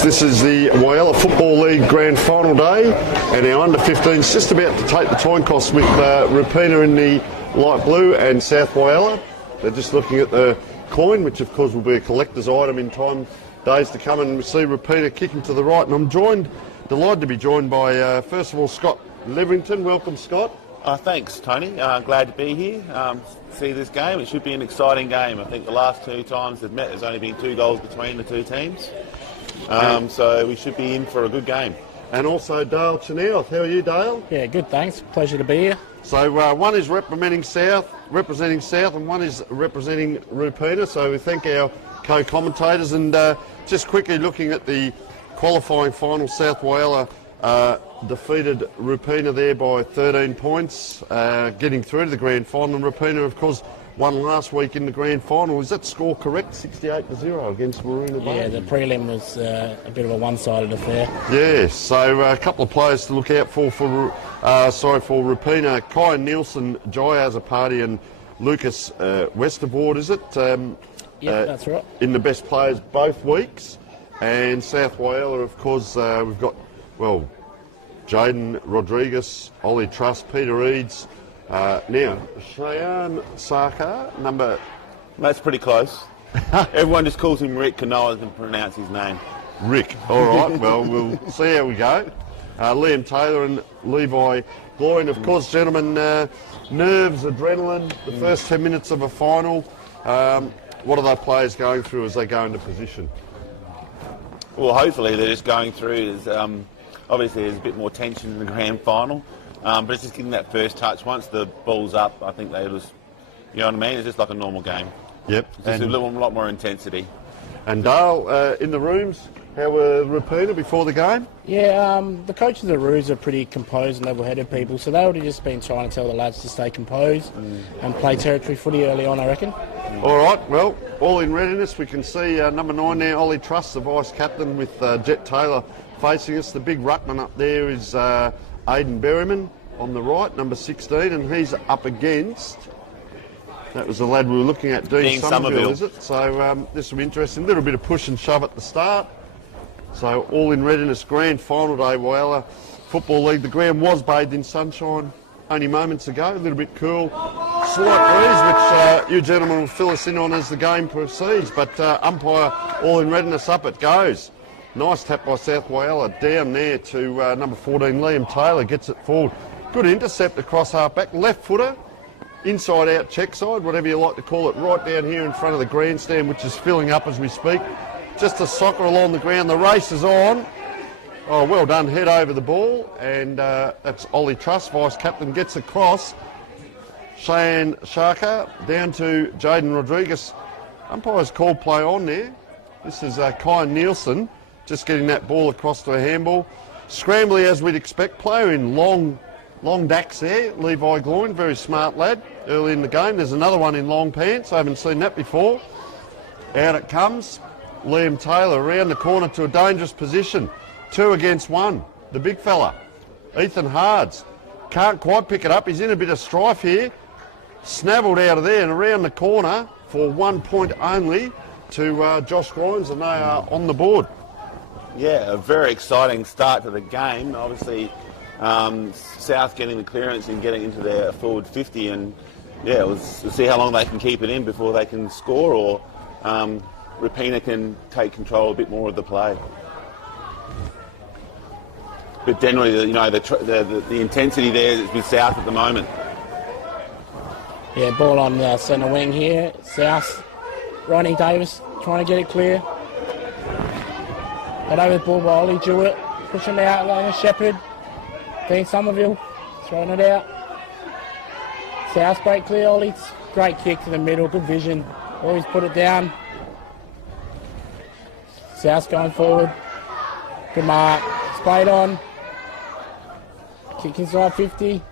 folks, this is the Whyalla Football League Grand Final day, and our under-15s just about to take the time cost with Rapina in the light blue and South Whyalla. They're just looking at the coin, which of course will be a collector's item in days to come, and we see Rapina kicking to the right, and I'm delighted to be joined by, first of all, Scott Levington. Welcome, Scott. Thanks, Tony. Glad to be here. See this game. It should be an exciting game. I think the last two times they've met, there's only been 2 goals between the two teams. So we should be in for a good game. And also Dale Chanel. How are you, Dale? Yeah, good, thanks. Pleasure to be here. So one is representing South, and one is representing Rapina. So we thank our co-commentators, and just quickly looking at the qualifying final, South Whyalla defeated Rapina there by 13 points, getting through to the grand final. And Rapina, of course, won last week in the grand final. Is that score correct? 68-0 against Marina Bay. Yeah, the prelim was a bit of a one-sided affair. Yeah, so a couple of players to look out for Rapina. Kai Nielsen, Jai Azapati and Lucas Westerboard, is it? Yeah, that's right. In the best players both weeks. And South Whyalla, of course, we've got, well, Jaden Rodriguez, Ollie Truss, Peter Eads. Now, Cheyenne Saka, number... That's pretty close. Everyone just calls him Rick, and no one can pronounce his name. Rick, all right, well, we'll see how we go. Liam Taylor and Levi Glory. And of course, gentlemen, nerves, adrenaline, the first 10 minutes of a final. What are the players going through as they go into position? Well, hopefully they're just going through. Obviously, there's a bit more tension in the grand final. But it's just getting that first touch. Once the ball's up, I think they just, you know what I mean? It's just like a normal game. Yep. It's just a lot more intensity. And Dale, in the rooms, how were Rapina before the game? Yeah, the coaches of the Roos are pretty composed and level-headed people, so they would have just been trying to tell the lads to stay composed and play territory footy early on, I reckon. All right, well, all in readiness. We can see number 9 there, Ollie Truss, the vice-captain, with Jet Taylor facing us. The big ruckman up there is Aidan Berryman on the right, number 16, and he's up against, that was the lad we were looking at, Dean Somerville, is it? So this will be interesting. A little bit of push and shove at the start. So all in readiness, grand final day, Whyalla Football League. The ground was bathed in sunshine only moments ago, a little bit cool. Slight breeze, which you gentlemen will fill us in on as the game proceeds. But umpire, all in readiness, up it goes. Nice tap by South Whyalla down there to number 14, Liam Taylor, gets it forward. Good intercept across half-back, left footer, inside-out, check side, whatever you like to call it, right down here in front of the grandstand, which is filling up as we speak. Just a soccer along the ground, the race is on. Oh, well done, head over the ball, and that's Ollie Truss, vice-captain, gets across. Cheyenne Sharka down to Jaden Rodriguez. Umpire's called play on there. This is Kai Nielsen. Just getting that ball across to a handball. Scrambly, as we'd expect, player in long dacks there. Levi Gloin, very smart lad, early in the game. There's another one in long pants. I haven't seen that before. Out it comes. Liam Taylor around the corner to a dangerous position. 2 against 1. The big fella, Ethan Hards. Can't quite pick it up. He's in a bit of strife here. Snavelled out of there and around the corner for 1 point only to Josh Grimes, and they are on the board. Yeah, a very exciting start to the game. Obviously, South getting the clearance and getting into their forward 50, and yeah, we'll see how long they can keep it in before they can score, or Rapina can take control a bit more of the play. But generally, you know, the intensity there is with South at the moment. Yeah, ball on the centre wing here. South, Ronnie Davis trying to get it clear. Head over the ball by Ollie Jewett. Pushing it out, Lana Shepherd. Dean Somerville throwing it out. South break clear, Ollie. Great kick to the middle, good vision. Always put it down. South going forward. Good mark. Splayed on. Kick inside 50.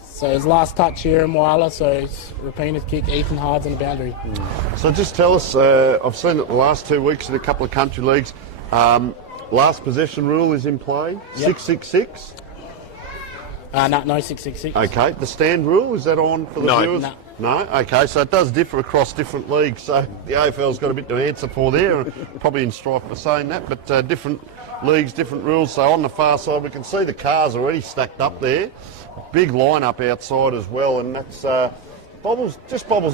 So his last touch here in Whyalla, so it's Rapina's kick, Ethan Hards on the boundary. So just tell us, I've seen it the last 2 weeks in a couple of country leagues, last possession rule is in play, Yep. 666? No, 666. Okay, the stand rule, is that on for the viewers? No. No? Okay, so it does differ across different leagues. So the AFL's got a bit to answer for there, and probably in strife for saying that, but different leagues, different rules. So on the far side, we can see the cars already stacked up there. Big line-up outside as well, and that's bobbles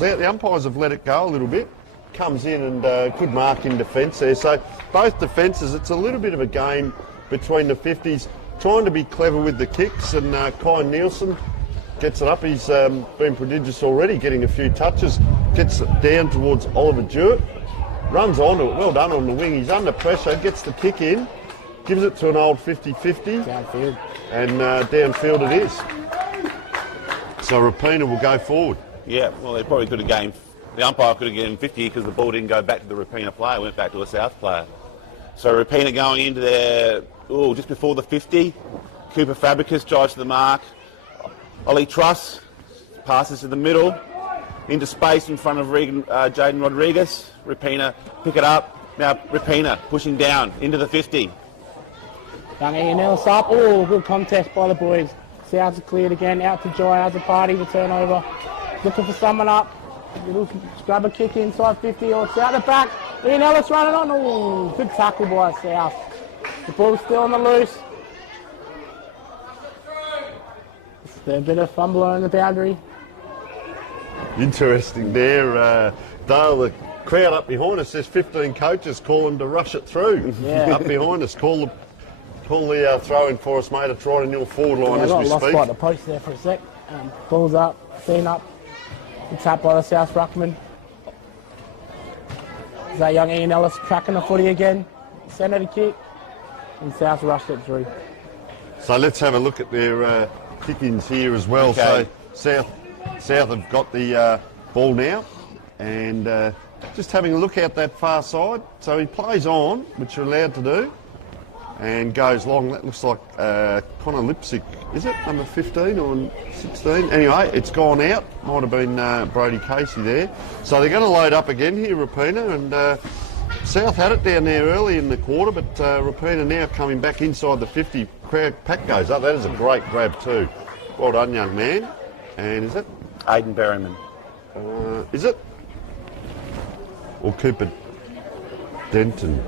out. The umpires have let it go a little bit. Comes in and good mark in defence there. So both defences, it's a little bit of a game between the 50s, trying to be clever with the kicks, and Kai Nielsen gets it up. He's been prodigious already, getting a few touches. Gets it down towards Oliver Jewett. Runs onto it. Well done on the wing. He's under pressure. Gets the kick in. Gives it to an old 50-50. Downfield. And downfield it is. So Rapina will go forward. Yeah, well, they probably could have gained... The umpire could have given 50 because the ball didn't go back to the Rapina player. It went back to a South player. So Rapina going into there, just before the 50. Cooper Fabricus drives to the mark. Ollie Truss passes to the middle, into space in front of Jaden Rodriguez. Rapina pick it up. Now Rapina pushing down into the 50. Young Ian Ellis up. Oh, good contest by the boys. Souths are cleared again. Out to Joy as a party. The turnover. Looking for someone up. Little grab a kick inside 50 or it's out the back. Ian Ellis running on. Oh, good tackle by South. The ball's still on the loose. A bit of fumble on the boundary. Interesting there, Dale. The crowd up behind us, there's 15 coaches calling to rush it through. Yeah. Up behind us, call the throw in for us, mate. It's right in your forward line as we Lost speak. by the post there for a sec. Ball's up, seen up. It's up by the South Ruckman. Is that young Ian Ellis tracking the footy again? Centre the kick, and South rushed it through. So let's have a look at their kick-ins here as well. Okay. So South have got the ball now, and just having a look out that far side. So he plays on, which you're allowed to do, and goes long. That looks like Connor Lipsick, is it? Number 15 or 16? Anyway, it's gone out. Might have been Brody Casey there. So they're going to load up again here, Rapina, and South had it down there early in the quarter, but Rapina now coming back inside the 50. Crowd pack goes up. That is a great grab too. Well done, young man. And is it? Aidan Berryman. Is it? Or Cooper Denton?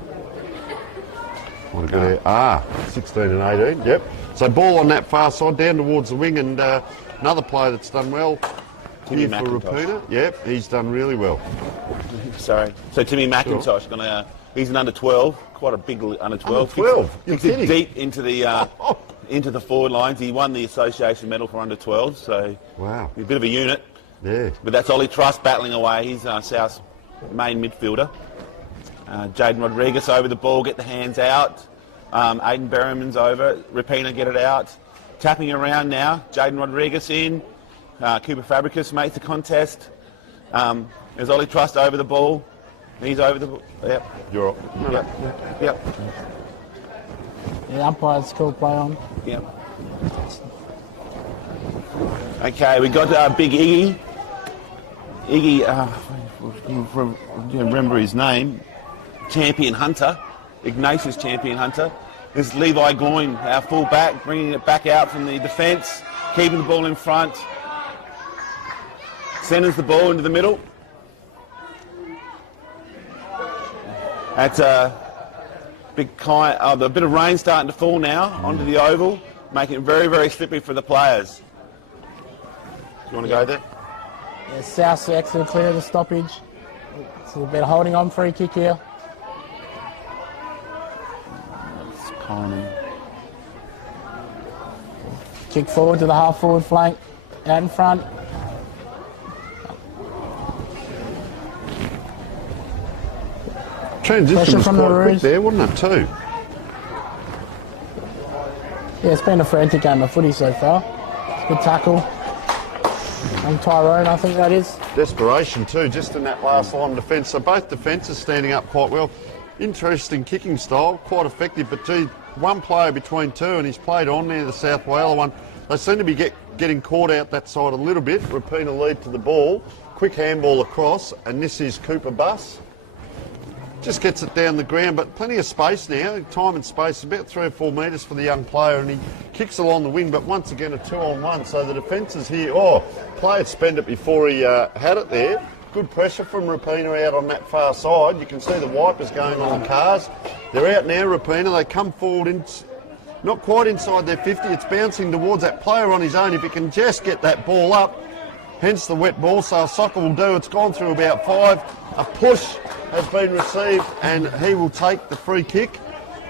16 and 18, yep. So ball on that far side, down towards the wing, and another player that's done well Timmy here for Rapina. Yep, he's done really well. Sorry. So Timmy McIntosh, he's an under 12, quite a big under 12. Under 12? You're Kicks it kidding. deep into the forward lines. He won the association medal for under 12, so Wow. he's a bit of a unit. Yeah. But that's Ollie Truss battling away. He's South's main midfielder. Jaden Rodriguez over the ball, get the hands out. Aidan Berryman's over. Rapina get it out. Tapping around now. Jaden Rodriguez in. Cooper Fabricus makes the contest. There's Ollie Truss over the ball. He's over the ball. Yep. You're up. Yep. The umpire's called play on. Yep. Okay, we got Big Iggy. Remember his name. Champion Hunter. Ignatius Champion Hunter. This is Levi Goyne, our full back, bringing it back out from the defence, keeping the ball in front. Centres the ball into the middle. That's a bit of rain starting to fall now onto the oval, making it very, very slippery for the players. Do you want to go there? Yeah, South's excellent clear of the stoppage. It's a bit of holding on free kick here. Kick forward to the half forward flank, out in front. Transition was from quite the quick Roos. there, wasn't it, too? Yeah, it's been a frantic game of footy so far. Good tackle on Tyrone, I think that is. Desperation too, just in that last line of defence. So both defences standing up quite well. Interesting kicking style, quite effective, but gee, one player between two, and he's played on there, the South Whyalla one. They seem to be getting caught out that side a little bit. Rapina lead to the ball, quick handball across, and this is Cooper Buss. Just gets it down the ground, but plenty of space now. Time and space, about 3 or 4 metres for the young player, and he kicks along the wing, but once again a 2-on-1. So the defence is here. Oh, player spent it before he had it there. Good pressure from Rapina out on that far side. You can see the wipers going on the cars. They're out now, Rapina. They come forward in, not quite inside their 50. It's bouncing towards that player on his own. If he can just get that ball up, hence the wet ball. So soccer will do. It's gone through about 5. A push has been received, and he will take the free kick.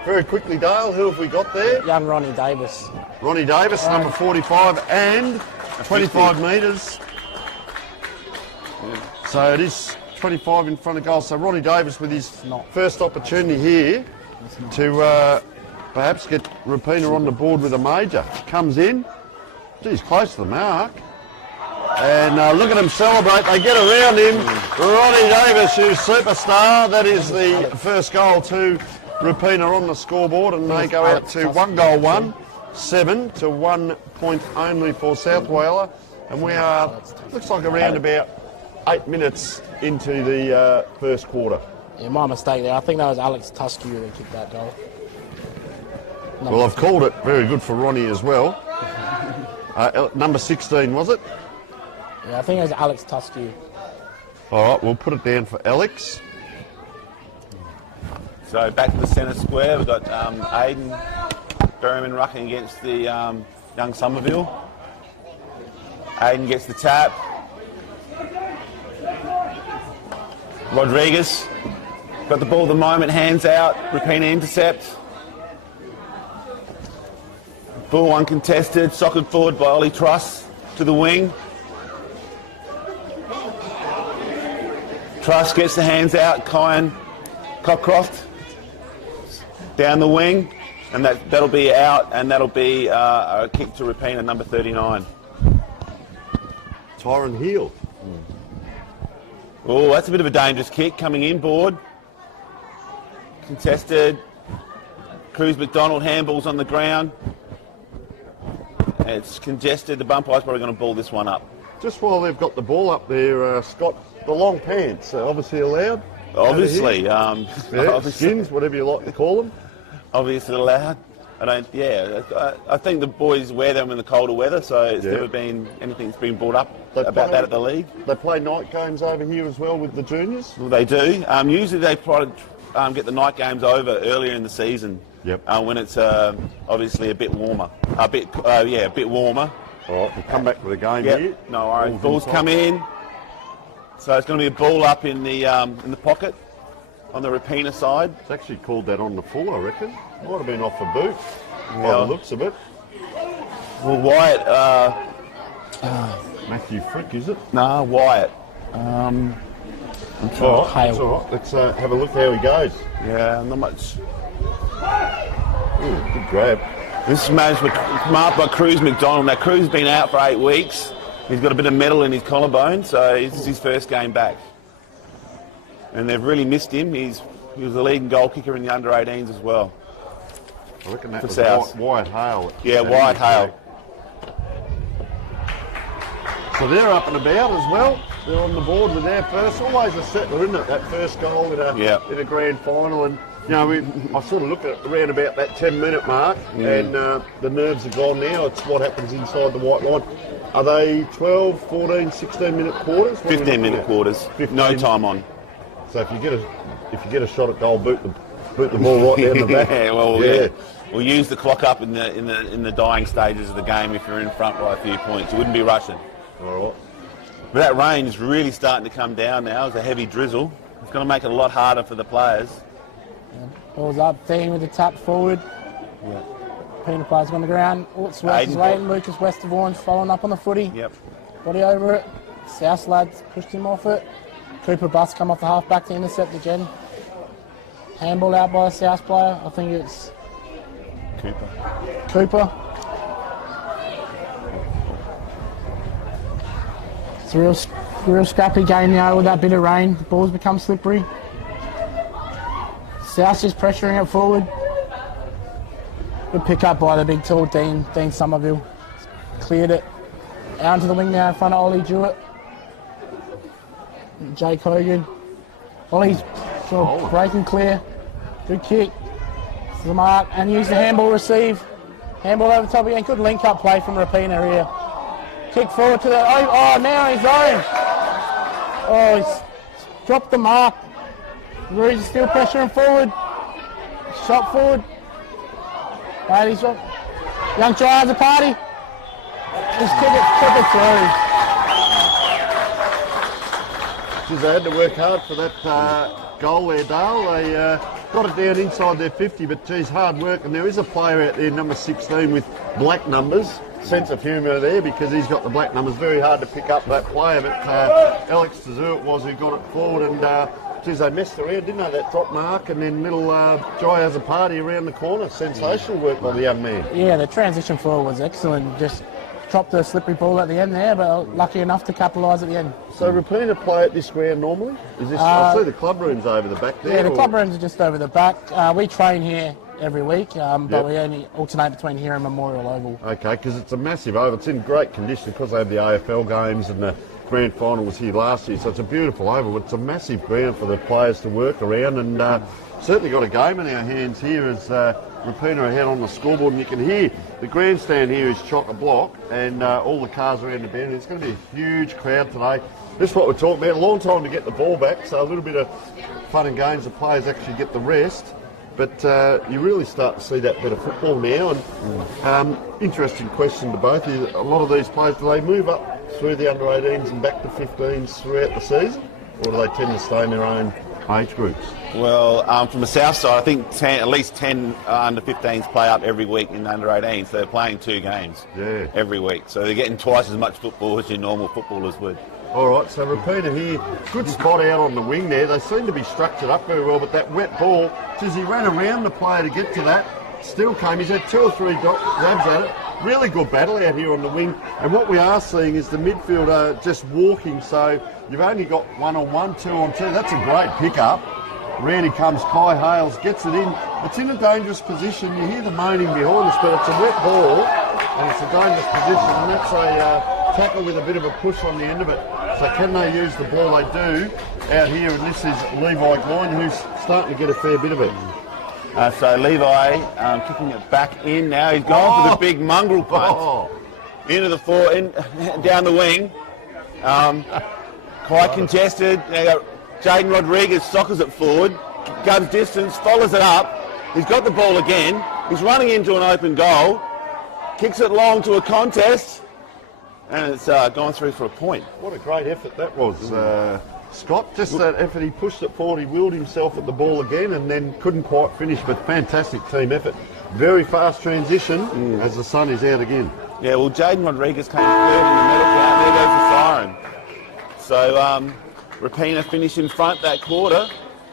Very quickly, Dale, who have we got there? Young Ronnie Davis. Ronnie Davis, number 45, and 25 metres. So it is 25 in front of goal. So Ronnie Davis with his first opportunity here to perhaps get Rapina on the board with a major. Comes in. Geez, close to the mark. And look at them celebrate. They get around him. Ronnie Davis, who's superstar. That is the first goal to Rapina on the scoreboard. And they go out to 1 goal 1, 7 to 1 point only for South Whyalla. And we are, looks like around about 8 minutes into the first quarter. Yeah, my mistake there. I think that was Alex Tusky who kicked that goal. Well, I've called it very good for Ronnie as well. Number 16, was it? Yeah, I think it was Alex Tusky. All right, we'll put it down for Alex. So back to the centre square, we've got Aiden Berryman rucking against the young Somerville. Aiden gets the tap. Rodriguez got the ball at the moment, hands out, Rapina intercept. Ball uncontested, socketed forward by Ollie Truss to the wing. Truss gets the hands out, Kyan Cockcroft down the wing, and that'll be out, and that'll be a kick to Rapina, number 39. Tyron Heel. Oh, that's a bit of a dangerous kick coming in board. Contested. Cruz McDonald handballs on the ground. It's congested. The umpire's probably going to ball this one up. Just while they've got the ball up there, Scott, the long pants are obviously allowed. Obviously. Skins, whatever you like to call them. Obviously allowed. I think the boys wear them in the colder weather, so it's never been anything that's been brought up about that at the league. They play night games over here as well with the juniors? Well, they do. Usually they try to get the night games over earlier in the season. Yep. When it's obviously a bit warmer. A bit warmer. All right, we'll come back to the game here. No worries. Balls come in. So it's going to be a ball up in the pocket on the Rapina side. It's actually called that on the full, I reckon. Might have been off the boot, by the looks of it. Well, Wyatt... Matthew Frick, is it? Nah, Wyatt. It's all right. Let's have a look how he goes. Yeah, not much. Ooh, good grab. This match was marked by Cruz McDonald. Now, Cruz has been out for 8 weeks. He's got a bit of metal in his collarbone, so this is his first game back. And they've really missed him. He was the leading goal kicker in the under-18s as well. I reckon that for was South. Wyatt Hale. Yeah, Wyatt Hale. So they're up and about as well. They're on the board with their first. Always a settler, isn't it? That first goal in a grand final. And you know, I sort of look at around about that 10-minute mark, and the nerves are gone now. It's what happens inside the white line. Are they 12, 14, 16-minute quarters? 15-minute quarters. 15. No time on. So if you get a shot at goal, boot the ball right down the back. We'll use the clock up in the dying stages of the game if you're in front by a few points. You wouldn't be rushing. All right. But that rain is really starting to come down now. It's a heavy drizzle. It's going to make it a lot harder for the players. Ball's up, Dean with the tap forward. Yeah. Pina plays on the ground. West is waiting. Lucas West of Orange following up on the footy. Yep. Body over it. South lads pushed him off it. Cooper Bus come off the half back to intercept again. Handball out by a South player. I think it's Cooper. It's a real scrappy game now with that bit of rain. The ball's become slippery. South's just pressuring it forward. Good pick up by the big tall Dean Somerville. Cleared it. Out into the wing now in front of Ollie Jewett. Jake Hogan. Ollie's Sure, break and clear. Good kick. To the mark and use the handball receive. Handball over the top again. Good link up play from Rapina here. Kick forward to the. Oh, now he's zone. Oh, he's dropped the mark. Rouge is still pressuring forward. Shot forward. Ladies, young try has a party. Just kick it through. Geez, they had to work hard for that goal there, Dale. They got it down inside their 50, but geez, hard work. And there is a player out there, number 16, with black numbers. Sense of humour there because he's got the black numbers. Very hard to pick up that player, but Alex Tazur it was who got it forward. And geez, they messed around, didn't they? That drop mark, and then middle Jai has a party around the corner. Sensational work by the young man. Yeah, the transition forward was excellent. Just dropped the slippery ball at the end there, but lucky enough to capitalise at the end. So Rapina play at this ground normally? Is this? I see the club room's over the back there. Yeah, the club rooms are just over the back. We train here every week, but we only alternate between here and Memorial Oval. Okay, because it's a massive oval. It's in great condition because they have the AFL games and the grand final was here last year, so it's a beautiful oval. It's a massive ground for the players to work around, and certainly got a game in our hands here as Rapina ahead on the scoreboard, and you can hear the grandstand here is chock-a-block, and all the cars around the bend. It's going to be a huge crowd today. This is what we're talking about. A long time to get the ball back, so a little bit of fun and games. The players actually get the rest. But you really start to see that bit of football now. And interesting question to both of you. A lot of these players, do they move up through the under-18s and back to 15s throughout the season? Or do they tend to stay in their own age groups? Well, from the south side, I think at least 10 under-15s play up every week in the under-18s. So they're playing 2 games every week. So they're getting twice as much football as your normal footballers would. All right, so Rapina here, good spot out on the wing there. They seem to be structured up very well, but that wet ball, as he ran around the player to get to that, still came. He's had 2 or 3 grabs at it. Really good battle out here on the wing. And what we are seeing is the midfielder just walking, so you've only got 1-on-1, 2-on-2. That's a great pickup. Round he comes, Kai Hales gets it in. It's in a dangerous position. You hear the moaning behind us, but it's a wet ball, and it's a dangerous position, and that's a tackle with a bit of a push on the end of it. So can they use the ball? They do out here, and this is Levi Glein, who's starting to get a fair bit of it. So Levi kicking it back in now. He's gone for the big mongrel punt. Into the down the wing. Quite congested. Now Jaden Rodriguez soccers it forward, goes distance, follows it up. He's got the ball again. He's running into an open goal. Kicks it long to a contest. And it's gone through for a point. What a great effort that was, Scott. Just that effort. He pushed it forward. He wheeled himself at the ball again and then couldn't quite finish, but fantastic team effort. Very fast transition as the sun is out again. Yeah, well, Jaden Rodriguez came third in the medal count. There goes the siren. So Rapina finished in front that quarter,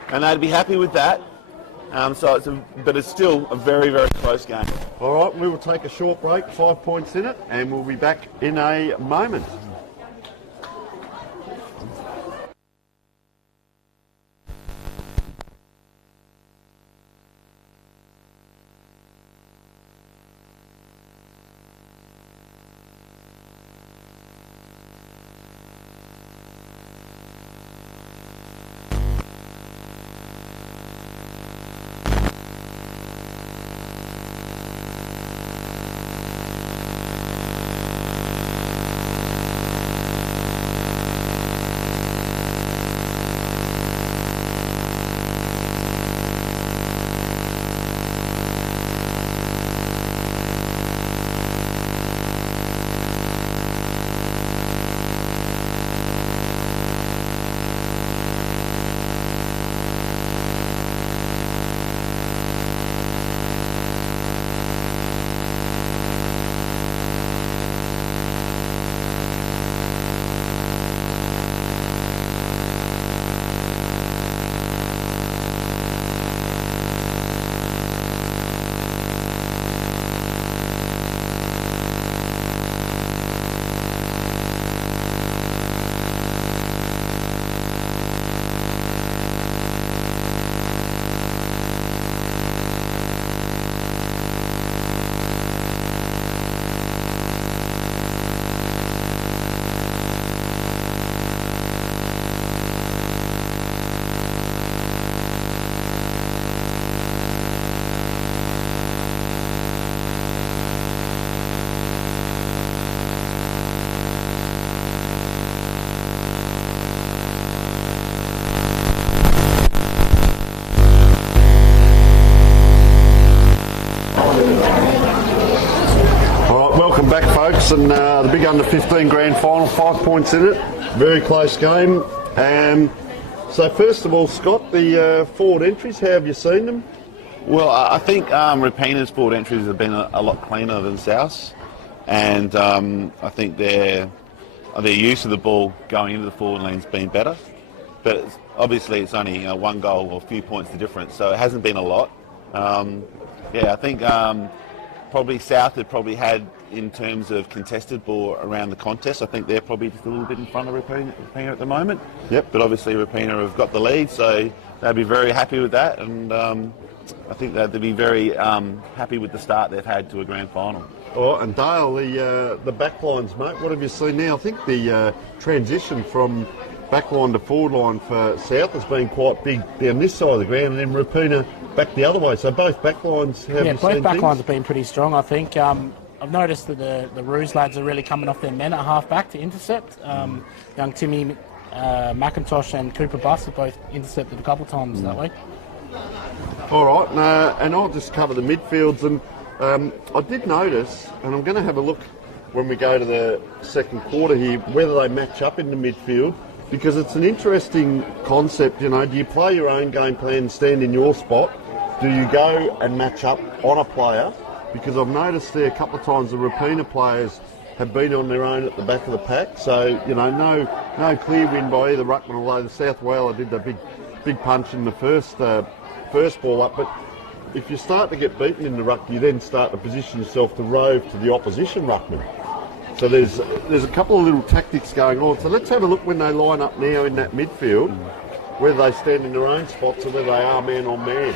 and they'd be happy with that. But it's still a very, very close game. All right, we will take a short break, 5 points in it, and we'll be back in a moment. Lukes and the big under-15 grand final, 5 points in it. Very close game. So first of all, Scott, the forward entries, how have you seen them? Well, I think Rapina's forward entries have been a lot cleaner than South's, and I think their use of the ball going into the forward lane's been better. But obviously it's only one goal or a few points the difference, so it hasn't been a lot. I think probably South have probably had, in terms of contested ball around the contest, I think they're probably just a little bit in front of Rapina at the moment. Yep. But obviously Rapina have got the lead, so they'll be very happy with that, and I think they'll be very happy with the start they've had to a grand final. Oh, and Dale, the backlines, mate, what have you seen now? I think the transition from backline to forward line for South has been quite big down this side of the ground, and then Rapina back the other way. So both backlines have you both seen backlines things? have been pretty strong, I think. I've noticed that the Roos lads are really coming off their men at half back to intercept. Young Timmy McIntosh and Cooper Buss have both intercepted a couple of times that way. All right, and I'll just cover the midfields. And I did notice, and I'm going to have a look when we go to the second quarter here, whether they match up in the midfield, because it's an interesting concept. You know, do you play your own game plan, stand in your spot? Do you go and match up on a player? Because I've noticed there a couple of times the Rapina players have been on their own at the back of the pack. So, you know, no clear win by either ruckman, although the South Whyalla did the big punch in the first ball up. But if you start to get beaten in the ruck, you then start to position yourself to rove to the opposition ruckman. So there's a couple of little tactics going on. So let's have a look when they line up now in that midfield, whether they stand in their own spots or whether they are man on man.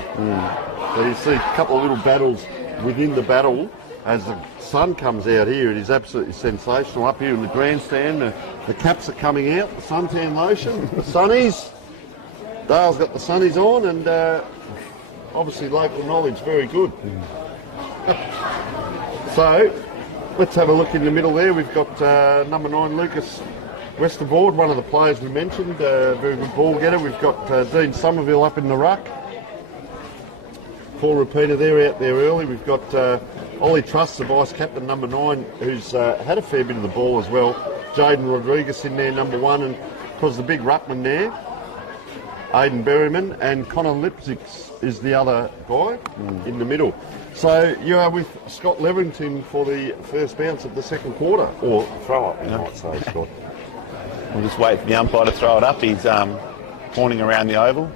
So you see a couple of little battles within the battle as the sun comes out here. It is absolutely sensational up here in the grandstand. The caps are coming out, the suntan lotion, the sunnies. Dale's got the sunnies on, and obviously local knowledge, very good. So let's have a look in the middle there. We've got number 9, Lucas Westerboard, one of the players we mentioned, very good ball getter. We've got Dean Somerville up in the ruck. Paul Rapina there, out there early. We've got Ollie Truss, the vice captain, number 9, who's had a fair bit of the ball as well. Jaden Rodriguez in there, number 1, and of course the big ruckman there, Aidan Berryman, and Connor Lipzig is the other guy in the middle. So you are with Scott Levington for the first bounce of the second quarter, or throw up, you might say, Scott. We'll just wait for the umpire to throw it up. He's pointing around the oval.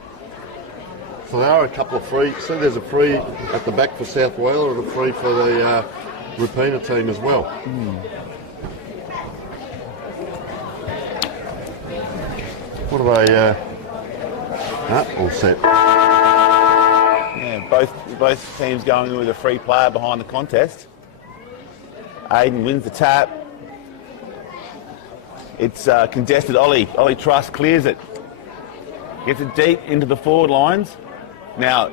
So there are a couple of free. So there's a free at the back for South Whyalla and a free for the Rapina team as well. What are they? All set. Yeah, both teams going with a free player behind the contest. Aidan wins the tap. It's contested. Ollie Truss clears it. Gets it deep into the forward lines. Now,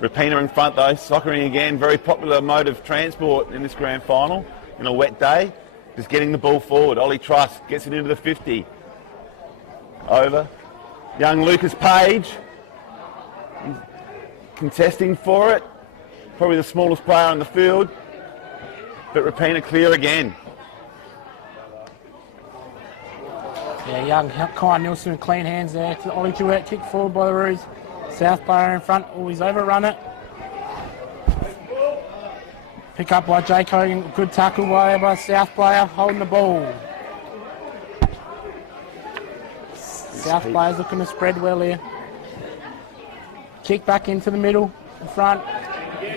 Rapina in front though, soccering again, very popular mode of transport in this grand final. In a wet day, just getting the ball forward. Ollie Truss gets it into the 50. Over. Young Lucas Page, he's contesting for it. Probably the smallest player on the field. But Rapina clear again. Yeah, young Kai Nielsen with clean hands there. To Ollie Jewett, kick forward by the Roos. South player in front, always overrun it. Pick up by Jake Hogan, good tackle by South player, holding the ball. South players looking to spread well here. Kick back into the middle, in front.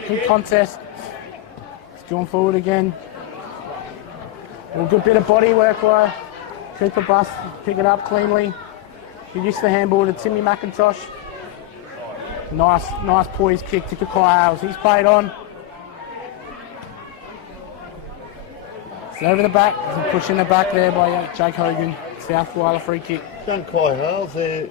Good contest. It's going forward again. A good bit of body work by Cooper Buss, pick it up cleanly. He used the handball to Timmy McIntosh. Nice poised kick to Kai Hales. He's played on. It's over the back. Pushing the back there by Jake Hogan. South Whyalla free kick. Young Kai Hales there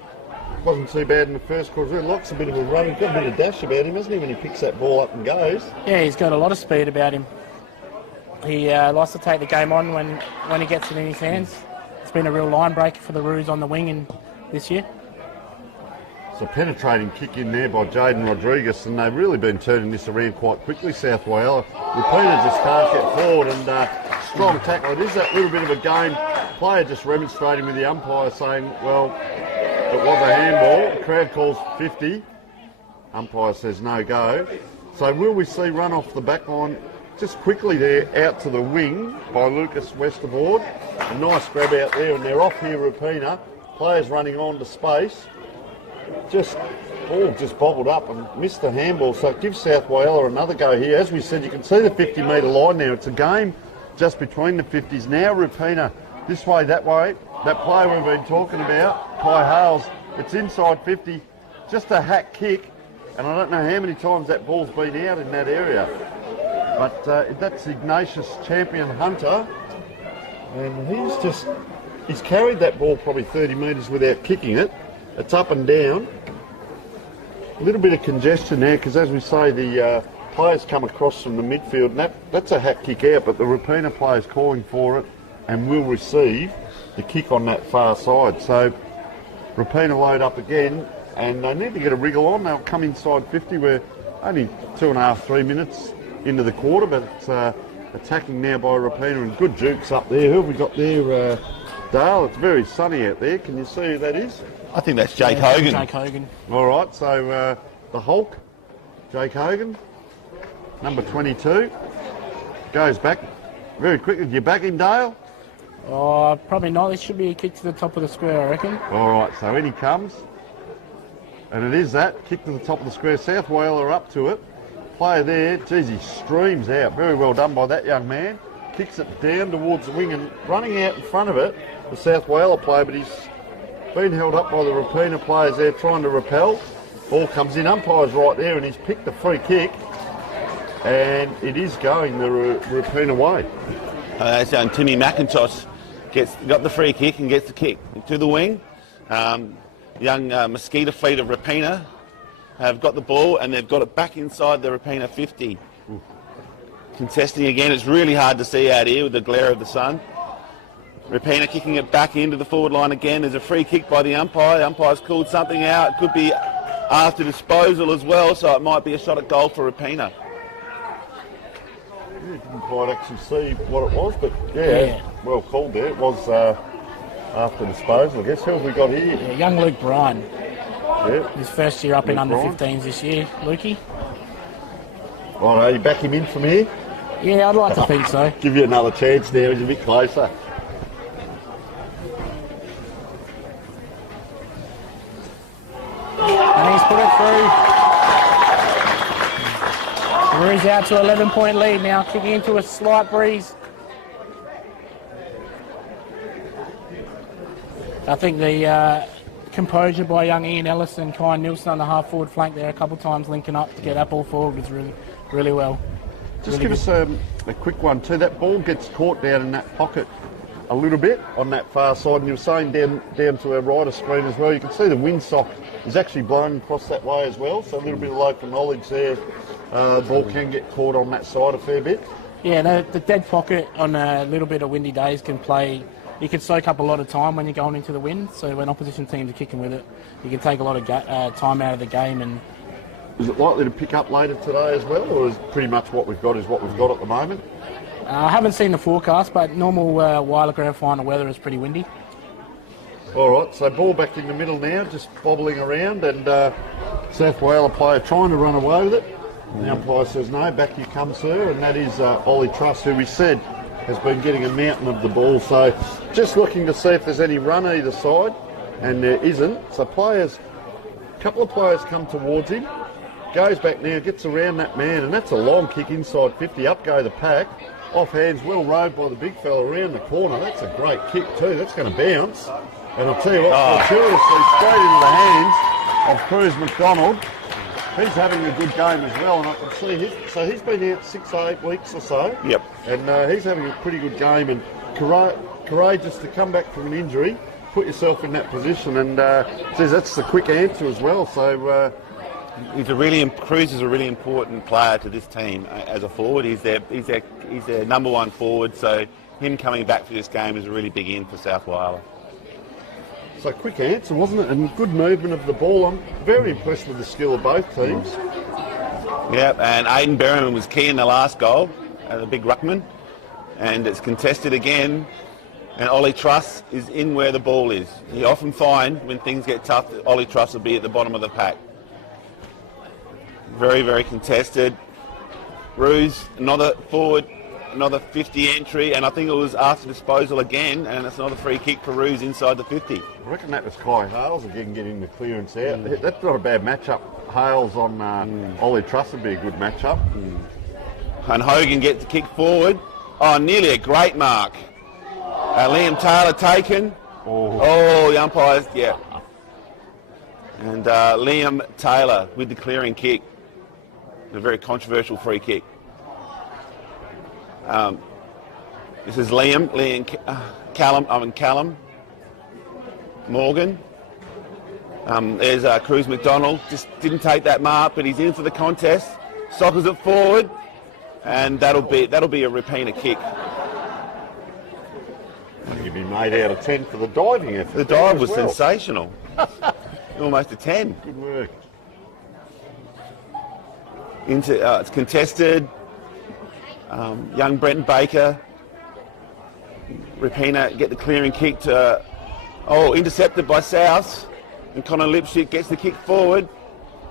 wasn't too bad in the first quarter. Locks a bit of a run. He's got a bit of dash about him, hasn't he, when he picks that ball up and goes? Yeah, he's got a lot of speed about him. He likes to take the game on when he gets it in his hands. It's been a real line breaker for the Roos on the wing this year. It's a penetrating kick in there by Jaden Rodriguez, and they've really been turning this around quite quickly, South Whyalla. Rapina just can't get forward, and strong tackle. It is that little bit of a game. Player just remonstrating with the umpire saying, well, it was a handball. The crowd calls 50. Umpire says no go. So will we see run off the back line just quickly there out to the wing by Lucas Westerboard. A nice grab out there, and they're off here, Rapina. Players running on to space. Ball just bobbled up and missed the handball, so it gives South Whyalla another go here. As we said, you can see the 50-metre line now. It's a game just between the 50s. Now Rapina, this way, that way. That player we've been talking about, Kai Hales, it's inside 50. Just a hack kick, and I don't know how many times that ball's been out in that area. But that's Ignatius Champion Hunter, and he's carried that ball probably 30 metres without kicking it. It's up and down. A little bit of congestion there because, as we say, the players come across from the midfield, and that's a hack kick out, but the Rapina player's calling for it and will receive the kick on that far side. So Rapina load up again, and they need to get a wriggle on. They'll come inside 50. We're only 2.5, 3 minutes into the quarter, but it's attacking now by Rapina, and good jukes up there. Who have we got there, Dale? It's very sunny out there. Can you see who that is? I think that's Jake Hogan. Jake Hogan. All right, so the Hulk, Jake Hogan, number 22, goes back very quickly. Do you back him, Dale? Oh, probably not. This should be a kick to the top of the square, I reckon. All right, so in he comes, and it is that kick to the top of the square. South Whyalla are up to it. Player there, geez, he streams out. Very well done by that young man. Kicks it down towards the wing, and running out in front of it, the South Whyalla player, but he's been held up by the Rapina players there trying to repel. Ball comes in, umpire's right there, and he's picked the free kick, and it is going the Rapina way. That's Timmy McIntosh got the free kick and gets the kick to the wing. Young Mosquito Fleet of Rapina have got the ball, and they've got it back inside the Rapina 50. Ooh. Contesting again. It's really hard to see out here with the glare of the sun. Rapina kicking it back into the forward line again. There's a free kick by the umpire. The umpire's called something out. It could be after disposal as well, so it might be a shot at goal for Rapina. Yeah, didn't quite actually see what it was, but yeah. Well called there. It was after disposal, I guess. Who have we got here? Yeah, young Luke Bryan. Yeah. His first year up Luke in under Bryan. 15s this year, Lukey. Right, you back him in from here? Yeah, I'd like to think so. Give you another chance now. He's a bit closer. And he's put it through. Breeze out to 11-point lead now, kicking into a slight breeze. I think the composure by young Ian Ellis and Kyan Nielsen on the half-forward flank there a couple of times linking up to get that ball forward was really, really well. Just really give us a quick one too. That ball gets caught down in that pocket a little bit on that far side, and you were saying down to our rider screen as well, you can see the windsock is actually blown across that way as well, so a little bit of local knowledge there. The ball can get caught on that side a fair bit. Yeah, the dead pocket on a little bit of windy days can play. You can soak up a lot of time when you're going into the wind, so when opposition teams are kicking with it, you can take a lot of time out of the game. And is it likely to pick up later today as well, or is pretty much what we've got is what we've got at the moment? I haven't seen the forecast, but normal Whyalla Grand Final weather is pretty windy. All right, so ball back in the middle now, just bobbling around, and South Whyalla player trying to run away with it. The umpire says no, back you come, sir, and that is Ollie Truss, who we said has been getting a mountain of the ball. So just looking to see if there's any run either side, and there isn't. So a couple of players come towards him, goes back now, gets around that man, and that's a long kick inside 50, up go the pack. Off hands, well rode by the big fella around the corner. That's a great kick too. That's going to bounce. And I'll tell you what, fortuitously straight into the hands of Cruz McDonald. He's having a good game as well, and I can see he's been out 6 or 8 weeks or so. Yep. And he's having a pretty good game, and courageous to come back from an injury, put yourself in that position, and says that's the quick answer as well. So Cruz is a really important player to this team as a forward. He's their number one forward, so him coming back for this game is a really big in for South Whyalla. So quick answer, wasn't it? And good movement of the ball. I'm very impressed with the skill of both teams. Yep, and Aidan Berryman was key in the last goal, the big ruckman. and it's contested again, and Ollie Truss is in where the ball is. You often find when things get tough that Ollie Truss will be at the bottom of the pack. Very, very contested. Ruse, another forward, another 50 entry, and I think it was after disposal again, and it's another free kick for Ruse inside the 50. I reckon that was Kai Hales again getting the clearance out. That's not a bad matchup. Hales on Ollie Truss would be a good matchup. And Hogan gets the kick forward. Oh, nearly a great mark. Liam Taylor taken. Oh, the umpires, yeah. And Liam Taylor with the clearing kick. A very controversial free kick. This is Callum Morgan. There's Cruz McDonald. Just didn't take that mark, but he's in for the contest. Sockers it forward, and that'll be a Rapina kick. You'd be made out of 10 for the diving effort. The dive was sensational. Almost a 10. Good work. It's contested. Young Brenton Baker. Rapina get the clearing kick to... intercepted by South. And Connor Lipschick gets the kick forward.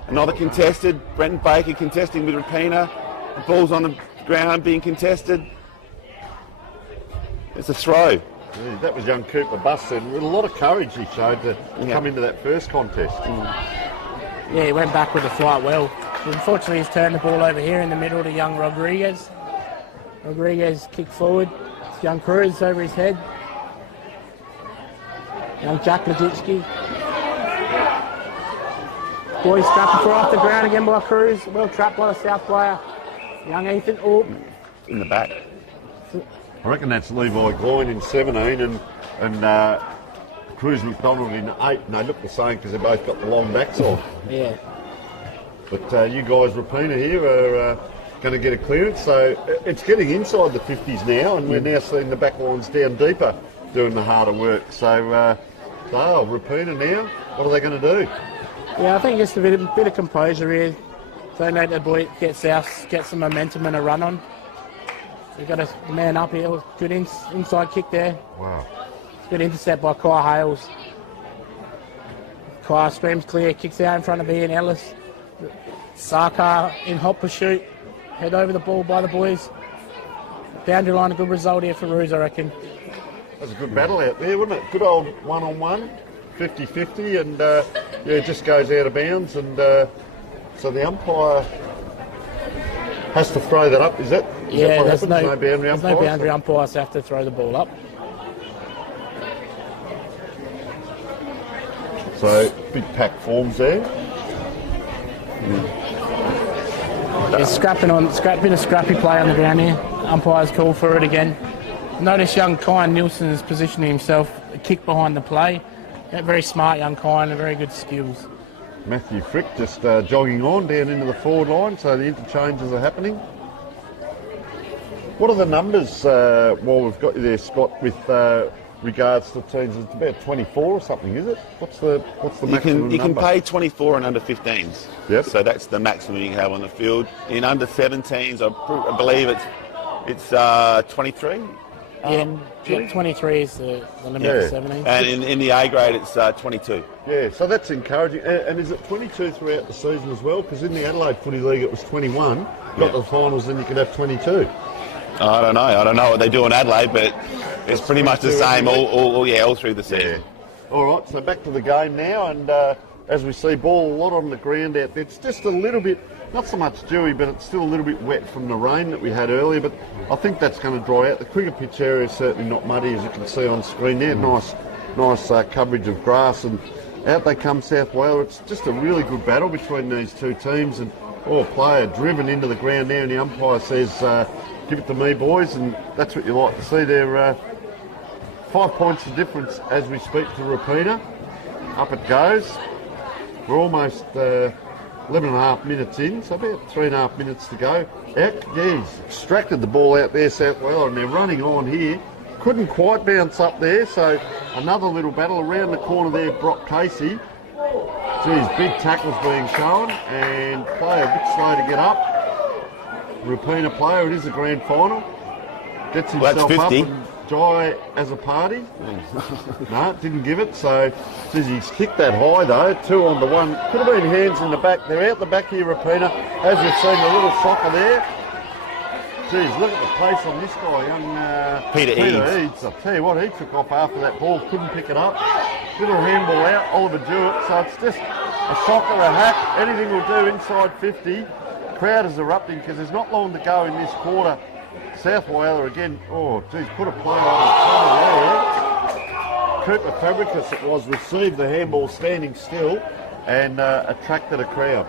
Another contested. Brenton Baker contesting with Rapina. The ball's on the ground being contested. It's a throw. Yeah, that was young Cooper Busted. With a lot of courage he showed to come into that first contest. Yeah, he went back with the flight well. Unfortunately, he's turned the ball over here in the middle to young Rodriguez. Rodriguez kick forward. It's young Cruz over his head. Young Jack Leditsky. Boys scrapping for off the ground again by Cruz. Well trapped by the South player. Young Ethan in the back. I reckon that's Levi Gloyn in 17 and Cruz McDonald in 8. And they look the same because they both got the long backs off. Yeah. But you guys, Rapina here, are going to get a clearance. So it's getting inside the 50s now, and we're now seeing the back lines down deeper doing the harder work. So, Rapina now, what are they going to do? Yeah, I think just a bit of composure here. Don't let the boy get South, get some momentum and a run on. We've got a man up here. Good inside kick there. Wow. Good intercept by Kai Hales. Kai streams clear, kicks out in front of Ian Ellis. Sarkar in hot pursuit. Head over the ball by the boys. Boundary line, a good result here for Ruse, I reckon. That was a good battle out there, wasn't it? Good old one-on-one, 50-50, and it just goes out of bounds. And so the umpire has to throw that up, is that? Yeah, there's no boundary umpire. No boundary umpires have to throw the ball up. So big pack forms there. He's scrapping a scrappy play on the ground here. Umpire's call for it again. Notice young Kyan Nielsen is positioning himself a kick behind the play. Very smart young Kyan and very good skills. Matthew Frick just jogging on down into the forward line, so the interchanges are happening. What are the numbers while we've got you there, Scott, with regards to teams? It's about 24 or something, is it? What's the maximum You can number? pay 24 and under 15s. Yep. So that's the maximum you can have on the field. In under 17s, I believe it's 23. Yeah, 23 is the limit of 17. And in the A grade, it's 22. Yeah, so that's encouraging. And is it 22 throughout the season as well? Because in the Adelaide Footy League it was 21. Got to the finals, then you could have 22. I don't know what they do in Adelaide, but it's pretty much the same all through the season. Yeah. All right, so back to the game now, and as we see, ball a lot on the ground out there. It's just a little bit, not so much dewy, but it's still a little bit wet from the rain that we had earlier, but I think that's going to dry out. The cricket pitch area is certainly not muddy, as you can see on screen there. Nice coverage of grass, and out they come South Whyalla. It's just a really good battle between these two teams, and player driven into the ground now, and the umpire says, give it to me, boys, and that's what you like to see there. 5 points of difference as we speak to Rapina. Up it goes. We're almost 11 and a half minutes in, so about 3.5 minutes to go. He's extracted the ball out there, South Whyalla, and they're running on here. Couldn't quite bounce up there, so another little battle around the corner there, Brock Casey. Geez, big tackles being shown, and player a bit slow to get up. Rapina player, it is the grand final. Gets Well, himself that's up 50. and Jai as a party. No, didn't give it. So, geez, he's kicked that high though. 2 on to 1. Could have been hands in the back. They're out the back here, Rapina. As you've seen, a little shocker there. Geez, look at the pace on this guy, young Peter Eads. I tell you what, he took off after that ball, couldn't pick it up. Little handball out, Oliver Jewett. So it's just a shocker, a hack. Anything will do inside 50. Crowd is erupting because there's not long to go in this quarter. South Whyalla again. Oh, geez, put a play on the corner there. Cooper Fabricus it was, received the handball standing still and attracted a crowd.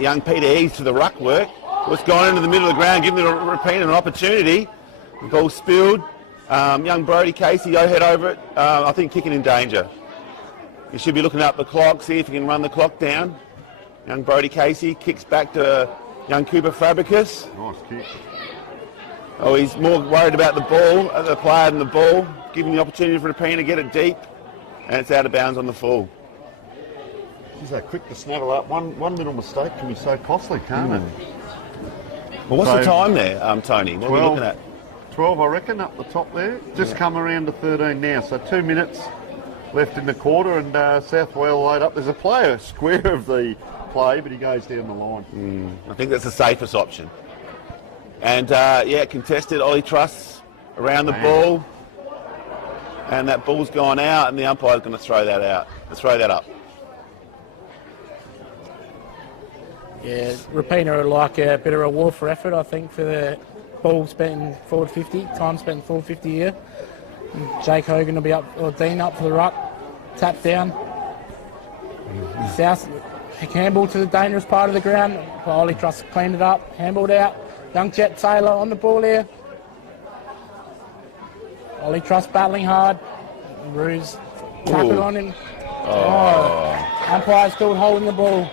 Young Peter Eads to the ruck work. Was gone into the middle of the ground, giving the Rapina an opportunity. The ball spilled. Young Brody Casey, head over it. I think kicking in danger. He should be looking up the clock, see if he can run the clock down. Young Brody Casey kicks back to young Cooper Fabricus. Nice kick. Oh, he's more worried about the ball, the player than the ball, giving the opportunity for Rapina to get it deep, and it's out of bounds on the full. She's so quick to snaggle up. One little mistake can be so costly, can't it? Well, what's So, the time there, Tony? What are we looking at? 12, I reckon, up the top there. Just come around to 13 now. So 2 minutes left in the quarter, and South Whyalla load up. There's a player square of the play, but he goes down the line. I think that's the safest option. And contested. Ollie Truss around the ball, and that ball's gone out, and the umpire's going to throw that out. Throw that up. Yeah, Rapina would like a bit of reward for effort, I think, for the ball spent in forward 50, time spent in forward 50 here. And Jake Hogan will be up, or Dean up for the ruck, tap down. South, handball to the dangerous part of the ground. Ollie Truss cleaned it up, handballed out. Young Jet Taylor on the ball here. Ollie Truss battling hard. Ruse tap it on him. Umpire still holding the ball.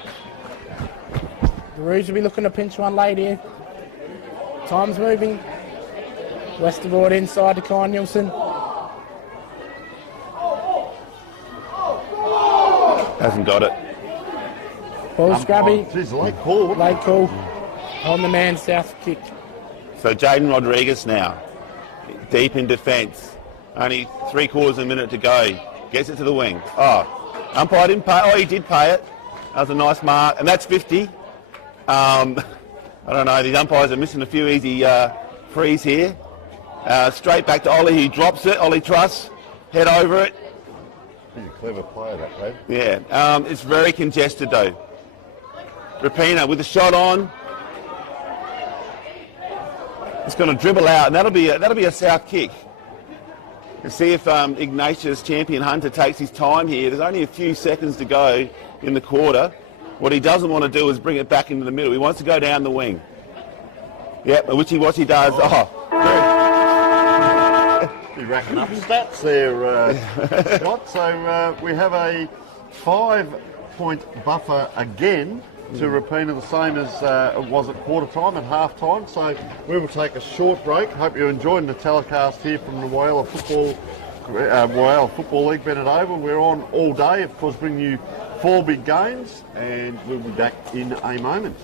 The Roos will be looking to pinch one late here. Time's moving. Westergaard inside to Kai Nielsen. Hasn't got it. Ball scrubby. Geez, late call. Late call. On the man, South kick. So Jaden Rodriguez now, deep in defence. Only 3/4 of a minute to go. Gets it to the wing. Umpire didn't pay. Oh, he did pay it. That was a nice mark, and that's 50. I don't know, these umpires are missing a few easy frees here. Straight back to Ollie, he drops it. Ollie Truss, head over it. He's a clever player, that lad. Yeah, it's very congested though. Rapina with the shot on. It's going to dribble out, and that'll be a South kick. And see if Ignatius Champion Hunter takes his time here. There's only a few seconds to go in the quarter. What he doesn't want to do is bring it back into the middle. He wants to go down the wing. Yep, what he does. You're racking up stats there, Scott. So we have a 5-point buffer again to Rapina, the same as it was at quarter time and half time. So we will take a short break. Hope you're enjoying the telecast here from the Whyalla Football League Bennett Oval. We're on all day, of course, bringing you 4 big games, and we'll be back in a moment.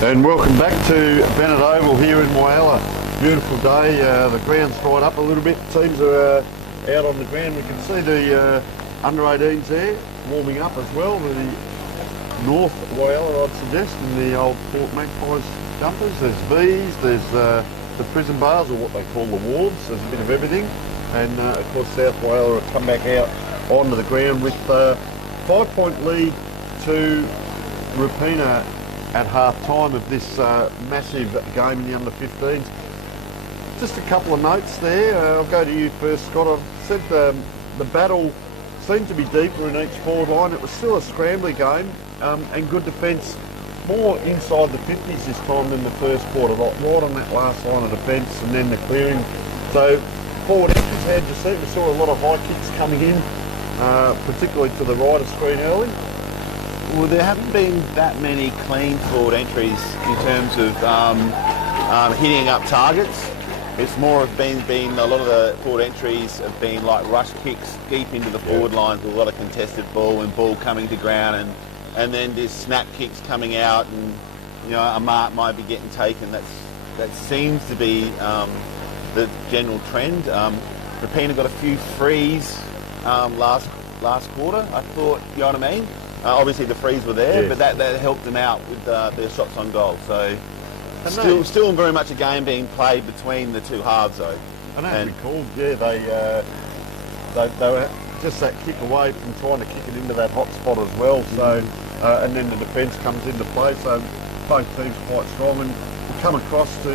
And welcome back to Bennett Oval here in Whyalla. Beautiful day, the ground's dried up a little bit, teams are out on the ground. We can see the under-18s there warming up as well, the North Whyalla I'd suggest, and the old Port Magpies jumpers. There's bees, there's the prison bars, or what they call the wards, there's a bit of everything. And of course South Whyalla have come back out onto the ground with 5-point lead to Rapina at half-time of this massive game in the under-15s. Just a couple of notes there. I'll go to you first, Scott. I've said the battle seemed to be deeper in each forward line. It was still a scrambly game and good defence, more inside the 50s this time than the first quarter, right on that last line of defence and then the clearing. So forward entries, how'd you see? We saw a lot of high kicks coming in, particularly to the right of screen early. Well, there haven't been that many clean forward entries in terms of hitting up targets. It's more of been a lot of the forward entries have been like rush kicks deep into the forward lines with a lot of contested ball and ball coming to ground, and then there's snap kicks coming out, and you know a mark might be getting taken. That seems to be the general trend. Rapina got a few frees last quarter. I thought, you know what I mean. Obviously the frees were there, yes, but that helped them out with their shots on goal. So still very much a game being played between the two halves though. I know it's recalled, yeah, they were just that kick away from trying to kick it into that hot spot as well. So and then the defence comes into play. So both teams quite strong, and we come across to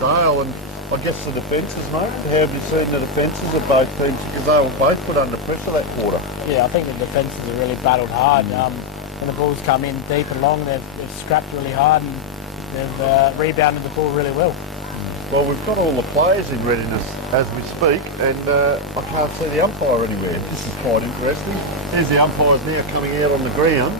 Dale, and I guess the defences, mate. How have you seen the defences of both teams? Because they were both put under pressure that quarter. Yeah, I think the defences have really battled hard. When the balls come in deep and long, they've scrapped really hard, and they've rebounded the ball really well. Well, we've got all the players in readiness as we speak, and I can't see the umpire anywhere. This is quite interesting. Here's the umpires now coming out on the ground,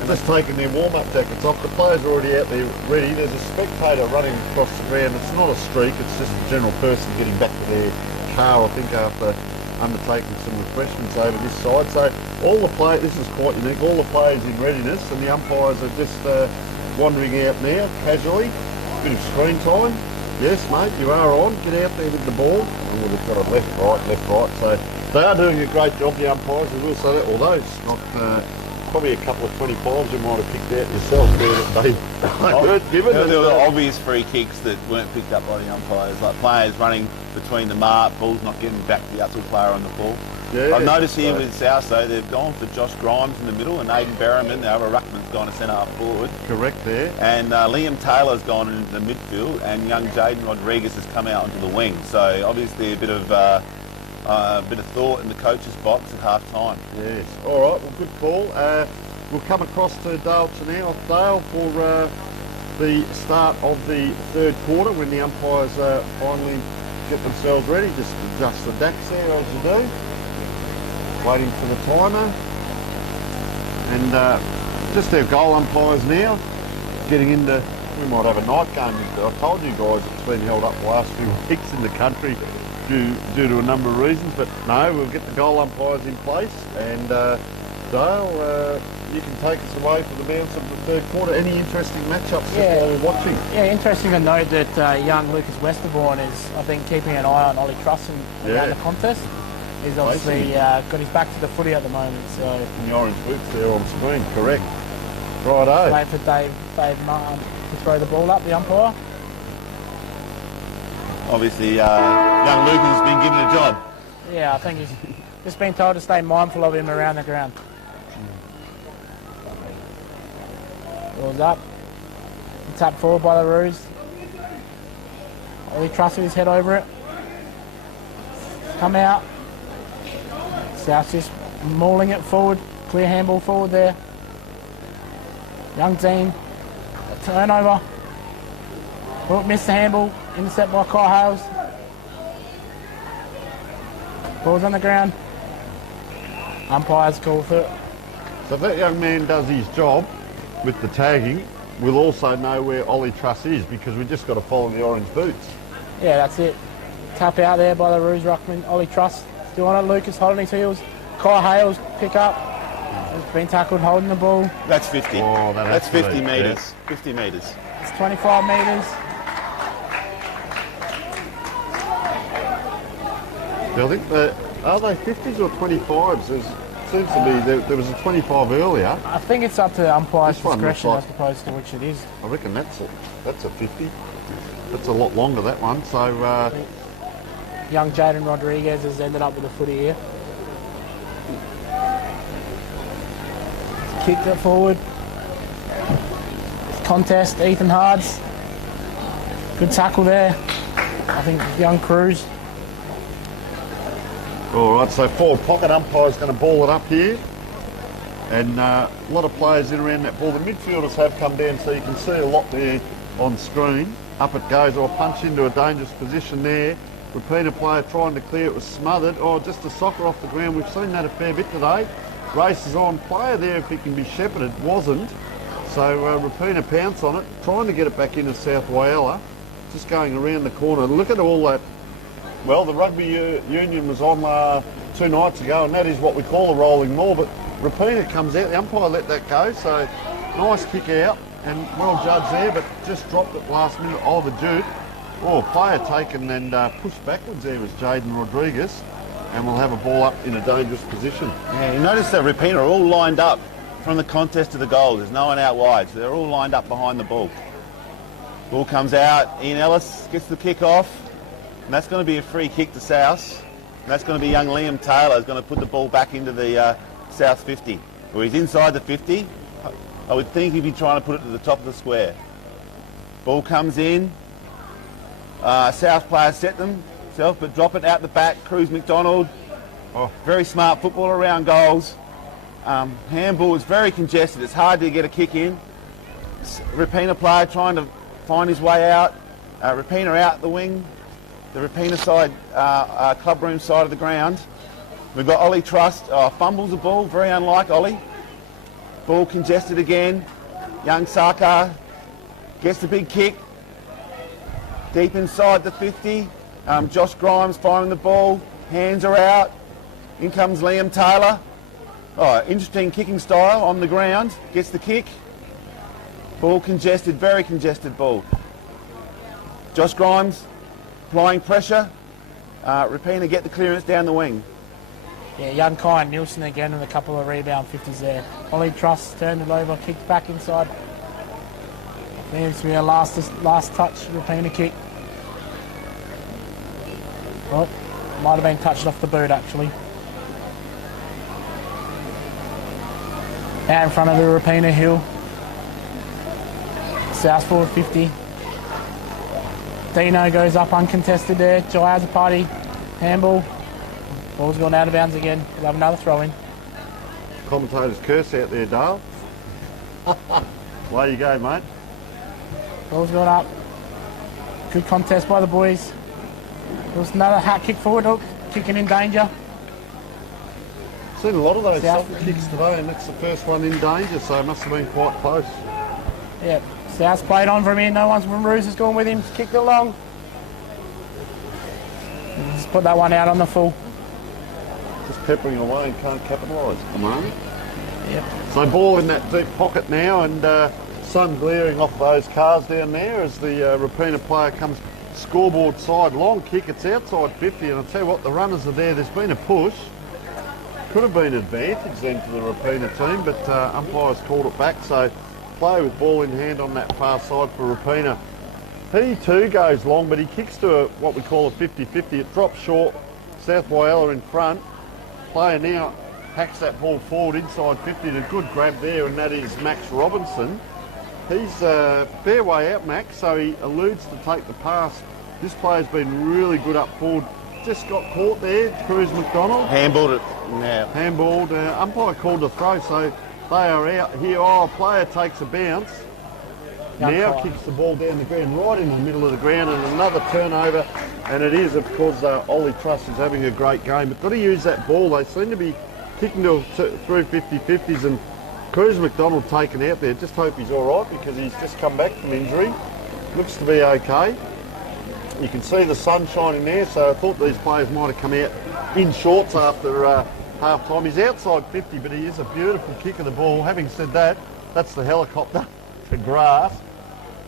and just taking their warm-up jackets off. The players are already out there ready. There's a spectator running across the ground. It's not a streak, it's just a general person getting back to their car, I think, after undertaking some refreshments over this side. So all the players, this is quite unique, all the players in readiness, and the umpires are just wandering out now, casually. Bit of screen time. Yes, mate, you are on. Get out there with the ball. And we've got a left, right. So they are doing a great job, the umpires, we will say that, although it's not probably a couple of 25s you might have picked out yourself there that they weren't given. There were obvious free kicks that weren't picked up by the umpires, like players running between the mark, balls not getting back to the actual player on the ball. Yeah, I've noticed here with South, though, they've gone for Josh Grimes in the middle, and Aidan Berriman, the other ruckman's gone to centre up forward. Correct there. And Liam Taylor's gone into the midfield, and young Jaden Rodriguez has come out onto the wing. So obviously a bit of thought in the coach's box at half time. Yes. All right. Well, good call. We'll come across to Dale now. Dale for the start of the third quarter when the umpires finally get themselves ready. Just adjust the decks there as you do. Waiting for the timer, and just our goal umpires now getting into. We might have a night game. I told you guys it's been held up the last few weeks in the country due to a number of reasons, but no, we'll get the goal umpires in place. And Dale, you can take us away for the balance of the third quarter. Any interesting matchups that we're watching? Yeah, interesting to note that young Lucas Westerborn is, I think, keeping an eye on Ollie Truss around the contest. He's obviously got his back to the footy at the moment. So in the orange boots there on screen, correct. Righto. Wait for Dave Martin to throw the ball up, the umpire. Obviously, young Lucas has been given a job. Yeah, I think he's just been told to stay mindful of him around the ground. Ball's up. Tap forward by the Roos. Ollie Truss with his head over it. Come out. South just mauling it forward. Clear handball forward there. Young team. A turnover. Oh, missed the handball. Intercept by Kai Hales. Ball's on the ground. Umpires call for it. So if that young man does his job with the tagging, we'll also know where Ollie Truss is, because we just got to follow the orange boots. Yeah, that's it. Tap out there by the Roos ruckman. Ollie Truss still on it. Lucas holding his heels. Kai Hales pick up. He's been tackled holding the ball. That's 50. Oh, That's 50 absolute, metres. 50 metres. It's 25 metres. I think are they 50s or 25s? Seems to be there was a 25 earlier. I think it's up to the umpire's This one looks discretion like- as opposed to which it is. I reckon that's a 50. That's a lot longer, that one. So Young Jaden Rodriguez has ended up with a footy here. Kicked it forward. Contest, Ethan Hards. Good tackle there. I think young Cruz. all right, so forward pocket umpire's going to ball it up here, and a lot of players in around that ball. The midfielders have come down, so you can see a lot there on screen. Up it goes, or punch into a dangerous position there. Rapina player trying to clear, it was smothered. Oh, just a soccer off the ground. We've seen that a fair bit today. Races on, player there if he can be shepherded, wasn't. So Rapina pounced on it, trying to get it back into South Whyalla. Just going around the corner. Look at all that. Well, the rugby union was on 2 nights ago, and that is what we call a rolling maul. But Rapina comes out, the umpire let that go, so nice kick out, and well judged there, but just dropped it last minute. Oh, the Duke. Oh, player taken and pushed backwards there was Jaden Rodriguez, and we'll have a ball up in a dangerous position. Yeah, you notice that Rapina are all lined up from the contest to the goal. There's no one out wide, so they're all lined up behind the ball. Ball comes out, Ian Ellis gets the kick off, and that's going to be a free kick to South. And that's going to be young Liam Taylor who's going to put the ball back into the South 50. Well, he's inside the 50. I would think he'd be trying to put it to the top of the square. Ball comes in. South players set themselves, but drop it out the back. Cruz McDonald, very smart footballer around goals. Handball is very congested. It's hard to get a kick in. Rapina player trying to find his way out. Rapina out the wing. The Rapina side, club room side of the ground. We've got Ollie Trust, fumbles the ball, very unlike Ollie. Ball congested again. Young Sarkar gets the big kick. Deep inside the 50. Josh Grimes firing the ball. Hands are out. In comes Liam Taylor. Oh, interesting kicking style on the ground. Gets the kick. Ball congested, very congested ball. Josh Grimes applying pressure. Rapina get the clearance down the wing. Yeah, young Kyan Nielsen again with a couple of rebound 50s there. Ollie Truss turned it over, kicked back inside. Needs to be a last touch, Rapina kick. Oh, might have been touched off the boot actually. Out in front of the Rapina hill. South forward 50. Dino goes up uncontested there. Jayazapati, handball. Ball's gone out of bounds again. We'll have another throw in. Commentator's curse out there, Dale. Way you go, mate. Ball's gone up. Good contest by the boys. There was another hat kick forward hook. Kicking in danger. Seen a lot of those South. soccer kicks today, and that's the first one in danger, so it must have been quite close. Yep. South's played on from here. No one's from Roos has gone with him. Kicked it long. Just put that one out on the full. Just peppering away and can't capitalise at the moment. Yep. So ball in that deep pocket now, and sun glaring off those cars down there as the Rapina player comes scoreboard side. Long kick, it's outside 50, and I'll tell you what, the runners are there. There's been a push. Could have been advantage then to the Rapina team, but umpires called it back, so play with ball in hand on that far side for Rapina. He too goes long, but he kicks to what we call a 50-50. It drops short, South Whyalla in front. Player now hacks that ball forward inside 50, and a good grab there, and that is Max Robinson. He's fair way out, Max, so he eludes to take the pass. This player's been really good up forward. Just got caught there, Cruz McDonald. Handballed it now. Handballed, umpire called a throw, so they are out here. Oh, player takes a bounce. Now kicks the ball down the ground, right in the middle of the ground, and another turnover. And it is, of course, Ollie Truss is having a great game. But got to use that ball. They seem to be kicking through 50-50s, and Cruz McDonald taken out there. Just hope he's all right because he's just come back from injury. Looks to be okay. You can see the sun shining there, so I thought these players might have come out in shorts after half time. He's outside 50, but he is a beautiful kick of the ball. Having said that, that's the helicopter to grass.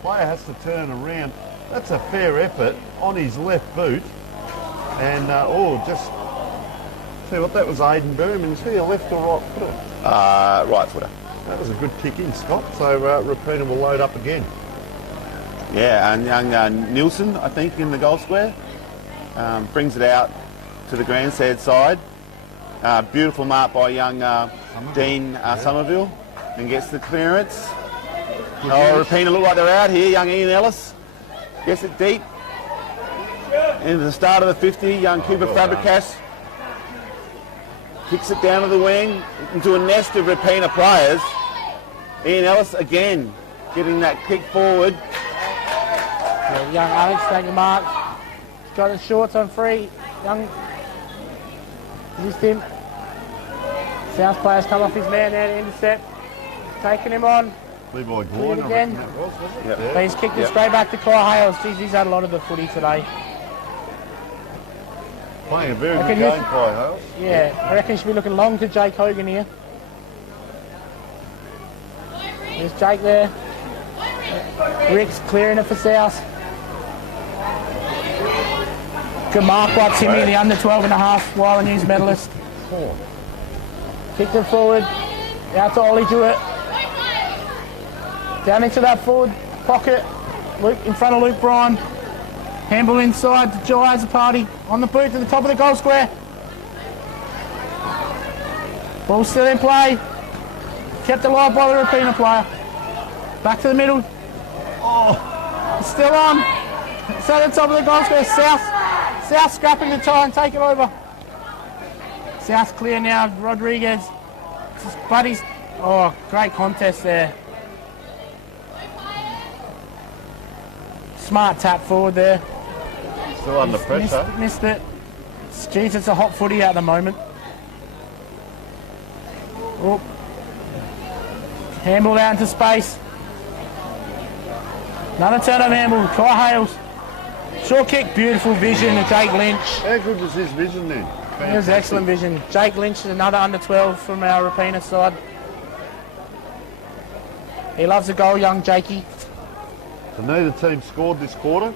Player has to turn around. That's a fair effort on his left boot. And, just... See what, that was Aiden Berman. Is he a left or right footer? Right footer. That was a good kick in, Scott. So Rapina will load up again. Yeah, and young Nielsen, I think, in the goal square. Brings it out to the grandstand side. Beautiful mark by young Dean Somerville, and gets the clearance. Rapina look like they're out here. Young Ian Ellis gets it deep. Into the start of the 50, young Cooper Fabricas kicks it down to the wing, into a nest of Rapina players. Ian Ellis again getting that kick forward. Yeah, young Alex taking the mark. He's got his shorts on free. Young, missed him. South players come off his man there to intercept. Taking him on. Levi Gloin, again. that was it? Yep. Yeah. He's kicked it straight back to Kai Hales. Jeez, he's had a lot of the footy today. Playing a very good game, Kai Hales. Yeah, I reckon he should be looking long to Jake Hogan here. There's Jake there. Rick's clearing it for South. Good mark by Timmy, the under 12 and a half Whyalla News medalist. Kicked it forward. Out to Ollie Jewett. Down into that forward pocket. Luke in front of Luke Bryan. Handball inside to Jai as a party. On the boot to the top of the goal square. Ball still in play. Kept alive by the Rapina player. Back to the middle. Oh, it's still on. It's at the top of the goal square. South scrapping to try and take it over. South's clear now. Rodriguez. Buddies. Oh, great contest there. Smart tap forward there. Still under pressure. Missed it. Jeez, it's a hot footy at the moment. Oh. Handball out into space. Another turn of handball. Kai Hales. Short kick, beautiful vision to Jake Lynch. How good was his vision then? It was excellent vision. Jake Lynch is another under 12 from our Rapina side. He loves a goal, young Jakey. So neither team scored this quarter.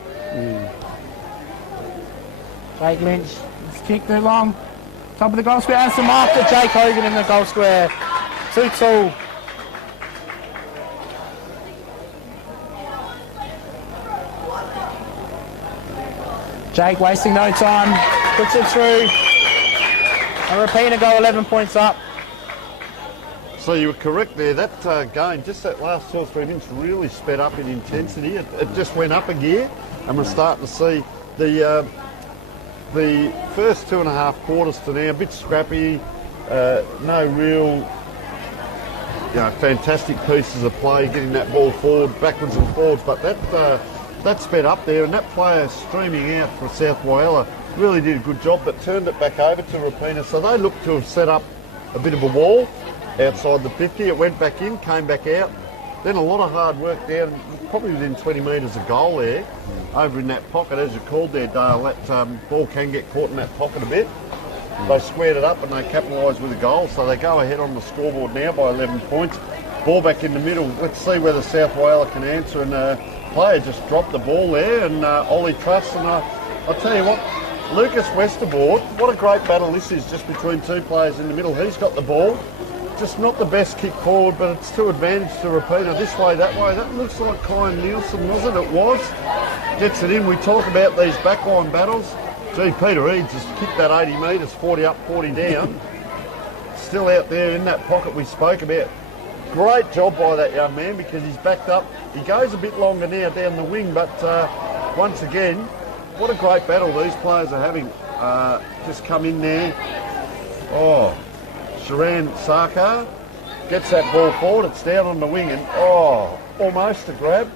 Jake Lynch. It's kicked too long. Top of the goal square. And some mark to Jake Hogan in the goal square. 2-2. Jake wasting no time. Puts it through. And Rapina go 11 points up. So you were correct there. That game, just that last 2 or 3 minutes, really sped up in intensity. It just went up a gear, and we're starting to see the first 2.5 quarters to now a bit scrappy. No real, fantastic pieces of play, getting that ball forward, backwards and forwards. But that sped up there, and that player streaming out for South Whyalla really did a good job, but turned it back over to Rapina. So they looked to have set up a bit of a wall outside the 50. It went back in, came back out. Then a lot of hard work down, probably within 20 metres of goal there, over in that pocket, as you called there, Dale. That ball can get caught in that pocket a bit. They squared it up and they capitalised with a goal, so they go ahead on the scoreboard now by 11 points. Ball back in the middle. Let's see whether South Whyalla can answer. And player just dropped the ball there, and Ollie Truss. And I'll tell you what, Lucas Westerboard, what a great battle this is, just between two players in the middle. He's got the ball. Just not the best kick forward, but it's to advantage to Rapina this way, that way. That looks like Kyan Nielsen, was it? It was. Gets it in. We talk about these backline battles. Gee, Peter Eads has kicked that 80 metres, 40 up, 40 down. Still out there in that pocket we spoke about. Great job by that young man, because he's backed up. He goes a bit longer now down the wing, but once again, what a great battle these players are having. Just come in there. Oh. Sharan Sarkar gets that ball forward, it's down on the wing, and almost a grab.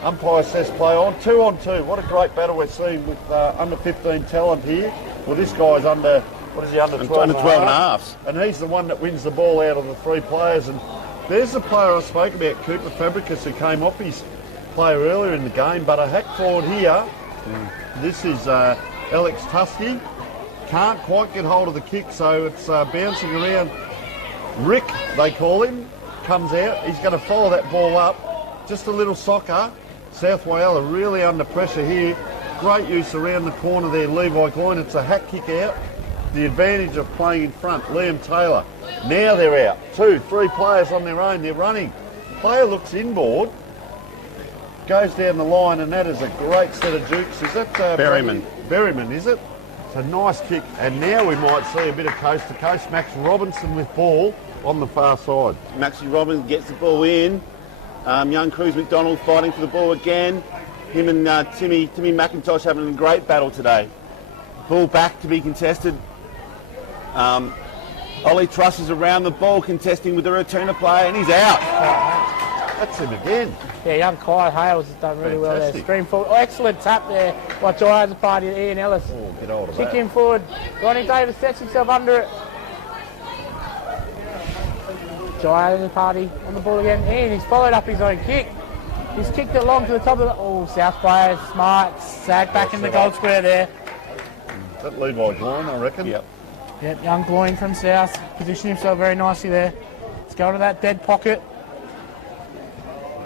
Umpire says play on. 2-on-2. What a great battle we're seeing with under 15 talent here. Well, this guy's under, what is he, under 12 Under 12 and a half. And he's the one that wins the ball out of the 3 players. And there's the player I spoke about, Cooper Fabricas, who came off his player earlier in the game, but a hack forward here. This is Alex Tusky. Can't quite get hold of the kick, so it's bouncing around. Rick, they call him, comes out. He's going to follow that ball up. Just a little soccer. South Whyalla really under pressure here. Great use around the corner there, Levi Gloin. It's a hack kick out. The advantage of playing in front. Liam Taylor. Now they're out. 2, 3 players on their own. They're running. Player looks inboard. Goes down the line, and that is a great set of jukes. Is that Berryman? Berryman, is it? It's a nice kick. And now we might see a bit of coast to coast. Max Robinson with ball on the far side. Maxie Robbins gets the ball in. Young Cruz McDonald fighting for the ball again. Him and Timmy McIntosh having a great battle today. Ball back to be contested. Ollie Truss is around the ball contesting with the returner player, and he's out. That's him again. Yeah, young Kyle Hales has done really well there. Stream forward. Oh, excellent tap there by Giants party Ian Ellis. Oh, get hold of Kick that. him forward. Ronnie Davis sets himself under it. Giants party on the ball again. Ian, he's followed up his own kick. He's kicked it long to the top of the... Oh, South player, smart. Sag back in the goal square there. Is that Levi Gloin, I reckon? Yep. Yep, young Gloin from South. Positioned himself very nicely there. Let's go to that dead pocket.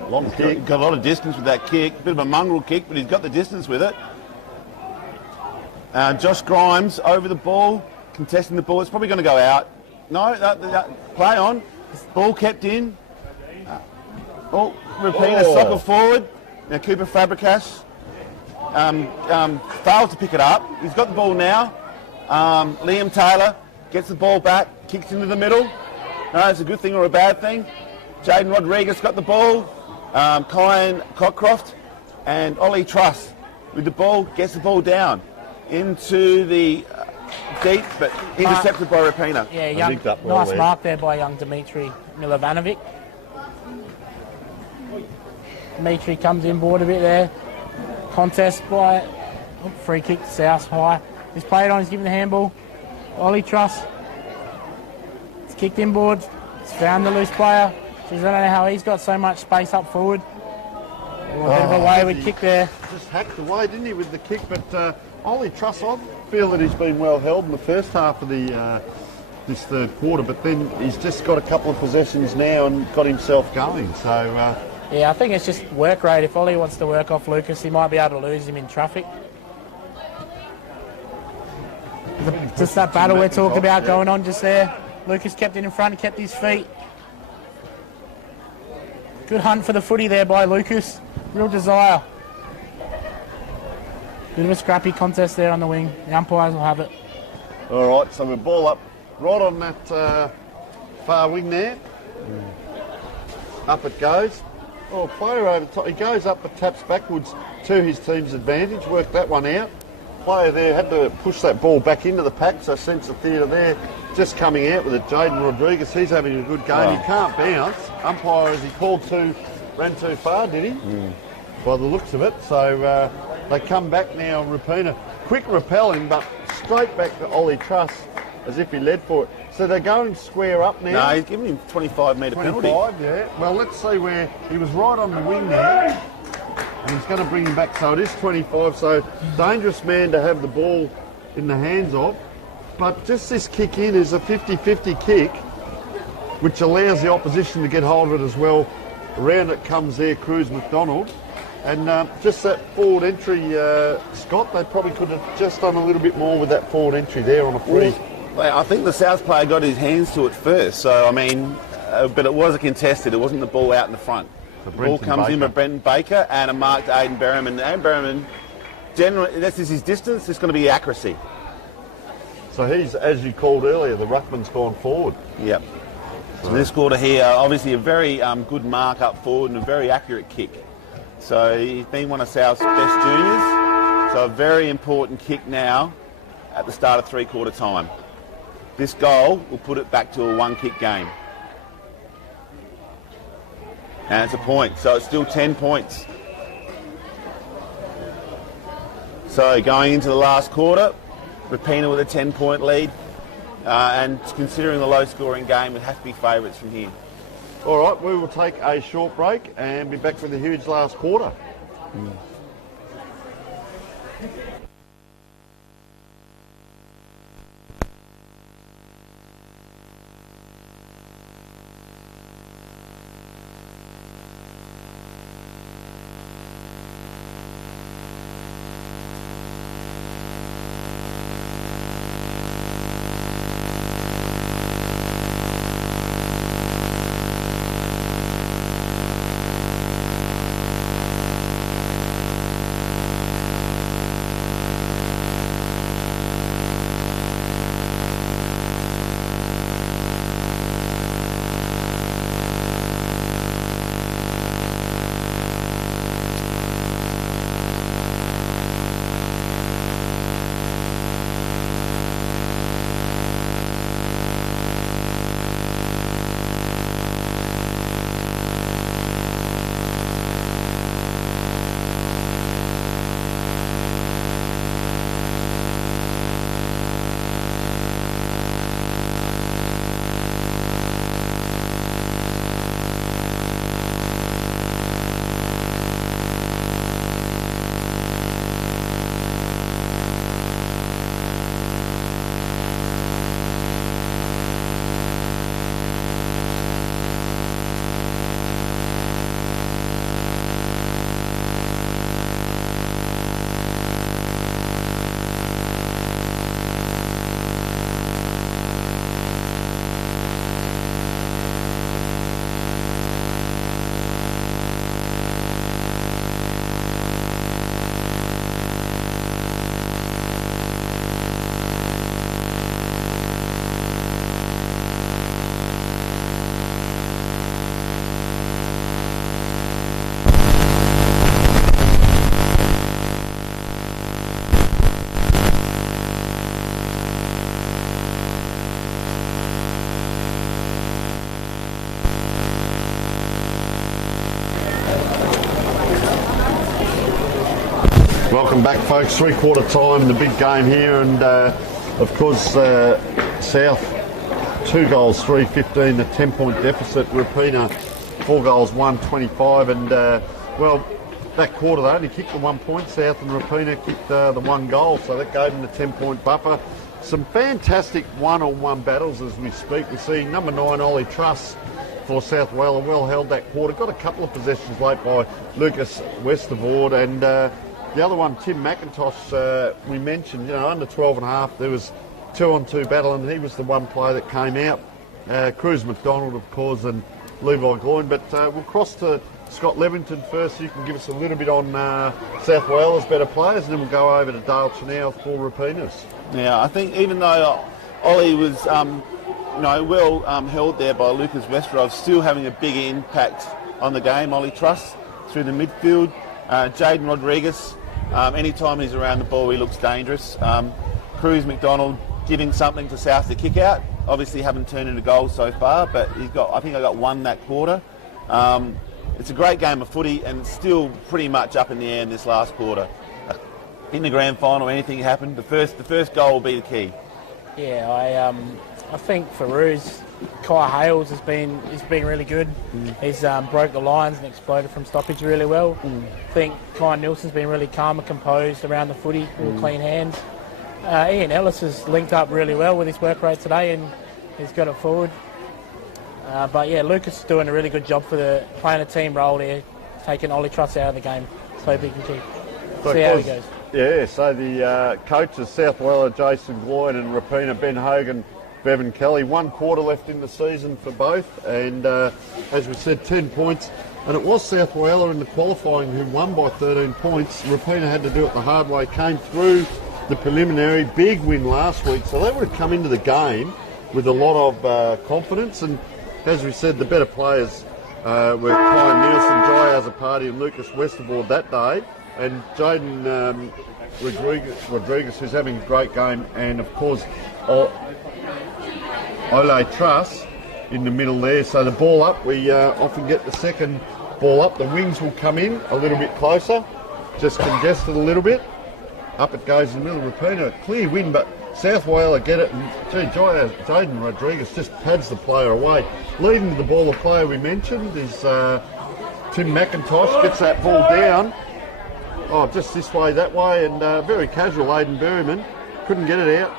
Long kick. Got a lot of distance with that kick. Bit of a mongrel kick, but he's got the distance with it. Josh Grimes over the ball, contesting the ball. It's probably going to go out. No, play on. Ball kept in. Rapina soccer forward. Now Cooper Fabricas failed to pick it up. He's got the ball now. Liam Taylor gets the ball back, kicks into the middle. No, it's a good thing or a bad thing. Jaden Rodriguez got the ball. Kyan Cockcroft and Ollie Truss with the ball, gets the ball down into the deep, but intercepted by Rapina. Yeah, young, nice mark there by young Dimitri Milovanovic. Dimitri comes inboard a bit there. Contest by free kick to South high. He's played on, he's given the handball. Ollie Truss. It's kicked inboard. It's found the loose player. Jeez, I don't know how he's got so much space up forward. A bit of a wayward kick there. Just hacked away, didn't he, with the kick? But Ollie Truss, I feel that he's been well held in the first half of the this third quarter, but then he's just got a couple of possessions now and got himself going. So yeah, I think it's just work rate. If Ollie wants to work off Lucas, he might be able to lose him in traffic. Just that battle we're talking about going on just there. Lucas kept it in front, kept his feet. Good hunt for the footy there by Lucas. Real desire. Bit of a scrappy contest there on the wing. The umpires will have it. all right, so we ball up right on that far wing there. Up it goes. Oh, player over top. He goes up but taps backwards to his team's advantage. Worked that one out. Player there had to push that ball back into the pack, so sense of theatre there. Just coming out with it, Jaden Rodriguez. He's having a good game. He can't bounce. Umpire, as he called to, ran too far, did he? By the looks of it. So they come back now. Rapina, quick repelling, but straight back to Ollie Truss as if he led for it. So they're going square up now. No, he's giving him 25-metre penalty. 25, yeah. Well, let's see where he was right on the wing there. And he's going to bring him back, so it is 25. So dangerous man to have the ball in the hands of. But just this kick in is a 50-50 kick, which allows the opposition to get hold of it as well. Around it comes there, Cruz McDonald. And just that forward entry, Scott, they probably could have just done a little bit more with that forward entry there on a free. Well, I think the South player got his hands to it first, so I mean, but it was a contested, it wasn't the ball out in the front. The ball comes in by Brenton Baker and a mark to Aidan Berryman. Aidan Berryman, generally, this is his distance, it's going to be accuracy. So he's, as you called earlier, the ruckman's gone forward. Yep. So this quarter here, obviously a very good mark up forward and a very accurate kick. So he's been one of South's best juniors. So a very important kick now at the start of three-quarter time. This goal will put it back to a one-kick game. And it's a point, so it's still 10 points. So going into the last quarter, Rapina with a 10-point lead. And considering the low-scoring game, it has to be favourites from here. All right, we will take a short break and be back for the huge last quarter. Welcome back, folks. Three-quarter time, the big game here, and of course, South 2 goals, 3-15, a 10-point deficit. Rapina 4 goals, 1-25, and well, that quarter they only kicked the 1 point. South and Rapina kicked the 1 goal, so that gave them the 10-point buffer. Some fantastic one-on-one battles as we speak. We see number 9 Ollie Truss for South Whyalla well held that quarter. Got a couple of possessions late by Lucas Westervoort, and the other one, Tim McIntosh, we mentioned, under 12.5, there was 2-on-2 battle, and he was the one player that came out. Cruz McDonald, of course, and Levi Gloin. But we'll cross to Scott Levington first. You can give us a little bit on South Whyala's better players, and then we'll go over to Dale Chanel for Rapinas. Yeah, I think even though Ollie was well held there by Lucas Westerov, still having a big impact on the game. Ollie Truss through the midfield. Jaden Rodriguez, anytime he's around the ball, he looks dangerous. Cruz McDonald giving something to South to kick out. Obviously haven't turned into goals so far, but I think I got 1 that quarter. It's a great game of footy and still pretty much up in the air in this last quarter. In the grand final, anything happened, the first goal will be the key. Yeah, I think for Roos, Kai Hales has been really good. He's broke the lines and exploded from stoppage really well. I think Kai Nielsen's been really calm and composed around the footy, with clean hands. Ian Ellis has linked up really well with his work rate today, and he's got it forward. But yeah, Lucas is doing a really good job playing a team role here, taking Ollie Truss out of the game so he can keep. See how he goes. Yeah, so the coaches, South Whyalla, Jason Gloin, and Rapina, Ben Hogan, Bevan Kelly. 1 quarter left in the season for both, and as we said, 10 points. And it was South Whyalla in the qualifying who won by 13 points. Rapina had to do it the hard way, came through the preliminary, big win last week, so they would have come into the game with a lot of confidence. And as we said, the better players were Klein Nielsen, Jai Azapati and Lucas Westervoort that day, and Jaden Rodriguez, who's having a great game, and of course Ole Truss in the middle there. So the ball up, we often get the second ball up. The wings will come in a little bit closer, just congested a little bit. Up it goes in the middle. Rapina, clear win, but South Whyalla get it, and Jaden Rodriguez just pads the player away. Leading to the ball, the player we mentioned is Tim McIntosh, gets that ball down. Just this way, that way, and very casual Aiden Berryman. Couldn't get it out.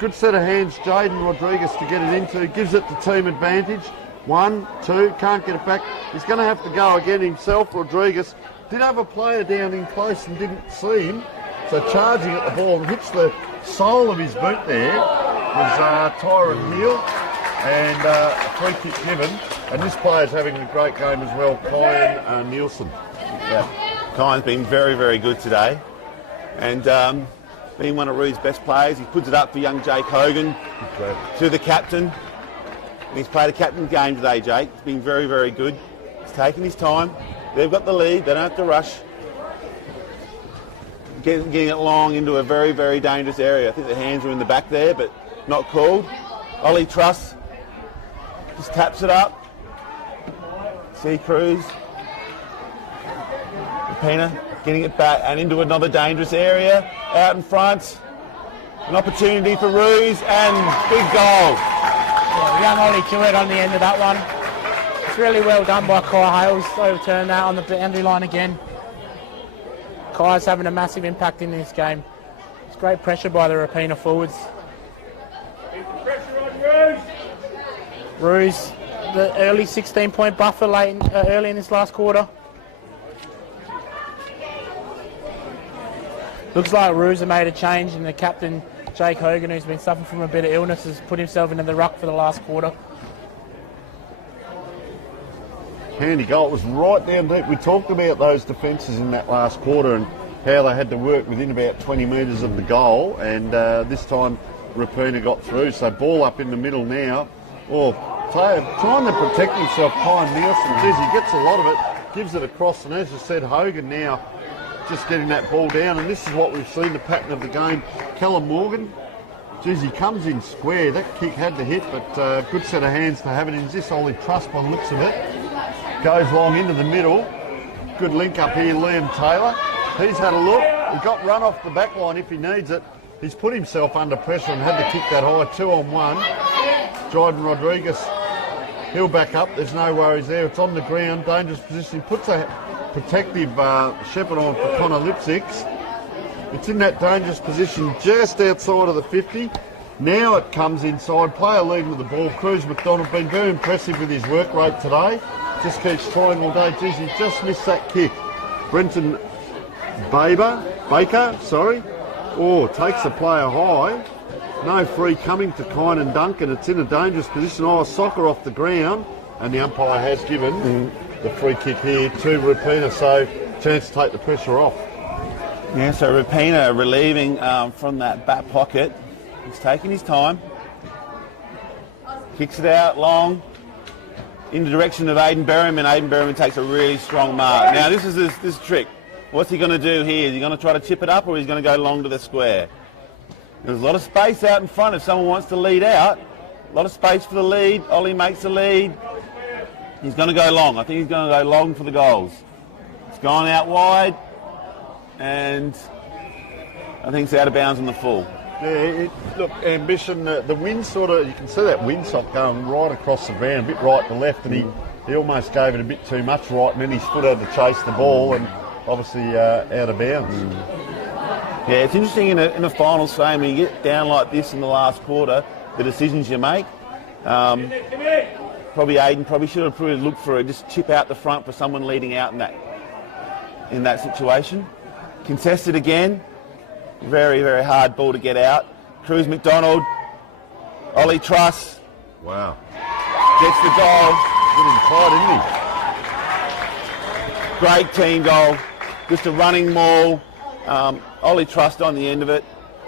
Good set of hands, Jaden Rodriguez to get it into. Gives it the team advantage. 1, 2, can't get it back. He's going to have to go again himself, Rodriguez. Did have a player down in close and didn't see him. So charging at the ball, hits the sole of his boot there. Was Tyron Hill, and a free kick given. And this player's having a great game as well, Kyan Nielsen. Yeah. Kyan's been very, very good today, and being one of Rude's best players. He puts it up for young Jake Hogan, to the captain. And he's played a captain's game today, Jake. He's been very, very good. He's taken his time. They've got the lead. They don't have to rush. Getting it long into a very, very dangerous area. I think the hands are in the back there, but not called. Ollie Truss just taps it up. See Cruz. Rapina getting it back and into another dangerous area. Out in front. An opportunity for Ruse and big goal. Yeah, young Ollie Jewett on the end of that one. It's really well done by Kai Hales. Overturn that on the boundary line again. Kai's having a massive impact in this game. It's great pressure by the Rapina forwards. Ruse, the early 16-point buffer early in this last quarter. Looks like Ruse have made a change, and the captain, Jake Hogan, who's been suffering from a bit of illness, has put himself into the ruck for the last quarter. Handy goal. It was right down deep. We talked about those defences in that last quarter and how they had to work within about 20 metres of the goal, and this time Rapina got through. So ball up in the middle now. Player trying to protect himself, Kyan Nielsen. He gets a lot of it, gives it across, and as you said, Hogan now just getting that ball down, and this is what we've seen, the pattern of the game. Callum Morgan, he comes in square. That kick had to hit, but good set of hands to have it in. Is this Ollie Truss by the looks of it? Goes long into the middle. Good link up here, Liam Taylor. He's had a look. He got run off the back line if he needs it. He's put himself under pressure and had to kick that high. 2-on-1. Jordan Rodriguez, he'll back up. There's no worries there. It's on the ground, dangerous position. He puts a protective shepherd on for Connor Lipsicks. It's in that dangerous position just outside of the 50. Now it comes inside. Player leading with the ball. Cruz McDonald been very impressive with his work rate today. Just keeps trying all day. Geez, he just missed that kick. Brenton Baker, takes the player high. No free coming to Kynan Duncan. It's in a dangerous position. Soccer off the ground, and the umpire has given the free kick here to Rapina, so chance to take the pressure off. Yeah, so Rapina relieving from that back pocket. He's taking his time. Kicks it out long in the direction of Aiden Berryman. Aiden Berryman takes a really strong mark. Now this is this trick. What's he going to do here? Is he going to try to chip it up, or is he going to go long to the square? There's a lot of space out in front if someone wants to lead out. A lot of space for the lead. Ollie makes the lead. He's going to go long. I think he's going to go long for the goals. It's gone out wide, and I think it's out of bounds on the full. Yeah, look, ambition, the wind sort of, you can see that windsock going right across the ground, a bit right to left, and he almost gave it a bit too much right, and then his foot had to chase the ball, and obviously out of bounds. Yeah, it's interesting in a final frame, when you get down like this in the last quarter, the decisions you make. Probably Aiden should have looked for just chip out the front for someone leading out in that situation. Contested again. Very, very hard ball to get out. Cruz McDonald, Ollie Truss. Wow. Gets the goal. Good inside, isn't he? Great team goal. Just a running maul. Ollie Truss on the end of it.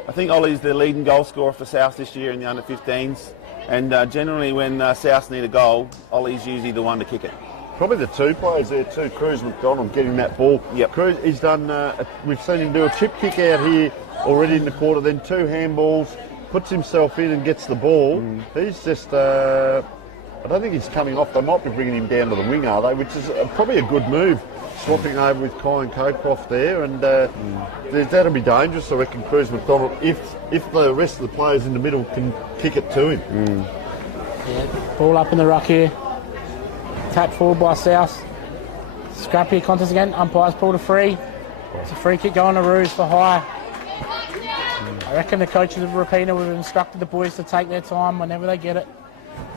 I think Ollie's the leading goal scorer for South this year in the under-15s. And generally when South need a goal, Ollie's usually the one to kick it. Probably the two players there too, Cruz McDonald getting that ball. Yep. Cruz, he's done, we've seen him do a chip kick out here already in the quarter, then two handballs, puts himself in and gets the ball. He's just, I don't think he's coming off. They might be bringing him down to the wing, are they? Which is probably a good move, swapping over with Kyan Codcroft there, and that'll be dangerous, I reckon, Cruz McDonald, if the rest of the players in the middle can kick it to him. Yeah, ball up in the ruck here. Tap forward by South. Scrappy contest again. Umpires pulled a free. It's a free kick going to Roos for high. I reckon the coaches of Rapina would have instructed the boys to take their time whenever they get it.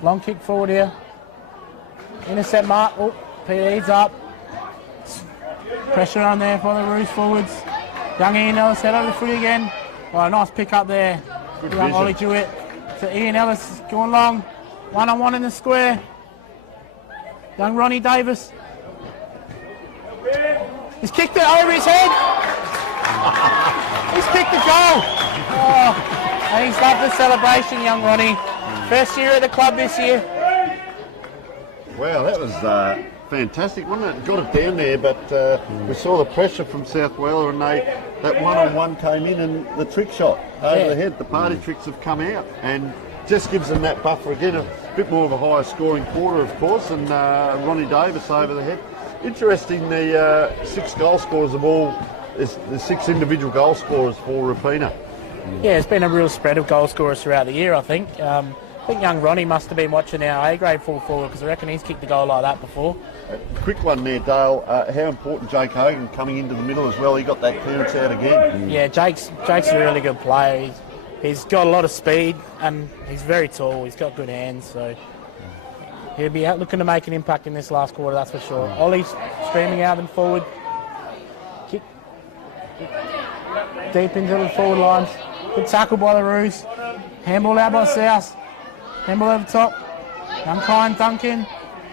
Long kick forward here. Intercept mark. Oh, PD's up. Pressure on there for the Roos forwards. Young Ian Ellis head over the foot again. Oh, nice pick up there. Good Young vision. Ollie Jewett. To Ian Ellis going long. One-on-one in the square. Young Ronnie Davis. He's kicked it over his head. He's kicked the goal. Oh, and he's loved the celebration, young Ronnie. First year at the club this year. Wow, that was fantastic, wasn't it? Got it down there, but we saw the pressure from South Whyalla, and that one-on-one came in, and the trick shot over the head. The party tricks have come out, and just gives them that buffer again. A bit more of a higher scoring quarter, of course, and Ronnie Davis over the head. Interesting, the 6 goal scorers of all, the 6 individual goal scorers for Rapina. Yeah, it's been a real spread of goal scorers throughout the year, I think. I think young Ronnie must have been watching our A-grade full forward, because I reckon he's kicked a goal like that before. Quick one there, Dale. How important Jake Hogan coming into the middle as well. He got that clearance out again. Yeah, Jake's a really good player. He's got a lot of speed, and he's very tall. He's got good hands, so he'll be out looking to make an impact in this last quarter, that's for sure. Ollie's streaming out and forward. Kick deep into the forward lines. Good tackle by the Roos. Handball out by South. Handball over the top. Young Kyan Duncan.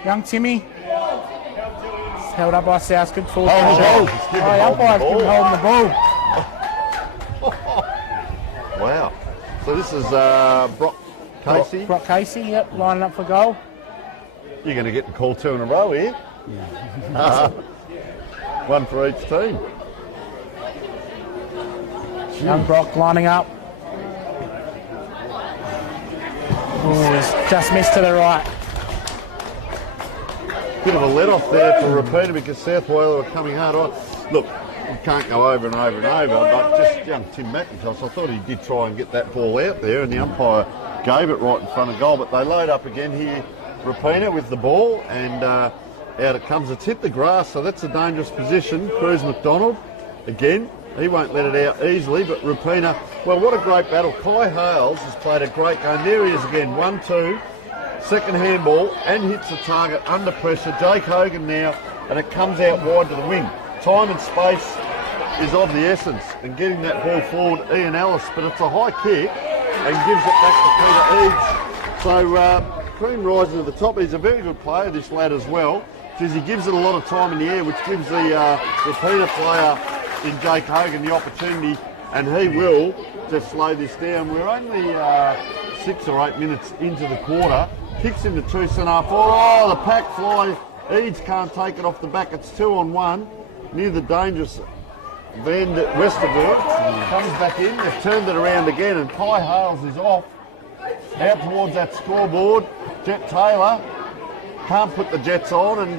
Young Timmy. It's held up by South. Good forward. The umpire's holding the ball. Wow. So this is Brock Casey. Brock Casey, yep, lining up for goal. You're going to get the call 2 in a row here. One for each team. Young Brock lining up. Oh, he's just missed to the right. Bit of a let-off there for Rapina, because South Whyalla are coming hard on. Look, can't go over and over and over, but just young Tim McIntosh, I thought he did try and get that ball out there, and the umpire gave it right in front of goal, but they load up again here, Rapina with the ball, and out it comes. It's hit the grass, so that's a dangerous position. Cruz McDonald, again, he won't let it out easily, but Rapina, well, what a great battle. Kai Hales has played a great game. There he is again, 1-2, second handball, and hits the target under pressure. Jake Hogan now, and it comes out wide to the wing. Time and space is of the essence, and getting that ball forward, Ian Ellis, but it's a high kick, and gives it back to Peter Eads. So, Cream rising to the top. He's a very good player, this lad as well, because he gives it a lot of time in the air, which gives the Peter player in Jake Hogan the opportunity, and he will just slow this down. We're only 6 or 8 minutes into the quarter. Kicks into 2 centre forward. Oh, the pack fly. Eads can't take it off the back. It's 2-on-1 near the dangerous Van Westerveld. Comes back in. They've turned it around again, and Kai Hales is off out towards that scoreboard. Jet Taylor can't put the Jets on, and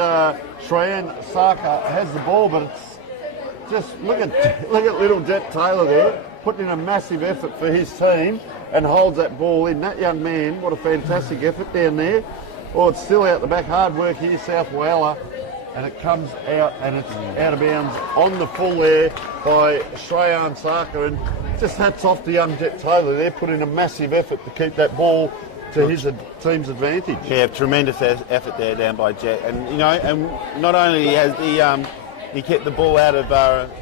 Shreyan Saka has the ball, but it's just look at little Jet Taylor there putting in a massive effort for his team and holds that ball in. That young man, what a fantastic effort down there. Well, it's still out the back. Hard work here, South Whyalla, and it comes out, and it's out of bounds on the full there by Shreyan Saka, and just hats off to young Jet Taylor there, put in a massive effort to keep that ball to his team's advantage. Yeah, tremendous effort there down by Jet, and and not only has he kept the ball out of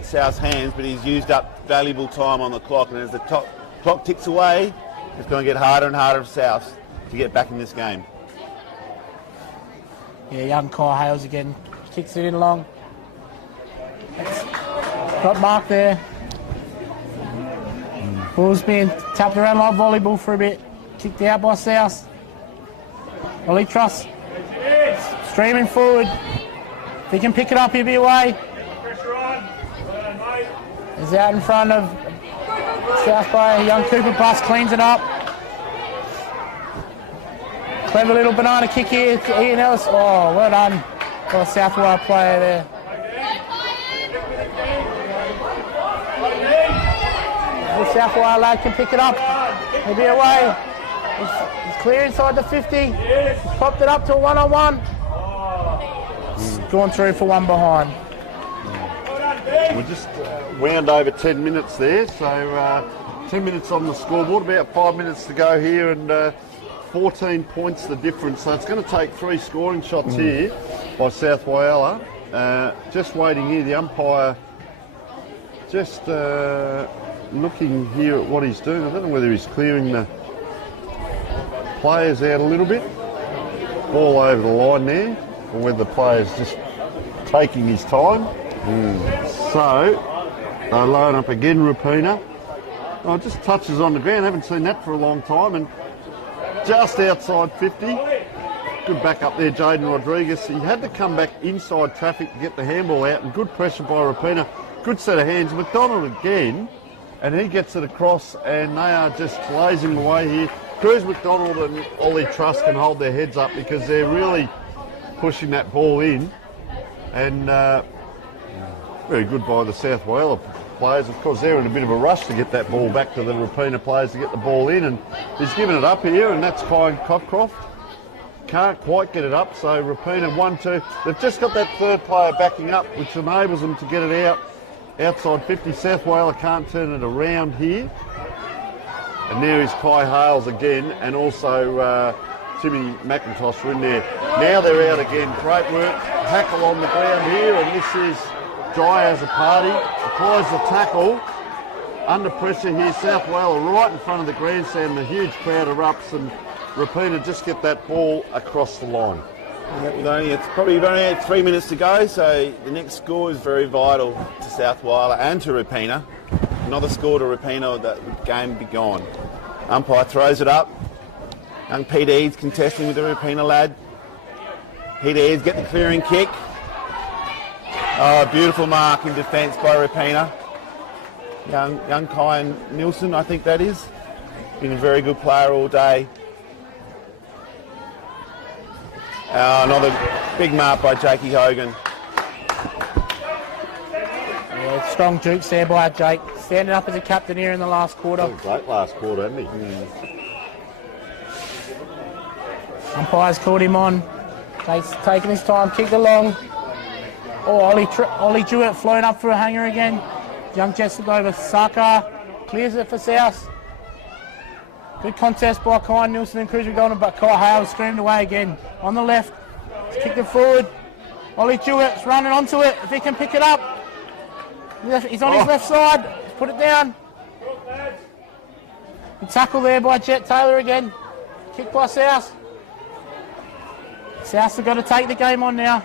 South's hands, but he's used up valuable time on the clock, and as the clock ticks away, it's going to get harder and harder for South to get back in this game. Yeah, young Kai Hales again kicks it in long. Got Mark there. Ball's being tapped around like volleyball for a bit. Kicked out by South. Ollie Truss streaming forward. If he can pick it up, he'll be away. He's out in front of South by young Cooper Bus, cleans it up. Clever little banana kick here to Ian Ellis. Oh, well done by a South Whyalla player there. The South Whyalla lad can pick it up. He'll be away. He's clear inside the 50. He's popped it up to a 1-on-1. He's gone through for one behind. We're just wound over 10 minutes there, so 10 minutes on the scoreboard, about 5 minutes to go here, and 14 points the difference. So it's going to take 3 scoring shots here by South Whyalla. Just waiting here, the umpire just looking here at what he's doing. I don't know whether he's clearing the players out a little bit, ball over the line there, or whether the player's just taking his time. So they load up again, Rapina. Oh, it just touches on the ground. Haven't seen that for a long time, and just outside 50. Good back up there, Jaden Rodriguez. He had to come back inside traffic to get the handball out, and good pressure by Rapina. Good set of hands. McDonald again, and he gets it across, and they are just blazing away here. Cruz McDonald and Ollie Truss can hold their heads up because they're really pushing that ball in, and very good by the South Whyalla players. Of course, they're in a bit of a rush to get that ball back to the Rapina players to get the ball in, and he's given it up here, and that's Kyan Cockcroft. Can't quite get it up, so Rapina 1-2. They've just got that third player backing up, which enables them to get it out outside 50. South Whyalla can't turn it around here. And there is Kai Hales again, and also Timmy McIntosh are in there. Now they're out again. Great work. Tackle on the ground here, and this is Dry as a party. Applies the tackle. Under pressure here, South Whyalla right in front of the grandstand. The huge crowd erupts, and Rapina just get that ball across the line. It's probably only 3 minutes to go, so the next score is very vital to South Whyalla and to Rapina. Another score to Rapina, that game be gone. Umpire throws it up. Young Peter Eads contesting with the Rapina lad. Peter Eads get the clearing kick. Oh, beautiful mark in defence by Rapina. Young Kyan Nielsen, I think that is. Been a very good player all day. Another big mark by Jakey Hogan. Yeah, strong jukes there by Jake. Standing up as a captain here in the last quarter. Great last quarter, hasn't he? Umpire's called him on. Jake's taking his time, kicked along. Oh, Ollie Jewett flown up for a hanger again. Young Jets look over. Saka clears it for South. Good contest by Kai Nielsen and Cruz McDonald, but Kai Hale screamed away again. On the left, he's kicked it forward. Ollie Jewett's running onto it. If he can pick it up. He's on his left side. He's put it down. Good tackle there by Jet Taylor again. Kick by South. Souths have got to take the game on now.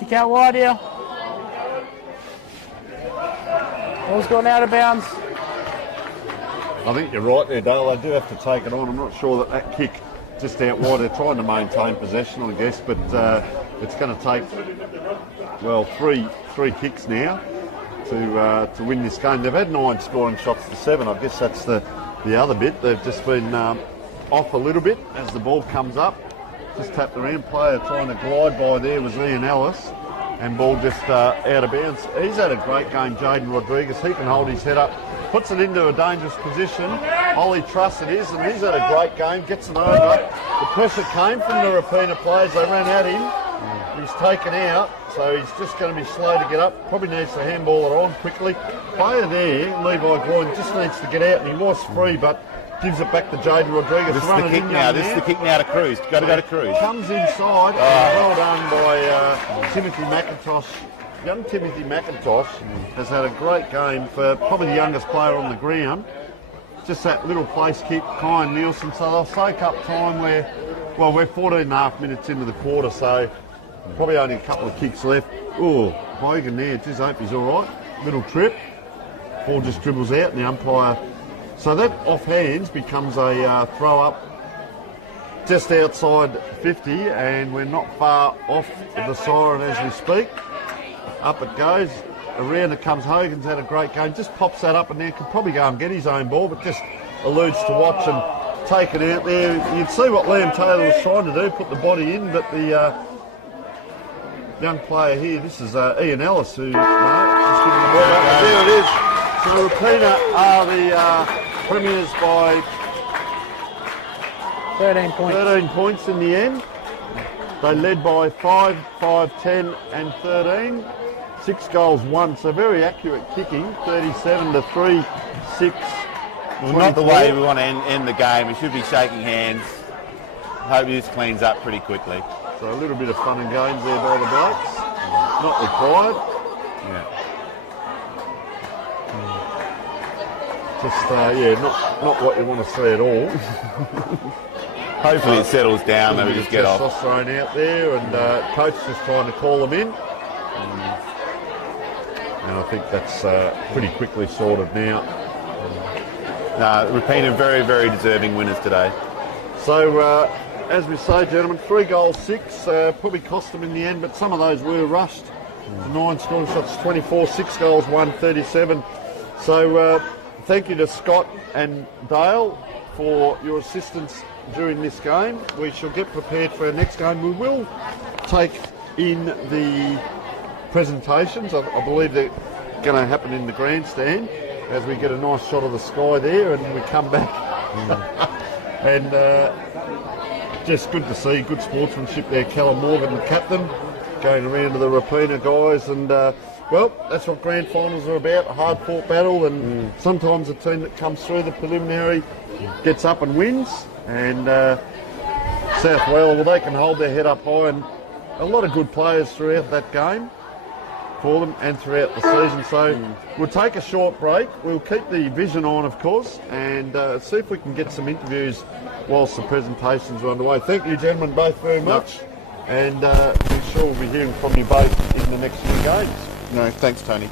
Kick out wide here. Ball's gone out of bounds. I think you're right there, Dale. They do have to take it on. I'm not sure that kick just out wide. They're trying to maintain possession, I guess, but it's going to take, well, three kicks now to win this game. They've had 9 scoring shots to 7. I guess that's the other bit. They've just been off a little bit as the ball comes up. Just tapped around. Player trying to glide by there was Ian Ellis, and ball just out of bounds. He's had a great game, Jaden Rodriguez. He can hold his head up, puts it into a dangerous position. Ollie Truss it is, and he's had a great game, gets it over. The pressure came from the Rapina players. They ran at him. He's taken out, so he's just going to be slow to get up. Probably needs to handball it on quickly. Player there, Levi Gloyn, just needs to get out, and he was free, but gives it back to Jaden Rodriguez. This is the kick now. This is the kick now to Cruz. Got to go to Cruz. Comes inside. Well done by Timothy McIntosh. Young Timothy McIntosh has had a great game for probably the youngest player on the ground. Just that little place kick, Kai Nielsen. So they'll soak up time where, well, we're 14 and a half minutes into the quarter, so probably only a couple of kicks left. Oh, Hogan there. Just hope he's all right. Little trip. Ball just dribbles out, and the umpire. So that off hands becomes a throw up just outside 50, and we're not far off the siren as we speak. Up it goes. Around it comes. Hogan's had a great game. Just pops that up and there. Could probably go and get his own ball, but just alludes to watch and take it out there. You'd see what Liam Taylor was trying to do, put the body in, but the young player here, this is Ian Ellis, who... just giving the ball back. There it is. So Rapina are the premiers by 13 points. 13 points in the end. They led by 5, 5, 10 and 13. 6 goals, 1. So very accurate kicking. 37 to 3, 6. Well, not the way we want to end the game. We should be shaking hands. Hope this cleans up pretty quickly. So a little bit of fun and games there by the Blokes. Not required. Yeah. Just, not what you want to see at all. Hopefully it settles down and we just get off. Testosterone out there, and coach just trying to call them in. And I think that's pretty quickly sorted now. Rapina very, very deserving winners today. So, as we say, gentlemen, 3 goals, 6. Probably cost them in the end, but some of those were rushed. 9 scoring shots, 24, 6 goals, 1, 37. So, thank you to Scott and Dale for your assistance during this game. We shall get prepared for our next game. We will take in the presentations. I believe they're going to happen in the grandstand as we get a nice shot of the sky there and we come back. And just good to see, good sportsmanship there. Callum Morgan, the captain, going around to the Rapina guys, and well, that's what grand finals are about, a hard-fought battle, and sometimes the team that comes through the preliminary gets up and wins, and South Whyalla, well, they can hold their head up high, and a lot of good players throughout that game for them and throughout the season. So we'll take a short break. We'll keep the vision on, of course, and see if we can get some interviews whilst the presentations are underway. Thank you, gentlemen, both very much, and I'm sure we'll be hearing from you both in the next few games. No, thanks, Tony.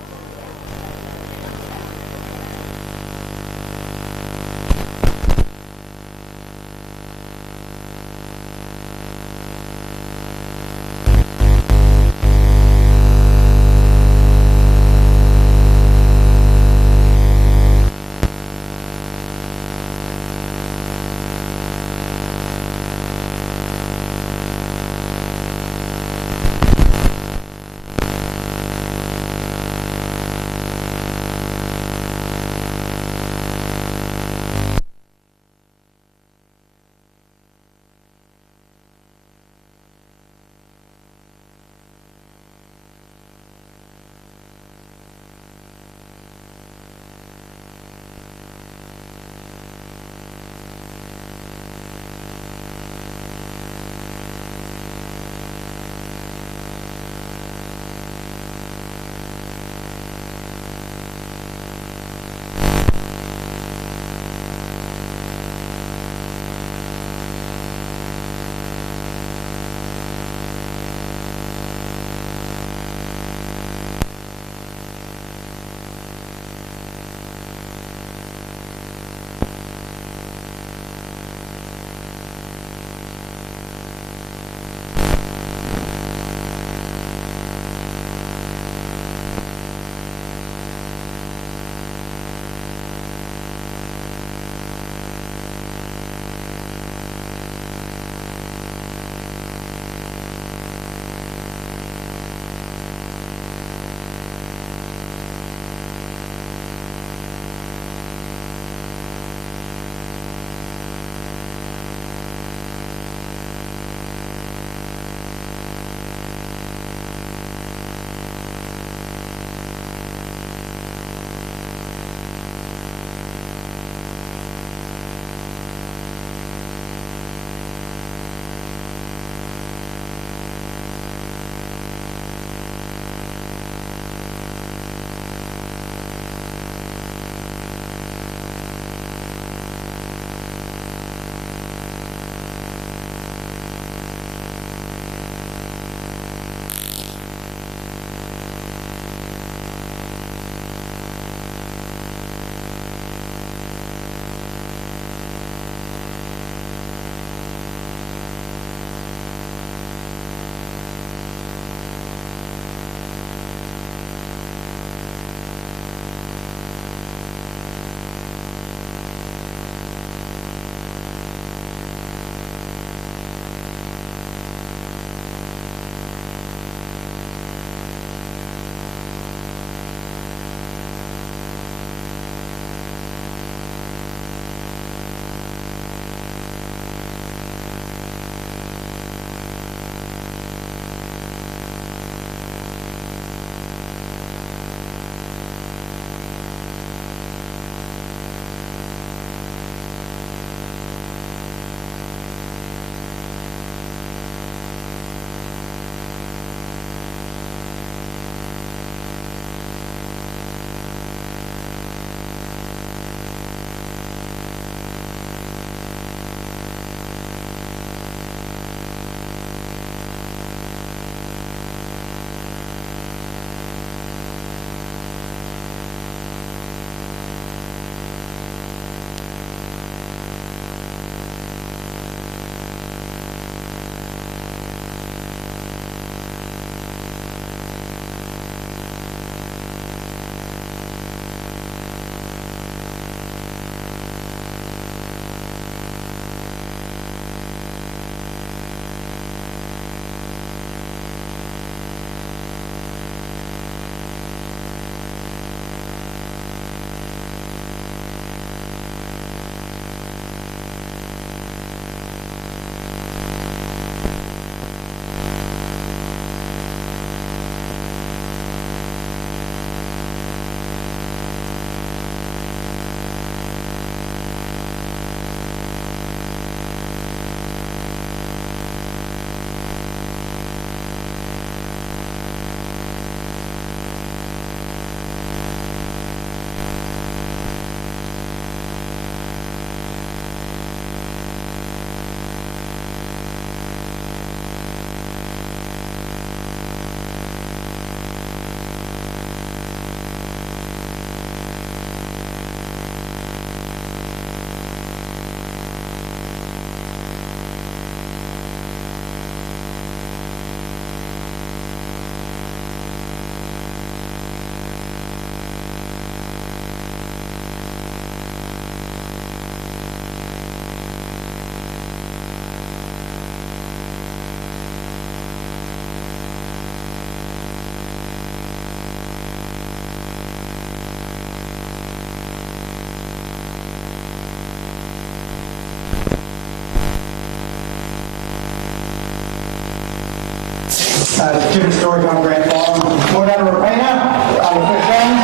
Different story on grand final. Brought out a repeater on the first round.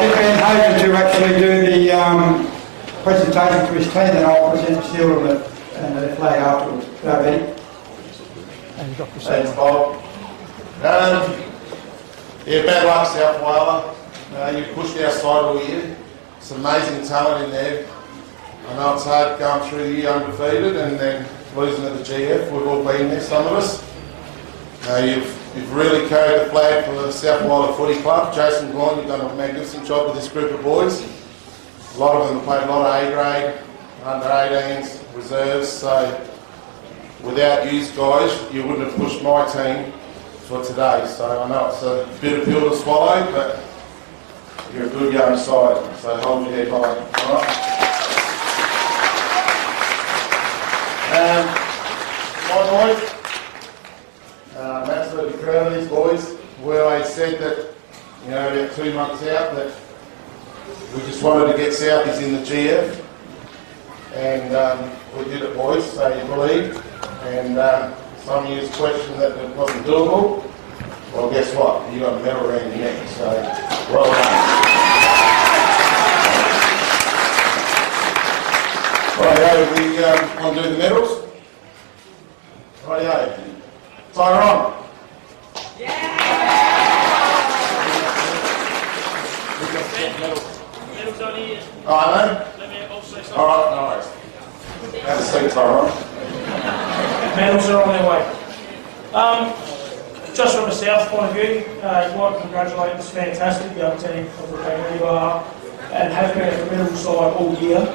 Big man Hogan to actually do the presentation to his team, and I'll present the shield and the flag afterwards. Go, Benny. Thanks, Bob. Yeah, bad luck, South Whyalla. You've pushed our side all year. Some amazing talent in there. I know it's hard going through the year undefeated and then losing at the GF. We've all been there, some of us. You've really carried the flag for the South Whyalla Footy Club. Jason Gordon, you've done a magnificent job with this group of boys. A lot of them have played a lot of A-grade, under-18s, reserves, so without you guys, you wouldn't have pushed my team for today. So I know it's a bitter pill to swallow, but you're a good young side, so hold your head high. All right? My boys, I'm absolutely proud of these boys. We always said that, you know, about 2 months out, that we just wanted to get Southies in the GF, and we did it, boys, so you believed. And some of you questioned that it wasn't doable. Well, guess what? You got a medal around your neck, so well done. Rightio, we want to do the medals? Rightio. Tyrone. Medals on here. Oh, I know. Let me also say All right, no worries. Have a seat, Tyrone. medals are on their way. Just from a South point of view, I'd like to congratulate this fantastic young team of Repeater you are and have been a formidable side all year.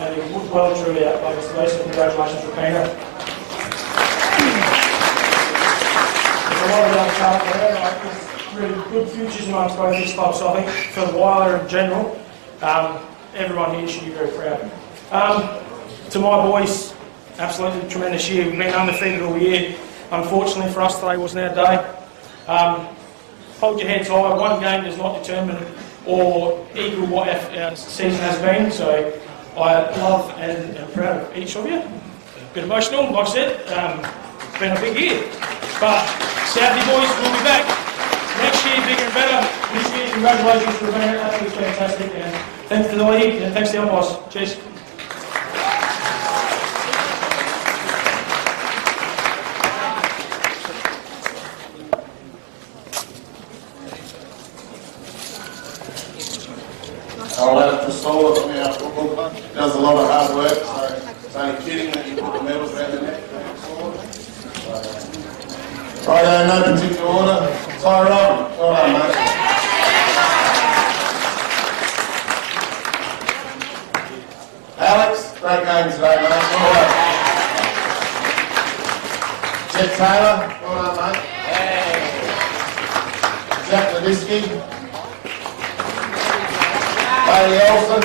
And you've well and truly outplayed us today, so congratulations, Repeater. There's a lot of young talent there, there's really good futures amongst both these clubs, so I think for the Whyalla in general, everyone here should be very proud. To my boys, absolutely tremendous year. We've been undefeated all year. Unfortunately for us, today wasn't our day. Hold your heads high. One game does not determine or equal what our season has been. So I love and am proud of each of you. A bit emotional, like I said. It's been a big year. But Southie boys will be back next year, bigger and better. This year, congratulations for being here. I think it's fantastic. And thanks to the league and thanks to the umpires. Cheers. I'll have to solve it from our football club. Does a lot of hard work, so it's only kidding that you put the medals around the neck. Right, no particular order. Tyrone, well done, mate. Alex, great game today, mate. Well done. Jeff Taylor, well done, mate. Jack Ladisky. Bailey Olsen,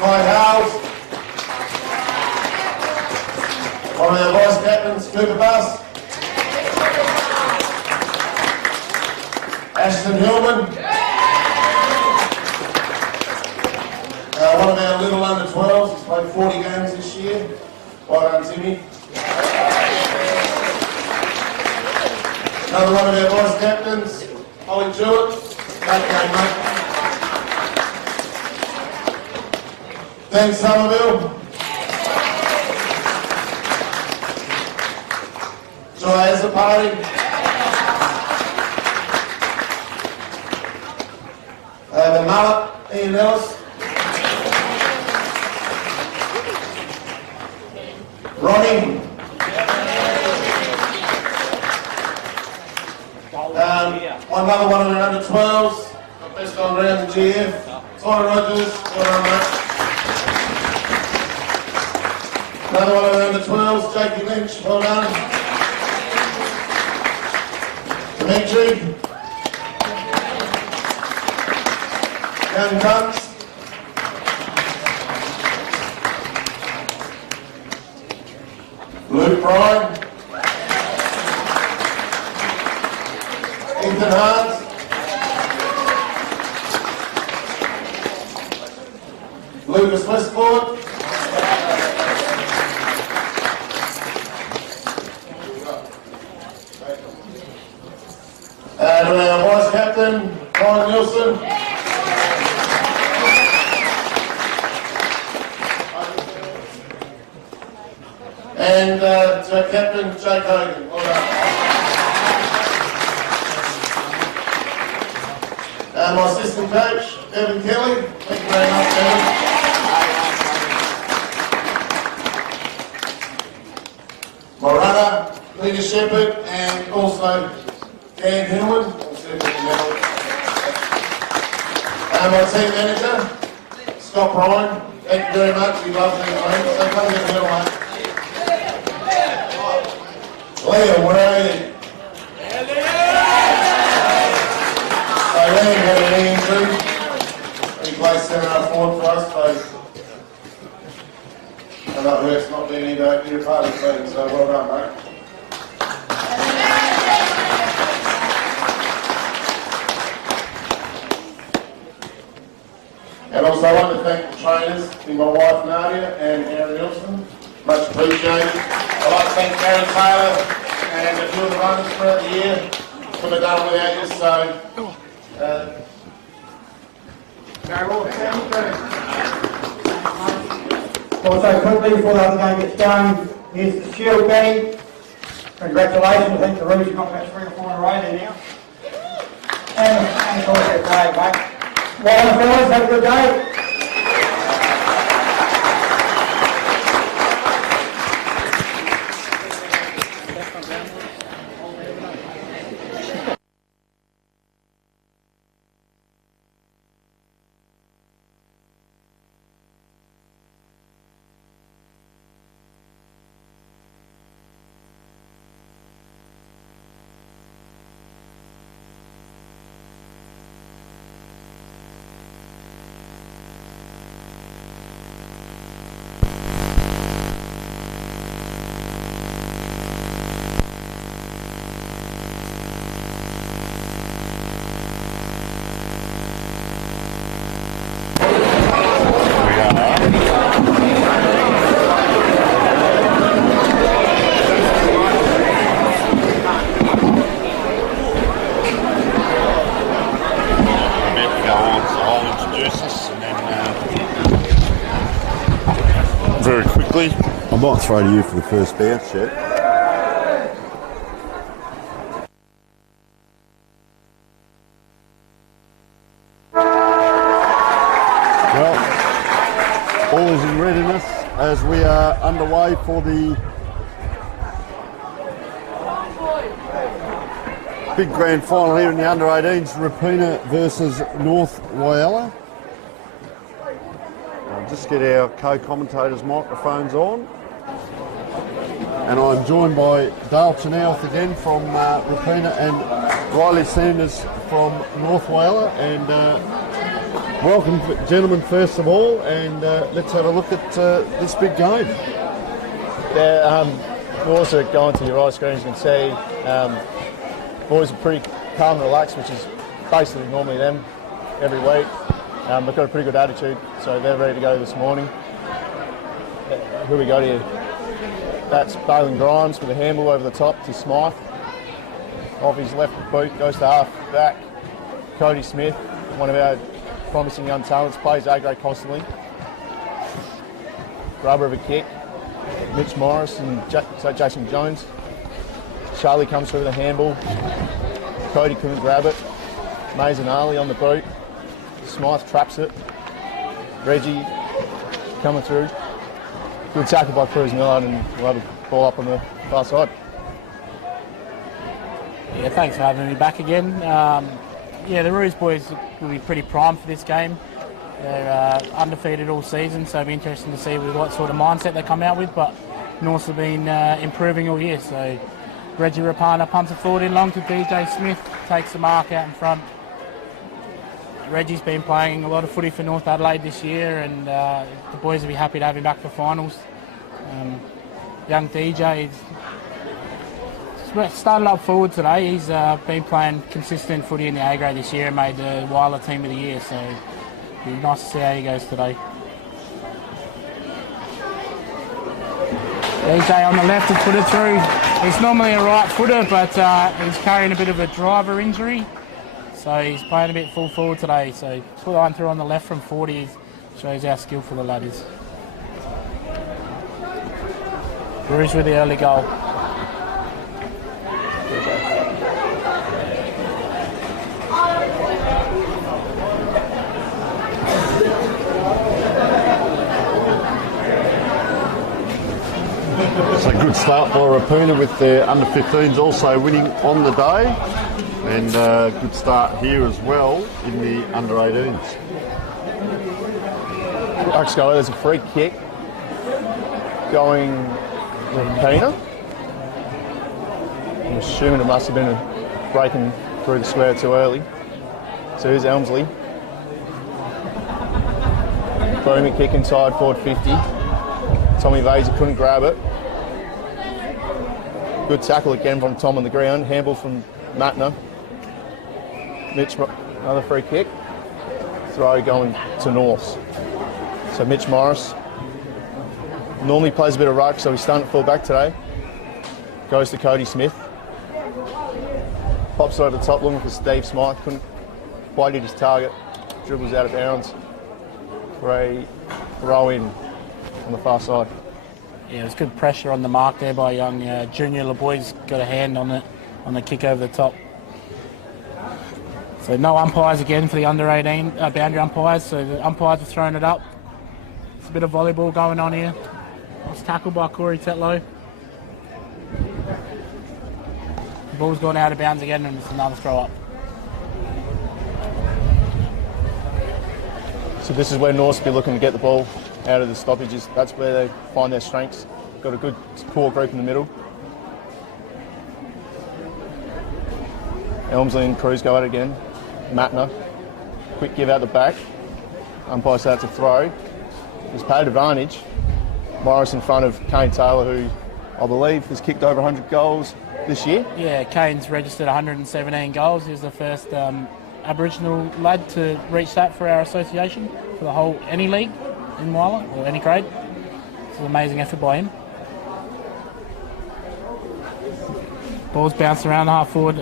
Mike Howes, one of our vice captains, Cooper Bus, Ashton Hillman, one of our little under 12s, he's played 40 games this year. Well done, Timmy. Another one of our vice captains, Ollie Jewett. Great game, mate. Thanks, Somerville. Joy as a party. The mullet, Ian Ellis. Ronnie. Another one of our under 12s, best on round the GF. Ty Rogers, well done, mate. Another one of our under 12s, Jakey Lynch, well done. Dimitri. Young Cunts. Luke Bryan. Ethan Hart. Lucas Westport. captain, Jake Hogan. Well done. And my assistant coach, Evan Kelly. Thank you very much, Evan. My runner, Leader Shepherd, and also Dan Hinwood. And my team manager, Scott Bryan. Thank you very much. We love these things. So come get the middle, mate. Leo, where are you? So Liam had an knee injury. He plays centre forward for us, so I know it's not being either a part of the team, so well done, mate. And also I want to thank the trainers, my wife Nadia and Aaron Nielsen. Much appreciated. I'd like to thank Karen Taylor and a few of the runners throughout the year. Couldn't have done it without you, so Also quickly, before the other game gets going, here's the shield, Benny. Congratulations, I think the Roos have got about 3 or 4 in a row there now. And of course their flag, mate. Well done, fellas, have a good day. Very quickly. I might throw to you for the first bounce, yeah. Well, all is in readiness as we are underway for the big grand final here in the under-18s, Rapina versus North Whyalla. Just get our co-commentators' microphones on. And I'm joined by Dale Chenoweth again from Rapina and Riley Sanders from North Whyalla. And welcome, gentlemen, first of all. And let's have a look at this big game. Yeah, we're also going to your eye screen, as you can see. Boys are pretty calm and relaxed, which is basically normally them every week. They've got a pretty good attitude, so they're ready to go this morning. Who we got here? That's Balin Grimes with a handball over the top to Smythe. Off his left boot, goes to half back. Cody Smith, one of our promising young talents, plays A-grade constantly. Rubber of a kick. Mitch Morris and Jason Jones. Charlie comes through with a handball. Cody couldn't grab it. Mays and Ali on the boot. Smythe traps it. Reggie coming through. Good tackle by Cruz Millard, and we'll have a ball up on the far side. Yeah, thanks for having me back again. Yeah, the Roos boys will be pretty primed for this game. They're undefeated all season, so it'll be interesting to see with what sort of mindset they come out with, but Norths have been improving all year, so Reggie Rapana punts it forward in long to DJ Smith, takes the mark out in front. Reggie's been playing a lot of footy for North Adelaide this year, and the boys will be happy to have him back for finals. Young DJ started up forward today. He's been playing consistent footy in the A grade this year and made the Whyalla team of the year, so it'll be nice to see how he goes today. DJ on the left has put it through. He's normally a right footer, but he's carrying a bit of a driver injury. So he's playing a bit full forward today. So put one through on the left from 40, shows how skillful the lad is. Bruce with the early goal. So good start by Rapuna with their under-15s also winning on the day. And good start here as well in the under-18s. Oxgo, there's a free kick going Rapuna. I'm assuming it must have been a breaking through the square too early. So here's Elmsley. Booming kick inside, forward 50. Tommy Vasey couldn't grab it. Good tackle again from Tom on the ground. Handball from Matner. Mitch, another free kick. Throw going to North. So Mitch Morris normally plays a bit of ruck, so he's starting at full back today. Goes to Cody Smith. Pops it over the top, looking for Steve Smythe. Couldn't quite hit his target. Dribbles out of bounds for a throw in on the far side. Yeah, it was good pressure on the mark there by young Junior LeBoy's got a hand on it on the kick over the top. So no umpires again for the under-18 boundary umpires. So the umpires have thrown it up. It's a bit of volleyball going on here. It's tackled by Corey Tetlow. The ball's gone out of bounds again, and it's another throw up. So this is where North's be looking to get the ball out of the stoppages. That's where they find their strengths. Got a good core group in the middle. Elmsley and Cruz go at it again. Matner, quick give out the back. Umpire said it's a throw. He's paid advantage. Morris in front of Kane Taylor, who I believe has kicked over 100 goals this year. Yeah, Kane's registered 117 goals. He was the first Aboriginal lad to reach that for our association, for the whole any league in Whyalla, or any grade. It's an amazing effort by him. Ball's bounced around the half forward.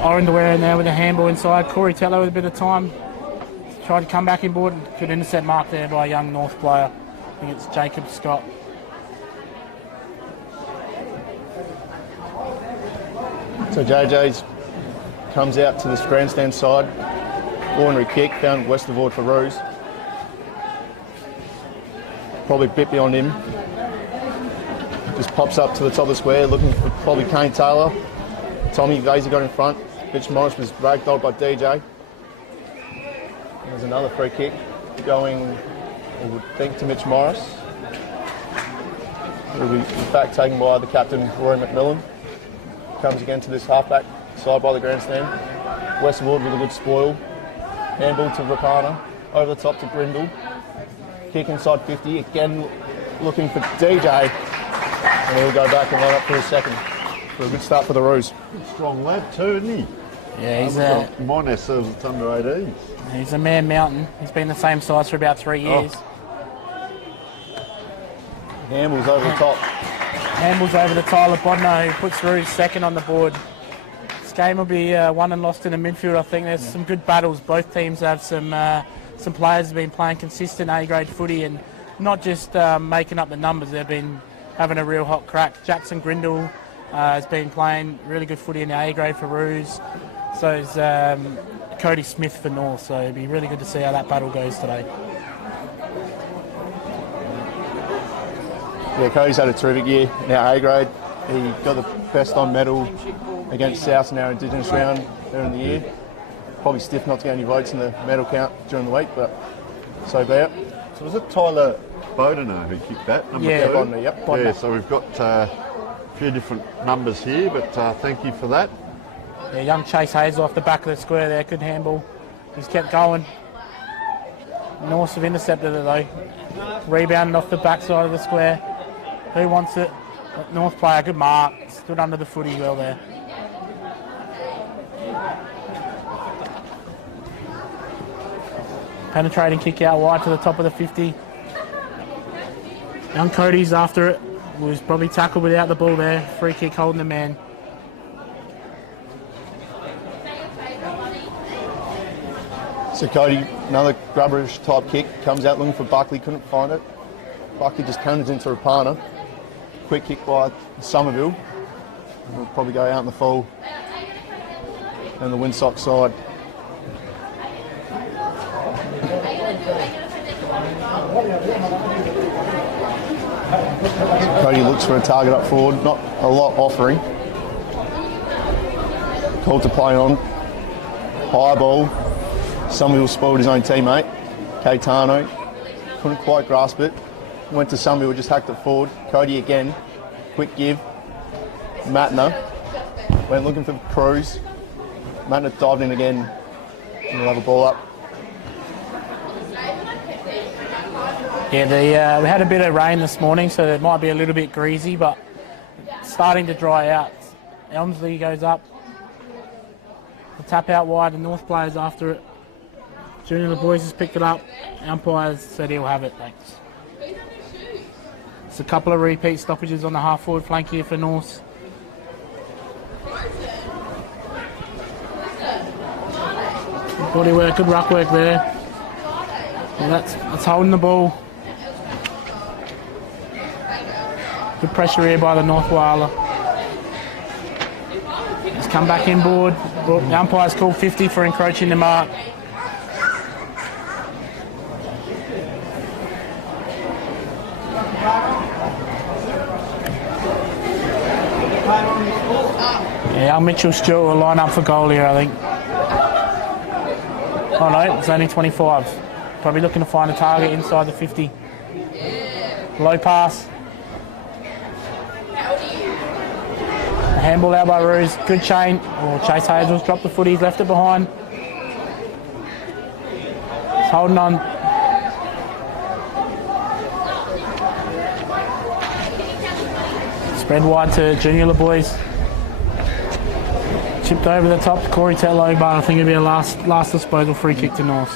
Orendaware in there with a handball inside. Corey Tello with a bit of time. Tried to come back inboard. Good intercept mark there by a young North player. I think it's Jacob Scott. So JJ's comes out to this grandstand side. Ordinary kick, found Westervoort for Ruse. Probably a bit beyond him. Just pops up to the top of the square, looking for probably Kane Taylor. Tommy Vasey got in front. Mitch Morris was ragdolled by DJ. There's another free kick going, I would think, to Mitch Morris. It'll be back taken by the captain, Rory McMillan. Comes again to this halfback side by the grandstand. Westervoort with a good spoil. Handball to Rapana. Over the top to Grindle. Kick inside 50. Again looking for DJ. And he'll go back and line up for a second. For a good start for the Roos. Strong lad too, isn't he? Yeah, he's Mine serves at under 18s. He's a man mountain. He's been the same size for about 3 years. Handball's over the top. Handball's over to Tyler Bodno, who puts Roos second on the board. This game will be won and lost in the midfield. I think there's some good battles. Both teams have some players have been playing consistent A-grade footy and not just making up the numbers. They've been having a real hot crack. Jackson Grindle has been playing really good footy in the A-grade for Roos. So is Cody Smith for North. So it'll be really good to see how that battle goes today. Yeah, Cody's had a terrific year in our A-grade. He got the best on medal against South in our Indigenous round earlier in the year. Probably stiff not to get any votes in the medal count during the week, but so be it. So was it Tyler Bodeno who kicked that? Number 2? Bodeno, yep. Bodeno. Yeah, so we've got a few different numbers here, but thank you for that. Yeah, young Chase Hazel off the back of the square there, good handball. He's kept going. North have intercepted it though. Rebounded off the backside of the square. Who wants it? North player, good mark. Stood under the footy well there. Penetrating kick out wide to the top of the 50. Young Cody's after it. Was probably tackled without the ball there. Free kick holding the man. So Cody, another grubberish type kick, comes out looking for Buckley, couldn't find it. Buckley just comes into Rapana. Quick kick by Somerville. We'll probably go out in the full and the Windsock side. Cody looks for a target up forward, not a lot offering. Called to play on. High ball. Somerville spoiled his own teammate. Caetano couldn't quite grasp it. Went to Somerville, just hacked it forward. Cody again. Quick give. Matner went looking for Cruz. Matner dived in again. And we'll have a ball up. Yeah, we had a bit of rain this morning, so it might be a little bit greasy, but it's starting to dry out. Elmsley goes up. The tap out wide, the North players after it. Junior the boys has picked it up. Umpires said he'll have it, thanks. It's a couple of repeat stoppages on the half forward flank here for North. Good body work, good ruck work there. And that's holding the ball. Good pressure here by the North Whyalla. He's come back inboard. The umpire's called 50 for encroaching the mark. Yeah, Mitchell Stewart will line up for goal here, I think. Oh no, it's only 25. Probably looking to find a target inside the 50. Low pass. A handball out by Ruse. Good chain. Oh, Chase Hazel's dropped the foot. He's left it behind. He's holding on. Spread wide to Junior LeBoys. Chipped over the top to Corey Tetlow, but I think it'll be a last disposal free kick to North.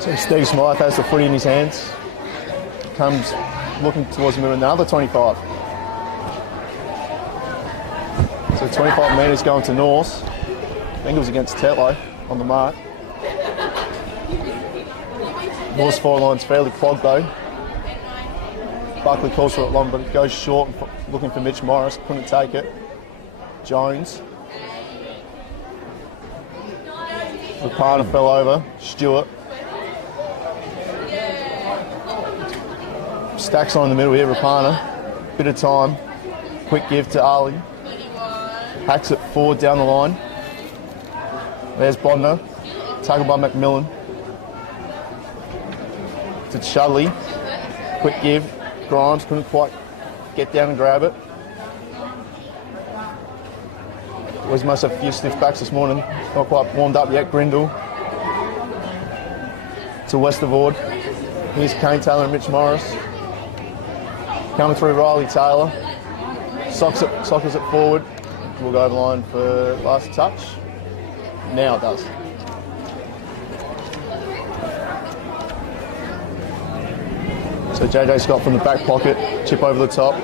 So Steve Smythe has the footy in his hands. Comes looking towards the middle, another 25. So 25 metres going to North. I think it was against Tetlow on the mark. North's forward line's fairly clogged though. Buckley calls for it long, but it goes short, looking for Mitch Morris, couldn't take it. Jones. Rapana fell over. Stewart. Stacks on in the middle here, Rapana. Bit of time. Quick give to Ali. Hacks it forward down the line. There's Bodner. Tackled by McMillan. To Chudley. Quick give. Grimes couldn't quite get down and grab it. Boys must have a few stiff backs this morning. Not quite warmed up yet. Grindle. To Westervord. Here's Kane Taylor and Mitch Morris. Coming through Riley Taylor. Sockers it forward. We'll go over the line for last touch. Now it does. So JJ Scott from the back pocket. Chip over the top.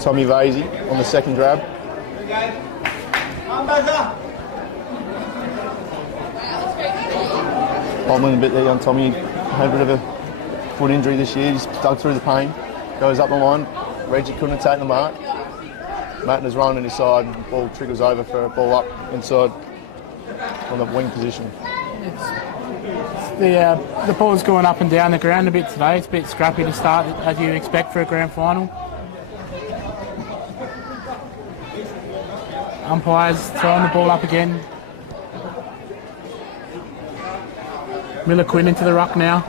Tommy Vasey on the second grab. Holding a bit there on Tommy. Had a bit of a foot injury this year. He's dug through the pain. Goes up the line. Reggie couldn't take the mark. Matner's running his side. And the ball triggers over for a ball up inside on the wing position. The ball's going up and down the ground a bit today. It's a bit scrappy to start, as you'd expect for a grand final. Umpires throwing the ball up again. Miller Quinn into the ruck now.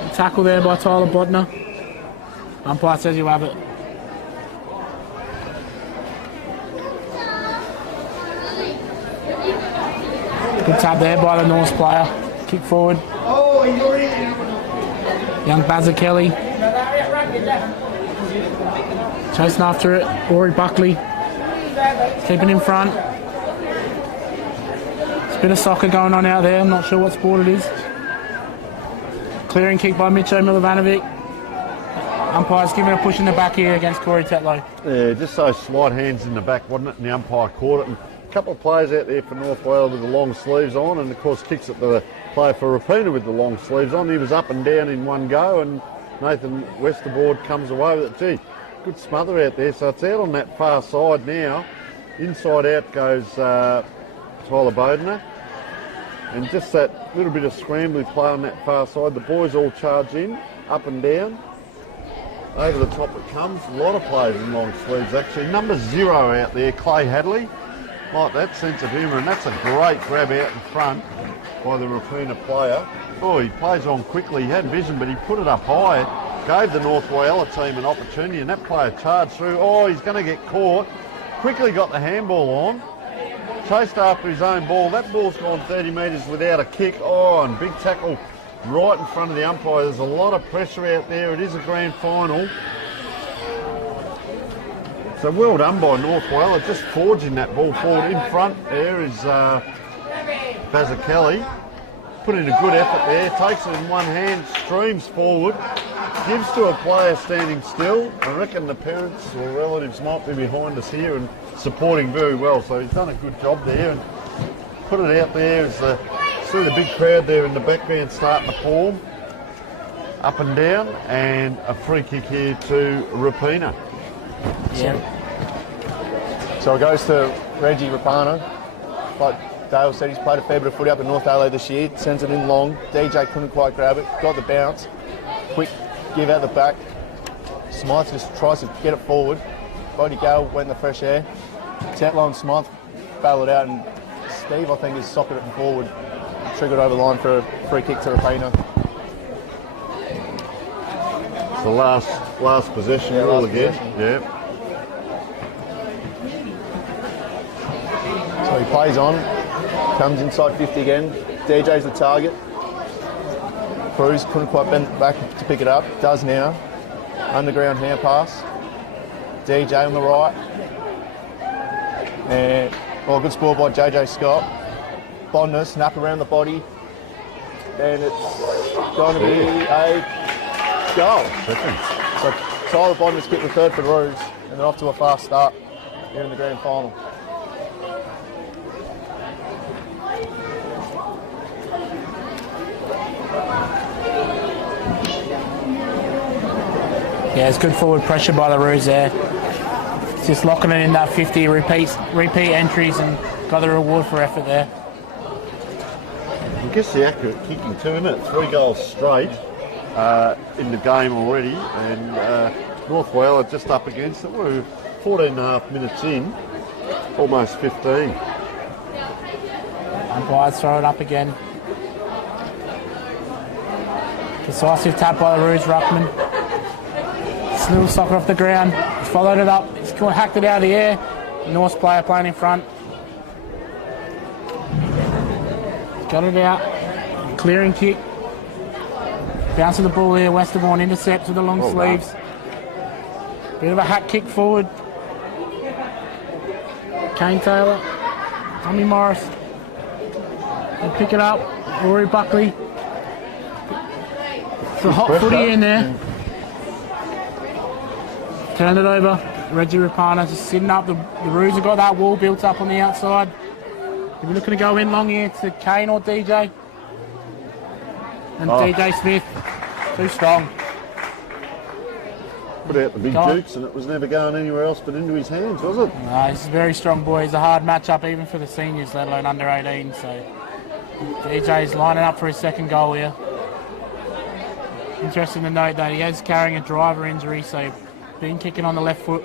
A tackle there by Tyler Bodner. Umpire says he'll have it. Good tap there by the North player. Kick forward. Young Bazza Kelly. Chasing after it. Rory Buckley. Keeping in front. There's a bit of soccer going on out there. I'm not sure what sport it is. Clearing kick by Mitcho Milovanovic. Umpire's giving a push in the back here against Corey Tetlow. Yeah, just those slight hands in the back, wasn't it? And the umpire caught it. And a couple of players out there for North Wales with the long sleeves on, and of course kicks at the player for Rapina with the long sleeves on. He was up and down in one go, and Nathan Westerboard comes away with it. Gee, good smother out there. So it's out on that far side now. Inside out goes Tyler Bodner. And just that little bit of scrambly play on that far side. The boys all charge in, up and down. Over the top it comes. A lot of players in long sleeves actually. Number 0 out there, Clay Hadley. Like that sense of humour, and that's a great grab out in front by the Rapina player. Oh, he plays on quickly. He had vision, but he put it up high. Gave the North Whyalla team an opportunity, and that player charged through. Oh, he's going to get caught. Quickly got the handball on. Chased after his own ball. That ball's gone 30 metres without a kick. Oh, and big tackle right in front of the umpire. There's a lot of pressure out there. It is a grand final. So well done by North Whyalla, just forging that ball forward. In front there is Kelly. Put in a good effort there, takes it in one hand, streams forward, gives to a player standing still. I reckon the parents or relatives might be behind us here and supporting very well. So he's done a good job there and put it out there as see the big crowd there in the background starting to form. Up and down, and a free kick here to Rapina. Yeah. So it goes to Reggie Rapano. Like Dale said, he's played a fair bit of footy up in North Adelaide this year. Sends it in long. DJ couldn't quite grab it. Got the bounce. Quick give out the back. Smythe just tries to get it forward. Bodie Gale went in the fresh air. Tetlow and Smythe battled it out, and Steve, I think, has socketed it forward. Triggered over the line for a free kick to Rapina. It's the last possession rule again. Yeah. So he plays on, comes inside 50 again. DJ's the target. Cruz couldn't quite bend back to pick it up. Does now. Underground hand pass. DJ on the right. And good score by JJ Scott. Bondner snap around the body. And it's going to be a goal. So Tyler Bondner's kicked the third for the Roos, and they're off to a fast start here in the grand final. Yeah, it's good forward pressure by the Roos there. Just locking it in that 50 repeat entries and got the reward for effort there. I guess the accurate kicking too, isn't it? 3 goals straight in the game already, and North Whyalla just up against it. We're 14 and a half minutes in, almost 15. Umpires throw it up again. Decisive tap by the Roos ruckman. Little soccer off the ground. He's followed it up. He's hacked it out of the air. North's player playing in front. He's got it out. Clearing kick. Bouncing the ball there. Westerborn intercepts with the long sleeves. Bit of a hack kick forward. Kane Taylor. Tommy Morris. They pick it up. Rory Buckley. It's a hot footy in there. Turn it over. Reggie Rapana just sitting up. The Roos have got that wall built up on the outside. If we're looking to go in long here to Kane or DJ. And DJ Smith, too strong. Put out the big dukes, and it was never going anywhere else but into his hands, was it? No, he's a very strong boy. It's a hard matchup even for the seniors, let alone under 18. So DJ's lining up for his second goal here. Interesting to note that he is carrying a driver injury, so been kicking on the left foot.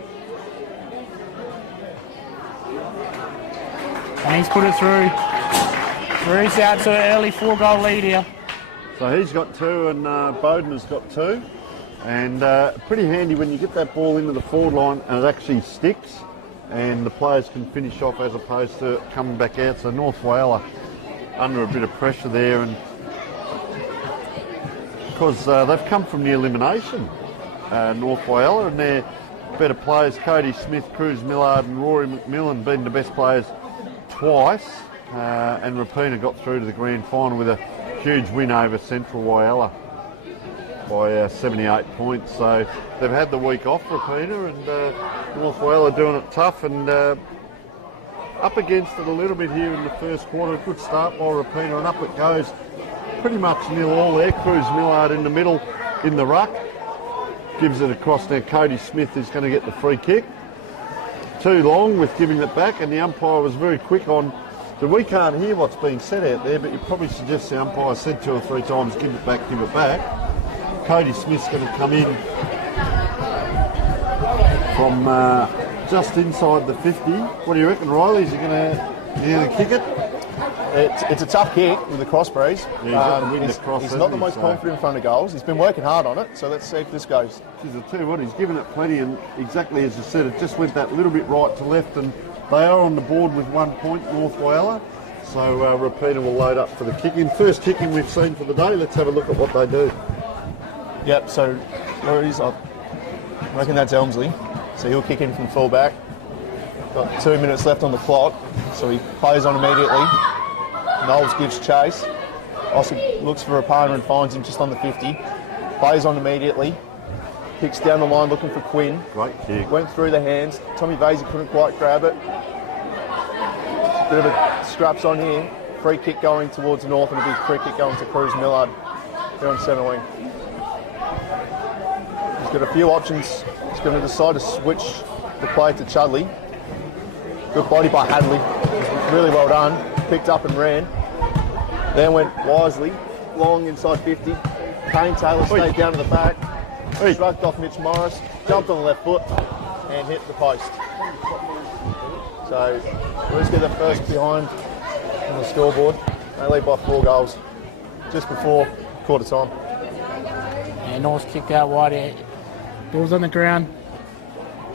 And he's put it through. Roos out to an early 4-goal lead here. So he's got 2 and Bowden has got 2. And pretty handy when you get that ball into the forward line and it actually sticks and the players can finish off as opposed to coming back out. So North Whyalla under a bit of pressure there, and because they've come from the elimination, North Whyalla, and their better players, Cody Smith, Cruz Millard and Rory McMillan, being the best players twice, and Rapina got through to the grand final with a huge win over Central Whyalla by 78 points. So they've had the week off, Rapina, and North Whyalla doing it tough and up against it a little bit here in the first quarter. Good start by Rapina, and up it goes. Pretty much 0-0 there. Cruz Millard in the middle in the ruck. Gives it across now. Cody Smith is going to get the free kick. Too long with giving it back, and the umpire was very quick on. So we can't hear what's being said out there, but you probably suggest the umpire said 2 or 3 times, give it back, give it back. Cody Smith's going to come in from just inside the 50. What do you reckon, Riley? Is he going to kick it? It's a tough kick with the crossbreeze. Yeah, he's got the wind across, he's hasn't not the he? most So- confident in front of goals. He's been working hard on it, so let's see if this goes. Geez, I tell you what, he's given it plenty, and exactly as you said, it just went that little bit right to left, and they are on the board with 1 point, North Whyalla. So Repeater will load up for the kick-in. First kick-in we've seen for the day. Let's have a look at what they do. Yep, so where it is, I reckon that's Elmsley. So he'll kick in from full-back. Got 2 minutes left on the clock, so he plays on immediately. Knowles gives chase. Oscar looks for a partner and finds him just on the 50. Plays on immediately. Kicks down the line looking for Quinn. Great kick. Went through the hands. Tommy Vasey couldn't quite grab it. Bit of a scraps on here. Free kick going towards North and a big free kick going to Cruz Millard. They're on centre wing. He's got a few options. He's going to decide to switch the play to Chudley. Good body by Hadley. Really well done. Picked up and ran. Then went wisely. Long inside 50. Kane Taylor stayed down to the back. Shrugged off Mitch Morris. Jumped on the left foot and hit the post. So let's get the first behind on the scoreboard. They lead by 4 goals just before quarter time. Yeah, North's kicked out wide here. Ball's on the ground.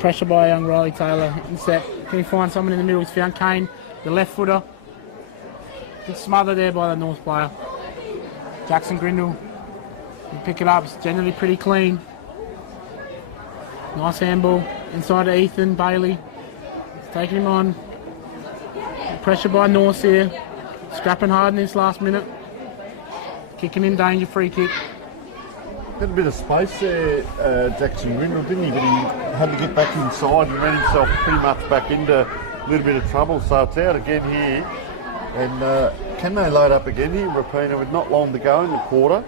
Pressure by young Riley Taylor. Inset. Can he find someone in the middle? He's found Kane, the left footer. Good smother there by the North player. Jackson Grindle. He pick it up. It's generally pretty clean. Nice handball. Inside to Ethan Bailey. He's taking him on. Pressure by North here. Scrapping hard in this last minute. Kicking in danger, free kick. Had a bit of space there, Jackson Grindle, didn't he? But he had to get back inside and ran himself pretty much back into a little bit of trouble. So it's out again here. And can they load up again here? Rapina with not long to go in the quarter.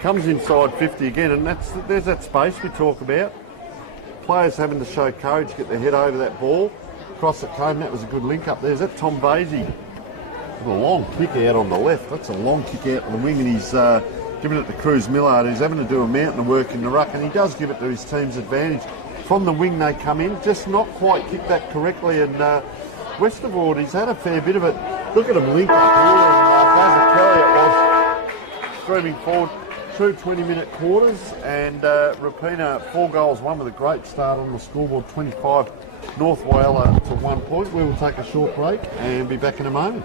Comes inside 50 again, and there's that space we talk about. Players having to show courage to get their head over that ball. Cross it came, that was a good link up there. Is that Tom Vasey? A long kick out on the left. That's a long kick out on the wing, and he's giving it to Cruz Millard, who's having to do a mountain of work in the ruck, and he does give it to his team's advantage. From the wing they come in, just not quite kicked that correctly, and Westervoort, he's had a fair bit of it. Look at him link up here, and Basil Kelly it was streaming forward. True 20-minute quarters, and Rapina 4 goals, one with a great start on the scoreboard, 25 North Whyalla to 1 point. We will take a short break and be back in a moment.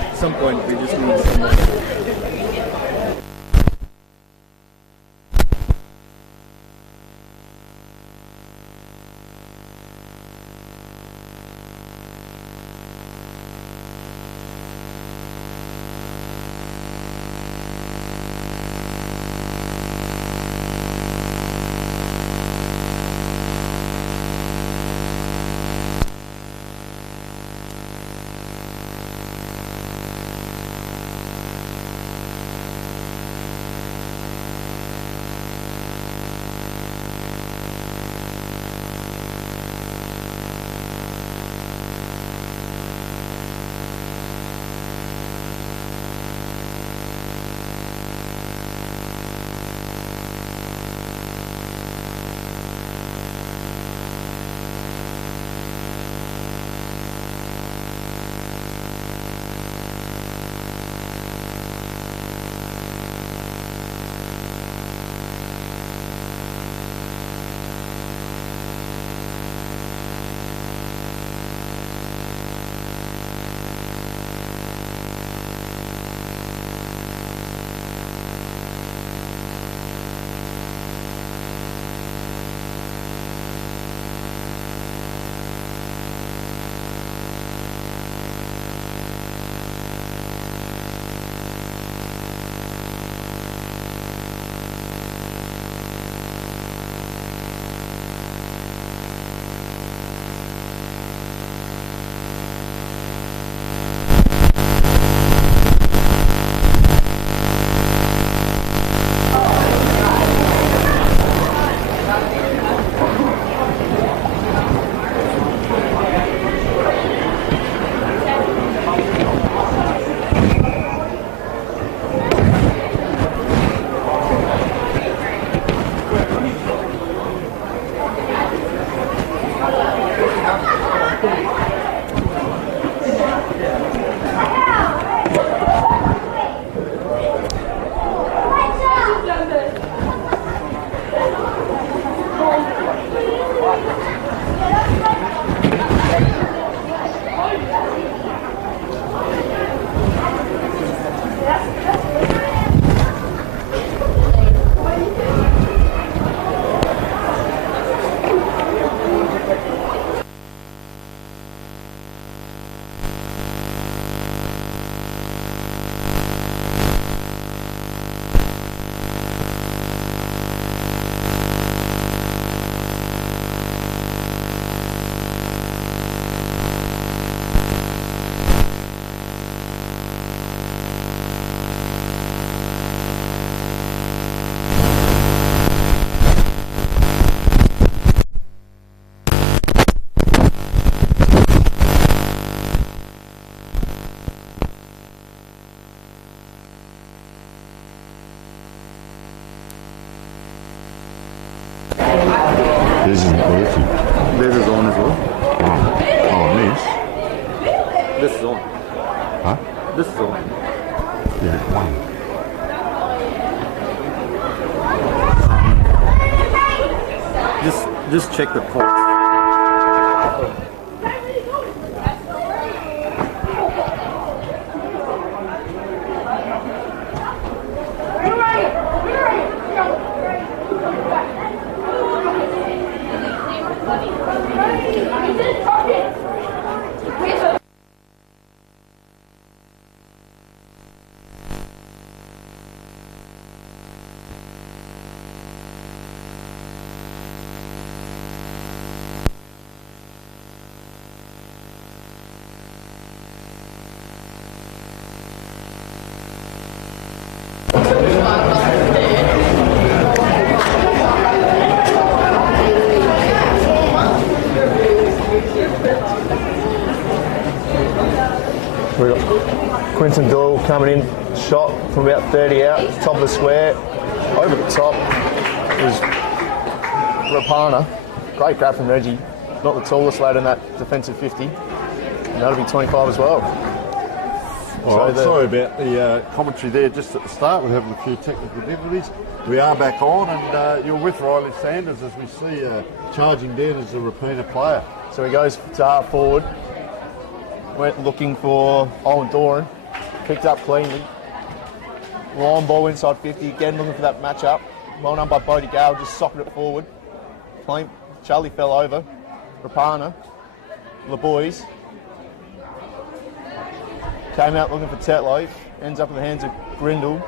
At some point, we just need someone. This is on. Huh? This is on. Yeah, one. Just check the points. We got Quinton Doyle coming in, shot from about 30 out, top of the square, over the top. It was Rapana. Great grab from Reggie. Not the tallest lad in that defensive 50. And that'll be 25 as well. All right, sorry about the commentary there just at the start. We're having a few technical difficulties. We are back on, and you're with Riley Sanders as we see charging down as a Rapina player. So he goes to half forward. Went looking for Owen Doran. Picked up cleanly. Long ball inside 50. Again looking for that match up. Well done by Bodie Gale. Just socketed it forward. Playing. Charlie fell over. Rapana. The boys. Came out looking for Tetlow. Ends up in the hands of Grindle.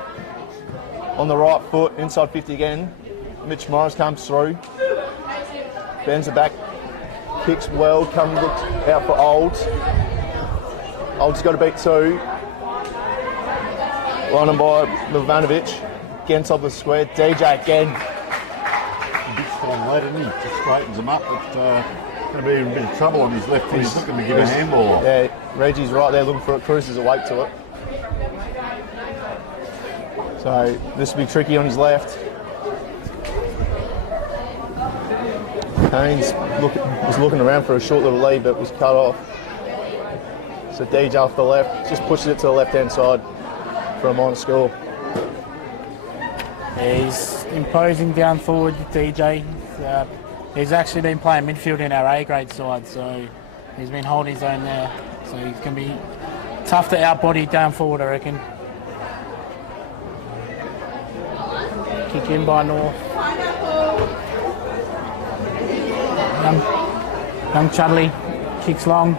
On the right foot. Inside 50 again. Mitch Morris comes through. Bends the back. Kicks well. Comes out for Olds. Olds got to beat two. Running by Milvanovic. Again top of the square. DJ again. A bit strong lad, isn't he? Just straightens him up, but going to be in a bit of trouble on his left foot. He's looking to give a handball. Yeah, Reggie's right there looking for it. Cruises awake to it. So this will be tricky on his left. Haynes was looking around for a short little lead, but was cut off. So DJ off the left, just pushes it to the left-hand side for a minor score. He's imposing down forward with DJ. He's actually been playing midfield in our A-grade side, so he's been holding his own there. So he's going to be tough to outbody down forward, I reckon. Kick in by North. Young Chudley kicks long.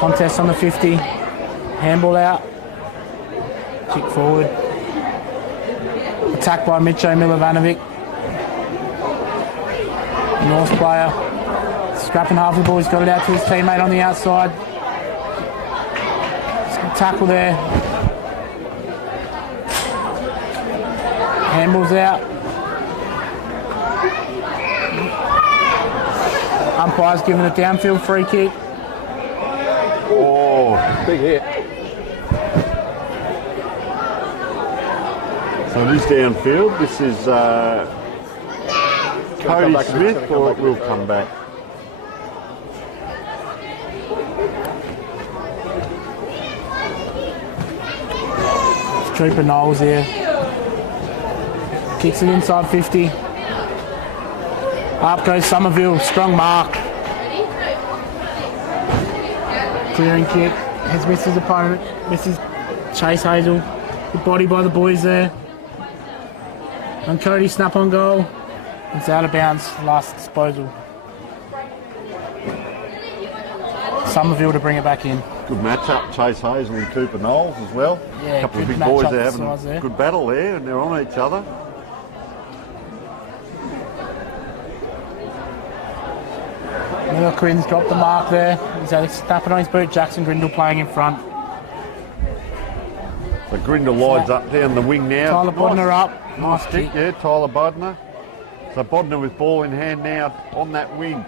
Contest on the 50. Handball out. Kick forward. Attack by Mitcho Milovanovic. North player. Scrapping half the ball. He's got it out to his teammate on the outside. Tackle there. Handball's out. Umpire's giving a downfield free kick. Oh, Big hit. so it is downfield. This is Cody Smith, or it will come back. Trooper Knowles here. Kicks it inside 50. Up goes Somerville. Strong mark. Clearing kick. Has missed his opponent. Misses Chase Hazel. Good body by the boys there. And Cody snap on goal. It's out of bounds. Last disposal. Somerville to bring it back in. Good matchup, Chase Hazel and Cooper Knowles as well. Yeah, a couple of good big boys matchup there for having size there. a good battle there, and they're on each other. Miller Quinn's dropped the mark there. He's had a snap it on his boot. Jackson Grindle playing in front. So Grindle lides up down the wing now. Tyler Bodner up. Nice kick, yeah, Tyler Bodner. So Bodner with ball in hand now on that wing.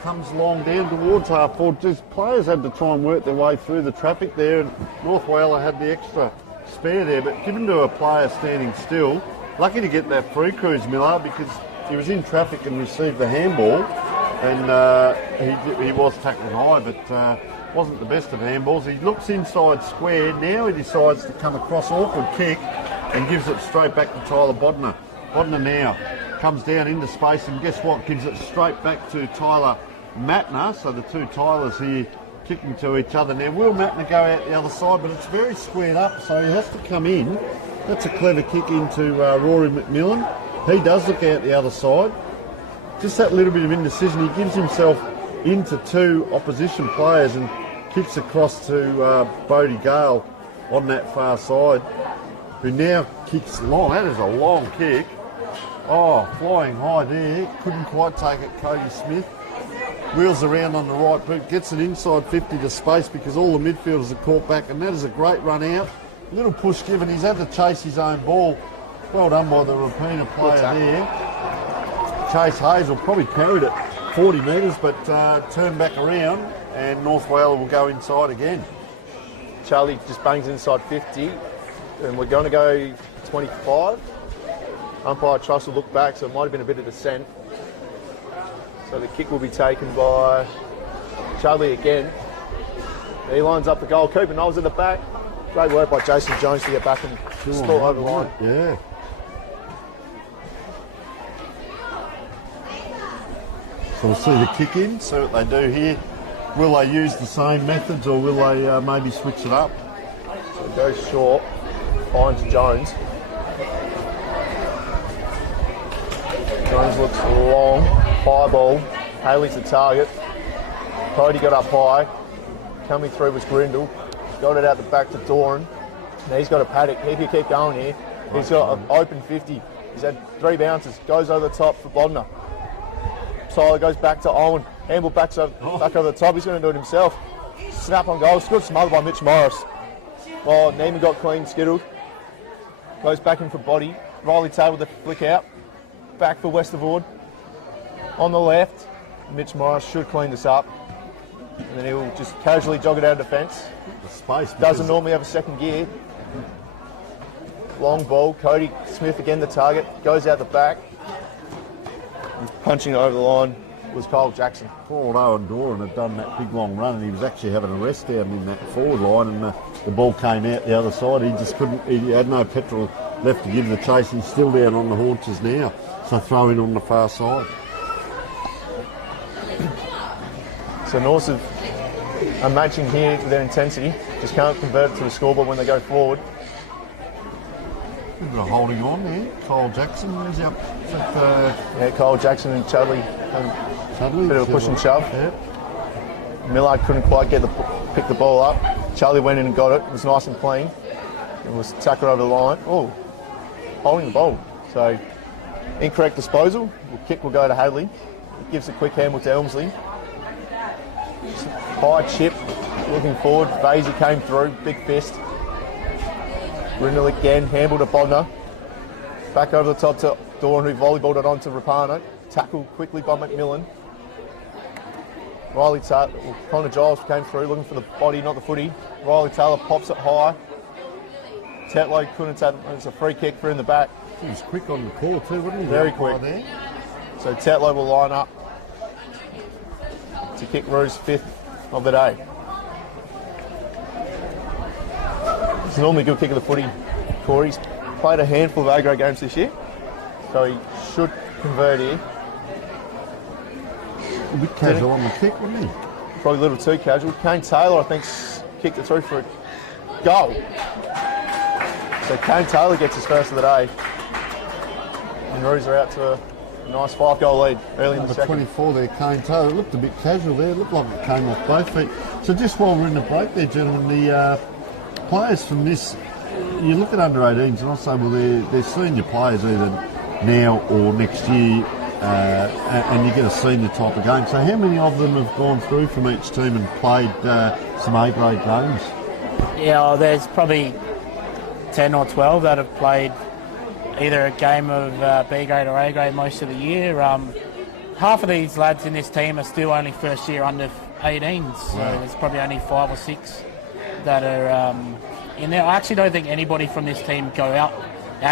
Comes long down towards half forward. Just players had to try and work their way through the traffic there, and North Whyalla had the extra spare there, but given to a player standing still, lucky to get that free cruise, Miller, because he was in traffic and received the handball, and he was tackling high, but wasn't the best of handballs. He looks inside square. Now he decides to come across awkward kick and gives it straight back to Tyler Bodner. Bodner now comes down into space, and guess what? Gives it straight back to Tyler Matner. So the two Tylers here kicking to each other. Now will Matner go out the other side, but it's very squared up, so he has to come in. That's a clever kick into Rory McMillan. He does look out the other side. Just that little bit of indecision. He gives himself into two opposition players and kicks across to Bodie Gale on that far side, who now kicks long. That is a long kick. Oh, flying high there. Couldn't quite take it, Cody Smith. Wheels around on the right boot, gets it inside 50 to space because all the midfielders are caught back, and that is a great run out. Little push given. He's had to chase his own ball. Well done by the repeater player there. Chase Hazel probably carried it 40 metres, but turned back around, and North Whyalla will go inside again. Charlie just bangs inside 50, and we're going to go 25. Umpire Truss will look back, so it might have been a bit of dissent. So the kick will be taken by Charlie again. He lines up the goal. Cooper Knowles at the back. Great work by Jason Jones to get back and score over the line. Yeah. So we'll see the kick in, see what they do here. Will they use the same methods, or will they maybe switch it up? So it goes short, finds Jones. Jones looks long, high ball. Haley's the target. Cody got up high. Coming through was Grindle. Got it out the back to Doran. Now he's got a paddock. He can keep going here. He's got an open 50. He's had 3 bounces. Goes over the top for Bodner. Tyler goes back to Owen. Handball back over the top. He's going to do it himself. Snap on goal. Good smothered by Mitch Morris. Oh, Neiman got clean, skittled. Goes back in for body. Riley Taylor with the flick out. Back for Westervoort. On the left, Mitch Morris should clean this up. And then he'll just casually jog it out of defence. The space. Doesn't normally have a second gear. Long ball. Cody Smith again the target. Goes out the back. Punching it over the line was Kyle Jackson. Poor Owen Doran had done that big long run, and he was actually having a rest down in that forward line, and the ball came out the other side. He just couldn't, he had no petrol left to give the chase. He's still down on the haunches now, so throw in on the far side. So Norse are matching here with their intensity, just can't convert it to the scoreboard when they go forward. A bit of holding on there. Kyle Jackson is up. Yeah, Kyle Jackson and Chudley. A bit of a push and shove. Yeah. Millard couldn't quite pick the ball up. Charlie went in and got it. It was nice and clean. It was tackled over the line. Oh, holding the ball. So incorrect disposal. The kick will go to Hadley. It gives a quick handle to Elmsley. High chip, looking forward. Vasey came through, big fist. Grindle again, handball to Bodner. Back over the top to Doran, who volleyballed it on to Rapano. Tackled quickly by McMillan. Connor Giles came through, looking for the body, not the footy. Riley Taylor pops it high. Tetlow couldn't take it. It's a free kick for in the back. He was quick on the call too, wasn't he? Very quick. There. So Tetlow will line up to kick Roo's 5th of the day. It's normally a good kick of the footy. Corey's played a handful of A-grade games this year, so he should convert here. A bit casual on the kick, wasn't he? Probably a little too casual. Kane Taylor, I think, kicked it through for a goal. So Kane Taylor gets his first of the day. And Roos are out to a nice 5-goal lead early in the Number second. 24 there, Kane Taylor. It looked a bit casual there. It looked like it came off both feet. So just while we're in the break there, gentlemen, the players from this, you look at under-18s and I say, well, they're senior players either now or next year, and you get a senior type of game. So how many of them have gone through from each team and played some A-grade games? Yeah, well, there's probably 10 or 12 that have played either a game of B grade or A grade most of the year. Half of these lads in this team are still only first year under 18s, so there's probably only 5 or 6 that are in there. I actually don't think anybody from this team go out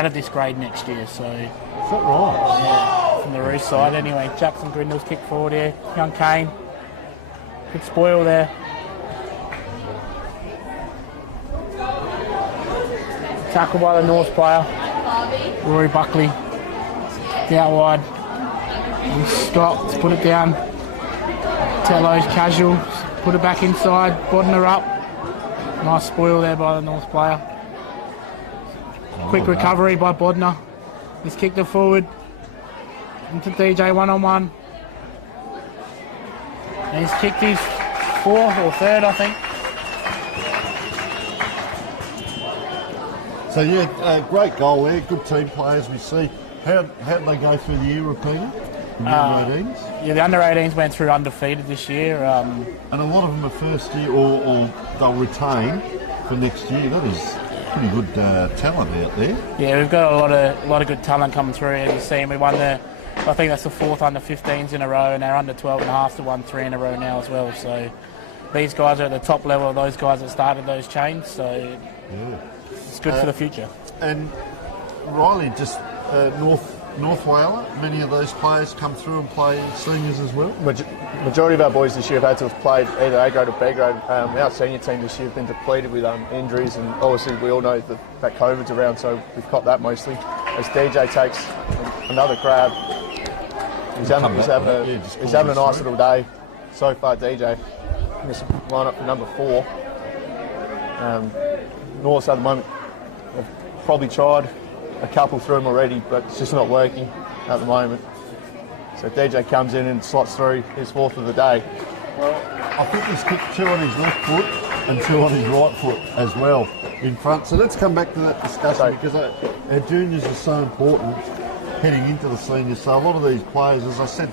of this grade next year. So Is that right? yeah, from the Roos side anyway. Jackson Grindle's kick forward here. Young Kane, good spoil there. tackle by the North player, Rory Buckley. Out wide. And stops, put it down. Tello's casual, put it back inside, Bodner up. Nice spoil there by the North player. Quick recovery by Bodner. He's kicked it forward into DJ one-on-one. And he's kicked his fourth or third, I think. So yeah, great goal there. Good team players we see. How did they go through the year, Rapina? The under-18s? Yeah, the under-18s went through undefeated this year. And a lot of them are first year, or they'll retain for next year. That is pretty good talent out there. Yeah, we've got a lot of good talent coming through. As you've seen, we won I think that's the fourth under-15s in a row, and our under-12.5s have won 3 in a row now as well. So these guys are at the top level of those guys that started those chains. So it's good for the future. And Riley, just North Whyalla, many of those players come through and play seniors as well? Majority of our boys this year have had to have played either A grade or B grade. Our senior team this year have been depleted with injuries, and obviously we all know that COVID's around, so we've got that mostly. As DJ takes another grab, he's having a nice little day so far, DJ. This line up for number 4. North at the moment have probably tried a couple through him already, but it's just not working at the moment. So DJ comes in and slots through his 4th of the day. Well, I think he's kicked 2 on his left foot and 2 on his right foot as well in front. So let's come back to that discussion, because our juniors are so important heading into the seniors. So a lot of these players, as I said,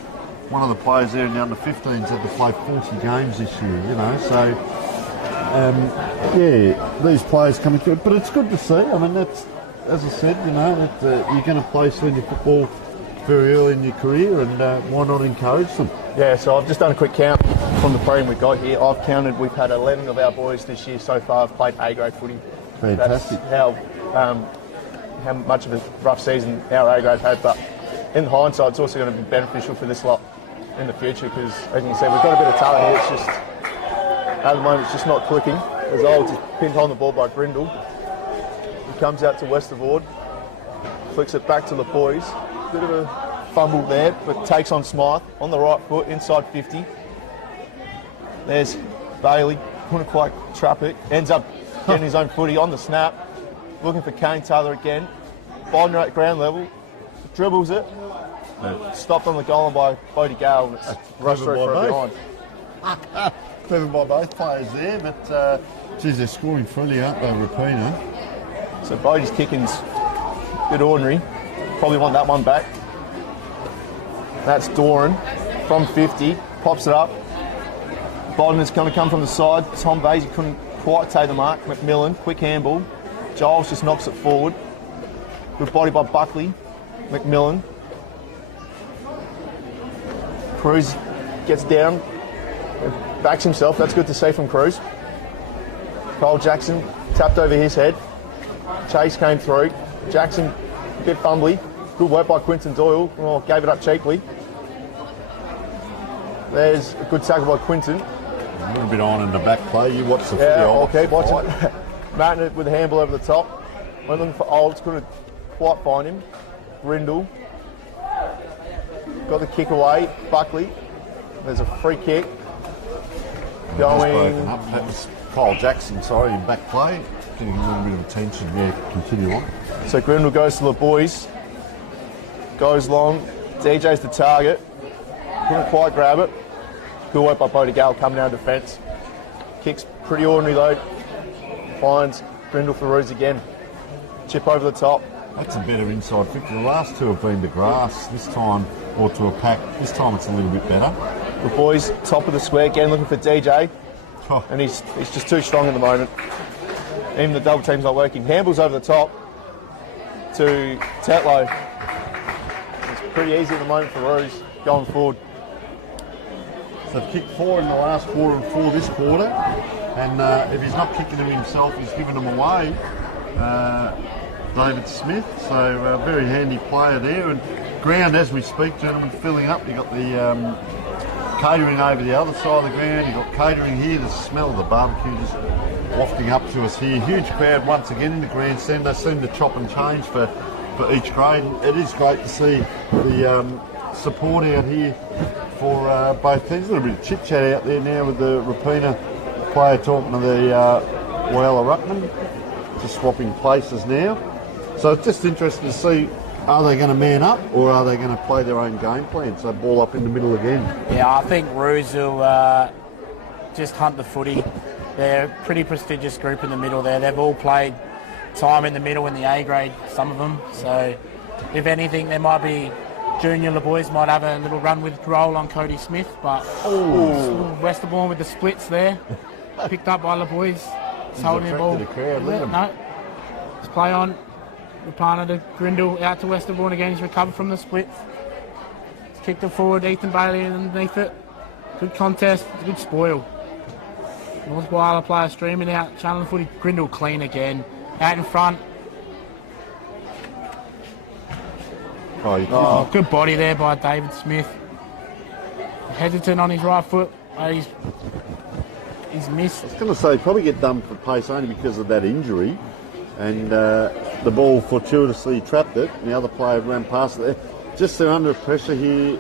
one of the players there in the under-15s had to play 40 games this year, you know, so these players coming through. But it's good to see. I mean, that's, as I said, you know, that you're going to play senior football very early in your career, and why not encourage them? Yeah, so I've just done a quick count from the program we've got here. I've counted, we've had 11 of our boys this year so far have played A-grade footy. Fantastic. That's how much of a rough season our A-grade had, but in hindsight it's also going to be beneficial for this lot in the future, because as you can see, we've got a bit of talent here. It's just, at the moment, it's just not clicking. As old, just pinned on the ball by Grindle. He comes out to Westervord, flicks it back to the boys. Bit of a fumble there, but takes on Smythe on the right foot, inside 50. There's Bailey, couldn't quite trap it. Ends up getting his own footy on the snap. Looking for Kane Taylor again. Bodner at ground level, dribbles it. Stopped on the goal line by Bodie Gale, and it's rushed through for a behind. Clever by both players there, but geez, they're scoring fully, aren't they, Rapina? So Bodie's kicking's a bit ordinary. Probably want that one back. That's Doran from 50, pops it up. Bodner's going to come from the side. Tom Vasey couldn't quite take the mark. McMillan, quick handball. Giles just knocks it forward. Good body by Buckley. McMillan. Cruz gets down, backs himself. That's good to see from Cruz. Cole Jackson tapped over his head. Chase came through. Jackson a bit fumbly. Good work by Quinton Doyle. Oh, gave it up cheaply. There's a good tackle by Quinton. A little bit on in the back play. You watch the footy. I'll keep watching. Martin with a handball over the top. Went looking for Olds. Couldn't quite find him. Grindle. Got the kick away. Buckley. There's a free kick. Going. That was Kyle Jackson, sorry, in back play. Getting a little bit of attention. Yeah, continue on. So Grindle goes to the boys. Goes long. DJ's the target. Couldn't quite grab it. Good work by Bodie Gale coming out of defence. Kicks pretty ordinary though. Finds Grindle for Ruse again. Chip over the top. That's a better inside 50. The last two have been to grass this time, or to a pack. This time it's a little bit better. The boys top of the square again, looking for DJ. Oh. And he's just too strong at the moment. Even the double team's not working. Handballs over the top to Tetlow. It's pretty easy at the moment for Ruse going forward. So they've kicked 4 in the last quarter and 4 this quarter. And if he's not kicking them himself, he's giving them away. David Smith, so a very handy player there. And ground, as we speak, gentlemen, filling up. You've got the catering over the other side of the ground. You've got catering here. The smell of the barbecue just wafting up to us here. Huge crowd once again in the grandstand. They seem to chop and change for each grade. And it is great to see the support out here for both teams. A little bit of chit chat out there now with the Rapina player talking to the Whyalla ruckman, just swapping places now. So it's just interesting to see, are they going to man up or are they going to play their own game plan? So ball up in the middle again. Yeah, I think Roos will just hunt the footy. They're a pretty prestigious group in the middle there. They've all played time in the middle in the A grade, some of them. So if anything, there might be junior boys might have a little run with roll on Cody Smith, but Westerbourne with the splits there, picked up by the boys. He's holding the ball. No, let's play on. Rapana to Grindle, out to Westerbourne again. He's recovered from the splits. He's kicked it forward. Ethan Bailey underneath it. Good contest. Good spoil. North Whyalla player streaming out. Channeling footy. Grindle clean again. Out in front. Oh, good body there by David Smith. Hesitant on his right foot. He's missed. I was going to say, probably get done for pace only because of that injury. And the ball fortuitously trapped it, and the other player ran past it there. Just they're under pressure here,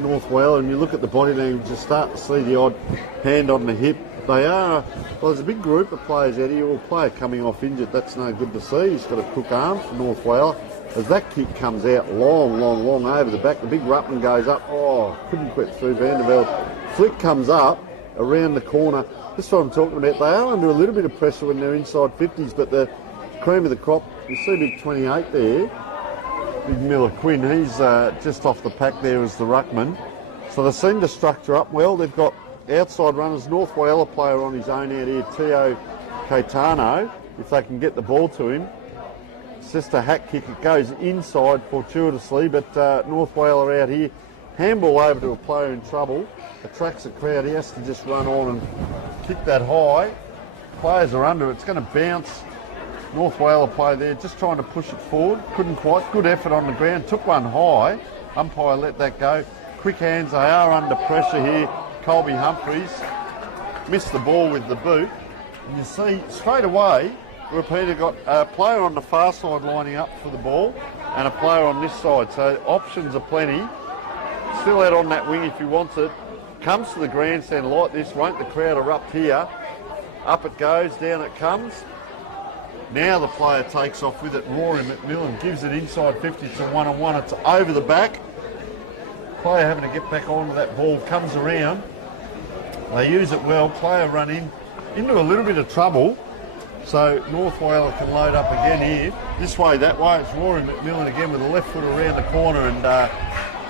North Whyalla, and you look at the body language, you start to see the odd hand on the hip. They are, well, there's a big group of players out here, all player coming off injured. That's no good to see. He's got a crook arm for North Whyalla. As that kick comes out long over the back, the big Ruttman goes up. Oh, couldn't quit through Vanderbilt. Flick comes up around the corner. This is what I'm talking about. They are under a little bit of pressure when they're inside 50s, but the cream of the crop, you see big 28 there. Big Miller Quinn, he's just off the pack there as the ruckman. So they seem to structure up well. They've got outside runners. North Whyalla player on his own out here, Tio Caetano, if they can get the ball to him. It's just a hack kick. It goes inside fortuitously, but North Whyalla out here. Handball over to a player in trouble. Attracts the crowd. He has to just run on and kick that high. Players are under. It's going to bounce. North Whyalla player there, just trying to push it forward. Couldn't quite. Good effort on the ground. Took one high. Umpire let that go. Quick hands. They are under pressure here. Colby Humphries missed the ball with the boot. And you see straight away, Rapina got a player on the far side lining up for the ball and a player on this side. So options are plenty. Still out on that wing if he wants it. Comes to the grandstand like this. Won't the crowd erupt here? Up it goes. Down it comes. Now the player takes off with it. Rory McMillan gives it inside 50. It's a one-on-one. It's over the back. Player having to get back onto that ball. Comes around. They use it well. Player run in. Into a little bit of trouble. So North Whyalla can load up again here. This way, that way. It's Rory McMillan again with the left foot around the corner, and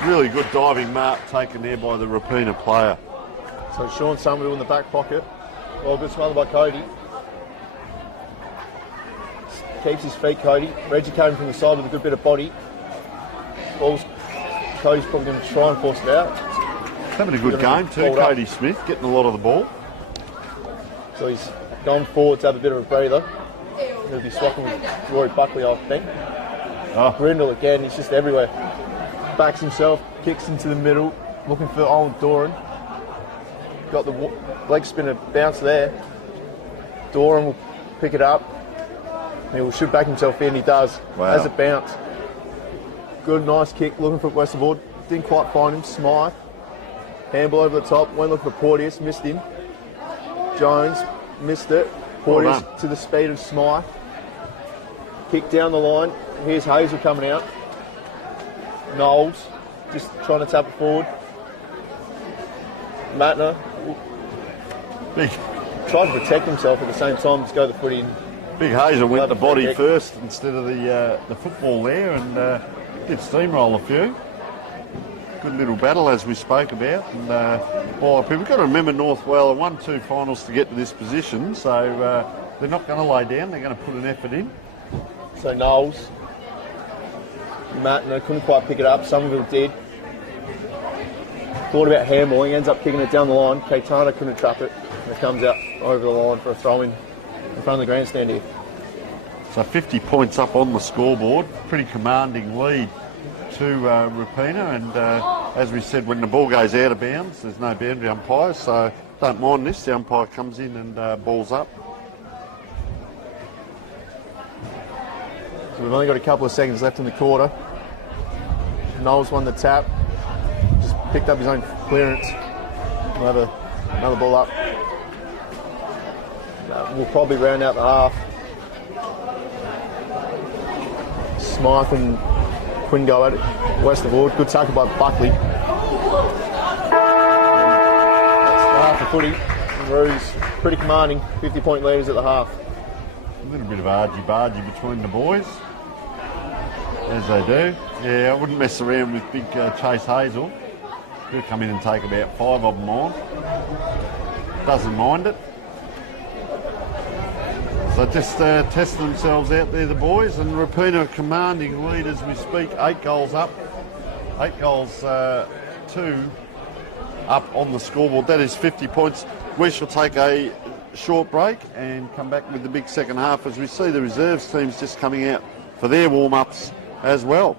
really good diving mark taken there by the Rapina player. So Sean Somerville in the back pocket. Well, good smothered by Cody. Keeps his feet, Cody. Reggie came from the side with a good bit of body. Cody's probably going to try and force it out. Having a good game too, Cody Smith, getting a lot of the ball. So he's gone forward to have a bit of a breather. He'll be swapping with Rory Buckley, I think. Grindle again, he's just everywhere. Backs himself, kicks into the middle, looking for old Doran. Got the leg spinner bounce there. Doran will pick it up. He will shoot back himself in, he does. Wow. As it bounced. Good, nice kick, looking for Westerbourne. Didn't quite find him. Smythe. Handball over the top, went looking for Porteous, missed him. Jones missed it. Porteous to the speed of Smythe. Kick down the line. Here's Hazel coming out. Knowles just trying to tap it forward. Matner tried to protect himself at the same time, just go the footy in. Big Hazel went the body first instead of the football there, and did steamroll a few. Good little battle as we spoke about. And we've got to remember North Whyalla won 2 finals to get to this position, so they're not going to lay down, they're going to put an effort in. So Knowles, Matner couldn't quite pick it up, Somerville did. Thought about handballing, ends up kicking it down the line. Caetano couldn't trap it, and it comes out over the line for a throw in front of the grandstand here. So 50 points up on the scoreboard, pretty commanding lead to Rapina, and as we said, when the ball goes out of bounds, there's no boundary umpire, so don't mind this. The umpire comes in and balls up. So we've only got a couple of seconds left in the quarter. Knowles won the tap, just picked up his own clearance. We'll have another ball up. We'll probably round out the half. Smythe and Quinn go at it, west of Ward. Good tackle by Buckley. That's the half of footy. Roos pretty commanding, 50-point leaders at the half. A little bit of argy-bargy between the boys, as they do. Yeah, I wouldn't mess around with big Chase Hazel. He'll come in and take about 5 of them on. Doesn't mind it. So just testing themselves out there, the boys, and Rapina are commanding lead as we speak. 8 goals up. 8 goals, 2 up on the scoreboard. That is 50 points. We shall take a short break and come back with the big second half as we see the reserves teams just coming out for their warm-ups as well.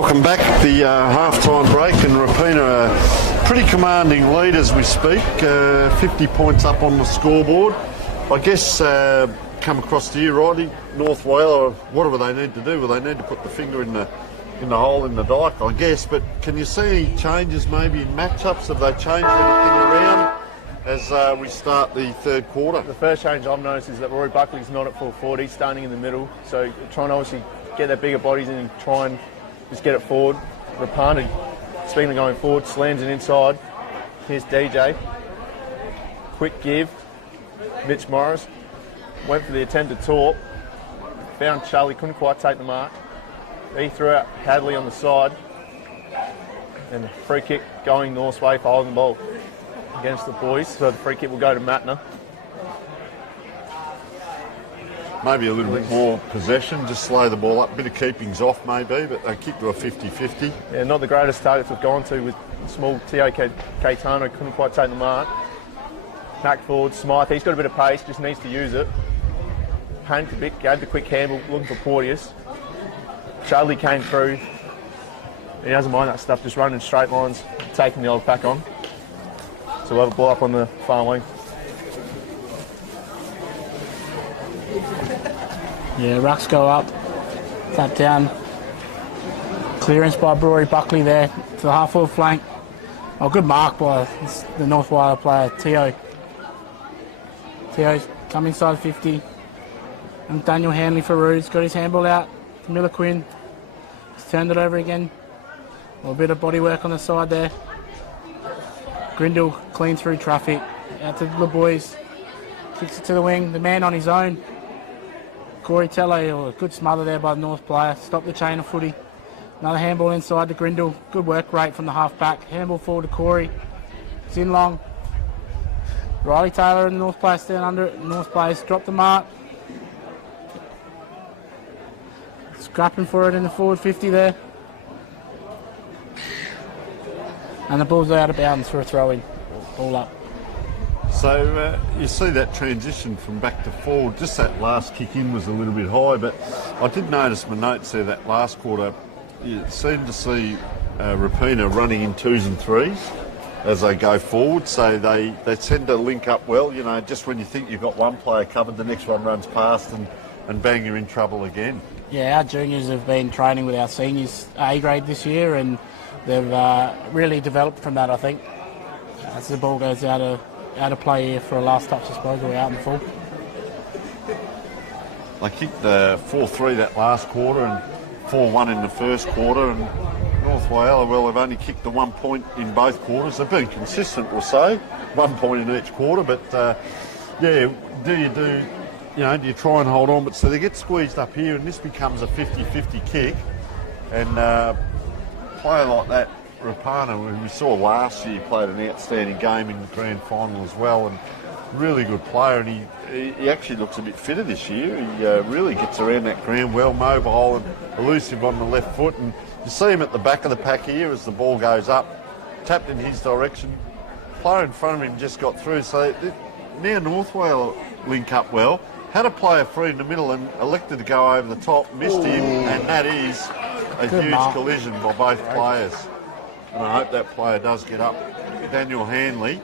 welcome back. The half-time break, and Rapina are pretty commanding lead as we speak. 50 points up on the scoreboard. I guess come across to you, Roddy. North Whyalla, whatever they need to do, well, they need to put the finger in the hole in the dike, I guess. But can you see any changes maybe in matchups? Have they changed anything around as we start the third quarter? The first change I've noticed is that Rory Buckley's not at full forward. He's standing in the middle, so trying to obviously get their bigger bodies in and try and just get it forward. Rapana, speaking of going forward, slams it inside. Here's DJ. Quick give. Mitch Morris went for the attempted torp. Found Charlie, couldn't quite take the mark. He threw out Hadley on the side. And the free kick going North's way for holding the ball against the boys. So the free kick will go to Matner. Maybe a little bit more possession, just slow the ball up. Bit of keeping's off maybe, but they kick to a 50-50. Yeah, not the greatest targets we've gone to with small Tio Caetano, couldn't quite take the mark. Back forward, Smythe, he's got a bit of pace, just needs to use it. Panicked a bit, gave the quick handle, looking for Porteous. Charlie came through. He doesn't mind that stuff, just running straight lines, taking the old pack on. So we'll have a ball up on the far wing. Yeah, rucks go up, tap down. Clearance by Rory Buckley there to the half-forward flank. Oh, good mark by the North Whyalla player, Tio. Tio's come inside 50. And Daniel Hanley for Roos, got his handball out to Miller Quinn. He's turned it over again. A little bit of body work on the side there. Grindle clean through traffic. Out to the boys. Kicks it to the wing. The man on his own. Corey Tello, a good smother there by the North player. Stop the chain of footy. Another handball inside to Grindle. Good work rate from the half-back. Handball forward to Corey. It's in long. Riley Taylor and the North player stand under it. North players drop the mark. Scrapping for it in the forward 50 there. And the ball's out of bounds for a throw-in. Ball up. So you see that transition from back to forward. Just that last kick in was a little bit high, but I did notice my notes there that last quarter. You seem to see Rapina running in 2s and 3s as they go forward, so they tend to link up well. You know, just when you think you've got one player covered, the next one runs past and bang, you're in trouble again. Yeah, our juniors have been training with our seniors A grade this year, and they've really developed from that, I think. As the ball goes out of play here for a last touch, I suppose, we're out in full. They kicked the 4-3 that last quarter and 4-1 in the first quarter, and North Whyalla, well, they've only kicked the 1 point in both quarters. They've been consistent, we'll say, 1 point in each quarter, but yeah, do you try and hold on? But so they get squeezed up here, and this becomes a 50-50 kick, and a player like that, Rapana, who we saw last year, played an outstanding game in the grand final as well, and really good player, and he actually looks a bit fitter this year. He really gets around that ground well, mobile and elusive on the left foot, and you see him at the back of the pack here as the ball goes up, tapped in his direction. Player in front of him just got through, so now North Whyalla link up well. Had a player free in the middle and elected to go over the top, missed him, and that is a huge collision by both players. And I hope that player does get up. Daniel Hanley.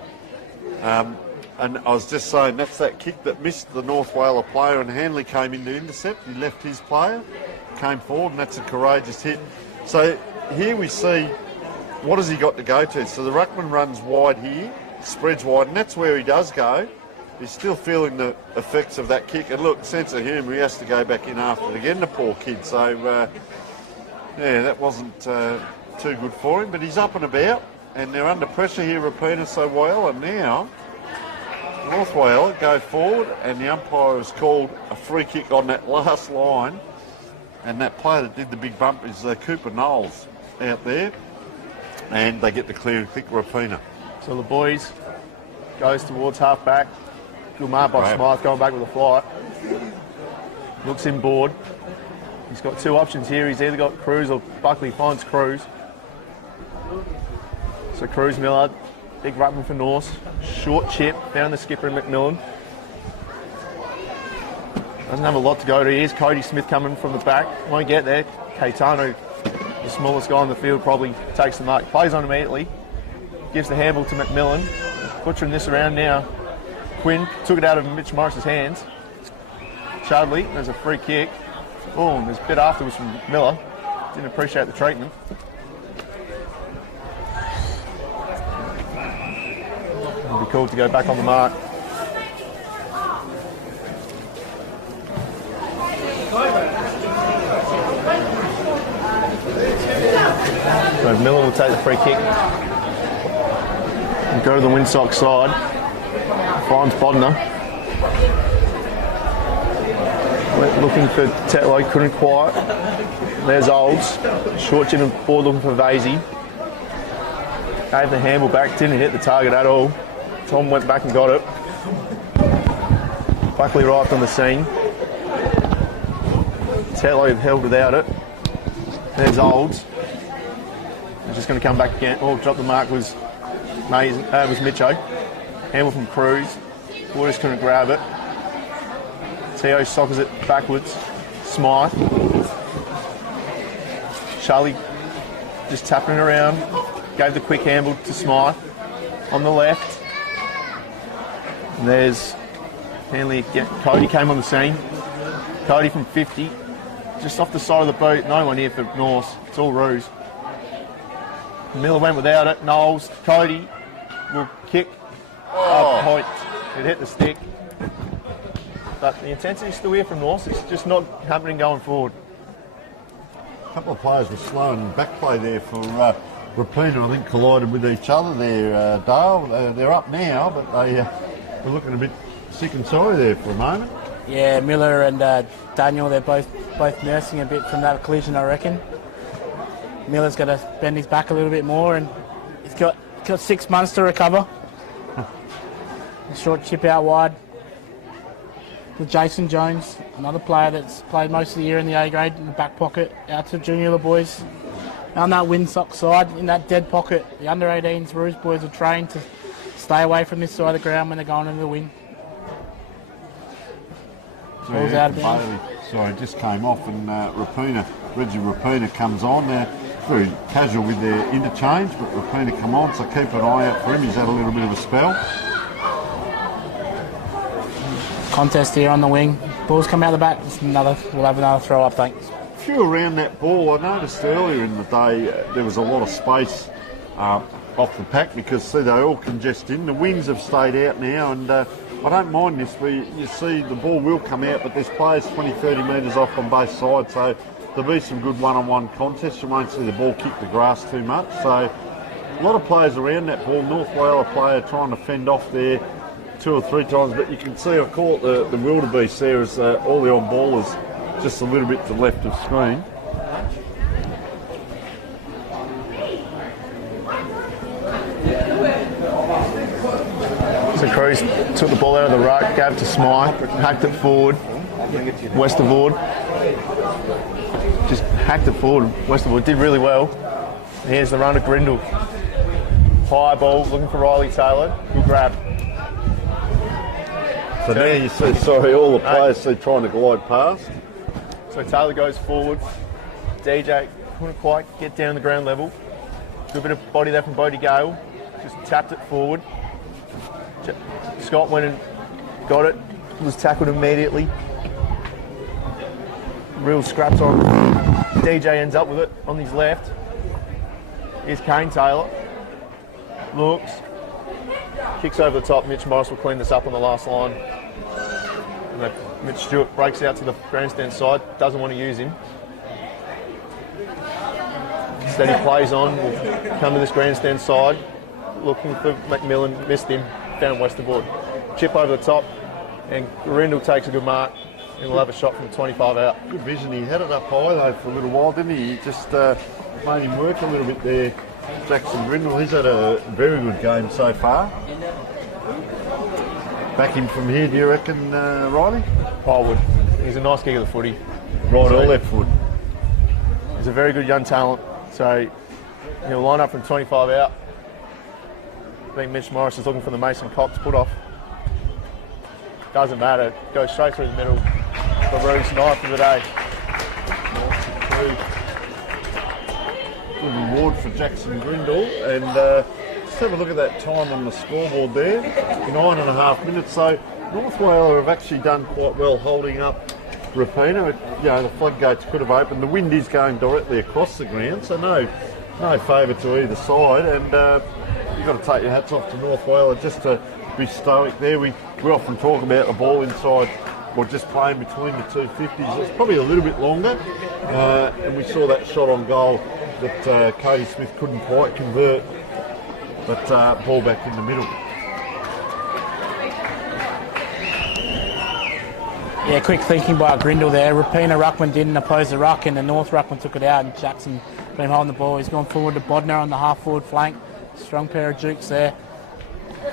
And I was just saying, that's that kick that missed the North Whyalla player, and Hanley came in to intercept. He left his player, came forward, and that's a courageous hit. So here we see, what has he got to go to? So the ruckman runs wide here, spreads wide, and that's where he does go. He's still feeling the effects of that kick. And look, sense of humour, he has to go back in after it again, the poor kid. So, yeah, that wasn't too good for him, but he's up and about, and they're under pressure here, Rapina. So Whyalla now, North Whyalla go forward, and the umpire has called a free kick on that last line, and that player that did the big bump is Cooper Knowles out there, and they get the clear and kick Rapina. So the boys goes towards half back. Good mark by Smythe, going back with a flight. Looks inboard. He's got two options here. He's either got Cruz or Buckley finds Cruz. So Cruz Millard, big ruckman for Norse. Short chip, found the skipper in McMillan. Doesn't have a lot to go to. Here's Cody Smith coming from the back. Won't get there. Caetano the smallest guy on the field, probably takes the mark. Plays on immediately, gives the handball to McMillan. Butchering this around now. Quinn took it out of Mitch Morris's hands. Chudley, there's a free kick. Oh, and there's a bit afterwards from Miller. Didn't appreciate the treatment. It'll be cool to go back on the mark. So Miller will take the free kick and go to the Windsock side. Finds Bodner. Looking for Tetlow, couldn't quite. There's Olds. Short jib and forward looking for Vasey. Gave the handball back, didn't hit the target at all. Tom went back and got it. Buckley arrived on the scene. Tetlow held without it. There's Olds. He's just going to come back again. Oh, dropped the mark was amazing. It was Mitcho. Handball from Cruz. Waters couldn't grab it. Teo sockers it backwards. Smythe. Charlie just tapping it around. Gave the quick handball to Smythe on the left. And there's Hanley again. Cody came on the scene. Cody from 50. Just off the side of the boot. No one here for Norse. It's all ruse. Miller went without it. Knowles. Cody will kick a point. It hit the stick. But the intensity's still here from Norse. It's just not happening going forward. A couple of players were slow in back play there for Rapina. I think collided with each other there, Dale. They're up now, but they were looking a bit sick and sorry there for a moment. Yeah, Miller and Daniel, they're both nursing a bit from that collision, I reckon. Miller's got to bend his back a little bit more, and he's got 6 months to recover. A short chip out wide to Jason Jones, another player that's played most of the year in the A grade, in the back pocket, out to Junior boys. On that Windsock side, in that dead pocket, the under-18s Rouge boys are trained to stay away from this side of the ground when they're going into the wind. Ball's out of bounds. Sorry, just came off, and Reggie Rapina comes on. They're very casual with their interchange, but Rapina come on, so keep an eye out for him. He's had a little bit of a spell. Contest here on the wing. Ball's come out the back. We'll have another throw up, thanks. A few around that ball. I noticed earlier in the day there was a lot of space off the pack because, see, they all congest in. The wings have stayed out now, and I don't mind this. You see the ball will come out, but there's players 20-30 metres off on both sides, so there'll be some good one-on-one contests. You won't see the ball kick the grass too much. So a lot of players around that ball. North Whyalla player trying to fend off there 2 or 3 times, but you can see, I call it the wildebeest there, as all the on-ballers just a little bit to the left of screen. So Cruz took the ball out of the ruck, gave it to Smythe, hacked it forward. Westervoort just hacked it forward. Westervoort did really well. Here's the run of Grindle. High ball, looking for Riley Taylor. Good grab. So now you see, all the players see trying to glide past. So Taylor goes forward. DJ couldn't quite get down the ground level. Good bit of body there from Bodie Gale. Just tapped it forward. Scott went and got it. Was tackled immediately. Real scraps on. DJ ends up with it on his left. Here's Kane Taylor. Looks. Kicks over the top. Mitch Morris will clean this up on the last line. And Mitch Stewart breaks out to the grandstand side. Doesn't want to use him. Instead he plays on. Will come to this grandstand side. Looking for McMillan. Missed him. Found Westervoort. Chip over the top. And Rindle takes a good mark. And we'll have a shot from 25 out. Good vision. He had it up high though for a little while, didn't he? He just made him work a little bit there. Jackson Grindle, he's had a very good game so far. Back him from here, do you reckon, Riley? I would. He's a nice kick of the footy. Right or left foot? He's a very good young talent. So he'll line up from 25 out. I think Mitch Morris is looking for the Mason Cox put off. Doesn't matter. Goes straight through the middle. For Bruce, knife of the day. good reward for Jackson Grindle. And just have a look at that time on the scoreboard there, 9.5 minutes. So North Whyalla have actually done quite well holding up Rapina. The floodgates could have opened. The wind is going directly across the ground, so no favour to either side. And you've got to take your hats off to North Whyalla just to be stoic there. We often talk about the ball inside, or just playing between the two 50s. It's probably a little bit longer, and we saw that shot on goal that Cody Smith couldn't quite convert, but ball back in the middle. Yeah, quick thinking by Grindle there. Rapina Ruckman didn't oppose the ruck, and the North Ruckman took it out, and Jackson been holding the ball. He's gone forward to Bodner on the half-forward flank. Strong pair of jukes there.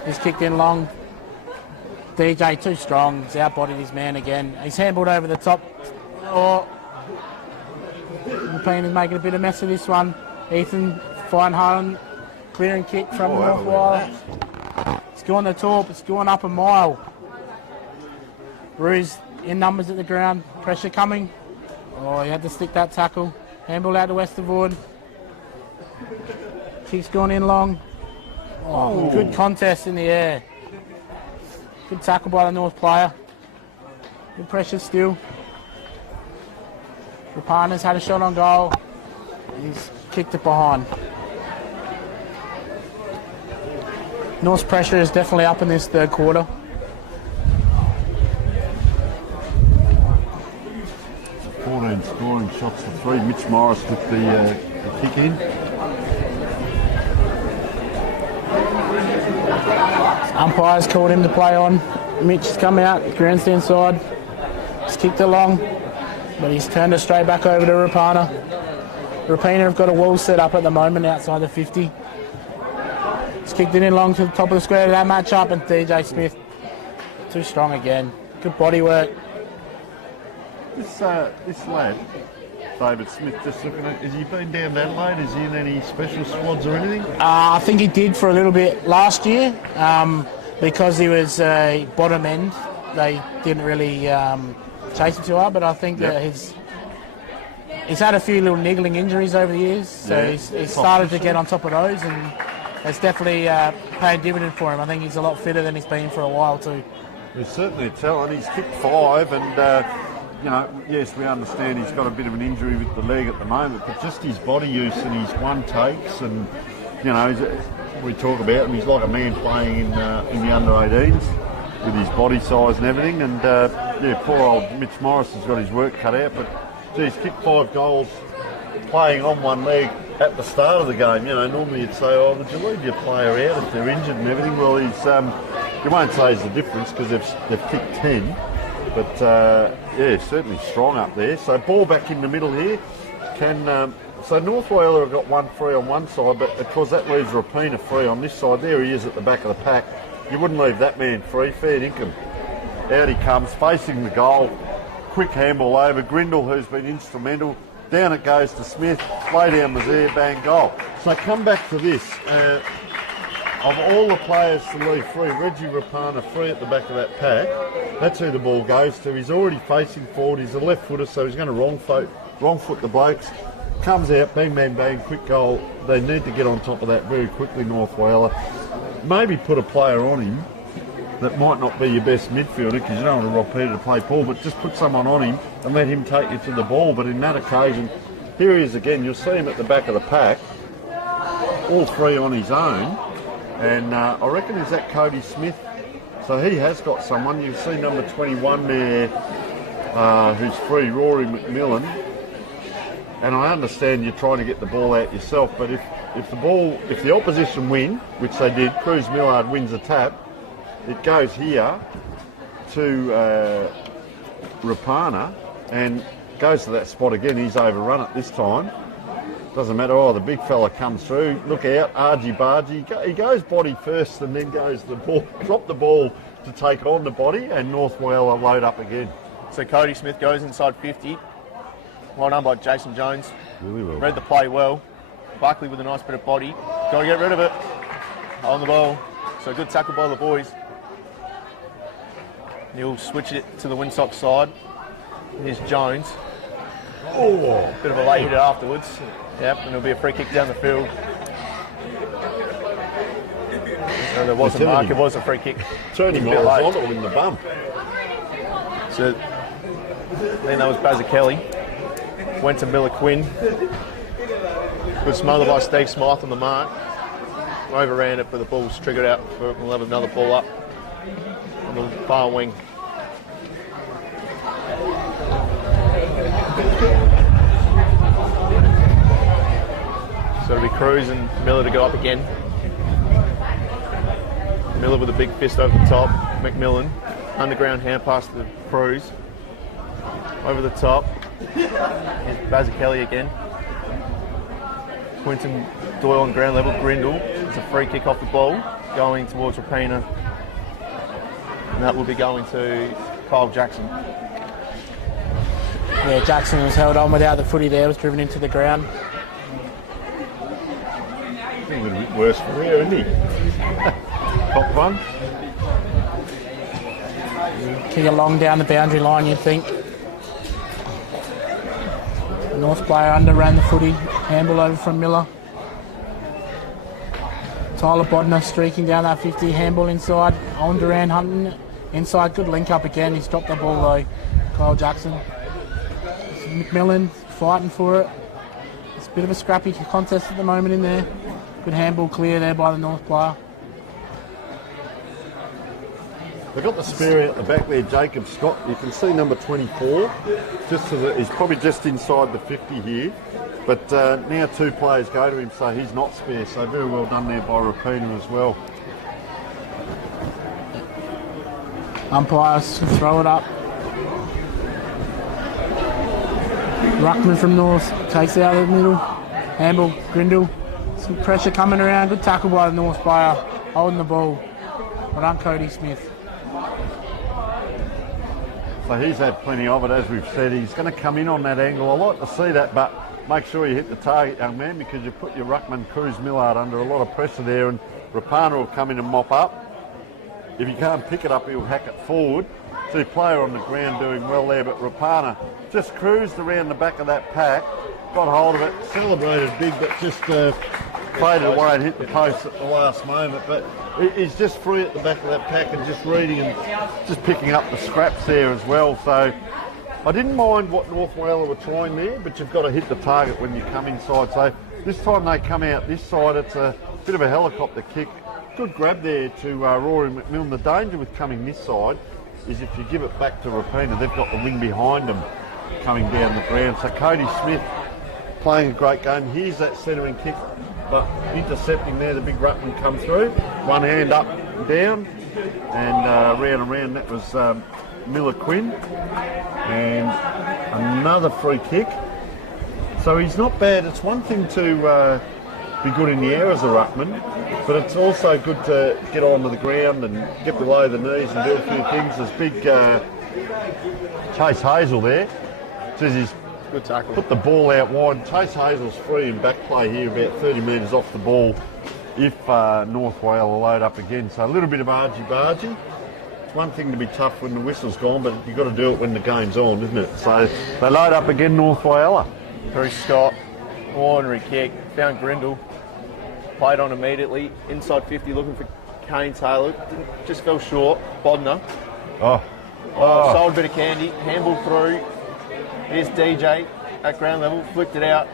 He's kicked in long. DJ too strong. He's outbodied his man again. He's handballed over the top. Oh, Rapina's making a bit of mess of this one. Ethan Feinharden, clearing kick from North Whyalla. It's gone the top. It's gone up a mile. Ruse in numbers at the ground. Pressure coming. Oh, he had to stick that tackle. Handball out to Westervoort. Kick's gone in long. Oh, good contest in the air. Good tackle by the North player. Good pressure still. Rapana's had a shot on goal. He's kicked it behind. North's pressure is definitely up in this third quarter. So 14 scoring shots for 3. Mitch Morris with the kick in. Umpires called him to play on. Mitch has come out, grandstand side. He's kicked along, but he's turned it straight back over to Rapana. Rapina have got a wall set up at the moment outside the 50. He's kicked it in long to the top of the square of that match-up, and DJ Smith too strong again. Good body work. This lad, David Smith, just looking at, has he been down to Adelaide? Is he in any special squads or anything? I think he did for a little bit last year, because he was bottom end. They didn't really chase him too hard, but I think that he's had a few little niggling injuries over the years, so he's started to get on top of those, and it's definitely paid dividend for him. I think he's a lot fitter than he's been for a while too. He's certainly a talent. He's kicked 5, and yes, we understand he's got a bit of an injury with the leg at the moment, but just his body use and his one takes, and we talk about him. He's like a man playing in the under 18s with his body size and everything. And poor old Mitch Morris has got his work cut out. But he's kicked 5 goals playing on one leg at the start of the game. Normally you'd say, "Oh, would you leave your player out if they're injured and everything?" Well, he's you won't say he's the difference because they've kicked 10. But certainly strong up there. So ball back in the middle here. So North Whyalla have got 1 free on one side, but of course that leaves Rapina free on this side. There he is at the back of the pack. You wouldn't leave that man free. Fair dinkum. Out he comes, facing the goal. Quick handball over. Grindle, who's been instrumental. Down it goes to Smith. Lay down was there, bang, goal. So come back to this. Of all the players to leave free, Reggie Rapana free at the back of that pack. That's who the ball goes to. He's already facing forward. He's a left footer, so he's going to wrong foot the blokes. Comes out, bang, bang, bang, quick goal. They need to get on top of that very quickly, North Whyalla. Maybe put a player on him that might not be your best midfielder, because you don't want to rob Peter to play Paul, but just put someone on him and let him take you to the ball. But in that occasion, here he is again. You'll see him at the back of the pack, all 3 on his own. And I reckon is that Cody Smith. So he has got someone. You see number 21 there, who's free, Rory McMillan. And I understand you're trying to get the ball out yourself, but if the opposition win, which they did, Cruz Millard wins a tap, it goes here to Rapana and goes to that spot again. He's overrun it this time. Doesn't matter. Oh, the big fella comes through. Look out, argy bargy. He goes body first and then goes the ball, drop the ball to take on the body, and North Whyalla load up again. So Cody Smith goes inside 50. Well done by Jason Jones. Really well. Read the play well. Buckley with a nice bit of body. Got to get rid of it. On the ball. So good tackle by the boys. He'll switch it to the Windsock side. Here's Jones. Oh, Bit of a late hitter afterwards. Yep, and it'll be a free kick down the field. No, there wasn't, Mark. It was a free kick. Turning horizontal in the bump. So then that was Bazzachelli. Went to Miller Quinn. Was smothered by Steve Smythe on the mark. Overran it, but the ball's triggered out. We'll have another ball up on the far wing. So it'll be Cruz and Miller to go up again. Miller with a big fist over the top. McMillan, underground hand pass to Cruz. Over the top. Here's Bazzachelli again. Quinton Doyle on ground level. Grindle. It's a free kick off the ball going towards Rapina. And that will be going to Kyle Jackson. Yeah, Jackson was held on without the footy there, was driven into the ground. A little bit worse for you, isn't he? Top one. Kick along down the boundary line, you'd think. The North player underran the footy. Handball over from Miller. Tyler Bodner streaking down that 50. Handball inside. On Duran hunting inside. Good link up again. He's dropped the ball though. Kyle Jackson. McMillan fighting for it. It's a bit of a scrappy contest at the moment in there. Good handball clear there by the North player. They've got the spare out the back there, Jacob Scott. You can see number 24. He's probably just inside the 50 here. But now two players go to him, so he's not spare. So very well done there by Rapina as well. Umpires throw it up. Ruckman from North takes it out of the middle. Handball, Grindle. Some pressure coming around. Good tackle by the North player. Holding the ball. Well done, Cody Smith. So he's had plenty of it, as we've said. He's going to come in on that angle. I like to see that, but make sure you hit the target, young man, because you put your ruckman, Cruz Millard, under a lot of pressure there, and Rapana will come in and mop up. If you can't pick it up, he'll hack it forward. See, player on the ground doing well there, but Rapana just cruised around the back of that pack, got hold of it, celebrated big, but just faded away and hit the post at the last moment. But he's just free at the back of that pack and just reading and just picking up the scraps there as well. So I didn't mind what North Whyalla were trying there, but you've got to hit the target when you come inside. So this time they come out this side, it's a bit of a helicopter kick. Good grab there to Rory McMillan. The danger with coming this side is if you give it back to Rapina, they've got the wing behind them coming down the ground. So Cody Smith playing a great game. Here's that centering kick, but intercepting there, the big ruckman come through. One hand up, down, and round and round. That was Miller Quinn. And another free kick. So he's not bad. It's one thing to be good in the air as a ruckman, but it's also good to get onto the ground and get below the knees and do a few things. There's big Chase Hazel there. Says he's good tackle. Put the ball out wide. Chase Hazel's free in back play here, about 30 metres off the ball if North Whyalla load up again. So a little bit of argy-bargy. It's one thing to be tough when the whistle's gone, but you've got to do it when the game's on, isn't it? So they load up again, North Whyalla. Bruce Scott, ordinary kick, found Grindle, played on immediately, inside 50 looking for Kane Taylor, just fell short, Bodner. Sold a bit of candy, handball through, here's DJ at ground level, flicked it out,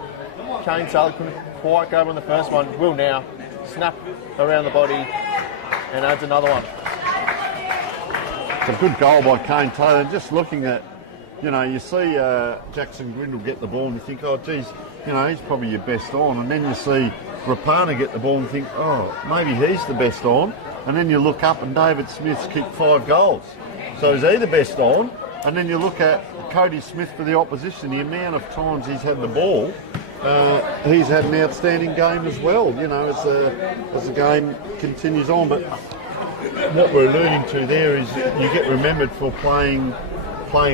Kane Taylor couldn't quite go on the first one, will now, snap around the body and adds another one. It's a good goal by Kane Taylor. Just looking at, you see Jackson Grindle get the ball and you think, oh, geez, he's probably your best on. And then you see Rapana get the ball and think, oh, maybe he's the best on. And then you look up and David Smith's kicked 5 goals. So is he the best on? And then you look at Cody Smith for the opposition, the amount of times he's had the ball. He's had an outstanding game as well, as the game continues on. But what we're alluding to there is you get remembered for playing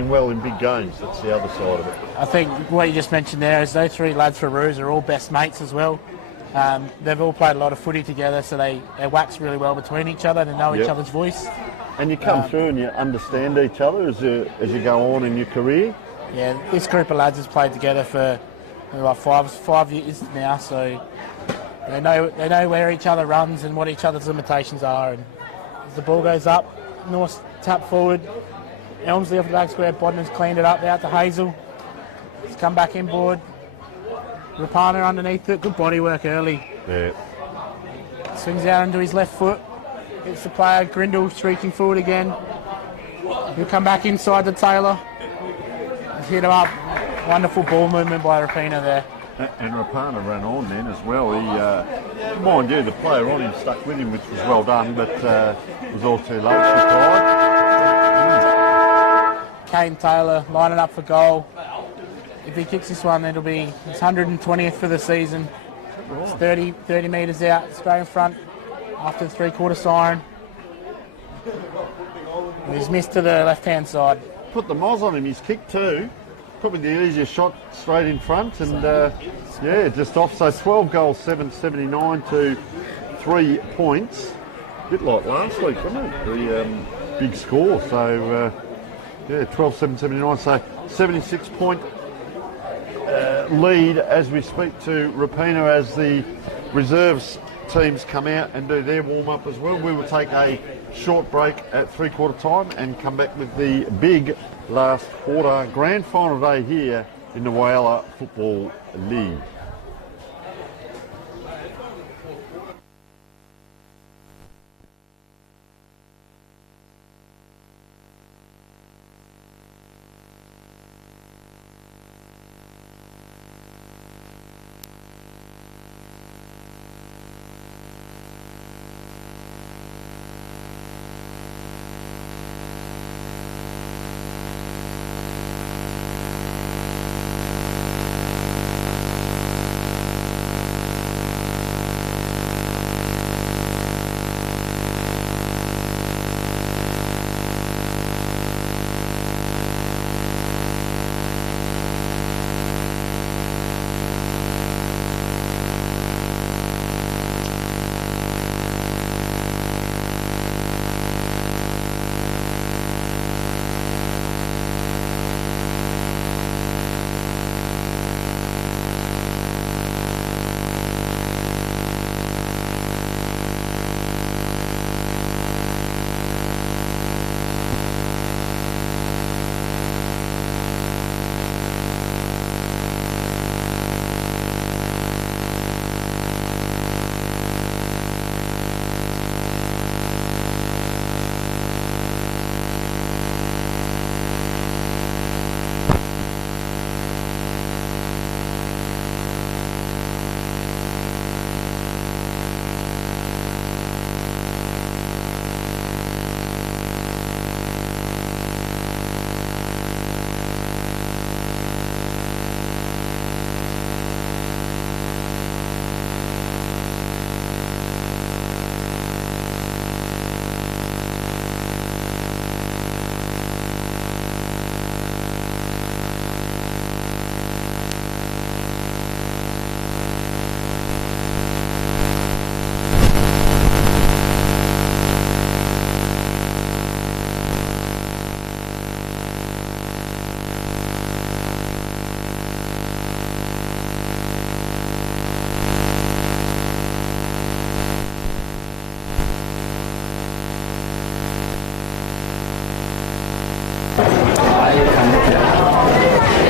well in big games. That's the other side of it. I think what you just mentioned there is those 3 lads for Roos are all best mates as well. They've all played a lot of footy together, so they wax really well between each other. They know each other's voice. And you come through and you understand each other as you go on in your career. Yeah, this group of lads has played together for They're like five years now, so they know where each other runs and what each other's limitations are. And as the ball goes up, North tap forward, Elmsley off the back square, Bodden's cleaned it up out to Hazel. It's come back inboard. Rapana underneath it, good body work early. Yeah. Swings out into his left foot. Hits the player, Grindle streaking forward again. He'll come back inside to Taylor. He's hit him up. Wonderful ball movement by Rapina there. And Rapana ran on then as well. He, mind you, the player on him stuck with him, which was well done, but it was all too late. She tried. Kane Taylor lining up for goal. If he kicks this one, it'll be his 120th for the season. It's 30 metres out, straight in front after the three-quarter siren. And he's missed to the left-hand side. Put the moz on him, he's kicked too. Probably the easiest shot straight in front, and yeah, just off. So 12 goals, 779 to 3 points. A bit like last week, wasn't it? The big score. So yeah, 12, 779. So 76-point lead as we speak to Rapina as the reserves teams come out and do their warm-up as well. We will take a short break at three-quarter time and come back with the big last quarter grand final day here in the Whyalla Football League.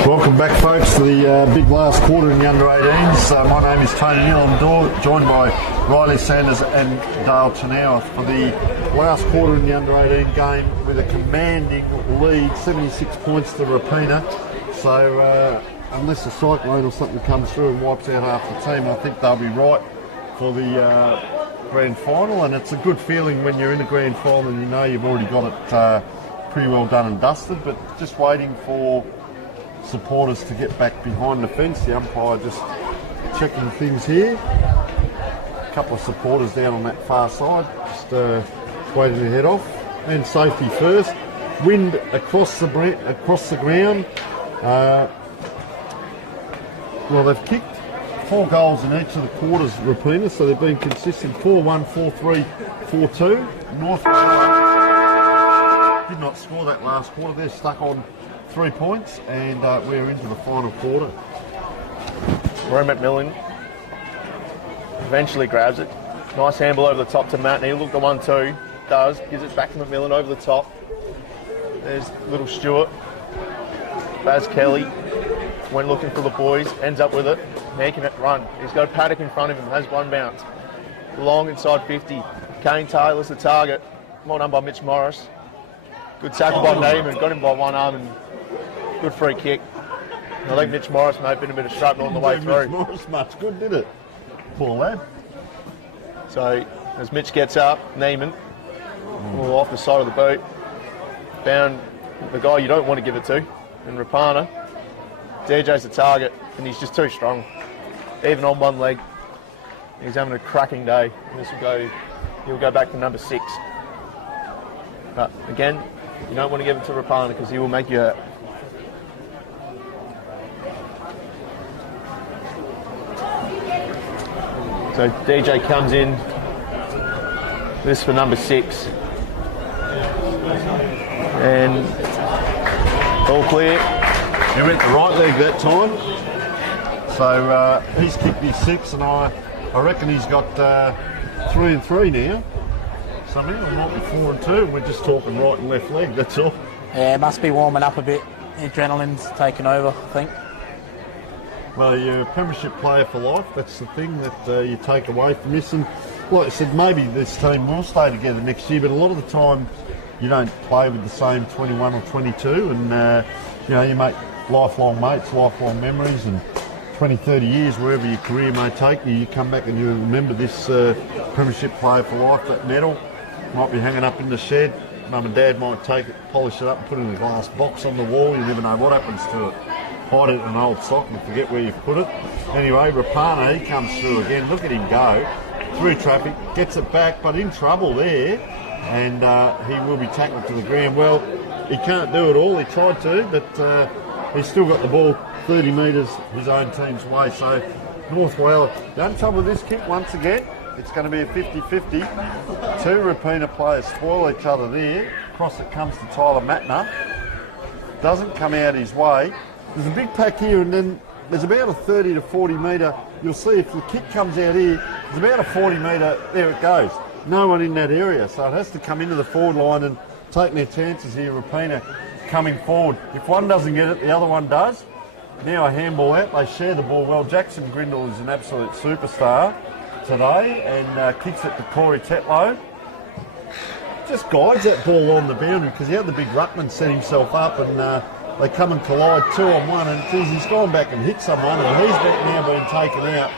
Welcome back, folks, to the big last quarter in the under-18s. My name is Tony Neal. I'm joined by Riley Sanders and Dale Chenow for the last quarter in the under-18 game with a commanding lead, 76 points to Rapina. So unless a cyclone or something comes through and wipes out half the team, I think they'll be right for the grand final. And it's a good feeling when you're in the grand final and you know you've already got it pretty well done and dusted, but just waiting for supporters to get back behind the fence. The umpire just checking things here. A couple of supporters down on that far side, just waiting to head off. And safety first. Wind across the ground. Well, they've kicked 4 goals in each of the quarters, Rapina, so they've been consistent. 4-1, 4-3, 4-2. North did not score that last quarter. They're stuck on 3 points, and we're into the final quarter. Room McMillan eventually grabs it. Nice handball over the top to Matt Neal. Look, the 1-2 does. Gives it back to McMillan over the top. There's little Stewart. Baz Kelly went looking for the boys. Ends up with it. Now he can run. He's got a Paddock in front of him. Has one bounce. Long inside 50. Kane Taylor's the target. Well done by Mitch Morris. Good tackle by Neiman. Got him by one arm and good free kick. I think Mitch Morris may have been a bit of shrapnel on the way through. Mitch Morris much good, did it? Poor lad. So as Mitch gets up, Neiman, off the side of the boot, found the guy you don't want to give it to, and Rapana. DJ's the target, and he's just too strong. Even on one leg, he's having a cracking day. He'll go back to number 6. But again, you don't want to give it to Rapana because he will make you hurt. So DJ comes in. This for number 6. And all clear. He went the right leg that time. So he's kicked his 6, and I reckon he's got 3 and 3 now. Somehow, it might be 4 and 2, and we're just talking right and left leg, that's all. Yeah, it must be warming up a bit. The adrenaline's taken over, I think. Well, you're a premiership player for life. That's the thing that you take away from this. And like I said, maybe this team will stay together next year, but a lot of the time you don't play with the same 21 or 22, and you make lifelong mates, lifelong memories, and 20, 30 years, wherever your career may take you, you come back and you remember this premiership player for life. That medal might be hanging up in the shed. Mum and Dad might take it, polish it up and put it in a glass box on the wall. You never know what happens to it. Hide it in an old sock and forget where you've put it. Anyway, Rapana, he comes through again. Look at him go. Through traffic, gets it back, but in trouble there. And he will be tackled to the ground. Well, he can't do it all. He tried to, but he's still got the ball 30 metres his own team's way. So North Whyalla, the only trouble with this kick, once again, it's going to be a 50-50. 2 Rapina players spoil each other there. Across it comes to Tyler Matner. Doesn't come out his way. There's a big pack here, and then there's about a 30 to 40 metre. You'll see if the kick comes out here, there's about a 40 metre, there it goes. No one in that area, so it has to come into the forward line and take their chances here. Rapina coming forward. If one doesn't get it, the other one does. Now a handball out, they share the ball well. Jackson Grindle is an absolute superstar today, and kicks it to Corey Tetlow. Just guides that ball on the boundary, because he had the big ruckman set himself up, and they come and collide 2-on-1, and geez, he's gone back and hit someone, and he's now been taken out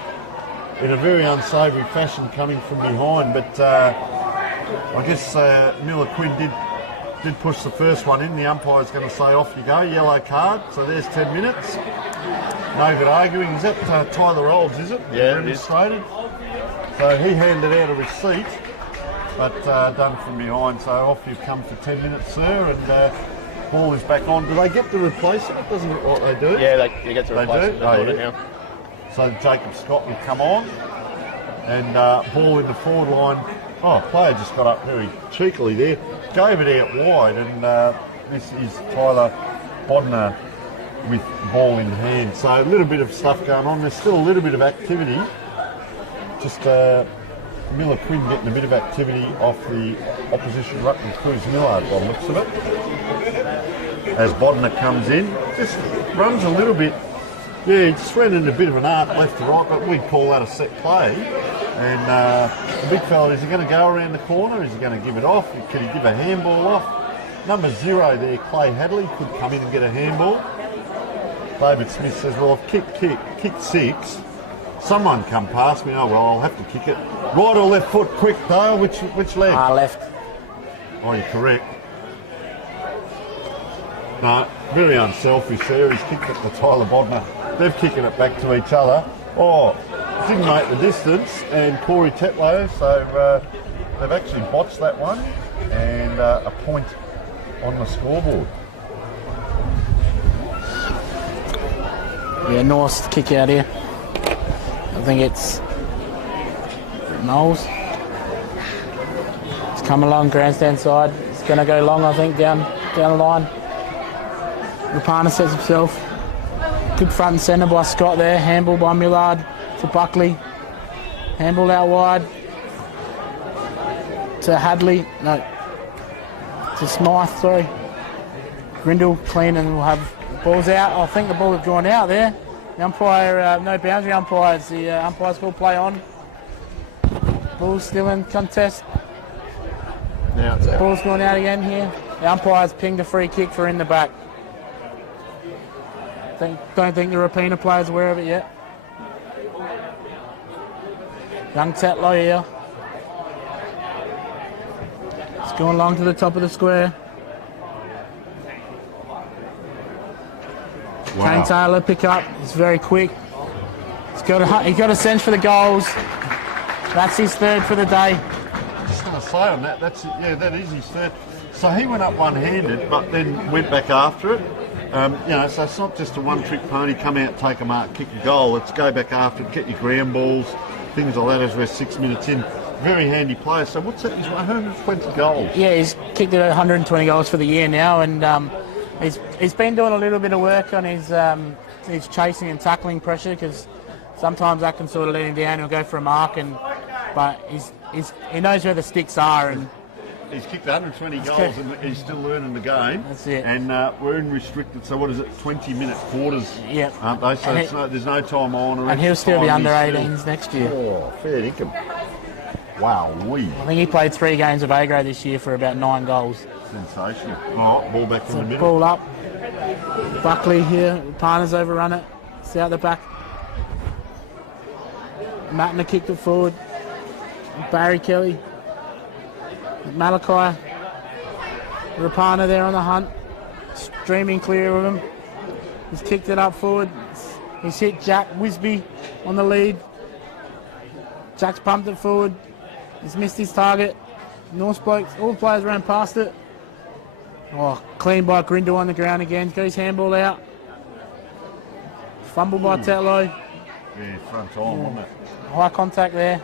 in a very unsavoury fashion coming from behind. But I guess Miller Quinn did push the first one in. The umpire's going to say off you go, yellow card. So there's 10 minutes. No good arguing. Is that Tyler Olds, is it? Yeah, it is. So he handed out a receipt, but done from behind. So off you come for 10 minutes, sir, and ball is back on. Do they get to replace it? It doesn't look like they do. Yeah, they get to replace it. They're doing it now. So Jacob Scott will come on, and ball in the forward line. Oh, player just got up very cheekily there, gave it out wide, and this is Tyler Bodner with ball in hand. So a little bit of stuff going on. There's still a little bit of activity. Just Miller Quinn getting a bit of activity off the opposition ruckman, Cruz Millard, by the looks of it. As Bodner comes in, just runs a little bit. Yeah, he just ran in a bit of an arc left to right, but we'd call that a set play. And the big fella, is he going to go around the corner? Is he going to give it off? Could he give a handball off? Number 0 there, Clay Hadley, could come in and get a handball. David Smith says, well, I've kicked 6. Someone come past me. Oh, well, I'll have to kick it. Right or left foot, quick, Dale. Which leg? Left. Oh, you're correct. No, very unselfish there. He's kicked it to Tyler Bodner. They're kicking it back to each other. Oh, didn't make the distance, and Corey Tetlow, so they've actually botched that one, and a point on the scoreboard. Yeah, North's kick out here. I think it's Knowles. It's come along grandstand side. It's going to go long, I think, down the line. Rapana sets himself. Good front and centre by Scott there. Handball by Millard to Buckley. Handball out wide to Hadley. No, to Smythe, sorry. Grindle clean and we'll have balls out. I think the ball has gone out there. The umpire, no boundary umpires. The umpires will play on. Ball's still in contest. Now it's out. Ball's gone out again here. The umpire's pinged a free kick for in the back. Don't think the Rapina player's aware of it yet. Young Tetlow here. It's going along to the top of the square. Wow. Kane Taylor pick up. He's very quick. He's got a sense for the goals. That's his third for the day. Just going to say on that, that is his third. So he went up one-handed, but then went back after it. So it's not just a one-trick pony, come out, take a mark, kick a goal. It's go back after it, get your ground balls, things like that as we're 6 minutes in. Very handy player. So what's that? He's 120 goals. Yeah, he's kicked it 120 goals for the year now, and he's been doing a little bit of work on his chasing and tackling pressure, because sometimes that can sort of let him down. He'll go for a mark, but he knows where the sticks are, and he's kicked 120 goals and he's still learning the game. That's it. And we're in restricted, so what is it, 20-minute quarters, Yep. aren't they? So there's no time on. Or and he'll still be under time. 18s next year. Oh, fair income. Wow, I think he played 3 games of A-grade this year for about 9 goals. Sensational. All right, ball back in the middle. Ball up. Buckley here. Partners overrun it. It's out the back. Matner kicked it forward. Barry Kelly. Malachi. Rapana there on the hunt. Streaming clear of him. He's kicked it up forward. He's hit Jack Wisby on the lead. Jack's pumped it forward. He's missed his target. North blokes, all the players ran past it. Oh, clean by Grindle on the ground again. Got his handball out. Fumble by Tetlow. Yeah, front on, wasn't it? High contact there.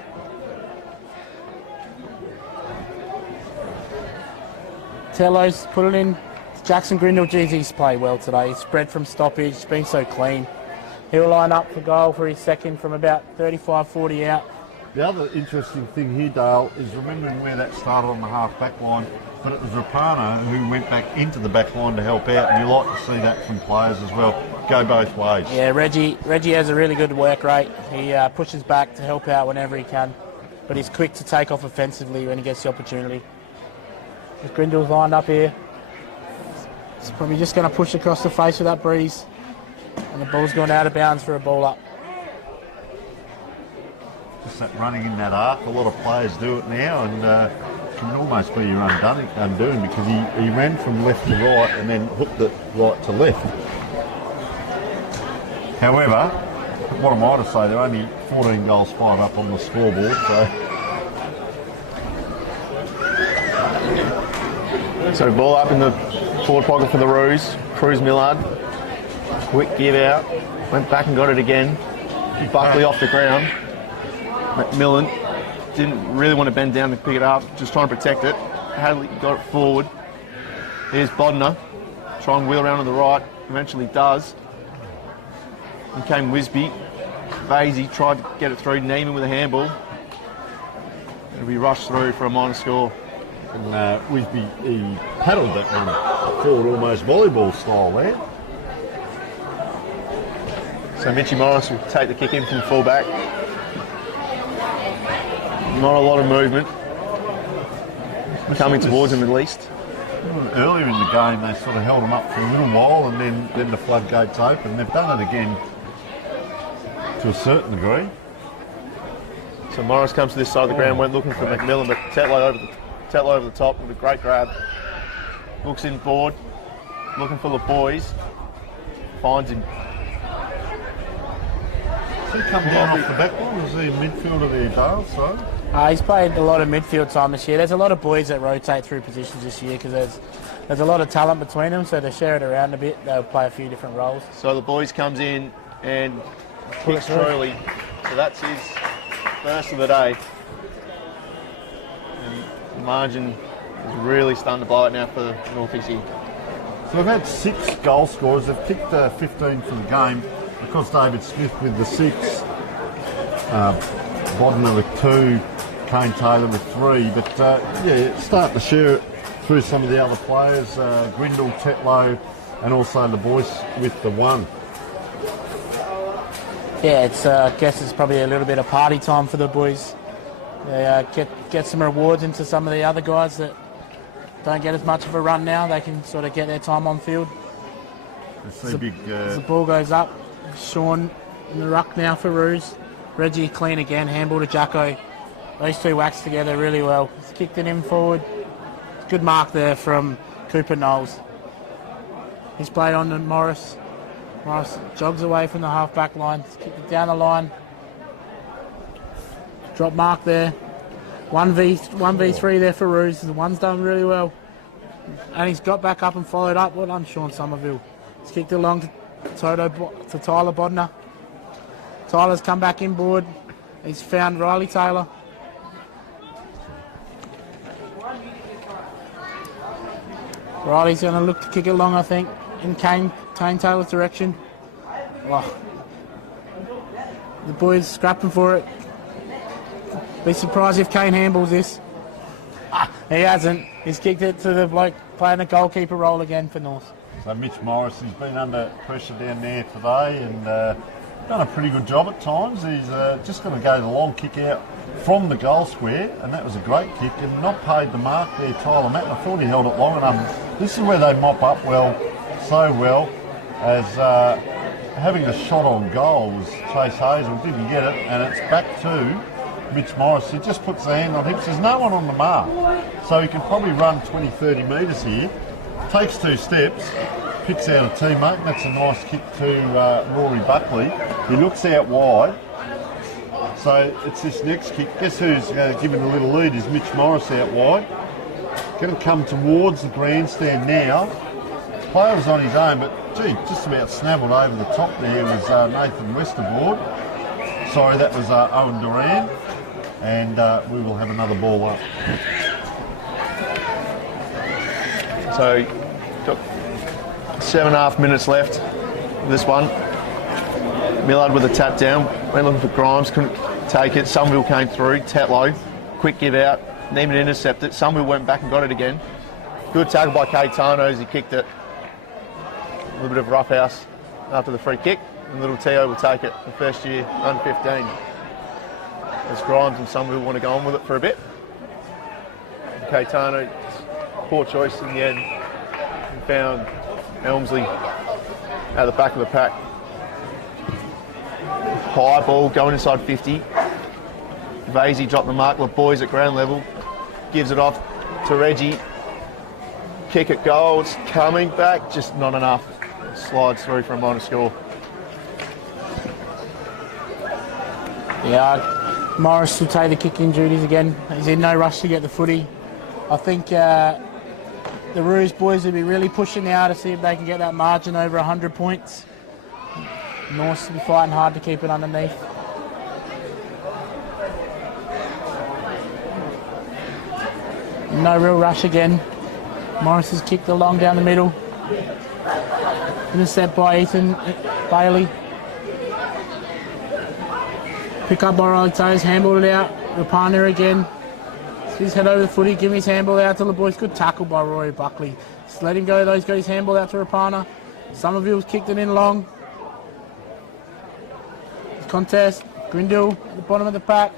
Tellow's put it in. Jackson Grindle, geez, he's played well today. He's spread from stoppage. He's been so clean. He'll line up for goal for his second from about 35-40 out. The other interesting thing here, Dale, is remembering where that started on the half-back line, but it was Rapana who went back into the back line to help out, and you like to see that from players as well. Go both ways. Yeah, Reggie has a really good work rate. He pushes back to help out whenever he can, but he's quick to take off offensively when he gets the opportunity. Grindle's lined up here. He's probably just going to push across the face with that breeze, and the ball's gone out of bounds for a ball up. Just that running in that arc, a lot of players do it now, and can almost be your undoing, because he ran from left to right and then hooked it right to left. However, what am I to say? They're only 14 goals 5 up on the scoreboard, So ball up in the forward pocket for the Roos. Cruz Millard. Quick give out. Went back and got it again. Buckley off the ground. McMillan didn't really want to bend down to pick it up, just trying to protect it. Hadley got it forward. Here's Bodner. Try and wheel around to the right. Eventually does. In came Wisby. Vasey tried to get it through. Neiman with a handball. It'll be rushed through for a minor score. And Wisby, he paddled that one forward almost volleyball style there. So Mitchy Morris will take the kick in from fullback. Not a lot of movement. Coming towards him at least. Earlier in the game, they sort of held him up for a little while, and then the floodgates open. They've done it again to a certain degree. So Morris comes to this side of the ground, went looking for McMillan, but Tetlow over the top with a great grab. Looks in forward, looking for the boys. Finds him. Has he come down off the back line? Is he a midfielder there, Dale? So? He's played a lot of midfield time this year. There's a lot of boys that rotate through positions this year because there's a lot of talent between them, so they share it around a bit. They'll play a few different roles. So the boys comes in and kicks Trolley. So that's his first of the day. And the margin is really starting to blow it now for the North East. So they've had 6 goal scorers. They've kicked 15 for the game. Of course, David Smith with the 6, Bodner with 2, Kane Taylor with 3. But yeah, starting to share it through some of the other players, Grindle, Tetlow, and also the boys with the 1. Yeah, it's guess it's probably a little bit of party time for the boys. They get some rewards into some of the other guys that don't get as much of a run now. They can sort of get their time on field. As the ball goes up, Sean in the ruck now for Roos. Reggie clean again, handball to Jacko. Those two wax together really well. He's kicked it in forward. Good mark there from Cooper Knowles. He's played on to Morris. Morris jogs away from the half-back line. He's kicked it down the line. Drop mark there. 1v3 there for Roos. The 1's done really well. And he's got back up and followed up. Well done, Sean Somerville. He's kicked it along to Tyler Bodner. Tyler's come back inboard. He's found Riley Taylor. Riley's going to look to kick it long, I think, in Kane Taylor's direction. Oh. The boys scrapping for it. Be surprised if Kane handballs this. He hasn't. He's kicked it to the bloke playing a goalkeeper role again for North. So Mitch Morris has been under pressure down there today and done a pretty good job at times. He's just going to go the long kick out from the goal square, and that was a great kick, and not paid the mark there, Tyler Matt. I thought he held it long enough. This is where they mop up so well, as having a shot on goal was Chase Hazel, didn't get it, and it's back to Mitch Morris. He just puts the hand on hips. There's no one on the mark, so he can probably run 20-30 metres here. Takes 2 steps, picks out a teammate, and that's a nice kick to Rory Buckley. He looks out wide, so it's this next kick. Guess who's giving a little lead is Mitch Morris out wide. Going to come towards the grandstand now. Player was on his own, but gee, just about snavelled over the top there was Nathan Westerboard. Sorry, that was Owen Duran. And we will have another ball up. So, got 7.5 minutes left. This one. Millard with a tap down. Went looking for Grimes, couldn't take it. Somerville came through. Tetlow, quick give out. Neiman intercepted it. Somerville went back and got it again. Good tackle by Caetano as he kicked it. A little bit of roughhouse after the free kick. And little Teo will take it. The first year, under 15. As Grimes and Somerville want to go on with it for a bit. And Caetano, poor choice in the end. And found Elmsley at the back of the pack. High ball going inside 50. Vasey dropped the mark. The boys at ground level. Gives it off to Reggie. Kick at goal. It's coming back. Just not enough. Slides through for a minor score. Yeah, Morris will take the kicking duties again. He's in no rush to get the footy. I think the Roos boys will be really pushing now to see if they can get that margin over 100 points. North will be fighting hard to keep it underneath. No real rush again. Morris has kicked along down the middle. Intercept by Ethan Bailey. Pick up by Riley Taylor's, handball it out. Rapana again. He's head over the footy, give his handball out to the boys. Good tackle by Rory Buckley. Just let him go though, he's got his handball out to Rapana. Somerville's kicked it in long. Contest, Grindle at the bottom of the pack.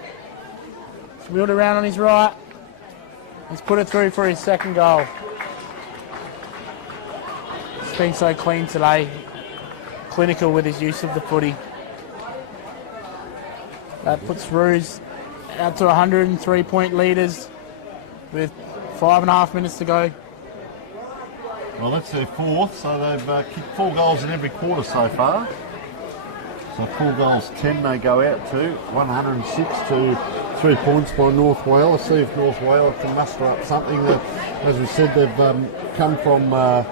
He's wheeled around on his right. He's put it through for his second goal. He's been so clean today. Clinical with his use of the footy. That puts Roos out to 103-point leaders with 5.5 minutes to go. Well, that's their 4th, so they've kicked 4 goals in every quarter so far. So 4 goals, 10 they go out to, 106 to 3 points by North Whyalla. See if North Whyalla can muster up something. That, as we said, they've come from the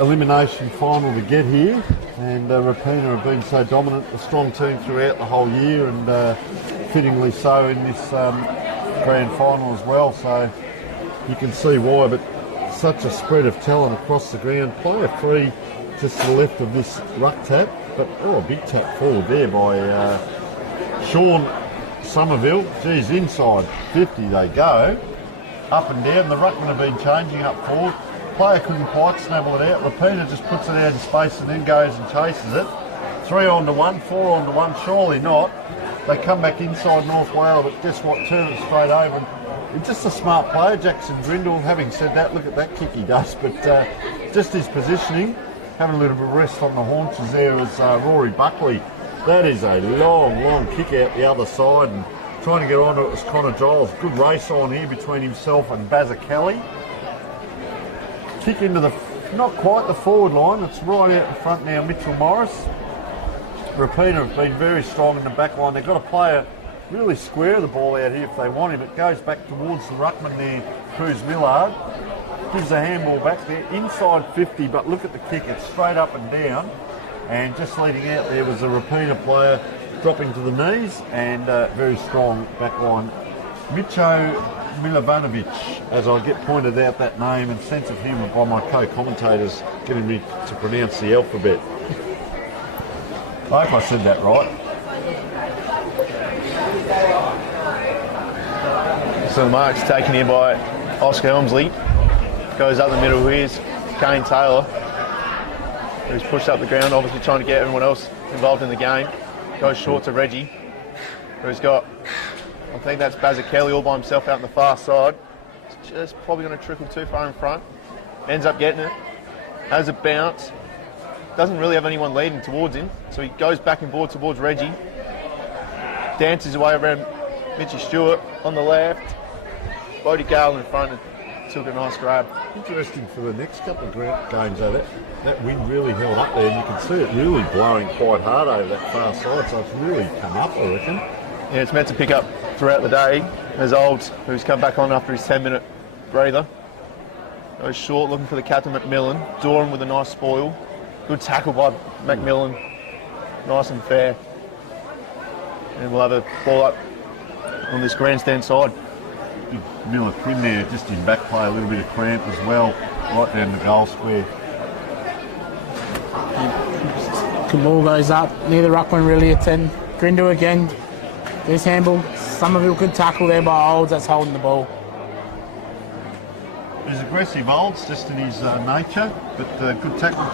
elimination final to get here, and Rapina have been so dominant, a strong team throughout the whole year, and fittingly so in this grand final as well. So you can see why, but such a spread of talent across the ground. Player free just to the left of this ruck tap. But, a big tap forward there by Sean Somerville. Geez, inside 50 they go. Up and down. The ruckmen have been changing up forward. Player couldn't quite snabble it out. Rapina just puts it out in space and then goes and chases it. 3 on to 1, 4 on to 1, surely not. They come back inside North Whyalla, but guess what? Turn it straight over. And just a smart player, Jackson Grindle. Having said that, look at that kick he does. But just his positioning, having a little bit of rest on the haunches there was Rory Buckley. That is a long, long kick out the other side. And trying to get onto it was Connor Giles. Good race on here between himself and Bazza Kelly. Kick into the, not quite the forward line. It's right out in front now, Mitchell Morris. Rapina have been very strong in the back line. They've got to play a really square the ball out here if they want him. It goes back towards the ruckman there, Cruz Millard. Gives the handball back there, inside 50, but look at the kick. It's straight up and down. And just leading out there was a Rapina player dropping to the knees, and very strong back line. Micho Milovanovic, as I get pointed out that name, and sense of humour by my co-commentators getting me to pronounce the alphabet. I hope I said that right. So the mark's taken here by Oscar Helmsley. Goes up the middle, here's Kane Taylor, who's pushed up the ground, obviously trying to get everyone else involved in the game. Goes short to Reggie, who's got, I think that's Bazza Kelly all by himself out on the far side. It's just probably going to trickle too far in front. Ends up getting it. Has a bounce. Doesn't really have anyone leading towards him, so he goes back and forward towards Reggie. Dances away around Mitchy Stewart on the left. Bodie Gale in front and took a nice grab. Interesting for the next couple of games though, that wind really held up there, and you can see it really blowing quite hard over that far side, so it's really come up, I reckon. Yeah, it's meant to pick up throughout the day. There's Olds, who's come back on after his 10-minute breather. Goes short, looking for the captain, McMillan. Doran with a nice spoil. Good tackle by McMillan. Nice and fair. And we'll have a ball up on this grandstand side. Miller Quinn there, just in back play, a little bit of cramp as well, right down the goal square. The ball goes up, near the ruckman really at 10. Grindle again. There's handball. Somerville, good tackle there by Olds, that's holding the ball. He's aggressive, Olds, just in his nature, but good tackle.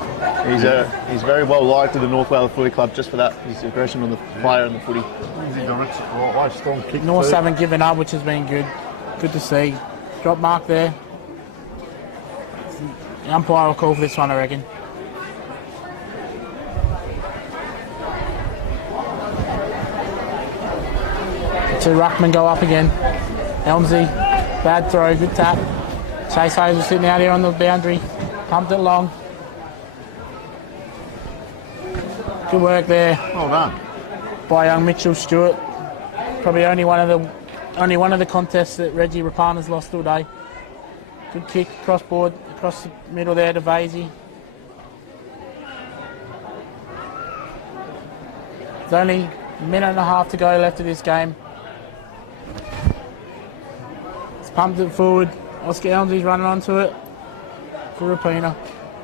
He's very well liked at the North Wales Footy Club just for that, his aggression on the player and the footy. He directs it right way, strong kick. North haven't given up, which has been good. Good to see. Drop mark there. The umpire will call for this one, I reckon. The two ruckmen go up again. Helmsy, bad throw, good tap. Chase Hayes sitting out here on the boundary. Pumped it long. Good work there. Well done. By young Mitchell Stewart. Probably only one of the contests that Reggie Rapana's lost all day. Good kick cross board, across the middle there to Vasey. There's only a minute and a half to go left of this game. He's pumped it forward. Oscar Elmsley's running onto it for Rapina.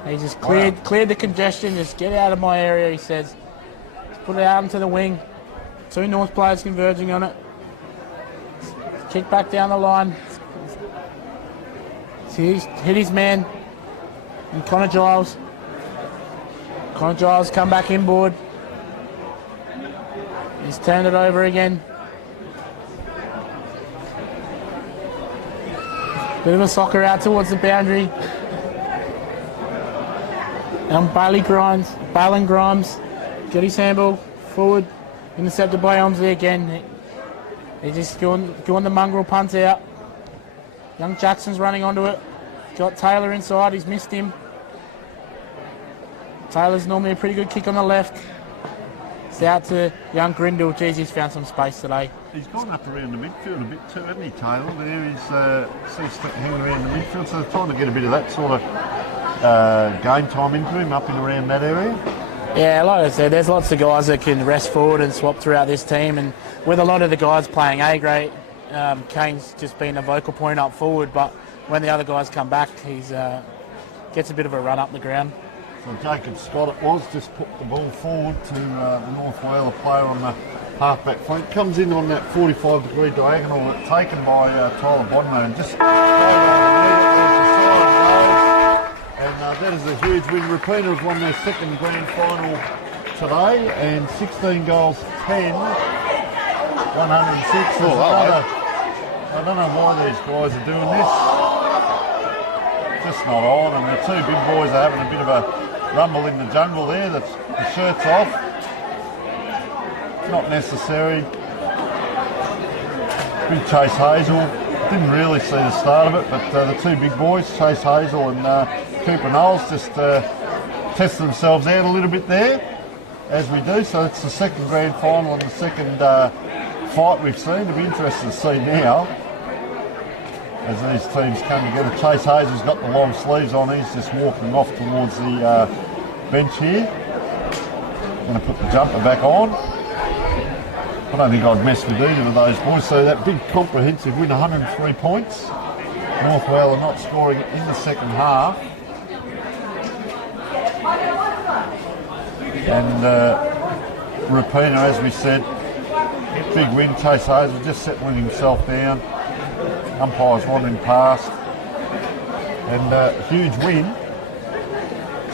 He just cleared the congestion. Just get out of my area, he says. Just put it out into the wing. Two North players converging on it. Kick back down the line. He's hit his man. And Connor Giles. Connor Giles come back inboard. He's turned it over again. Bit of a soccer out towards the boundary. And Balin Grimes, get his handball forward, intercepted by Elmsley again. He just going the mongrel punt out. Young Jackson's running onto it. Got Taylor inside, he's missed him. Taylor's normally a pretty good kick on the left. It's out to young Grindle. Geez, he's found some space today. He's gone up around the midfield a bit too, hasn't he, Taylor? There he's sort of hanging around the midfield, so they're trying to get a bit of that sort of game time into him up and around that area. Yeah, like I said, there's lots of guys that can rest forward and swap throughout this team, and with a lot of the guys playing A-grade, Kane's just been a vocal point up forward, but when the other guys come back, he's gets a bit of a run up the ground. So Jacob Scott it was, just put the ball forward to the North Whyalla player on the half-back flank. Comes in on that 45-degree diagonal taken by Tyler Bodmer and just and that is a huge win. Rapina have won their second grand final today and 16 goals, 10, 106. I don't know why these guys are doing this. Just not on, and the two big boys are having a bit of a rumble in the jungle there. The shirt's off. Not necessary. Big Chase Hazel. Didn't really see the start of it, but the two big boys, Chase Hazel and Cooper Knowles, just test themselves out a little bit there, as we do. So it's the second grand final and the second fight we've seen. It'll be interesting to see now as these teams come together. Chase Hazel's got the long sleeves on. He's just walking off towards the bench here. Going to put the jumper back on. I don't think I'd mess with either of those boys. So that big comprehensive win, 103 points. North Whyalla not scoring in the second half. And Rapina, as we said, big win. Chase Hazel just settling himself down. Umpires wandering past. And huge win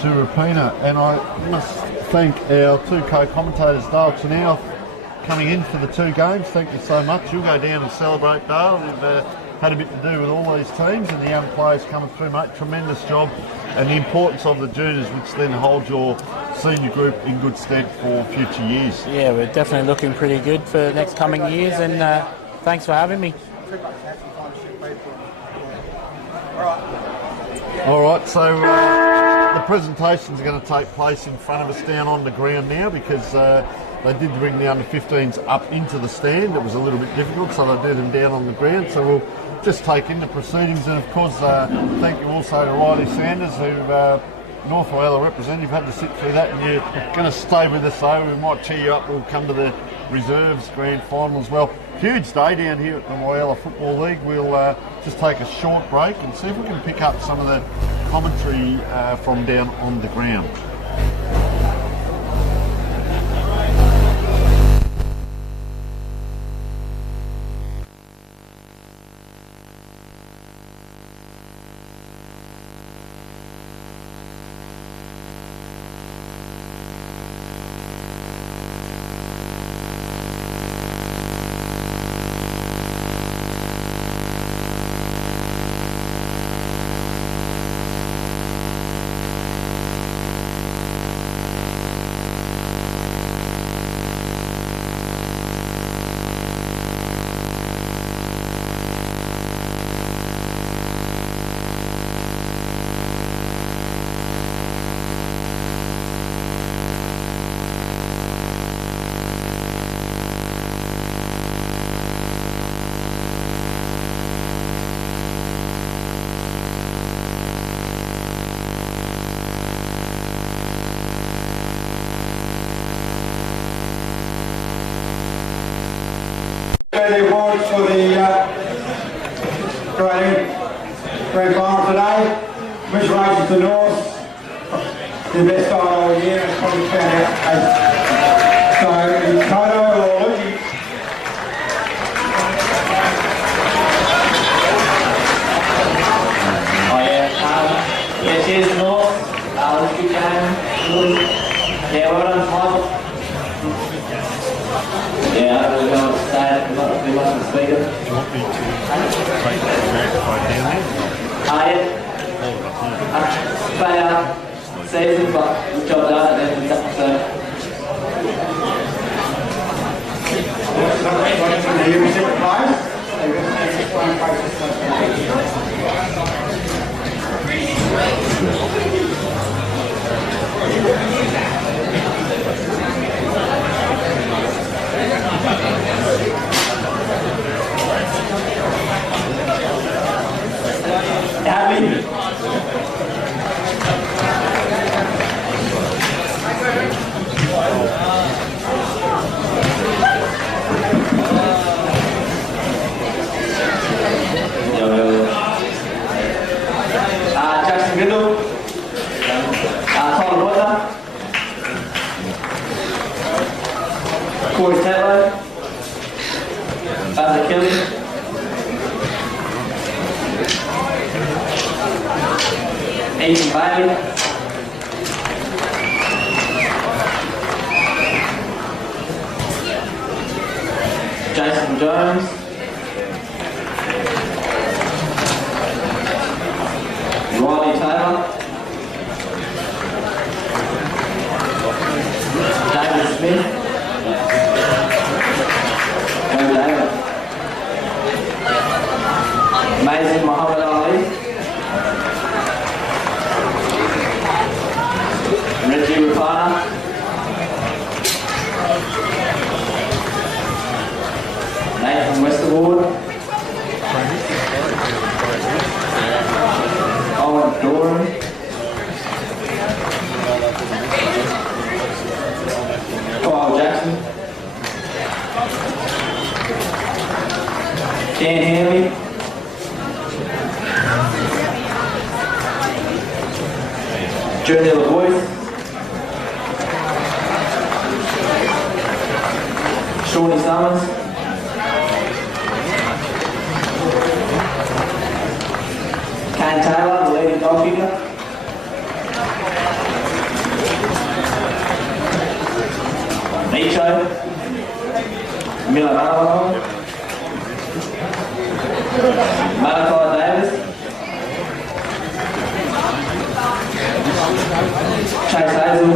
to Rapina. And I must thank our two co-commentators, Dale Chanel, coming in for the two games. Thank you so much. You'll go down and celebrate, Dale. You've had a bit to do with all these teams and the young players coming through, mate. Tremendous job. And the importance of the juniors, which then holds your senior group in good stead for future years. Yeah, we're definitely looking pretty good for the next coming years, and thanks for having me. All right, so the presentations are going to take place in front of us down on the ground now because they did bring the under-15s up into the stand. It was a little bit difficult, so they do them down on the ground. So we'll just take in the proceedings, and of course thank you also to Riley Sanders, who North Whyalla representative, had to sit through that, and you're going to stay with us though. We might cheer you up. We'll come to the reserves grand final as well. Huge day down here at the Whyalla Football League. We'll just take a short break and see if we can pick up some of the commentary from down on the ground. The awards for the grand final today. Congratulations to North, the best side all year, and it's probably found out. So in Toto or Luigi. Oh yeah, cheers North. It was a good game. Yeah, well done, Michael. Yeah, I don't know what to say. I'm not too much of a speaker. Do you want me to take that microphone down there? Yeah. Play season, but good job done at the end of the episode. Tyler Whitler. Corey Tetlow. Buzzer Kelly. Ethan Bailey. Jason Jones. Riley Taylor. David Smith. Joe David. Amazing Muhammad Ali. Reggie Rapana. Nathan Westerward. Owen Doran. Kyle Jackson. Dan Hanley. Junior LaVoy. Shawnee Summers. Kane Taylor, the leading goalkeeper. Nicho. Miller Malawal. Malachi Davis. Chase Hazel.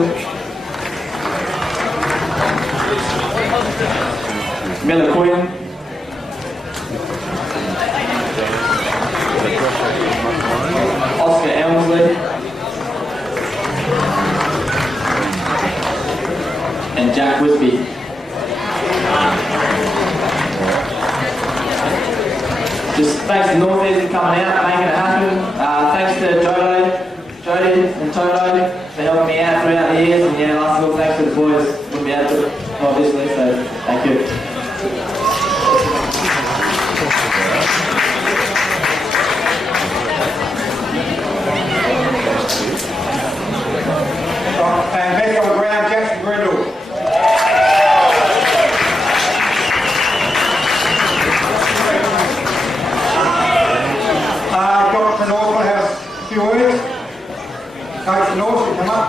Miller Quinn. Oscar Elmsley. And Jack Wisby. Just thanks to Northeast for coming out, making it happen. Thanks to Jody and Toto for helping me out throughout the years. And yeah, last of all, thanks to the boys. Wouldn't be able to do it, obviously, so thank you. And back on the ground, Jackson Grindle. Dr. North has a few words. Coach North, you come up.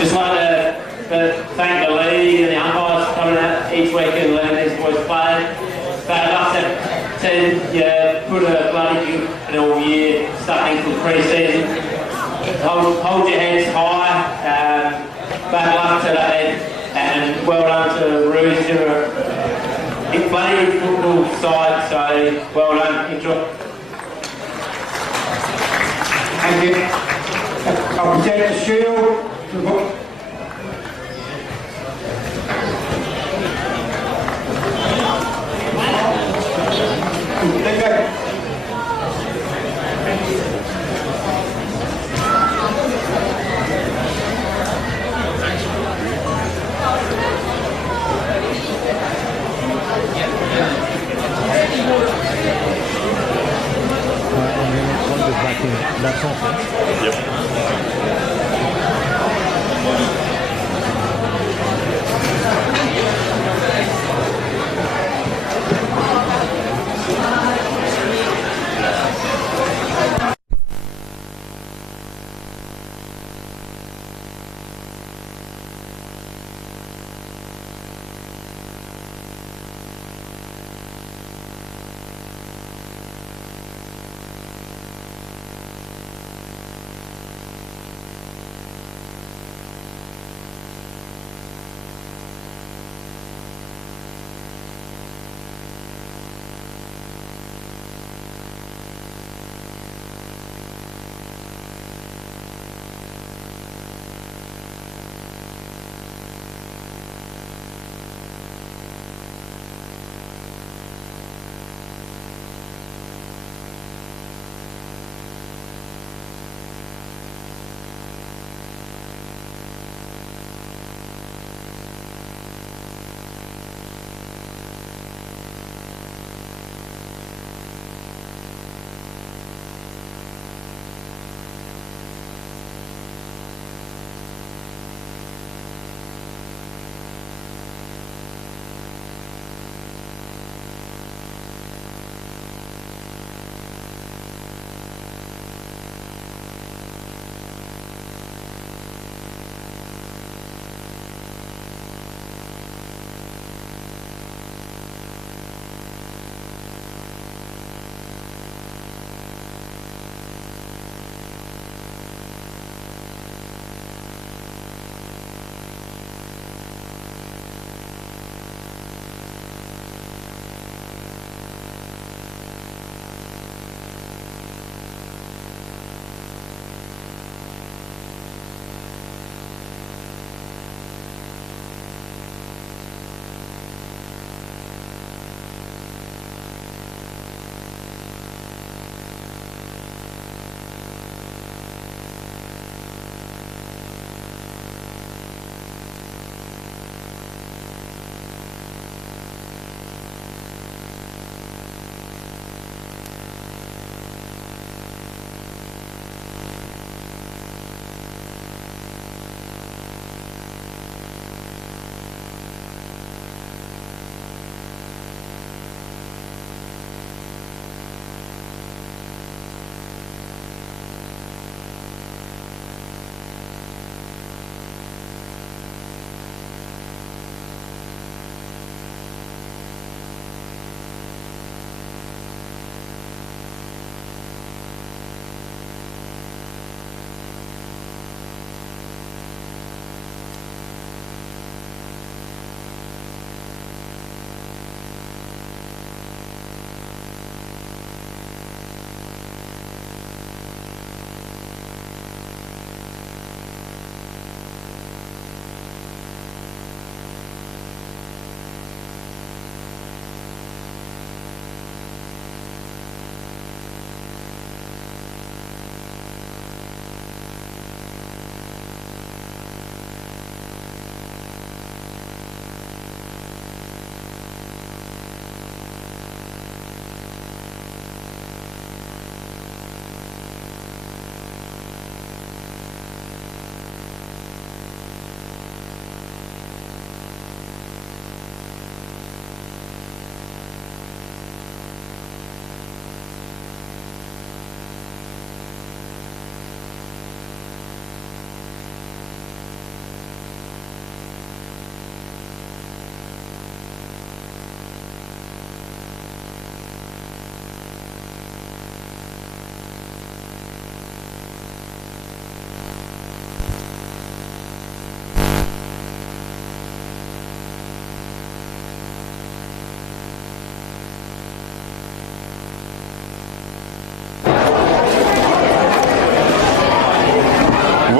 Just wanted to thank the league and the umpires for coming out each week and letting these boys play. But like I said, you put a bloody in all year, starting from pre-season. Hold your heads high. Bad luck today, and well done to Rouge. You're a bloody football side, so well done. Enjoy. Thank you. I'll present the shield. Thank you.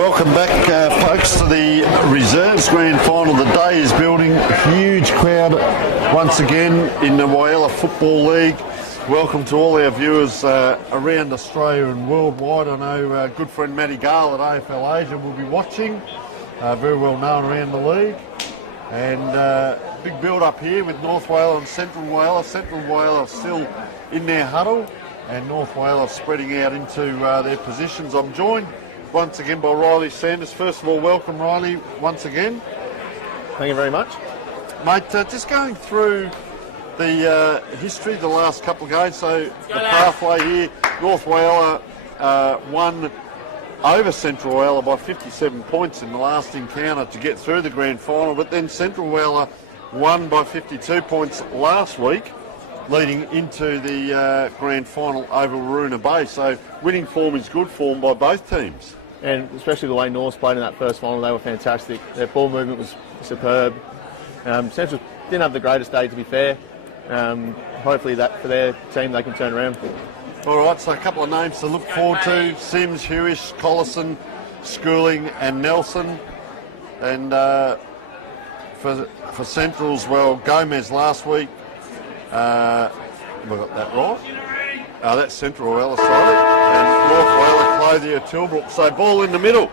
Welcome back, folks, to the Reserves Grand Final. The day is building. Huge crowd once again in the Whyalla Football League. Welcome to all our viewers around Australia and worldwide. I know good friend Matty Gale at AFL Asia will be watching. Very well known around the league. And big build up here with North Whyalla and Central Whyalla. Central Whyalla still in their huddle, and North Whyalla spreading out into their positions. I'm joined once again by Riley Sanders. First of all, welcome Riley once again. Thank you very much. Mate, just going through the history of the last couple of games. So the pathway here, North Whyalla won over Central Whyalla by 57 points in the last encounter to get through the grand final, but then Central Whyalla won by 52 points last week, leading into the grand final over Waruna Bay. So winning form is good form by both teams. And especially the way Norths played in that first final, they were fantastic. Their ball movement was superb. Central didn't have the greatest day, to be fair. Hopefully that for their team they can turn around. All right, so a couple of names to look forward to: Sims, Hewish, Collison, Schooling and Nelson. And for Centrals, well, Gomez last week. Have I got that right? That's Central Whyalla, sorry. And North Whyalla, Clothier, Tilbrook. So ball in the middle.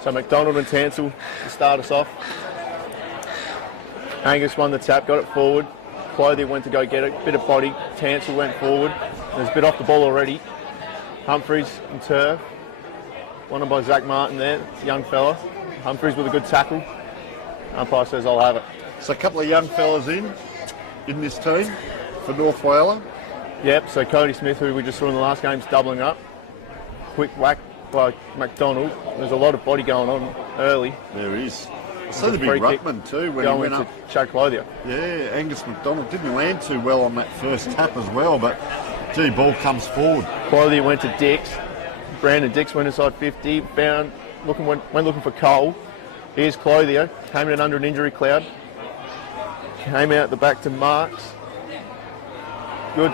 So McDonald and Tansel to start us off. Angus won the tap, got it forward. Clothier went to go get it, bit of body. Tansel went forward. There's a bit off the ball already. Humphreys and Turf. Won by Zach Martin there, young fella. Humphreys with a good tackle. Umpire says I'll have it. So a couple of young fellas in this team for North Whyalla. Yep, so Cody Smith, who we just saw in the last game, is doubling up. Quick whack by McDonald. There's a lot of body going on early. There is. I saw the big ruckman too when he went up. Chad Clothier. Yeah, Angus McDonald didn't land too well on that first tap as well, but gee, ball comes forward. Clothier went to Dix. Brandon Dix went inside 50. Went looking for Cole. Here's Clothier. Came in under an injury cloud. Came out the back to Marks. Good.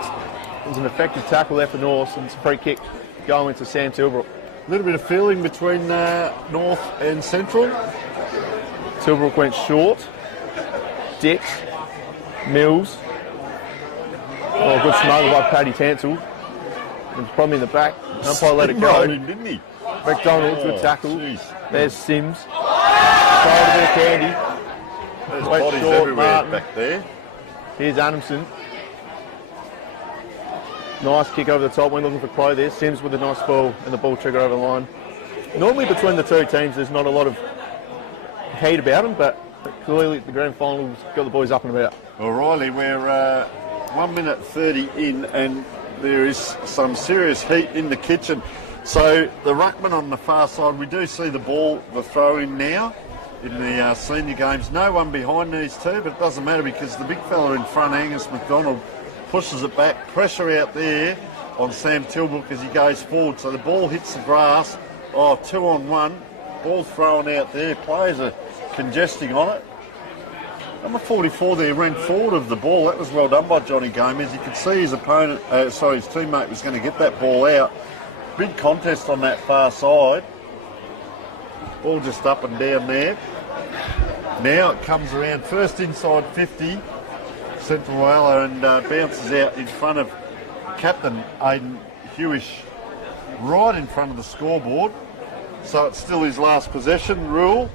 It was an effective tackle there for North, and it's a free kick going to Sam Tilbrook. A little bit of feeling between North and Central. Tilbrook went short. Dix. Mills. Oh, good smuggle by Paddy Tansel. There's probably in the back. Umpire let it go. Didn't he? McDonald, good tackle. Geez. There's Sims. Tried a bit of candy. There's bodies everywhere Martin. back there. Here's Adamson. Nice kick over the top, went looking for Clothier. Sims with a nice ball and the ball trigger over the line. Normally between the two teams there's not a lot of heat about them, but clearly the grand final's got the boys up and about. Well, Riley, we're 1 minute 30 in and there is some serious heat in the kitchen. So the ruckman on the far side, we do see the ball, the throw in now in the senior games. No one behind these two, but it doesn't matter because the big fella in front, Angus McDonald, pushes it back. Pressure out there on Sam Tilbrook as he goes forward. So the ball hits the grass. 2-on-1. Ball thrown out there. Players are congesting on it. Number 44 there ran forward of the ball. That was well done by Johnny Gomez. You could see his opponent, his teammate was going to get that ball out. Big contest on that far side. Ball just up and down there. Now it comes around first inside 50. Central Whyalla and bounces out in front of captain Aidan Hewish, right in front of the scoreboard. So it's still his last possession rule,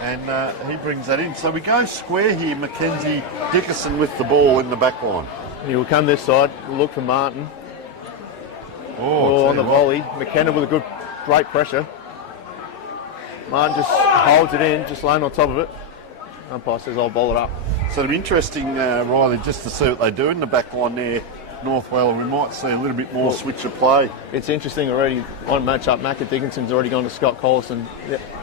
and he brings that in. So we go square here. Mackenzie Dickerson with the ball in the back line. He will come this side. We'll look for Martin. On the volley. McKenna with a great pressure. Martin just holds it in, just laying on top of it. Umpire says I'll bowl it up. So it'll be interesting, Riley, just to see what they do in the back line there. North Whyalla, we might see a little bit more switch of play. It's interesting already on match-up. Macca Dickinson's already gone to Scott Collison.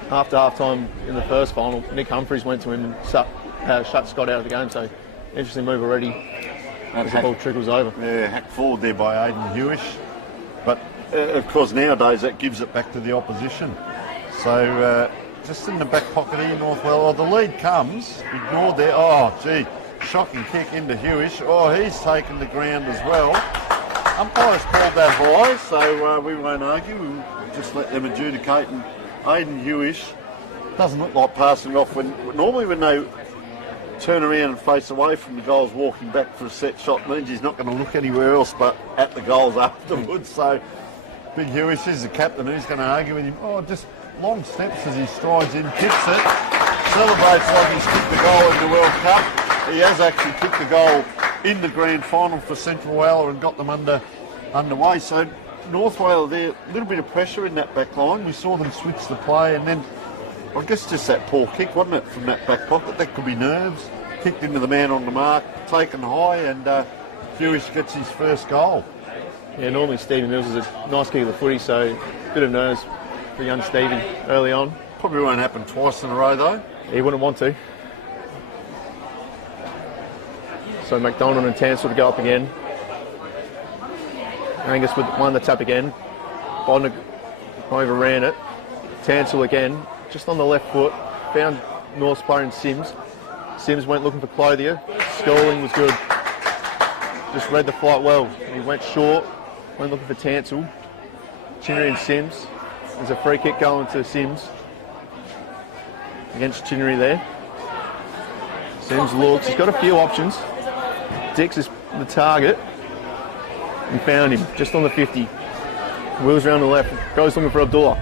After half-time in the first final, Nick Humphreys went to him and shut Scott out of the game. So interesting move already as the ball trickles over. Yeah, hacked forward there by Aidan Hewish. But, of course, nowadays that gives it back to the opposition. So just in the back pocket here, North Whyalla. The lead comes, ignored there. Oh, gee. Shocking kick into Hewish. Oh, he's taken the ground as well. Umpire's called that high, so we won't argue. We'll just let them adjudicate and Aidan Hewish doesn't look like passing it off. Normally when they turn around and face away from the goals, walking back for a set shot means he's not going to look anywhere else but at the goals afterwards. So Big Hewish is the captain. Who's going to argue with him? Oh, just long steps as he strides in, kicks it, celebrates like he's kicked the goal in the World Cup. He has actually kicked the goal in the grand final for Central Whyalla and got them underway. So North Whyalla there, a little bit of pressure in that back line. We saw them switch the play, and then I guess just that poor kick, wasn't it, from that back pocket? That could be nerves. Kicked into the man on the mark, taken high, and Hewish gets his first goal. Yeah, normally Stevie Mills is a nice kick of the footy, so a bit of nerves for young Stevie early on. Probably won't happen twice in a row, though. He wouldn't want to. So McDonald and Tansel to go up again. Angus won the tap again. Bodner overran it. Tansel again, just on the left foot. Found North's player in Sims. Sims went looking for Clothier. Schooling was good. Just read the flight well. He went short, went looking for Tansel. Chinnery and Sims. There's a free kick going to Sims against Chinnery there. Sims looks, he's got a few options. Dix is the target. And found him just on the 50. Wheels around the left, goes looking for Abdullah.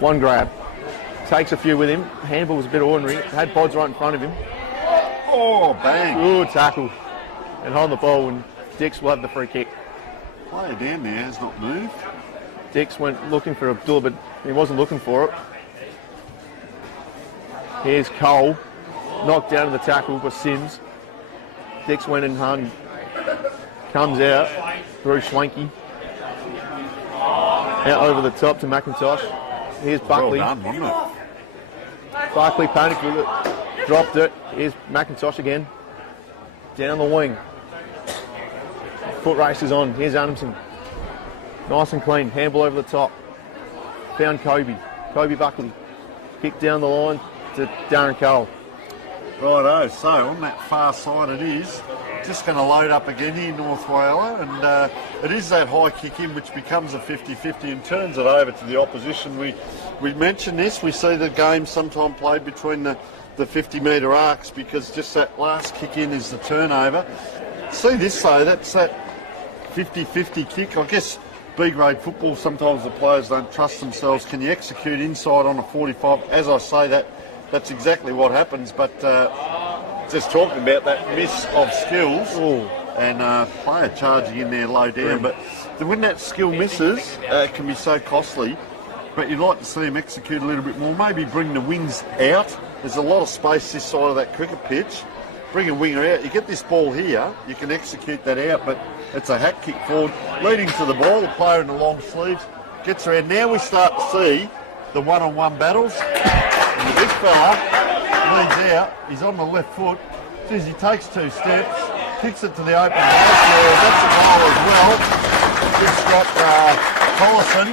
One grab. Takes a few with him. Handball was a bit ordinary. Had Bods right in front of him. Oh, bang. Good tackle. And hold the ball, and Dix will have the free kick. Player down there has not moved. Dix went looking for Abdullah, but he wasn't looking for it. Here's Cole. Knocked down in the tackle by Sims. Dix went and hung. Comes out through Schwanky. Out over the top to McIntosh. Here's Buckley. Well done, wasn't it? Buckley panicked with it. Dropped it. Here's McIntosh again. Down the wing. Foot races on. Here's Adamson. Nice and clean. Handball over the top. Found Kobe. Kobe Buckley. Kick down the line to Darren Cole. Righto, so on that far side it is. Just going to load up again here, North Whyalla, and it is that high kick in which becomes a 50-50 and turns it over to the opposition. We mentioned this, we see the game sometimes played between the 50-metre arcs because just that last kick in is the turnover. See this though, that's that 50-50 kick. I guess B-grade football, sometimes the players don't trust themselves. Can you execute inside on a 45? As I say, that's exactly what happens, but just talking about that miss of skills. And player charging in there low down, but when that skill misses, it can be so costly. But you'd like to see him execute a little bit more, maybe bring the wings out. There's a lot of space this side of that cricket pitch. Bring a winger out. You get this ball here, you can execute that out, but it's a hack kick forward, leading to the ball. The player in the long sleeves gets around. Now we start to see the one-on-one battles. And the big fella leads out. He's on the left foot. As he takes 2 steps, kicks it to the open ball. That's a goal as well. Good Scott Collison.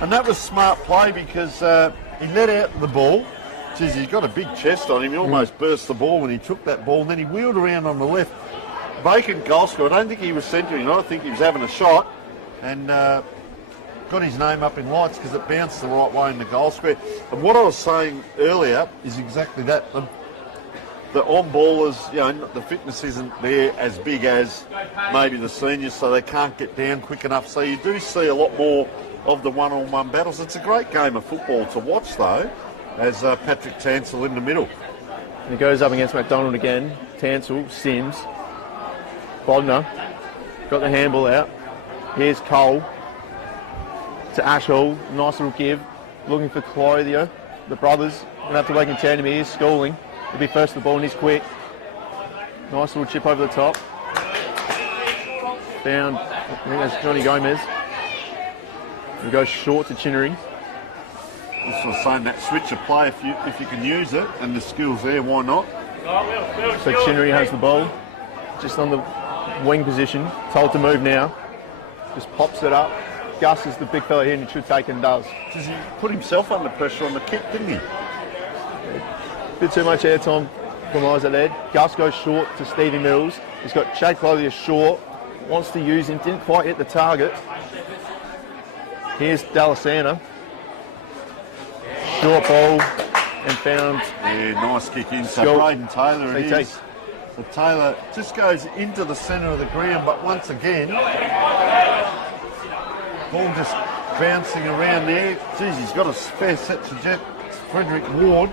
And that was smart play because he let out the ball. Geez, he's got a big chest on him. He almost burst the ball when he took that ball. And then he wheeled around on the left. Vacant goal scorer. I don't think he was centering. I don't think he was having a shot. And got his name up in lights because it bounced the right way in the goal square. And what I was saying earlier is exactly that. The on-ballers, the fitness isn't there as big as maybe the seniors, so they can't get down quick enough. So you do see a lot more of the one-on-one battles. It's a great game of football to watch, though, as Patrick Tansel in the middle. And he goes up against McDonald again. Tansel, Sims, Bodner. Got the handball out. Here's Cole to Ash Hall. Nice little give. Looking for Clothier. The brothers going to have to work in tandem here. Schooling. He'll be first to the ball and he's quick. Nice little chip over the top. Found, I think that's Johnny Gomez. He goes short to Chinnery. This was saying that switch of play, if you can use it, and the skills there, why not? So Chinnery has the ball. Just on the wing position. Told to move now. Just pops it up. Gus is the big fella here and he should take and does. Does he put himself under pressure on the kick, didn't he? Bit too much airtime from Isaac there. Gus goes short to Stevie Mills. He's got Chad Clothier short. Wants to use him. Didn't quite hit the target. Here's D'Alessandro. Short ball and found. Yeah, nice kick in. So Short. Braden Taylor it CT. is. So Taylor just goes into the centre of the ground, but once again, ball just bouncing around there. Geez, he's got a fair set to jet. Frederick Ward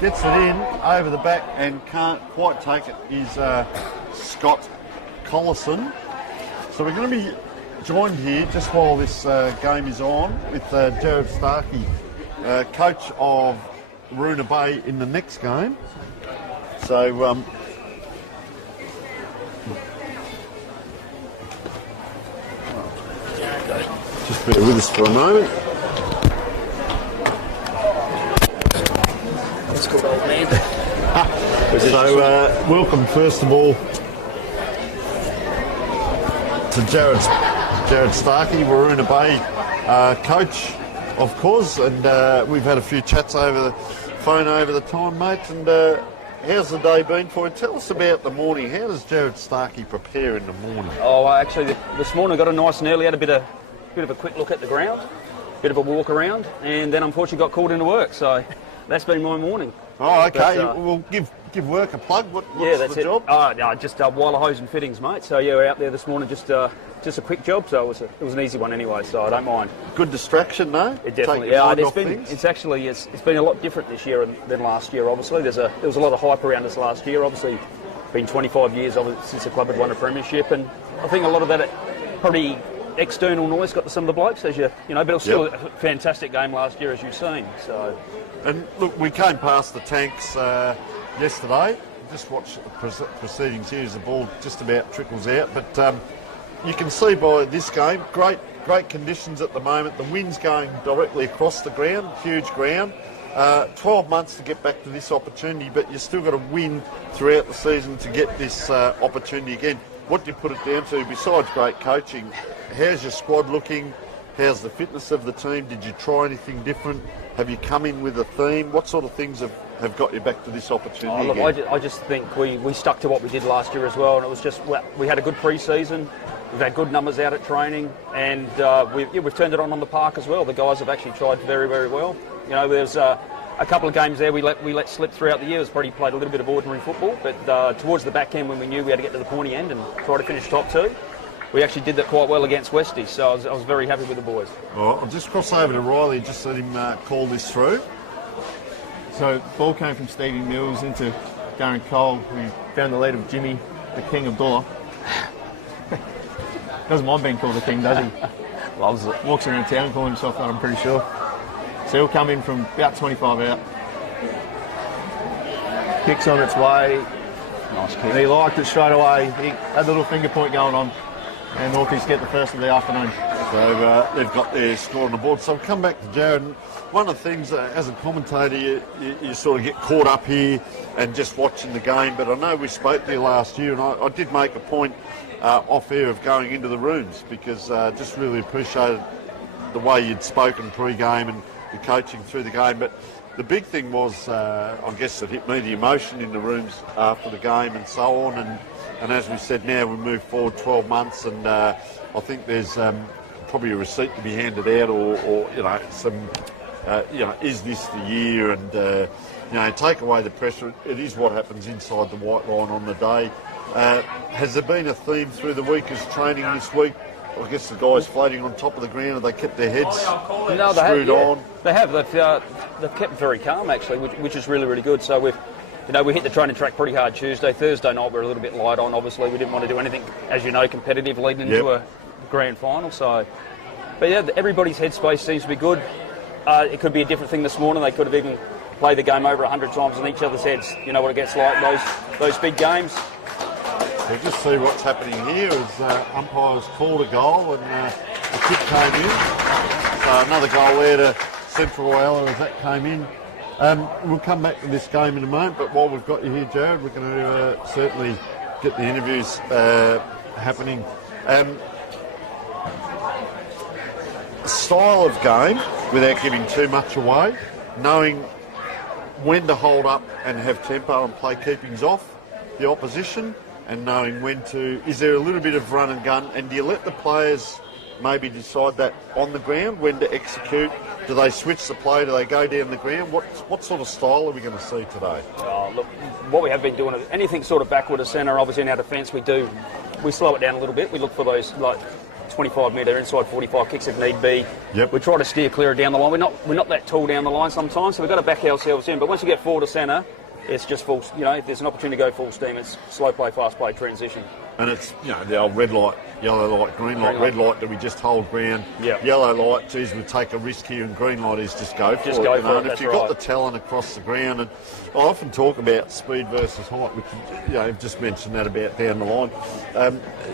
gets it in over the back and can't quite take it. Is Scott Collison. So we're going to be joined here just while this game is on with Jared Starkey, coach of Waruna Bay in the next game. So just bear with us for a moment. That's good, old man. So welcome first of all to Jared Starkey, Waruna Bay coach, of course, and we've had a few chats over the phone over the time, mate. And how's the day been for you? Tell us about the morning. How does Jared Starkey prepare in the morning? Oh, actually, this morning I got a nice and early, had a bit of a quick look at the ground, bit of a walk around, and then unfortunately got called into work. So that's been my morning. Oh, okay. But, we'll give work a plug. What's that's the it. job? Just Whyalla hose and fittings, mate. So yeah, we're out there this morning, just a quick job. So it was an easy one anyway. So I don't mind. Good distraction, no? It definitely. Take your mind There's off been. things. It's been a lot different this year than last year. Obviously, there was a lot of hype around us last year. Obviously, been 25 years since the club had won a premiership, and I think a lot of that probably external noise got to some of the blokes, but it was still a fantastic game last year, as you've seen. So. And look, we came past the Tanks yesterday. Just watched the proceedings here as the ball just about trickles out. But you can see by this game, great conditions at the moment. The wind's going directly across the ground, huge ground. 12 months to get back to this opportunity, but you've still got to win throughout the season to get this opportunity again. What do you put it down to, besides great coaching? How's your squad looking? How's the fitness of the team? Did you try anything different? Have you come in with a theme? What sort of things have got you back to this opportunity again? I just think we stuck to what we did last year as well, and it was just, we had a good pre-season, we've had good numbers out at training, and we've turned it on the park as well. The guys have actually tried very, very well. There's a couple of games there we let slip throughout the year. It's probably played a little bit of ordinary football, but towards the back end when we knew we had to get to the pointy end and try to finish top two, we actually did that quite well against Westies, so I was very happy with the boys. Well, I'll just cross over to Riley, just let him call this through. So ball came from Stevie Mills into Darren Cole, who found the lead of Jimmy, the King Abdullah. Doesn't mind being called the King, does he? Loves it. Walks around town calling himself that, I'm pretty sure. So he'll come in from about 25 out. Kicks on its way. Nice kick. And he liked it straight away. He had the little finger point going on. And Hawkeys get the first of the afternoon. So they've got their score on the board. So I'll come back to Jared. One of the things, as a commentator, you sort of get caught up here and just watching the game. But I know we spoke to you last year, and I did make a point off air of going into the rooms because just really appreciated the way you'd spoken pre-game and your coaching through the game. But the big thing was, I guess, that hit me, the emotion in the rooms after the game and so on. And as we said, now we move forward 12 months, and I think there's probably a receipt to be handed out, or some, is this the year? And take away the pressure. It is what happens inside the white line on the day. Has there been a theme through the week as training this week? I guess the guys floating on top of the ground, have they kept their heads screwed on? They have. They've kept very calm actually, which is really, really good. So we hit the training track pretty hard Tuesday. Thursday night we're a little bit light on. Obviously, we didn't want to do anything, as you know, competitive leading into a grand final. So, but yeah, everybody's headspace seems to be good. It could be a different thing this morning. They could have even played the game over 100 times in each other's heads. You know what it gets like, those big games. We'll just see what's happening here as umpires called a goal and the kick came in. So another goal there to Central Whyalla as that came in. We'll come back to this game in a moment, but while we've got you here, Jared, we're going to certainly get the interviews happening. Style of game, without giving too much away, knowing when to hold up and have tempo and play keepings off the opposition, and knowing when to... Is there a little bit of run and gun, and do you let the players maybe decide that on the ground, when to execute? Do they switch the play? Do they go down the ground? What sort of style are we going to see today? Look, what we have been doing, anything sort of backward of centre, obviously in our defence, we slow it down a little bit. We look for those, like, 25-metre inside 45 kicks if need be. Yep. We try to steer clear down the line. We're not that tall down the line sometimes, so we've got to back ourselves in. But once you get forward to centre, it's just full, if there's an opportunity to go full steam, it's slow play, fast play, transition. And it's, the old red light, yellow light, green light. Red light, do we just hold ground? Yep. Yellow light, geez, we take a risk here, and green light is just go for it. And if you've got the talent across the ground, and I often talk about speed versus height, which, you've just mentioned that about down the line.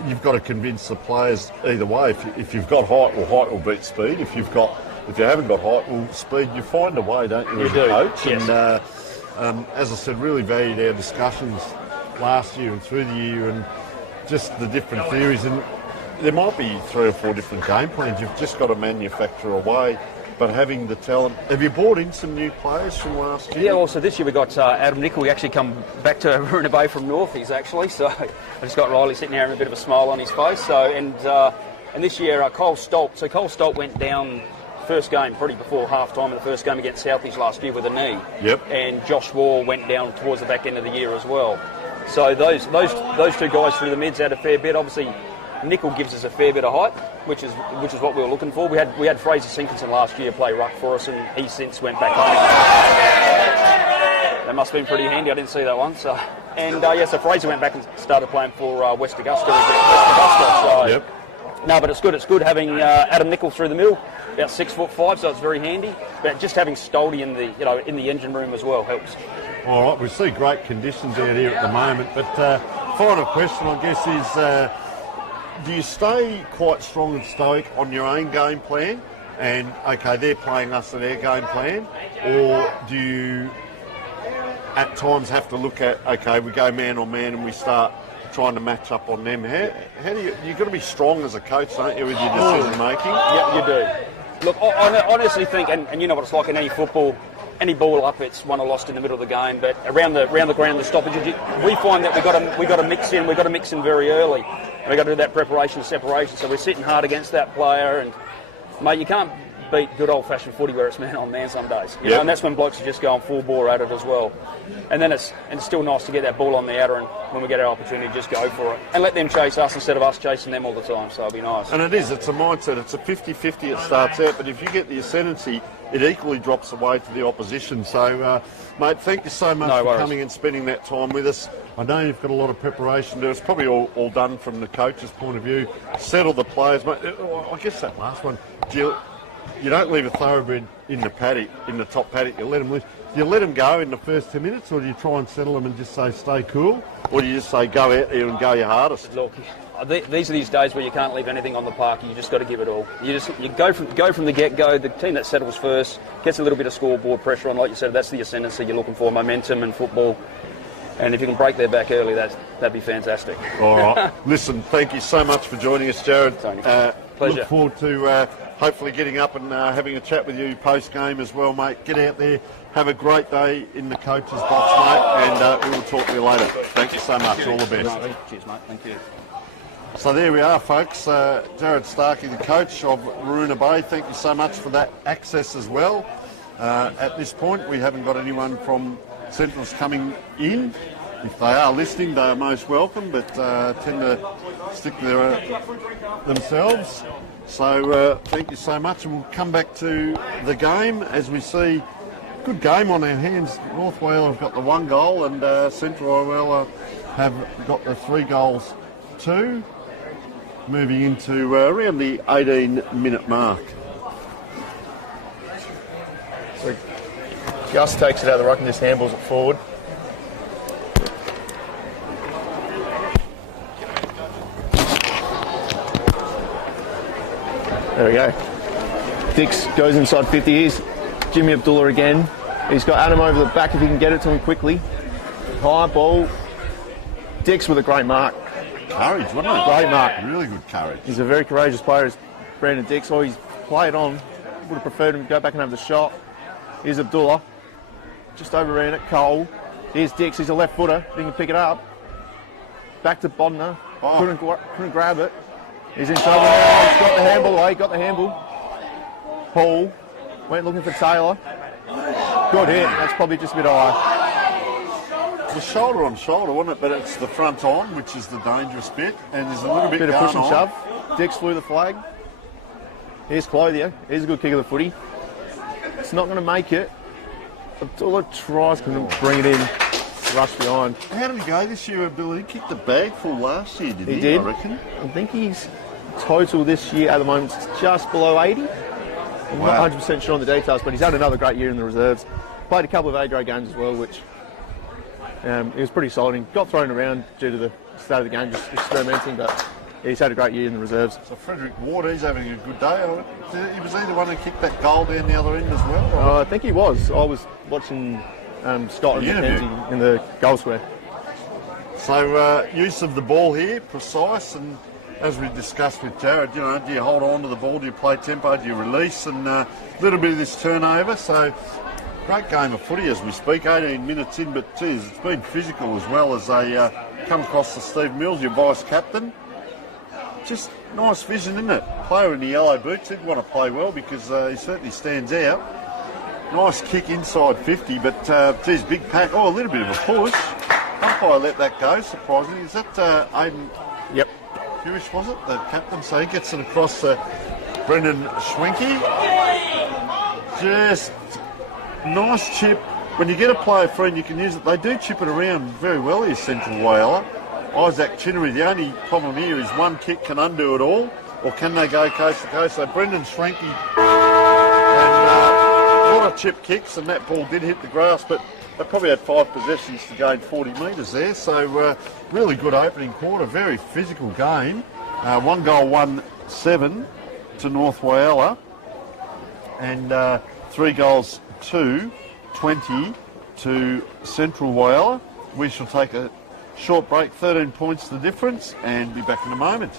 You've got to convince the players either way. If you've got height, well, height will beat speed. If you haven't got height, well, speed, you find a way, don't you, as a coach? Yes. And as I said, really valued our discussions last year and through the year, and just the different theories. And there might be 3 or 4 different game plans. You've just got to manufacture a way. But having the talent, have you brought in some new players from last year? Yeah, well, so this year we got Adam Nicol. He actually come back to Waruna Bay from Northies, actually. So I just got Riley sitting there with a bit of a smile on his face. So and this year Cole Stolt. So Cole Stolt went down first game, pretty before half-time in the first game against Southies last year with a knee. Yep. And Josh Wall went down towards the back end of the year as well. So those 2 guys through the mids had a fair bit. Obviously, Nicol gives us a fair bit of height, which is what we were looking for. We had Fraser Sinkinson last year play ruck for us, and he since went back home. That must have been pretty handy. I didn't see that one. So so Fraser went back and started playing for West Augusta. So, yep. No, but it's good. It's good having Adam Nicol through the middle, about 6'5", so it's very handy. But just having Stoldy in the engine room as well helps. All right, we see great conditions out here at the moment. But final question, I guess, is do you stay quite strong and stoic on your own game plan? And okay, they're playing us to their game plan, or do you at times have to look at we go man on man and we start trying to match up on them? How do you've got to be strong as a coach, don't you, with your decision making? Yeah, you do. Look, I honestly think, and you know what it's like in any football, any ball up, it's won or lost in the middle of the game. But around the ground, the stoppages, we find that we got to mix in. We got to mix in very early. And we got to do that preparation and separation. So we're sitting hard against that player, and mate, you can't beat good old-fashioned footy where it's man on man some days. You know, and that's when blokes are just going full bore at it as well. And then it's still nice to get that ball on the outer, and when we get our opportunity, just go for it and let them chase us instead of us chasing them all the time. So it'll be nice. And it's a mindset. It's a 50-50 it starts out, but if you get the ascendancy, it equally drops away to the opposition. So, mate, thank you so much for coming and spending that time with us. I know you've got a lot of preparation to do. It's probably all done from the coach's point of view. Settle the players, mate. I guess that last one, you don't leave a thoroughbred in the paddock, in the top paddock. You let them loose. Do you let them go in the first 10 minutes, or do you try and settle them and just say stay cool, or do you just say go out there and go your hardest? Look, these are these days where you can't leave anything on the park. You just got to give it all. You go from the get-go. The team that settles first gets a little bit of scoreboard pressure on, like you said. That's the ascendancy you're looking for, momentum in football. And if you can break their back early, that'd be fantastic. All right. Listen, thank you so much for joining us, Jared. Pleasure. Look forward to hopefully getting up and having a chat with you post-game as well, mate. Get out there, have a great day in the coach's box, mate, and we will talk to you later. Thank you so much. All the best. Cheers, mate. Thank you. So there we are, folks. Jared Starkey, the coach of Waruna Bay. Thank you so much for that access as well. At this point, we haven't got anyone from Central's coming in. If they are listening, they are most welcome, but tend to stick to themselves. So thank you so much, and we'll come back to the game as we see good game on our hands. North Whyalla have got the 1 goal, and Central Whyalla have got the 3 goals too. Moving into around the 18-minute mark. So Gus takes it out of the ruck and just handballs it forward. There we go. Dix goes inside 50. Here's Jimmy Abdullah again. He's got Adam over the back if he can get it to him quickly. High ball. Dix with a great mark. Courage, wasn't it? Great mark. Really good courage. He's a very courageous player, is Brandon Dix. Oh, he's played on. Would have preferred him to go back and have the shot. Here's Abdullah. Just overran it. Cole. Here's Dix. He's a left footer. He can pick it up. Back to Bodner. Couldn't grab it. He's in trouble now. He's got the handball away. Got the handball. Paul went looking for Taylor. Good hit. That's probably just a bit high. It was shoulder on shoulder, wasn't it? But it's the front on, which is the dangerous bit, and there's a little bit Bit of going push and on. shove. Dix flew the flag. Here's Clothier. Here's a good kick of the footy. It's not going to make it. All it tries can bring it in. Rush behind. How did he go this year, Billy? He kicked the bag full last year, didn't he? He did. I reckon. I think he's total this year at the moment is just below 80. I'm Wow. not 100% sure on the details, but he's had another great year in the reserves. Played a couple of A-grade games as well, which he was pretty solid. He got thrown around due to the state of the game, just experimenting, but he's had a great year in the reserves. So Frederick Ward, he's having a good day. He was either one who kicked that goal down the other end as well. I think he was. I was watching Scott and McKenzie in the goal square. So use of the ball here, precise, and as we discussed with Jared, do you hold on to the ball, do you play tempo, do you release, and a little bit of this turnover. So great game of footy as we speak, 18 minutes in, but geez, it's been physical as well as they come across to Steve Mills, your vice captain. Just nice vision, isn't it? Player in the yellow boots, he'd want to play well because he certainly stands out. Nice kick inside 50, but geez, big pack. Oh, a little bit of a push. Umpire let that go, surprisingly. Is that Aiden? Yep. Hewish, was it? The captain. So he gets it across to Brendan Schwenke. Just nice chip. When you get a player free and you can use it, they do chip it around very well here, Central Whyalla. Isaac Chinnery, the only problem here is one kick can undo it all, or can they go coast to coast? So Brendan Schwenke, and a lot of chip kicks, and that ball did hit the grass, but they probably had 5 possessions to gain 40 metres there. So really good opening quarter, very physical game. 1 goal, 1-7 to North Whyalla, and 3 goals, 2-20 to Central Whyalla. We shall take a short break, 13 points the difference, and be back in a moment.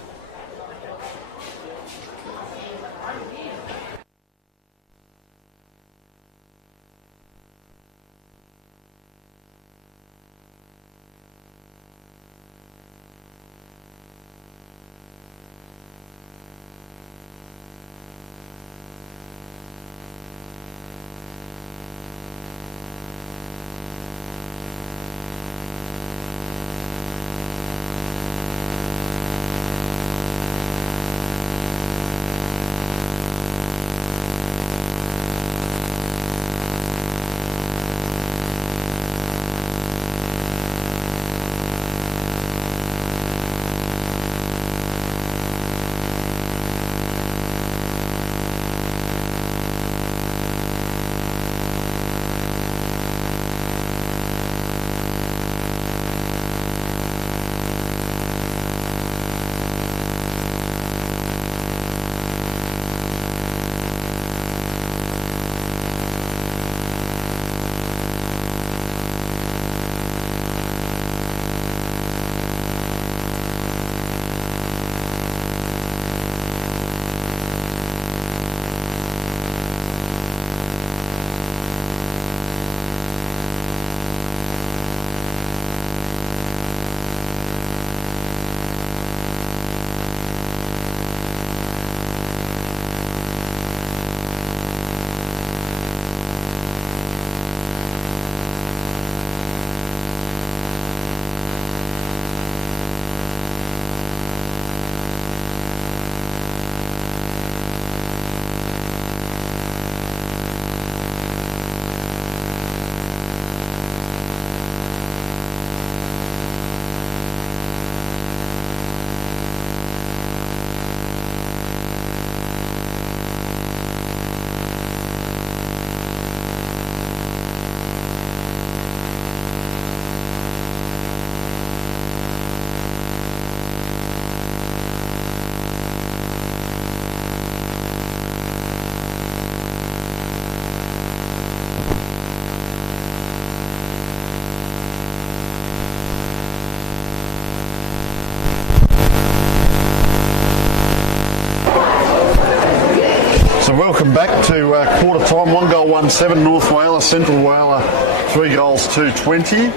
Welcome back to quarter time. 1 goal, 1-7 North Whyalla, Central Whyalla 3 goals, 2-20,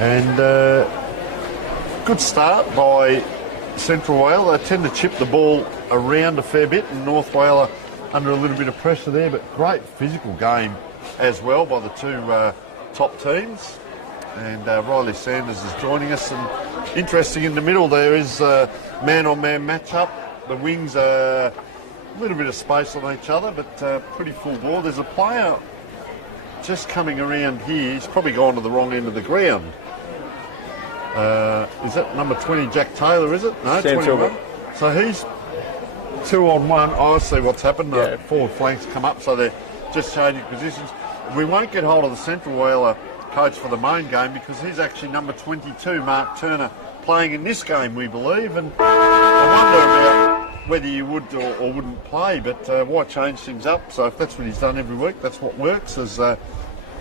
and good start by Central Whyalla. They tend to chip the ball around a fair bit, and North Whyalla under a little bit of pressure there, but great physical game as well by the two top teams. And Riley Sanders is joining us, and interesting in the middle there is a man-on-man matchup. The wings are a little bit of space on each other, but pretty full ball. There's a player just coming around here. He's probably gone to the wrong end of the ground. Is that number 20, Jack Taylor, is it? No, 21. So he's 2-on-1. I see what's happened. The forward flanks come up, so they're just changing positions. We won't get hold of the Central Whyalla coach for the main game because he's actually number 22, Mark Turner, playing in this game, we believe. And I wonder about whether you would or wouldn't play, but why change things up? So if that's what he's done every week, that's what works, as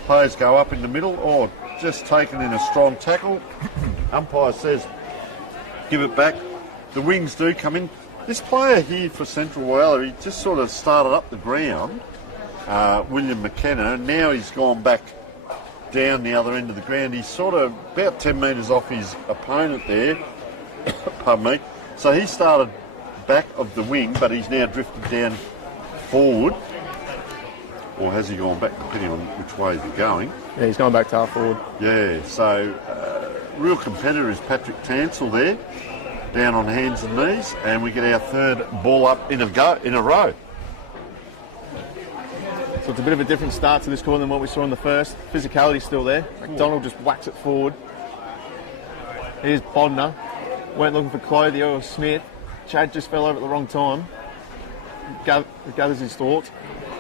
players go up in the middle or just taken in a strong tackle. Umpire says, give it back. The wings do come in. This player here for Central Whyalla, he just sort of started up the ground, William McKenna, and now he's gone back down the other end of the ground. He's sort of about 10 metres off his opponent there. Pardon me. So he started back of the wing, but he's now drifted down forward. Or has he gone back, depending on which way he's going? Yeah, he's going back to half forward. Yeah, so real competitor is Patrick Tansel there, down on hands and knees, and we get our third ball up in a row. So it's a bit of a different start to this quarter than what we saw in the first. Physicality's still there. McDonald just whacks it forward. Here's Bodner. Went looking for Clothier or Smith. Chad just fell over at the wrong time. Gathers his thoughts.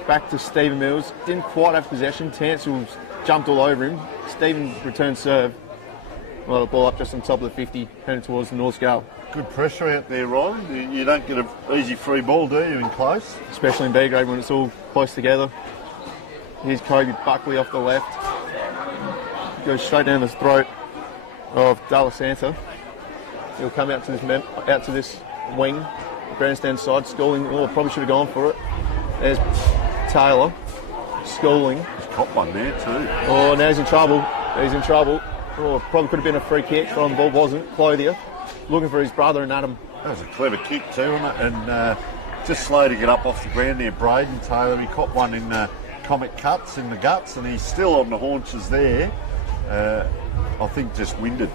Back to Stephen Mills. Didn't quite have possession. Tansel jumped all over him. Stephen returned serve. Well, the ball up just on top of the 50, heading towards the North Scale. Good pressure out there, Ryan. You don't get an easy free ball, do you, in close? Especially in B grade when it's all close together. Here's Kobe Buckley off the left. Goes straight down the throat of Dalla Santa. He'll come out to this wing, grandstand side, Schooling. Oh, probably should have gone for it. There's Taylor, Schooling. He's caught one there too. Oh, now he's in trouble. He's in trouble. Oh, probably could have been a free kick. From the ball wasn't. Clothier looking for his brother and Adam. That was a clever kick too, wasn't it? And just slow to get up off the ground there, Braden Taylor. He caught one in comic cuts in the guts, and he's still on the haunches there. I think just winded.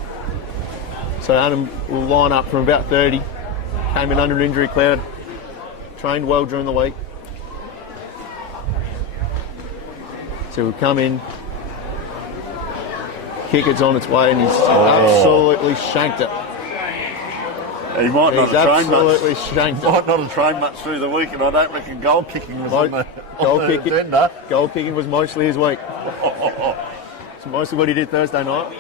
So Adam will line up from about 30. Came in under an injury cloud. Trained well during the week. So he'll come in. Kick it's on its way, and he's absolutely shanked it. He might not have trained much through the week, and I don't reckon goal kicking was on the agenda. Goal kicking was mostly his week. It's mostly what he did Thursday night.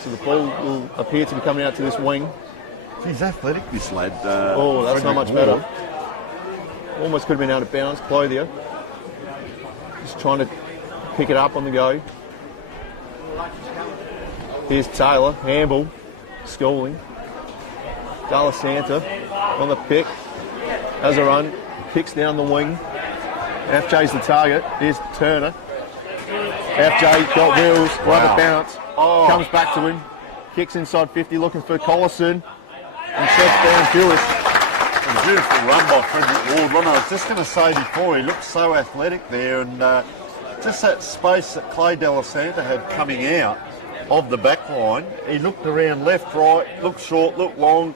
So the ball will appear to be coming out to this wing. He's athletic, this lad. That's not much better. Almost could have been out of bounds. Clothier just trying to pick it up on the go. Here's Taylor, Hamble, Schooling. Dalla Santa on the pick. Has a run, kicks down the wing. FJ's the target. Here's Turner. FJ got wheels, rubber bounce. Comes back to him. Kicks inside 50, looking for Collison. And sets down Jewish. A beautiful run by Frederick Ward. I was just going to say before, he looked so athletic there, and just that space that Clay Dalla Santa had coming out of the back line. He looked around left, right, looked short, looked long,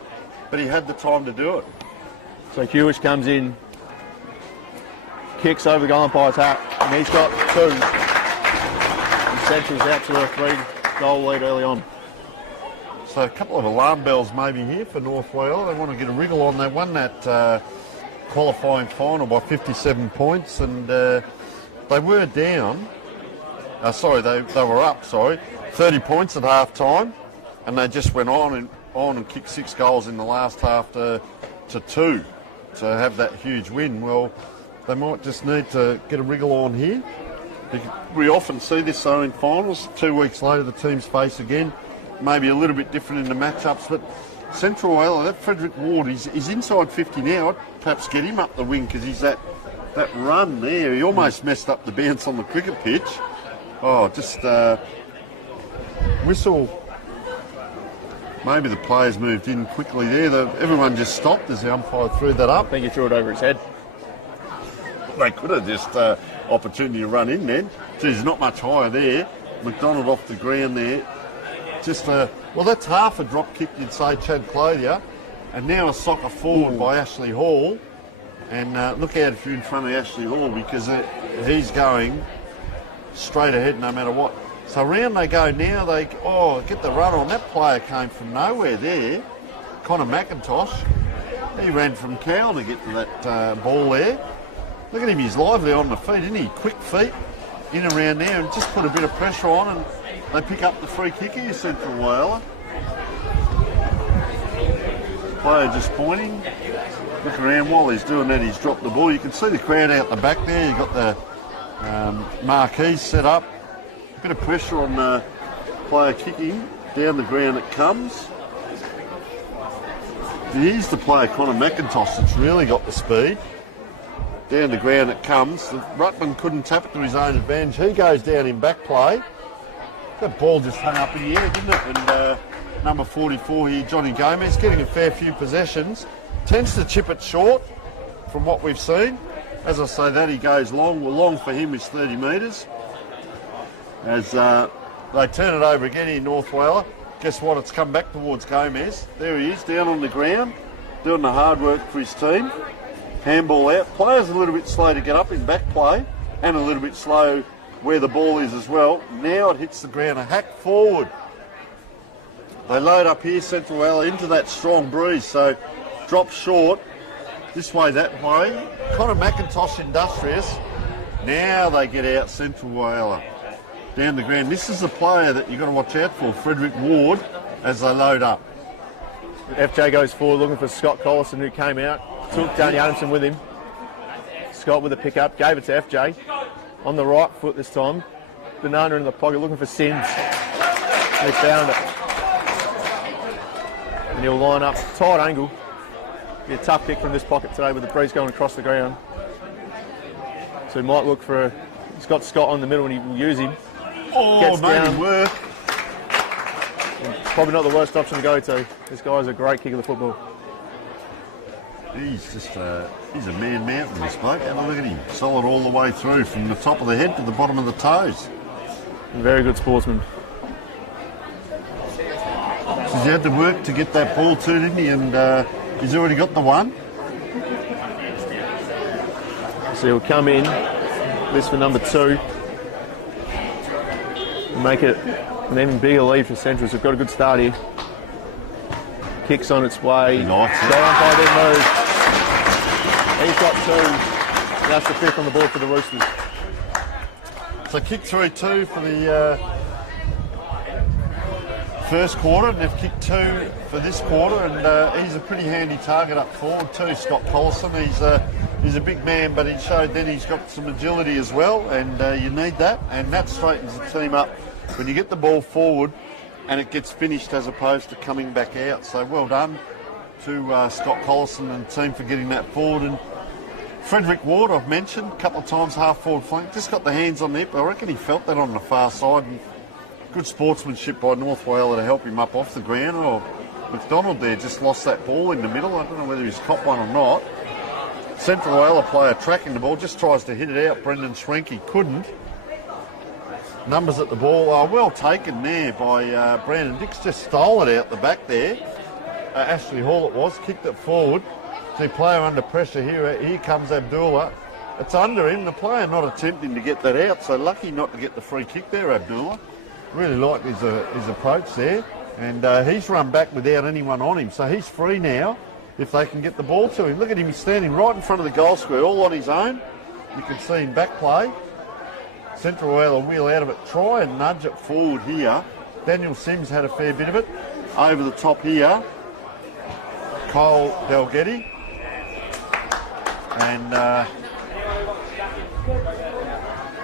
but he had the time to do it. So Hewish comes in, kicks over the goal umpire's hat, and he's got two. And Central's out to a 3-goal lead early on. So a couple of alarm bells maybe here for North Whyalla. They want to get a wriggle on. They won that qualifying final by 57 points, and they were down. They were up, 30 points at half time, and they just went on and kicked 6 goals in the last half to 2 to have that huge win. Well, they might just need to get a wriggle on here. We often see this though in finals. 2 weeks later the teams face again. Maybe a little bit different in the matchups, but Central Whyalla, that Frederick Ward, he's inside 50 now. I'd perhaps get him up the wing because he's that run there. He almost messed up the bounce on the cricket pitch. Oh, just whistle Maybe the players moved in quickly there. Everyone just stopped as the umpire threw that up. I think he threw it over his head. They could have just opportunity to run in then. Geez, not much higher there. McDonald off the ground there. Just well, that's half a drop kick, you'd say, Chad Clothier. And now a soccer forward by Ashley Hall. And look out if you're in front of Ashley Hall, because he's going straight ahead no matter what. So round they go now. They get the run on. That player came from nowhere there. Connor McIntosh. He ran from Cowell to get to that ball there. Look at him, he's lively on the feet, isn't he? Quick feet in around there, and just put a bit of pressure on, and they pick up the free kick here, Central Whyalla. Player just pointing. Look around while he's doing that, he's dropped the ball. You can see the crowd out the back there. You've got the marquees set up. A bit of pressure on the player kicking. Down the ground it comes. Here's the player, Connor McIntosh, that's really got the speed. Down the ground it comes. The Rutland couldn't tap it to his own advantage. He goes down in back play. That ball just hung up in the air, didn't it? And number 44 here, Johnny Gomez, getting a fair few possessions. Tends to chip it short from what we've seen. As I say that, he goes long. Well, long for him is 30 metres. As they turn it over again here in North Whyalla. Guess what? It's come back towards Gomez. There he is, down on the ground, doing the hard work for his team. Handball out. Players a little bit slow to get up in back play, and a little bit slow where the ball is as well. Now it hits the ground, a hack forward. They load up here, Central Whyalla, into that strong breeze, so drop short, this way, that way. Connor McIntosh, industrious. Now they get out, Central Whyalla. Down the ground. This is the player that you've got to watch out for, Frederick Ward, as they load up. FJ goes forward looking for Scott Collison, who came out. Took Danny Adamson with him. Scott with a pick-up, gave it to FJ. On the right foot this time. Banana in the pocket looking for Sims. They found it. And he'll line up, tight angle. Be a tough kick from this pocket today with the breeze going across the ground. So he might look for he's got Scott on the middle and he will use him. Oh, made him work. And probably not the worst option to go to. This guy's a great kick of the football. He's just he's a man mountain, this bloke. Have a look at him. Solid all the way through, from the top of the head to the bottom of the toes. Very good sportsman. So he had to work to get that ball to, didn't he? And he's already got the one. So he'll come in. This for number 2. Make it an even bigger lead for Centrals. They've got a good start here. Kicks on its way. Nice. Umpire didn't move. He's got 2. That's the 5th on the board for the Roosters. So kick 3-2 for the first quarter, and they've kicked 2 for this quarter, and he's a pretty handy target up forward too, Scott Collison. He's a big man, but he showed then he's got some agility as well, and you need that, and that straightens the team up when you get the ball forward and it gets finished as opposed to coming back out. So well done to Scott Collison and the team for getting that forward. And Frederick Ward, I've mentioned a couple of times, half forward flank, just got the hands on the hip. I reckon he felt that on the far side, and good sportsmanship by North Whyalla to help him up off the ground. Oh, McDonald there just lost that ball in the middle. I don't know whether he's caught one or not. Central Whyalla player tracking the ball, just tries to hit it out. Brendan Schwenke couldn't. Numbers at the ball are well taken there by Brandon Dix, just stole it out the back there. Ashley Hall it was, kicked it forward. The player under pressure here. Here comes Abdullah. It's under him. The player not attempting to get that out, so lucky not to get the free kick there, Abdullah. Really liked his approach there. And he's run back without anyone on him, so he's free now if they can get the ball to him. Look at him, he's standing right in front of the goal square, all on his own. You can see him back play. Central Whyalla wheel out of it, try and nudge it forward here. Daniel Sims had a fair bit of it. Over the top here, Cole Dalgetty. And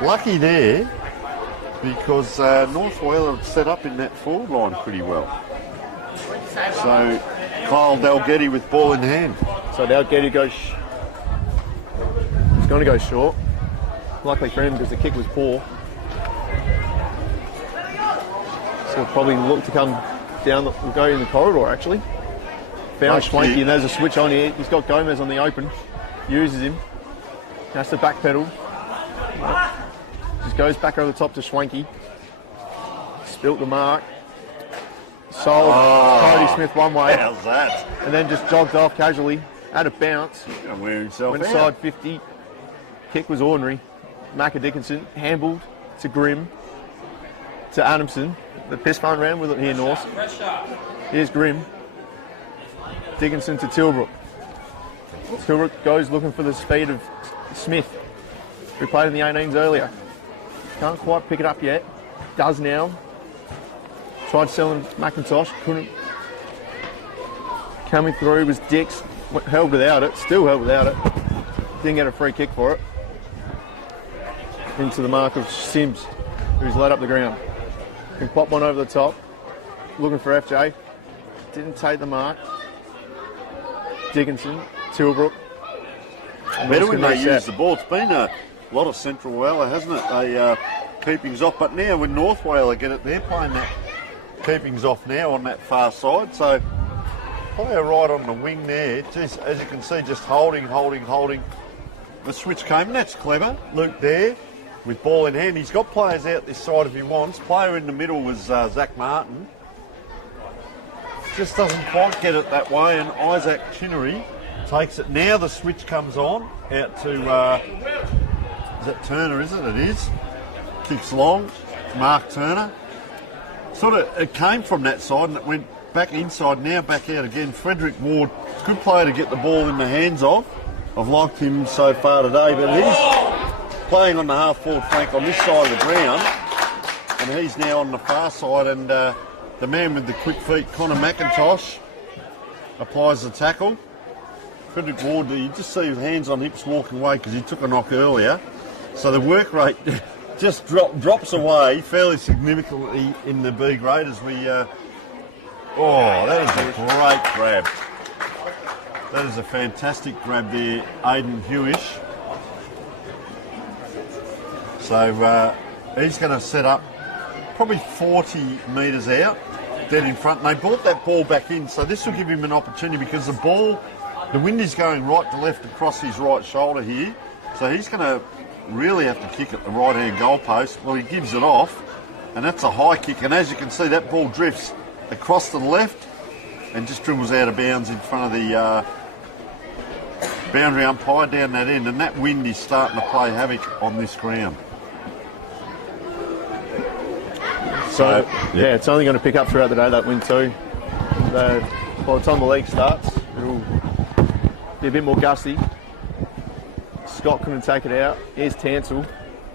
lucky there, because North Whyalla had set up in that forward line pretty well. So Kyle Dalgetty with ball in hand. So Dalgetty goes. He's going to go short. Luckily for him because the kick was poor. So he'll probably look to come we'll go in the corridor actually. Found Schwanky and there's a switch on here. He's got Gomez on the open. Uses him. Has to backpedal. Just goes back over the top to Schwanky. Spilt the mark. Sold Cody Smith one way. How's that? And then just jogged off casually. Had a bounce. Gonna wear himself Went out. side 50. Kick was ordinary. Macca Dickinson handballed to Grimm. To Adamson. The piss front round with it here, North. Here's Grimm. Dickinson to Tilbrook. Tilbrook goes looking for the speed of Smith, who played in the 18s earlier. Can't quite pick it up yet. Does now. Tried selling McIntosh, couldn't. Coming through was Dix, held without it, still held without it. Didn't get a free kick for it. Into the mark of Sims, who's led up the ground. Can pop one over the top, looking for FJ. Didn't take the mark. Dickinson, Tilbrook. Better when they use the ball. It's been a lot of Central Whyalla, hasn't it? They keepings off, but now when North Whyalla get it, they're playing that keepings off now on that far side. So player right on the wing there, just, as you can see, just holding. The switch came, and that's clever. Luke there with ball in hand. He's got players out this side if he wants. Player in the middle was Zach Martin. Just doesn't quite get it that way, and Isaac Chinnery takes it. Now the switch comes on out to, is that Turner, is it? It is. Kicks long, Mark Turner. Sort of, it came from that side and it went back inside, now back out again. Frederick Ward, good player to get the ball in the hands of. I've liked him so far today, but he's playing on the half-forward flank on this side of the ground, and he's now on the far side, and the man with the quick feet, Connor McIntosh, applies the tackle. Frederick Ward, you just see his hands on hips walking away because he took a knock earlier. So the work rate just drops away fairly significantly in the B grade as we... that is a great grab. That is a fantastic grab there, Aidan Hewish. So he's going to set up probably 40 metres out, dead in front. And they brought that ball back in, so this will give him an opportunity because the wind is going right to left across his right shoulder here. So he's going to really have to kick at the right-hand goalpost. Well, he gives it off, and that's a high kick. And as you can see, that ball drifts across to the left and just dribbles out of bounds in front of the boundary umpire down that end. And that wind is starting to play havoc on this ground. So, yeah, it's only going to pick up throughout the day, that wind too. By the time the league starts, it'll be a bit more gusty. Scott couldn't take it out. Here's Tansel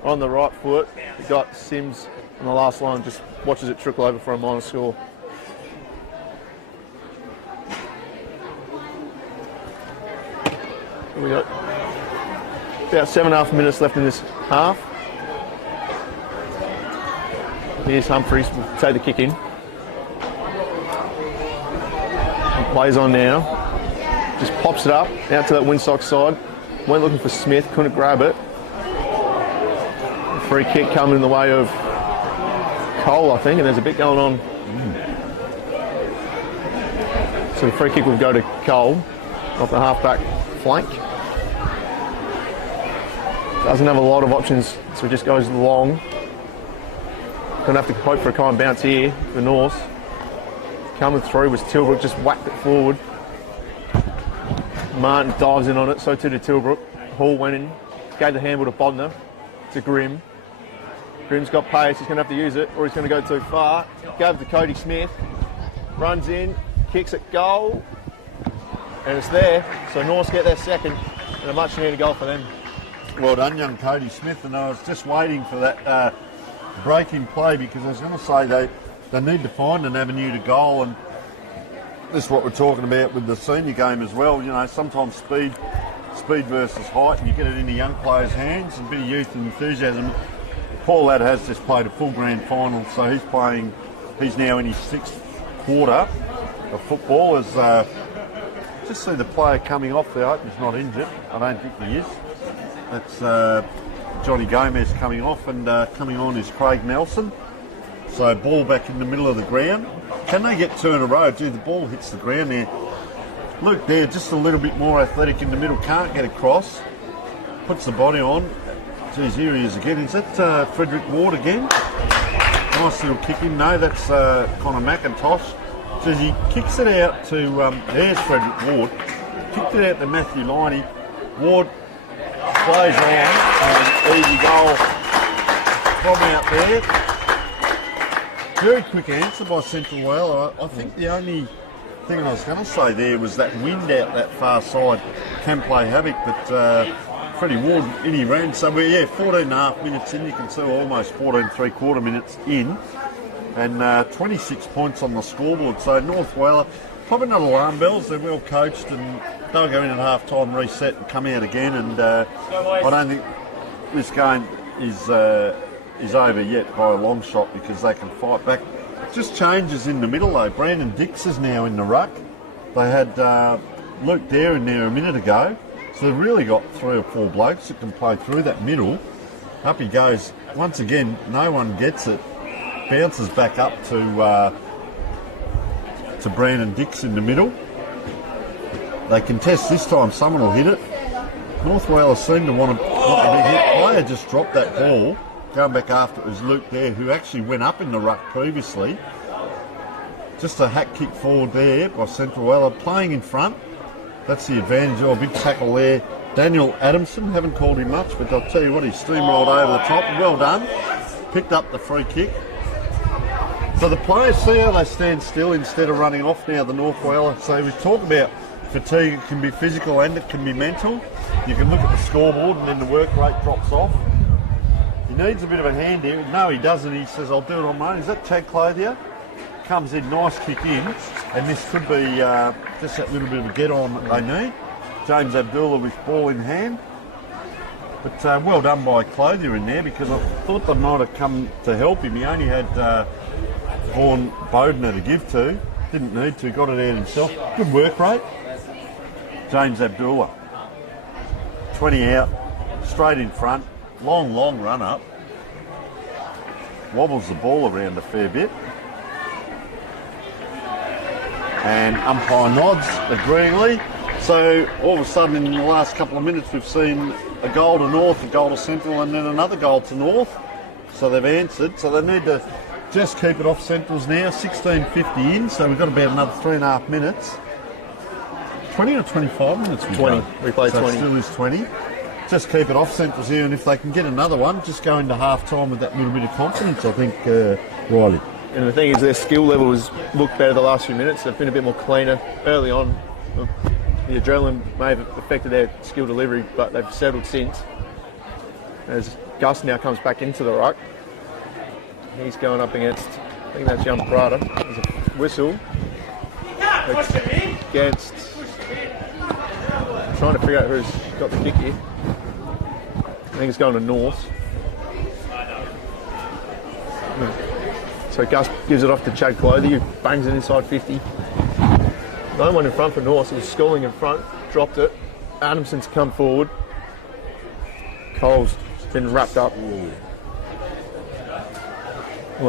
on the right foot. He got Sims on the last line, just watches it trickle over for a minor score. Here we go. About 7.5 minutes left in this half. Here's Humphreys, will take the kick in. And plays on now. Just pops it up, out to that Windsock side. Went looking for Smith, couldn't grab it. Free kick coming in the way of Cole, I think, and there's a bit going on. So the free kick will go to Cole off the half-back flank. Doesn't have a lot of options, so it just goes long. Gonna have to hope for a kind of bounce here for North. Coming through was Tilbrook, just whacked it forward. Martin dives in on it, so too did Tilbrook. Hall went in, gave the handball to Bodner, to Grimm. Grimm's got pace, he's gonna have to use it, or he's gonna go too far. Gave to Cody Smith, runs in, kicks at goal, and it's there. So North get their second, and a much needed goal for them. Well done, young Cody Smith, and I was just waiting for that break in play because I was going to say they need to find an avenue to goal, and this is what we're talking about with the senior game as well. You know, sometimes speed versus height, and you get it into young players' hands, and a bit of youth and enthusiasm. Paul Ladd has just played a full grand final, so he's now in his 6th quarter of football. As just see the player coming off there. I hope he's not injured. I don't think he is. That's Johnny Gomez coming off, and coming on is Craig Nelson. So ball back in the middle of the ground. can they get 2 in a row? Gee, the ball hits the ground there. Luke there, just a little bit more athletic in the middle, can't get across. Puts the body on. Geez, here he is again. Is that Frederick Ward again? Nice little kick in. No, that's Connor McIntosh. Geez, he kicks it out to, there's Frederick Ward. Kicked it out to Matthew Liney. Ward plays on, and easy goal from out there. Very quick answer by Central Whyalla. I think the only thing I was going to say there was that wind out that far side can play havoc, but Freddie Ward in he ran. So we're 14 and a half minutes in. You can see almost 14 3/4 minutes in, and 26 points on the scoreboard. So North Whyalla, probably not alarm bells. They're well coached, and they'll go in at half time, reset, and come out again. And I don't think this game is over yet by a long shot, because they can fight back. Just changes in the middle though. Brandon Dix is now in the ruck. They had Luke Dare in there a minute ago, so they've really got 3 or 4 blokes that can play through that middle. Up he goes once again. No one gets it. Bounces back up to Brandon Dix in the middle. They contest this time. Someone will hit it. North Whyalla seem to want to not a big hit. Player just dropped that ball. Going back after it was Luke there, who actually went up in the ruck previously. Just a hack kick forward there by Central Whyalla, playing in front. That's the advantage. Oh, a big tackle there. Daniel Adamson, haven't called him much, but I'll tell you what, he steamrolled over the top. Well done. Picked up the free kick. So the players see how they stand still instead of running off now, the North Whyalla. So we talk about fatigue. It can be physical and it can be mental. You can look at the scoreboard and then the work rate drops off. He needs a bit of a hand here. No, he doesn't. He says, I'll do it on my own. Is that Chad Clothier? Comes in, nice kick in. And this could be just that little bit of a get-on that they need. James Abdullah with ball in hand. But well done by Clothier in there, because I thought they might have come to help him. He only had Vaughan Bodner to give to. Didn't need to. Got it out himself. Good work rate. James Abdullah. 20 out. Straight in front. Long run up. Wobbles the ball around a fair bit. And umpire nods agreeingly. So all of a sudden in the last couple of minutes we've seen a goal to North, a goal to Central, and then another goal to North. So they've answered. So they need to just keep it off Central's now. 16:50 in, so we've got about another 3.5 minutes. 20 or 25 minutes? 20. We play so 20. It still is 20. Just keep it off Central's here, and if they can get another one, just go into half time with that little bit of confidence, I think, Riley. And the thing is, their skill level has looked better the last few minutes. They've been a bit more cleaner early on. The adrenaline may have affected their skill delivery, but they've settled since. As Gus now comes back into the ruck, he's going up against, I think that's young Prada. There's a whistle. It's against, trying to figure out who's got the kick here. I think it's going to North. So Gus gives it off to Chad Clothier, who bangs it inside 50. No one in front for North. It was Schooling in front, dropped it. Adamson's come forward. Cole's been wrapped up. We'll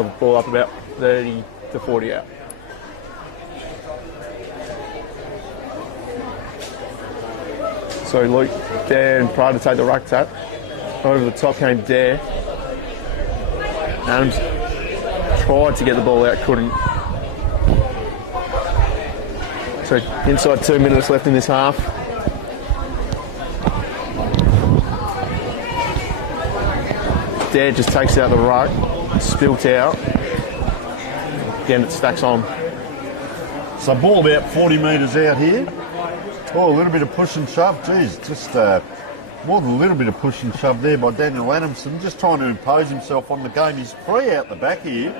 have the ball up about 30 to 40 out. So Luke Dare and Pride to take the ruck tap. Over the top came Dare. Adams tried to get the ball out, couldn't. So inside 2 minutes left in this half. Dare just takes out the ruck, spilt out. Again, it stacks on. So ball about 40 metres out here. Oh, a little bit of push and shove. Geez, just more than a little bit of push and shove there by Daniel Adamson, just trying to impose himself on the game. He's free out the back here,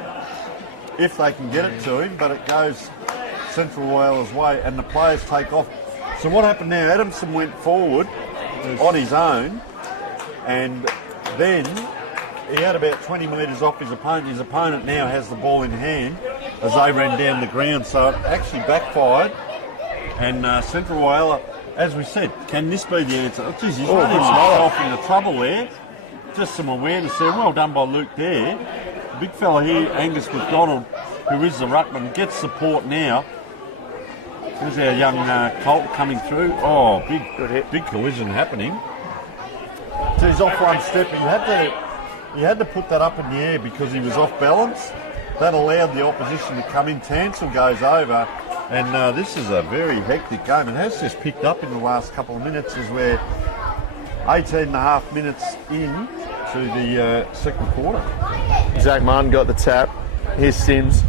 if they can get it to him, but it goes Central Whyala's way, and the players take off. So what happened now? Adamson went forward on his own, and then he had about 20 metres off his opponent. His opponent now has the ball in hand as they ran down the ground, so it actually backfired. And Central Whyalla, as we said, can this be the answer? Oh, geez, he's running himself into trouble there. Just some awareness there. Well done by Luke there. The big fella here, Angus McDonald, who is the ruckman, gets support now. There's our young Colt coming through. Oh, big collision happening. So he's off one step. He had to put that up in the air because he was off balance. That allowed the opposition to come in. Tansel goes over, and this is a very hectic game. It has just picked up in the last couple of minutes as we're 18 and a half minutes in to the second quarter. Zach Martin got the tap. Here's Sims.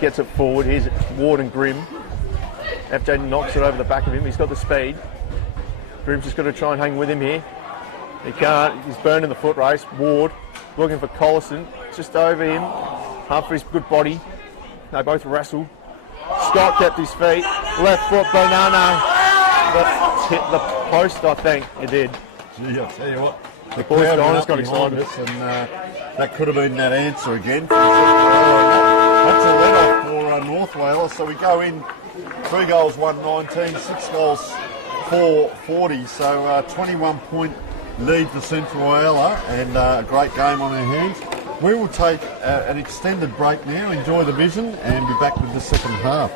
Gets it forward. Here's Ward and Grimm. FJ knocks it over the back of him. He's got the speed. Grimm's just got to try and hang with him here. He can't. He's burned in the foot race. Ward looking for Collison. Just over him. Humphrey's good body. They both wrestled. Scott kept his feet. Left foot banana. That hit the post, I think. It did. Gee, I'll tell you what. The boys got excited. Us, and that could have been that answer again. That's a let-off for North Whyalla. So we go in 3 goals, 119, 6 goals, 440. So 21-point lead for Central Whyalla, and a great game on our hands. We will take an extended break now, enjoy the vision, and be back with the second half.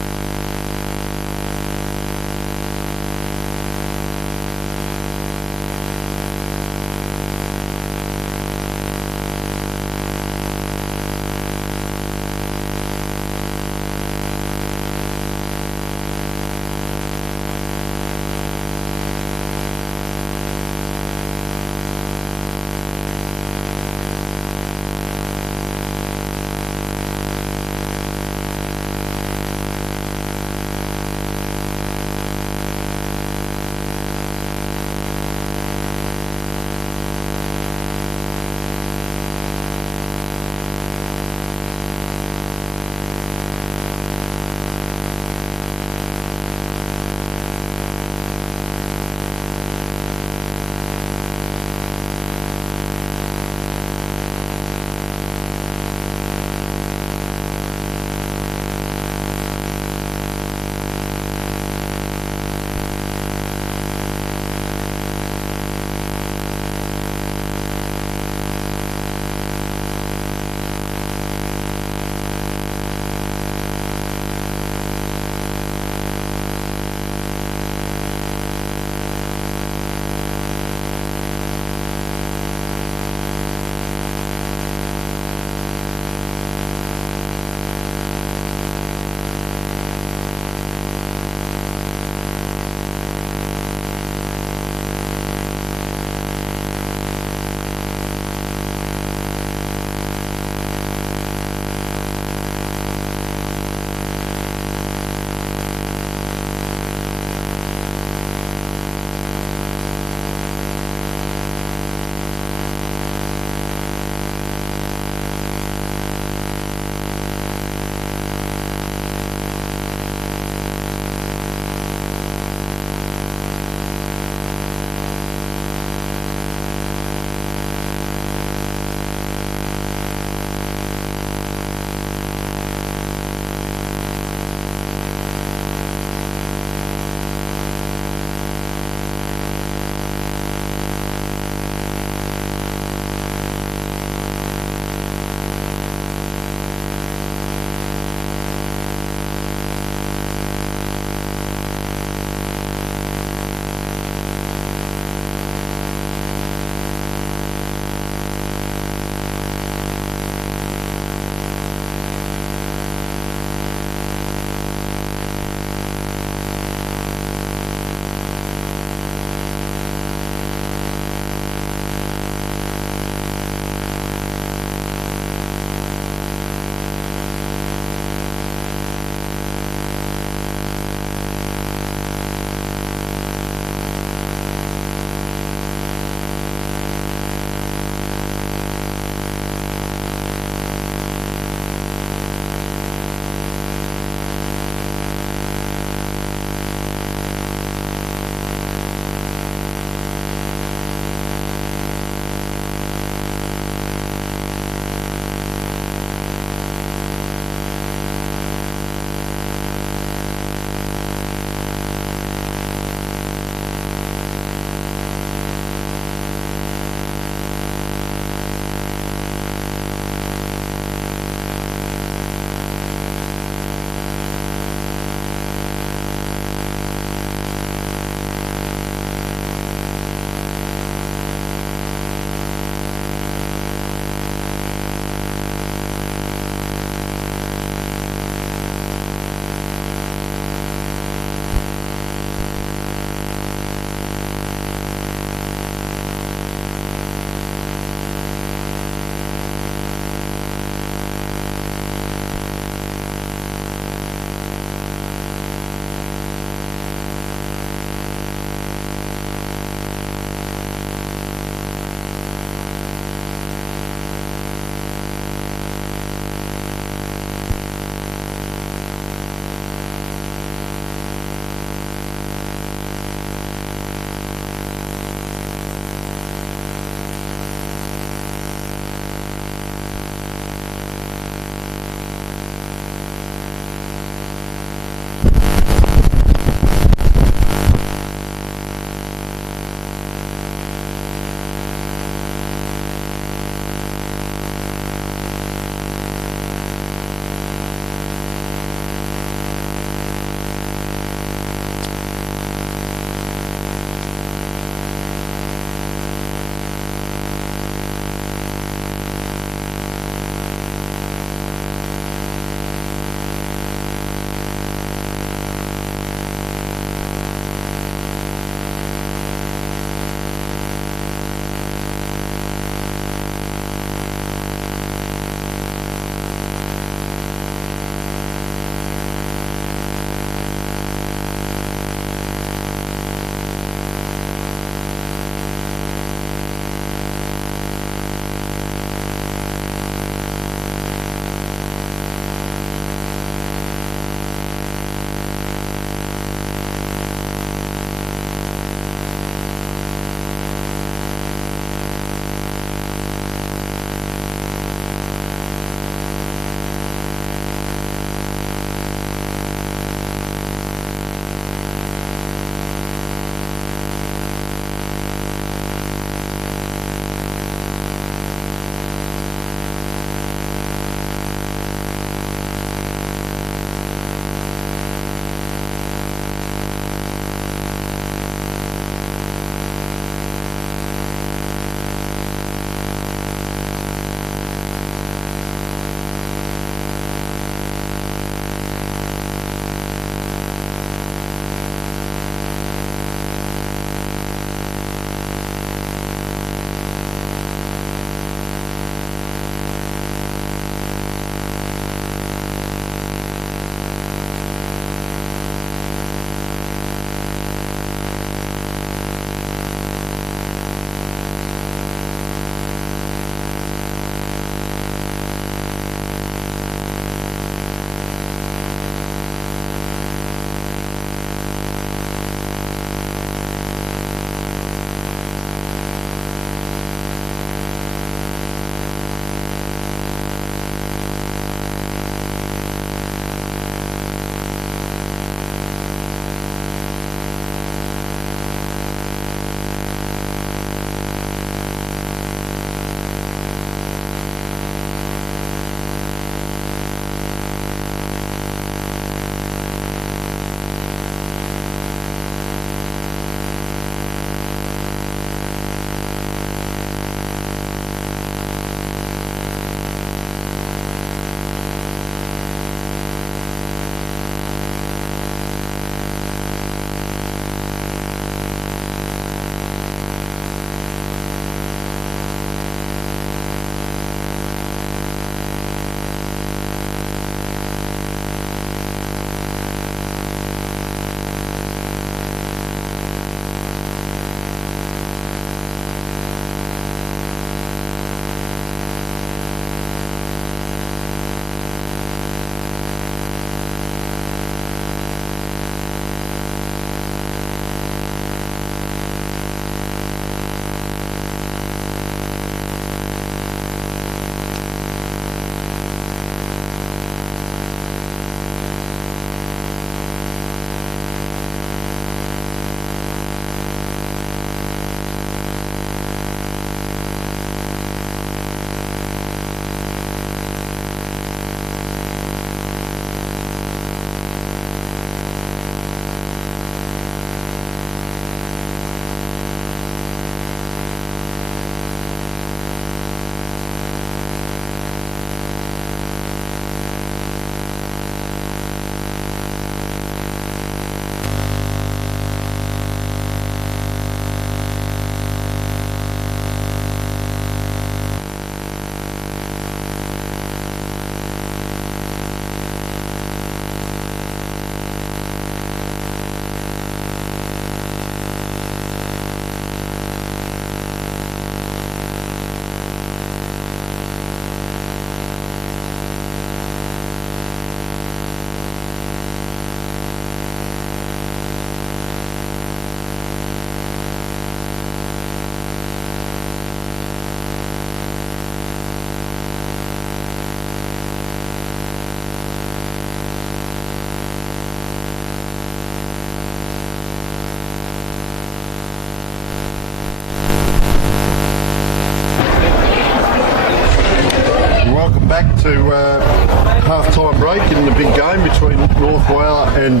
between North Whyalla and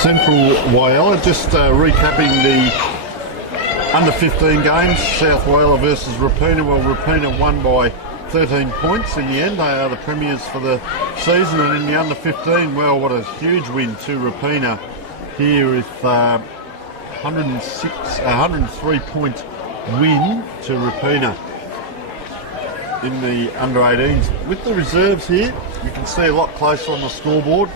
Central Whyalla. Just recapping the under 15 games, South Whyalla versus Rapina. Well, Rapina won by 13 points in the end. They are the premiers for the season. And in the under 15, well, what a huge win to Rapina here with 103 point win to Rapina in the under 18s. With the reserves here, you can see a lot closer on the scoreboard.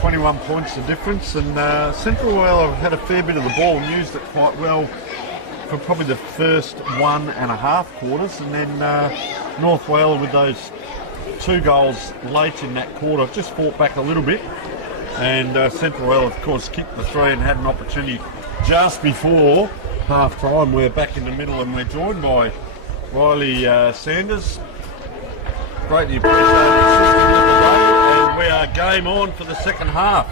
21 points the difference, and Central Whyalla had a fair bit of the ball and used it quite well for probably the first 1.5 quarters, and then North Whyalla with those 2 goals late in that quarter just fought back a little bit, and Central Whyalla of course kicked the 3 and had an opportunity just before half time. We're back in the middle and we're joined by Riley Sanders. Greatly appreciated assisting the day, and we are game on for the second half.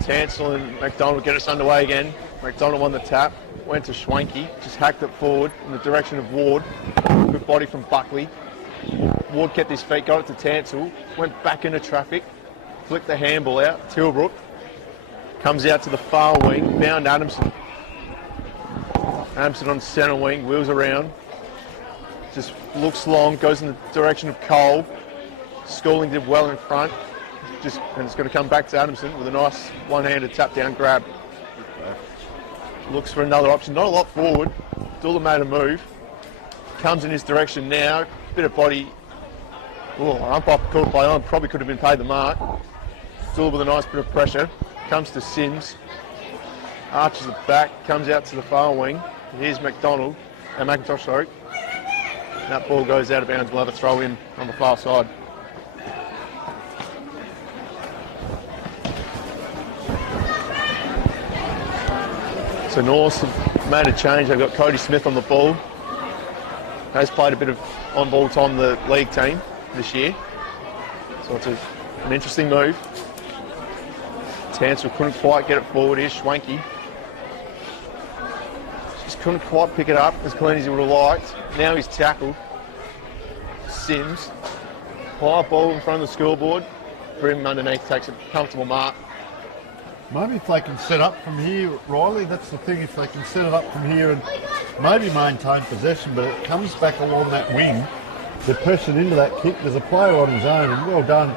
Tansel and McDonald get us underway again. McDonald won the tap, went to Schwanke, just hacked it forward in the direction of Ward. Good body from Buckley. Ward kept his feet, got it to Tansel, went back into traffic, flicked the handball out. Tilbrook comes out to the far wing, found Adamson. Adamson on centre wing, wheels around, just looks long, goes in the direction of Cole. Schooling did well in front, and it's going to come back to Adamson with a nice one-handed tap-down grab. Looks for another option, not a lot forward. Dula made a move, comes in his direction now, bit of body. Oh, umpire called play on, probably could have been paid the mark. Dula with a nice bit of pressure, comes to Sims, arches it back, comes out to the far wing. Here's McIntosh, sorry. That ball goes out of bounds. We'll have a throw in on the far side. So North have made a change. They've got Cody Smith on the ball. Has played a bit of on-ball time the league team this year. So it's an interesting move. Tansel couldn't quite get it forward. Here's Schwanke. Just couldn't quite pick it up as clean as he would have liked. Now he's tackled. Sims. High ball in front of the scoreboard. Brim underneath takes a comfortable mark. Maybe if they can set up from here, Riley, that's the thing, if they can set it up from here and maybe maintain possession, but it comes back along that wing. They're pressing into that kick. There's a player on his own, and well done.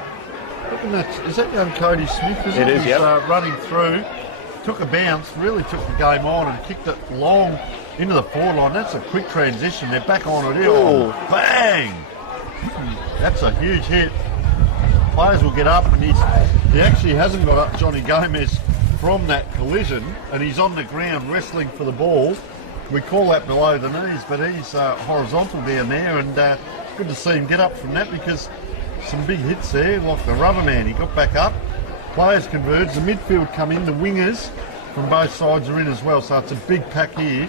Is that young Cody Smith? It is, yeah. Running through, took a bounce, really took the game on and kicked it long into the forward line. That's a quick transition. They're back on it. Oh, bang! That's a huge hit. Players will get up, and he actually hasn't got up, Johnny Gomez, from that collision, and he's on the ground wrestling for the ball. We call that below the knees, but he's horizontal down there, and good to see him get up from that, because some big hits there, like the rubber man. He got back up, players converge, the midfield come in, the wingers from both sides are in as well, so it's a big pack here.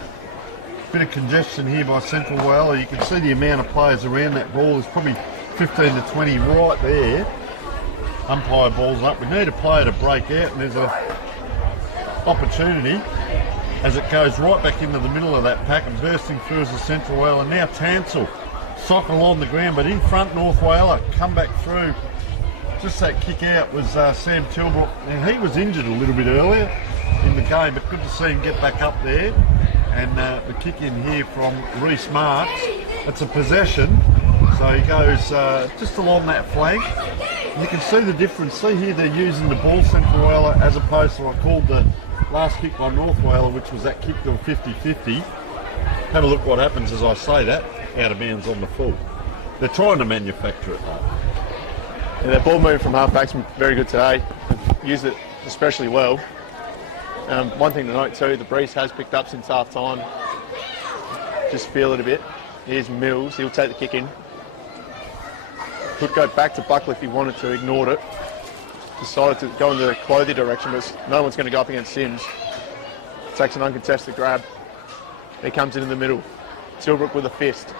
Bit of congestion here by Central Whyalla. You can see the amount of players around that ball. There's probably 15 to 20 right there. Umpire balls up. We need a player to break out, and there's an opportunity as it goes right back into the middle of that pack and bursting through as the Central Whyalla. And now Tansel, sock along the ground, but in front North Whyalla, come back through. Just that kick out was Sam Tilbrook. Now he was injured a little bit earlier in the game, but good to see him get back up there. And the kick in here from Reece Marks. It's a possession, so he goes just along that flank. You can see the difference. See here they're using the ball, Central Whyalla, as opposed to I called the last kick by North Whyalla, which was that kick to a 50-50. Have a look what happens as I say that, out of bounds on the full. They're trying to manufacture it though. Yeah, their ball movement from half-back's been very good today. They've used it especially well. One thing to note too, the breeze has picked up since half-time. Just feel it a bit. Here's Mills, he'll take the kick in. Could go back to Buckley if he wanted to, ignored it. Decided to go in the Clothy direction, but no one's going to go up against Sims. Takes an uncontested grab. He comes in the middle. Tilbrook with a fist.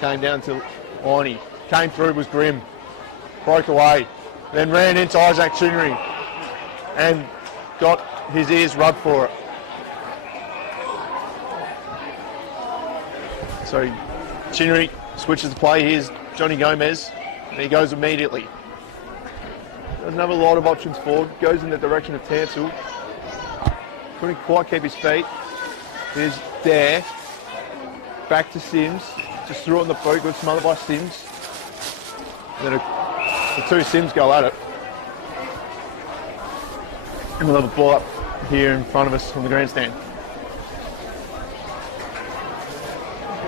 Came down to Orney. Came through, was grim. Broke away. Then ran into Isaac Chinnery and got his ears rubbed for it. So Chinnery switches the play. Here's Johnny Gomez. And he goes immediately. Doesn't have a lot of options forward. Goes in the direction of Tansel. Couldn't quite keep his feet. Here's Dare. Back to Sims. Just threw it on the boot. Good smothered by Sims. Then the two Sims go at it. And we'll have a ball up here in front of us on the grandstand.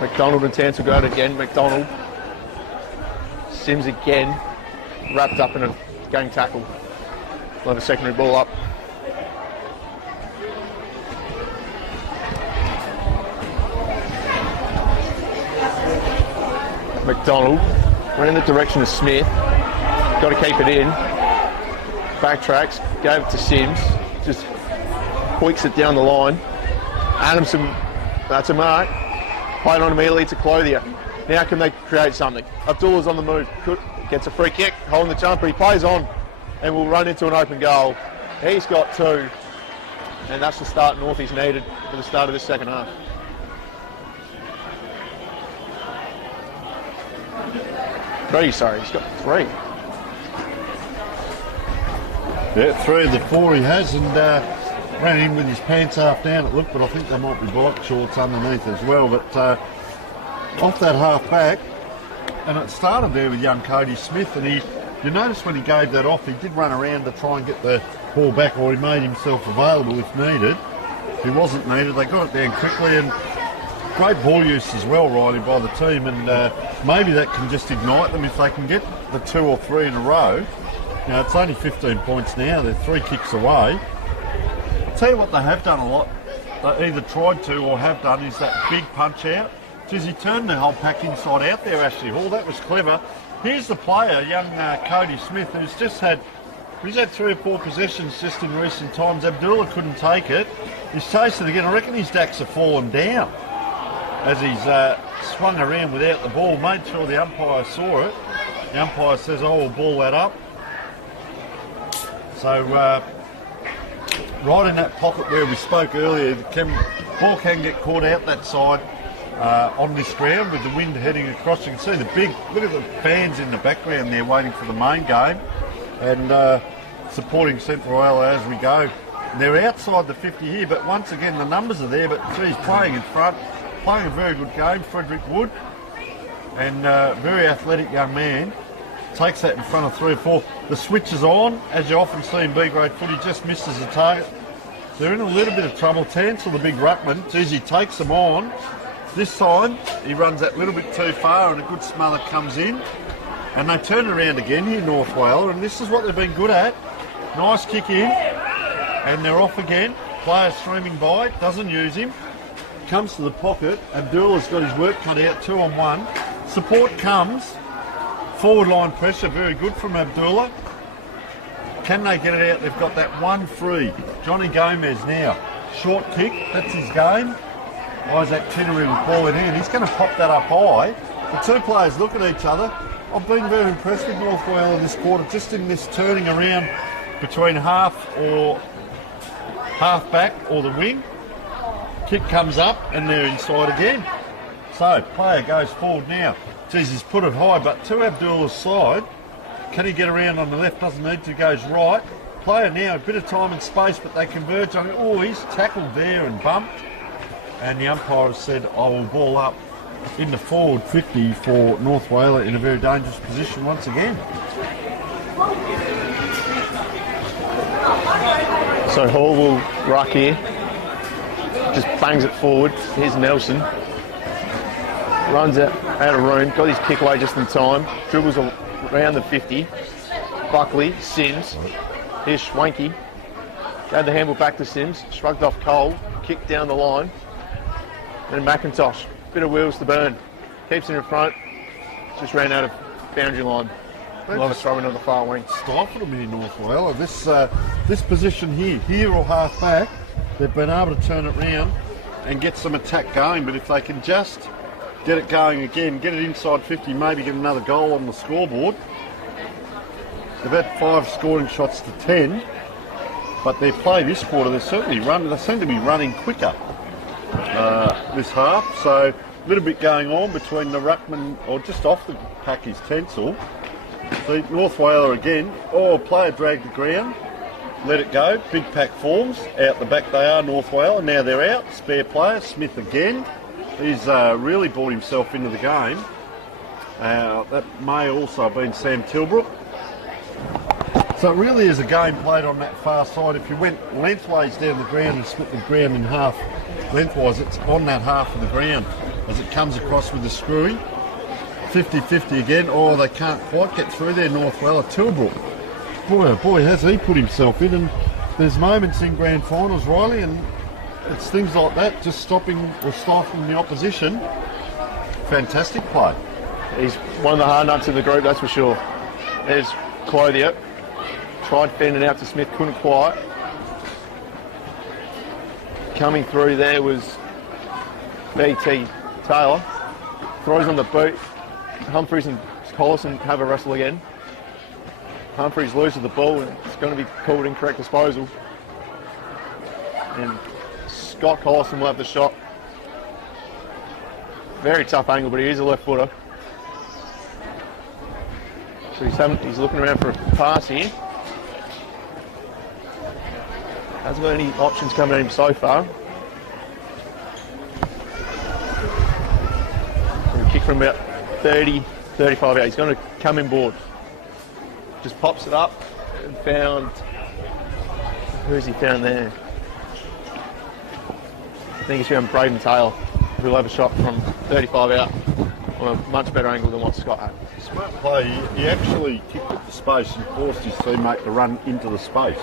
McDonald and Tansel go at it again. McDonald. Sims again. Wrapped up in a gang tackle. We'll have a secondary ball up. McDonald went in the direction of Smith. Got to keep it in. Backtracks, gave it to Sims. Just quicks it down the line. Adamson, that's a mark. Played on immediately to Clothier. Now can they create something? Abdullah's on the move. Gets a free kick, holding the jumper. He plays on and will run into an open goal. He's got two. And that's the start Northies needed for the start of this second half. He's got three. Yeah, 3 of the 4 he has, and ran in with his pants half down it looked, but I think they might be bike shorts underneath as well. But off that half back, and it started there with young Cody Smith, and you notice when he gave that off, he did run around to try and get the ball back, or he made himself available if needed. If he wasn't needed, they got it down quickly, and great ball use as well, Riley, by the team, and maybe that can just ignite them if they can get the 2 or 3 in a row. You know, it's only 15 points now, they're 3 kicks away. I'll tell you what they have done a lot, they either tried to or have done, is that big punch out. Geez, he turned the whole pack inside out there, Ashley Hall, that was clever. Here's the player, young Cody Smith, who's just had, he's had 3 or 4 possessions just in recent times. Abdullah couldn't take it. He's chased it again. I reckon his dacks have fallen down as he's swung around without the ball. Made sure the umpire saw it. The umpire says, oh, we'll ball that up. So, right in that pocket where we spoke earlier, the ball can get caught out that side on this ground with the wind heading across. You can see the big, look at the fans in the background there waiting for the main game and supporting Central Whyalla as we go. And they're outside the 50 here, but once again the numbers are there, but he's playing in front. Playing a very good game, Frederick Wood, and very athletic young man. Takes that in front of 3 or 4. The switch is on, as you often see in B-grade footy, just misses the target. They're in a little bit of trouble. Tansel, the big ruckman, geez, he takes them on. This time, he runs that little bit too far and a good smother comes in. And they turn around again here, North Whyalla, and this is what they've been good at. Nice kick in, and they're off again. Player streaming by, doesn't use him. Comes to the pocket, Abdullah's got his work cut out, 2-on-1. Support comes, forward line pressure, very good from Abdullah. Can they get it out? They've got that one free. Johnny Gomez now, short kick, that's his game. Isaac Tittery will ball it in. He's going to pop that up high. The two players look at each other. I've been very impressed with North Whyalla this quarter, just in this turning around between half back or the wing. Kick comes up and they're inside again. So player goes forward now. Geez, he's put it high, but to Abdullah's side. Can he get around on the left? Doesn't need to, goes right. Player now, a bit of time and space, but they converge on it. Oh, he's tackled there and bumped. And the umpire has said, I will ball up in the forward 50 for North Whyalla in a very dangerous position once again. So Hall will ruck here. Just bangs it forward. Here's Nelson. Runs out of room. Got his kick away just in time. Dribbles around the 50. Buckley, Sims. Here's Schwanky. Gave the handball back to Sims. Shrugged off Cole. Kicked down the line. And McIntosh. Bit of wheels to burn. Keeps it in front. Just ran out of boundary line. We'll have a throw in on the far wing. Stifled them in North Whyalla. This position here or half back, they've been able to turn it round and get some attack going. But if they can just get it going again, get it inside 50, maybe get another goal on the scoreboard. They've had 5 scoring shots to 10, but their play this quarter, they seem to be running quicker this half. So a little bit going on between the ruckman, or just off the pack is Tansel. See, North Whyalla again. Oh, player dragged the ground. Let it go. Big pack forms. Out the back they are, North Whyalla. Now they're out. Spare player. Smith again. He's really brought himself into the game. That may also have been Sam Tilbrook. So it really is a game played on that far side. If you went lengthways down the ground and split the ground in half lengthwise, it's on that half of the ground as it comes across with the screwy. 50-50 again. Oh, they can't quite get through there, North Whyalla. Tilbrook. Boy, oh boy, has he put himself in. And there's moments in grand finals, Riley, and it's things like that, just stopping or stifling the opposition. Fantastic play. He's one of the hard nuts in the group, that's for sure. There's Clothier. Tried fending out to Smith, couldn't quite. Coming through there was BT Taylor. Throws on the boot. Humphreys and Collison have a wrestle again. Humphreys loses the ball and it's going to be called incorrect disposal. And Scott Collison will have the shot. Very tough angle, but he is a left footer. So he's looking around for a pass here. Hasn't got any options coming at him so far. So kick from about 30, 35 out. He's going to come inboard. Just pops it up and found... Who's he found there? I think he's found Braden Taylor, who'll have a shot from 35 out on a much better angle than what Scott had. Smart play. He actually kicked at the space and forced his teammate to run into the space.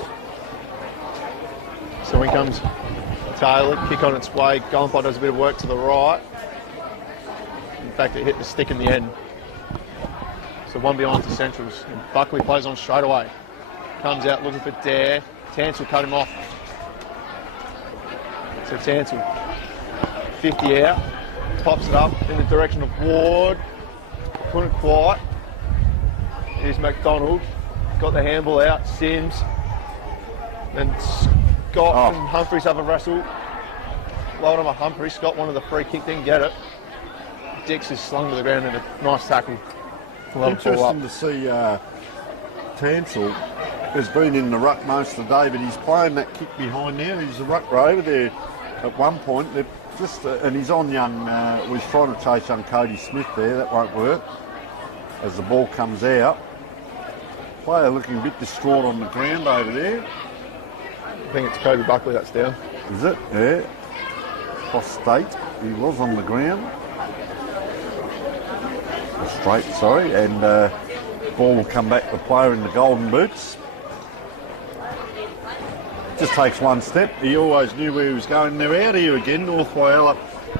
So in comes Taylor, kick on its way. Goldenpot does a bit of work to the right. In fact, it hit the stick in the end. So one behind to Centrals. And Buckley plays on straight away. Comes out looking for Dare. Tansel cut him off. So Tansel, 50 out. Pops it up in the direction of Ward. Couldn't quite. Here's McDonald. Got the handball out. Sims. And Scott and Humphreys have a wrestle. Lowered him a Humphreys. Scott wanted the free kick, didn't get it. Dix is slung to the ground in a nice tackle. Interesting to see Tansel has been in the ruck most of the day, but he's playing that kick behind now. He's a ruck rover there at one point. Just and he's on young, he's trying to chase young Cody Smith there. That won't work as the ball comes out. Player looking a bit distraught on the ground over there. I think it's Kobe Buckley that's down. Is it? Yeah. Prostate. He was on the ground. Straight, sorry. And ball will come back to the player in the golden boots. Just takes one step. He always knew where he was going. They're out here again. North Whyalla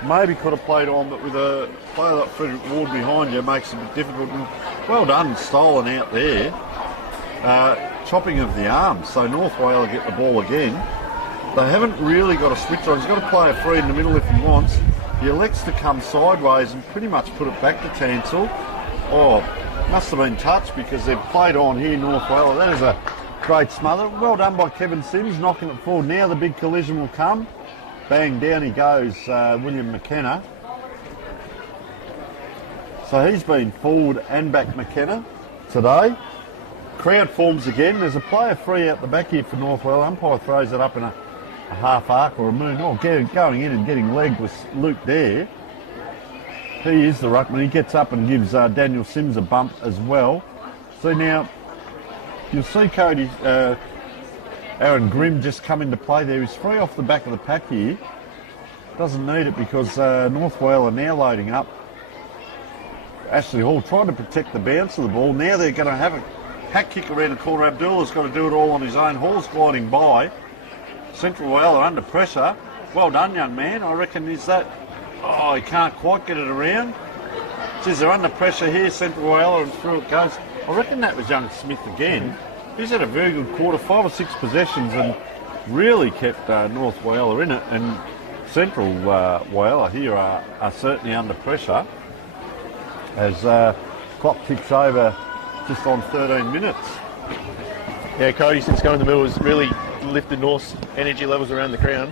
maybe could have played on, but with a player like Frederick Ward behind you makes it a bit difficult. And well done, stolen out there. Chopping of the arms. So North Whyalla get the ball again. They haven't really got a switch on. He's got to play a free in the middle if he wants. He elects to come sideways and pretty much put it back to Tansel. Oh, must have been touched because they've played on here, North Whyalla. That is a great smother. Well done by Kevin Sims, knocking it forward. Now the big collision will come. Bang, down he goes, William McKenna. So he's been forward and back McKenna today. Crowd forms again. There's a player free out the back here for North Whyalla. Umpire throws it up in a half arc or a moon. Oh, going in and getting legged with Luke there. He is the ruckman. He gets up and gives Daniel Sims a bump as well. So now you'll see Cody, Aaron Grimm just come into play there. He's free off the back of the pack here. Doesn't need it because North Whyalla are now loading up. Ashley Hall trying to protect the bounce of the ball. Now they're going to have a hack kick around the corner. Abdullah's got to do it all on his own. Hall's gliding by. Central Whyalla under pressure. Well done, young man. I reckon is that... Oh, he can't quite get it around. Says they're under pressure here, Central Whyalla, and through it goes. I reckon that was young Smith again. He's had a very good quarter, 5 or 6 possessions, and really kept North Whyalla in it. And Central Whyalla here are certainly under pressure as clock ticks over just on 13 minutes. Yeah, Cody, since going to the middle, has really lifted North's energy levels around the ground.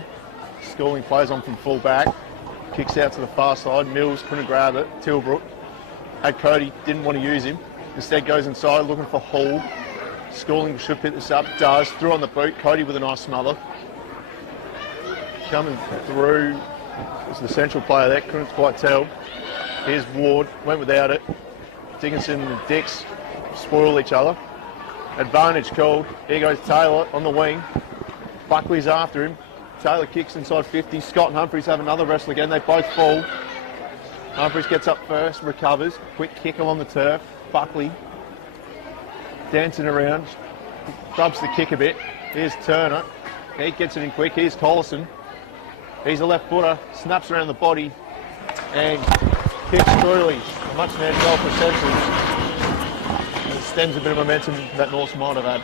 Schooling plays on from full back, kicks out to the far side. Mills couldn't grab it. Tilbrook had Cody, didn't want to use him. Instead goes inside looking for Hall. Schooling should pick this up, does. Through on the boot, Cody with a nice smother. Coming through is the central player there, couldn't quite tell. Here's Ward, went without it. Dickinson and Dix spoil each other. Advantage called. Here goes Taylor on the wing. Buckley's after him. Taylor kicks inside 50. Scott and Humphries have another wrestle again. They both fall. Humphries gets up first, recovers. Quick kick along the turf. Buckley dancing around. Rubs the kick a bit. Here's Turner. He gets it in quick. Here's Collison. He's a left footer. Snaps around the body and kicks truly. A much needed goal for Central. It stems a bit of momentum that North might have had.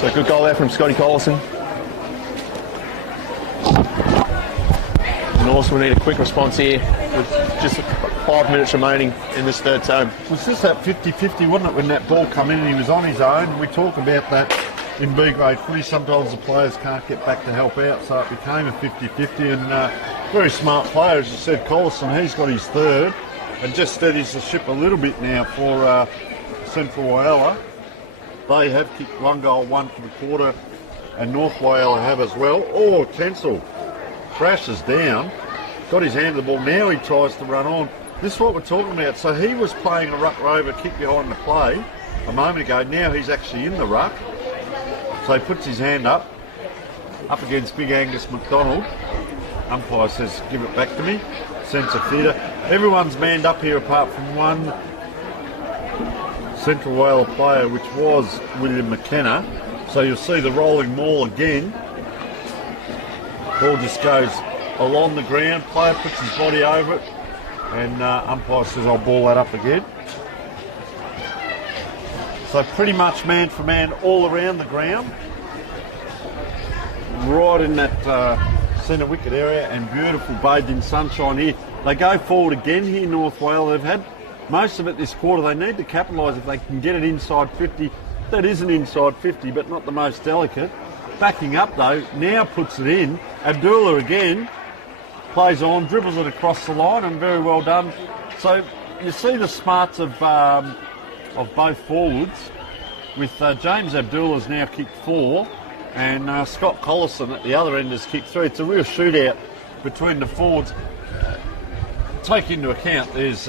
So good goal there from Scotty Collison. North will need a quick response here with just 5 minutes remaining in this third term. It was just that 50-50, wasn't it, when that ball come in and he was on his own? We talk about that in B-grade footy. Sometimes the players can't get back to help out, so it became a 50-50, and very smart player, as you said, Collison. He's got his third and just steadies the ship a little bit now for Central Whyalla. They have kicked 1 goal, 1 for the quarter, and North Whyalla have as well. Oh, Tensel crashes down, got his hand to the ball. Now he tries to run on. This is what we're talking about. So he was playing a ruck rover kick behind the play a moment ago. Now he's actually in the ruck. So he puts his hand up against Big Angus McDonald. Umpire says, give it back to me. Sense of theatre. Everyone's manned up here apart from one Central Whyalla player, which was William McKenna. So you'll see the rolling maul again. Ball just goes along the ground. Player puts his body over it, and umpire says, I'll ball that up again. So pretty much man for man all around the ground. Right in that centre wicket area, and beautiful bathed in sunshine here. They go forward again here, North Whyalla. They've had most of it this quarter. They need to capitalise if they can get it inside 50. That is an inside 50, but not the most delicate. Backing up though, now puts it in. Abdullah again plays on, dribbles it across the line, and very well done. So you see the smarts of both forwards. With James Abdullah's now kicked 4, and Scott Collison at the other end has kicked 3. It's a real shootout between the forwards. Take into account there's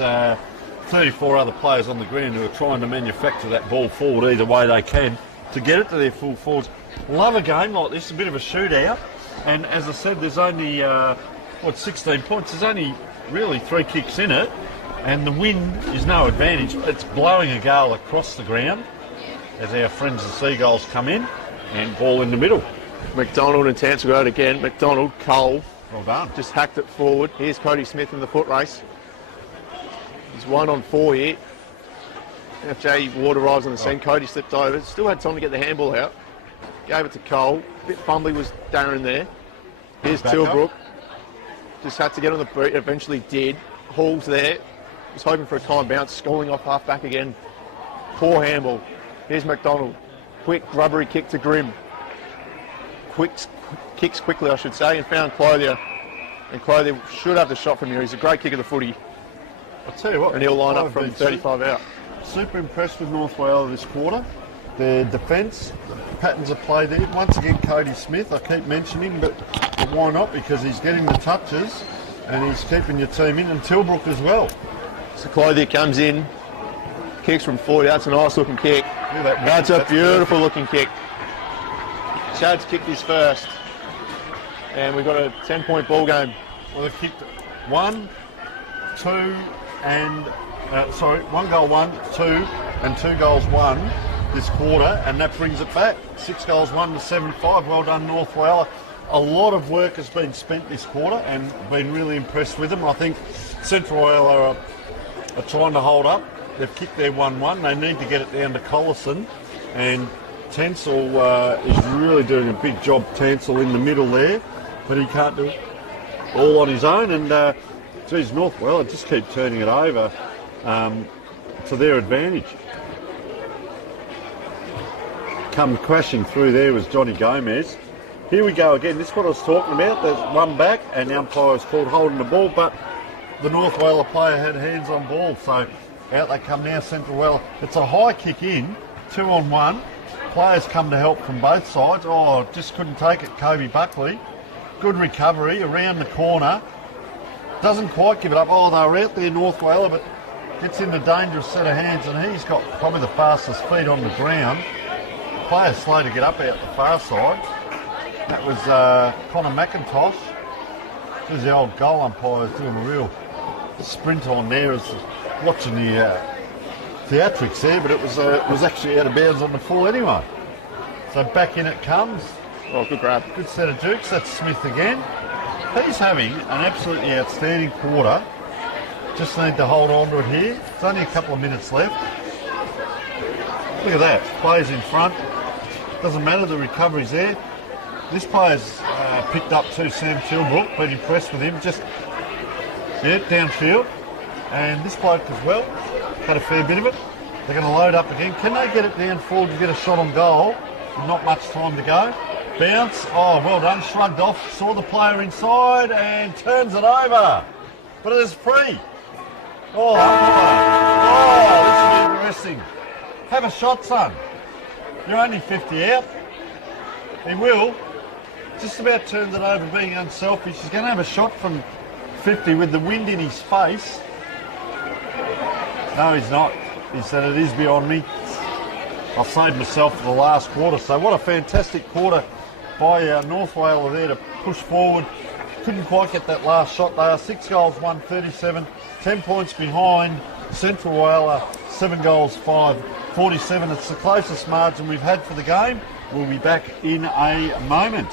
34 other players on the ground who are trying to manufacture that ball forward either way they can to get it to their full forwards. Love a game like this, a bit of a shootout, and as I said, there's only 16 points. There's only really 3 kicks in it, and the wind is no advantage. It's blowing a gale across the ground as our friends the Seagulls come in, and ball in the middle. McDonald and Tansel go out again. McDonald, Cole, well done. Just hacked it forward. Here's Cody Smith in the foot race. He's 1 on 4 here. FJ Ward arrives on the scene. Cody slipped over. Still had time to get the handball out. Gave it to Cole. A bit fumbly was Darren there. Here's Tilbrook. Just had to get on the boot. Eventually did. Hall's there. Was hoping for a time bounce. Schooling off half back again. Poor handball. Here's McDonald. Quick rubbery kick to Grimm. Kicks quickly, I should say, and found Clothier. And Clothier should have the shot from here. He's a great kick of the footy. I'll tell you what. And he'll line up from 35 out. Super impressed with North Whyalla this quarter. Their defence, patterns of play there. Once again, Cody Smith, I keep mentioning, but why not? Because he's getting the touches and he's keeping your team in, and Tilbrook as well. So Clothier comes in, kicks from 40. That's a nice looking kick. That's a beautiful looking kick. Chad's kicked his first, and we've got a 10-point ball game. Well, they've kicked 1, 2, and 1 goal, 1, 2, and 2 goals, 1 this quarter, and that brings it back 6 goals, 1 to 7-5. Well done, North Whyalla. A lot of work has been spent this quarter, and been really impressed with them. I think Central Whyalla are trying to hold up. They've kicked their 1-1. They need to get it down to Collison, and Tansel is really doing a big job. Tansel in the middle there, but he can't do it all on his own. And geez, North Whyalla just keep turning it over to their advantage. Come crashing through there was Johnny Gomez. Here we go again. This is what I was talking about. There's one back, and the umpire was called holding the ball, but the North Whyalla player had hands on ball, so out they come now, Central Whyalla. It's a high kick in, 2-on-1. Players come to help from both sides. Oh, just couldn't take it, Kobe Buckley. Good recovery around the corner. Doesn't quite give it up. Oh, they were out there, North Whyalla, but gets in a dangerous set of hands, and he's got probably the fastest feet on the ground. Player's slow to get up out the far side. That was Connor McIntosh. There's the old goal umpire doing a real sprint on there. As watching the theatrics there, but it was actually out of bounds on the full anyway. So back in it comes. Oh, good grab. Good set of dukes. That's Smith again. He's having an absolutely outstanding quarter. Just need to hold on to it here. It's only a couple of minutes left. Look at that. Players in front. Doesn't matter, the recovery's there. This player's picked up too, Sam Tilbrook. Been impressed with him. Just, yeah, downfield. And this bloke as well. Had a fair bit of it. They're going to load up again. Can they get it down forward to get a shot on goal? Not much time to go. Bounce. Oh, well done. Shrugged off. Saw the player inside and turns it over. But it is free. Oh, this will be interesting. Have a shot, son. You're only 50 out. He will. Just about turns it over, being unselfish. He's going to have a shot from 50 with the wind in his face. No, he's not. He said it is beyond me. I've saved myself for the last quarter. So what a fantastic quarter by North Whyalla there to push forward. Couldn't quite get that last shot. They are 6 goals, 1-37. 10 points behind Central Whyalla. 7 goals, 5-47. It's the closest margin we've had for the game. We'll be back in a moment.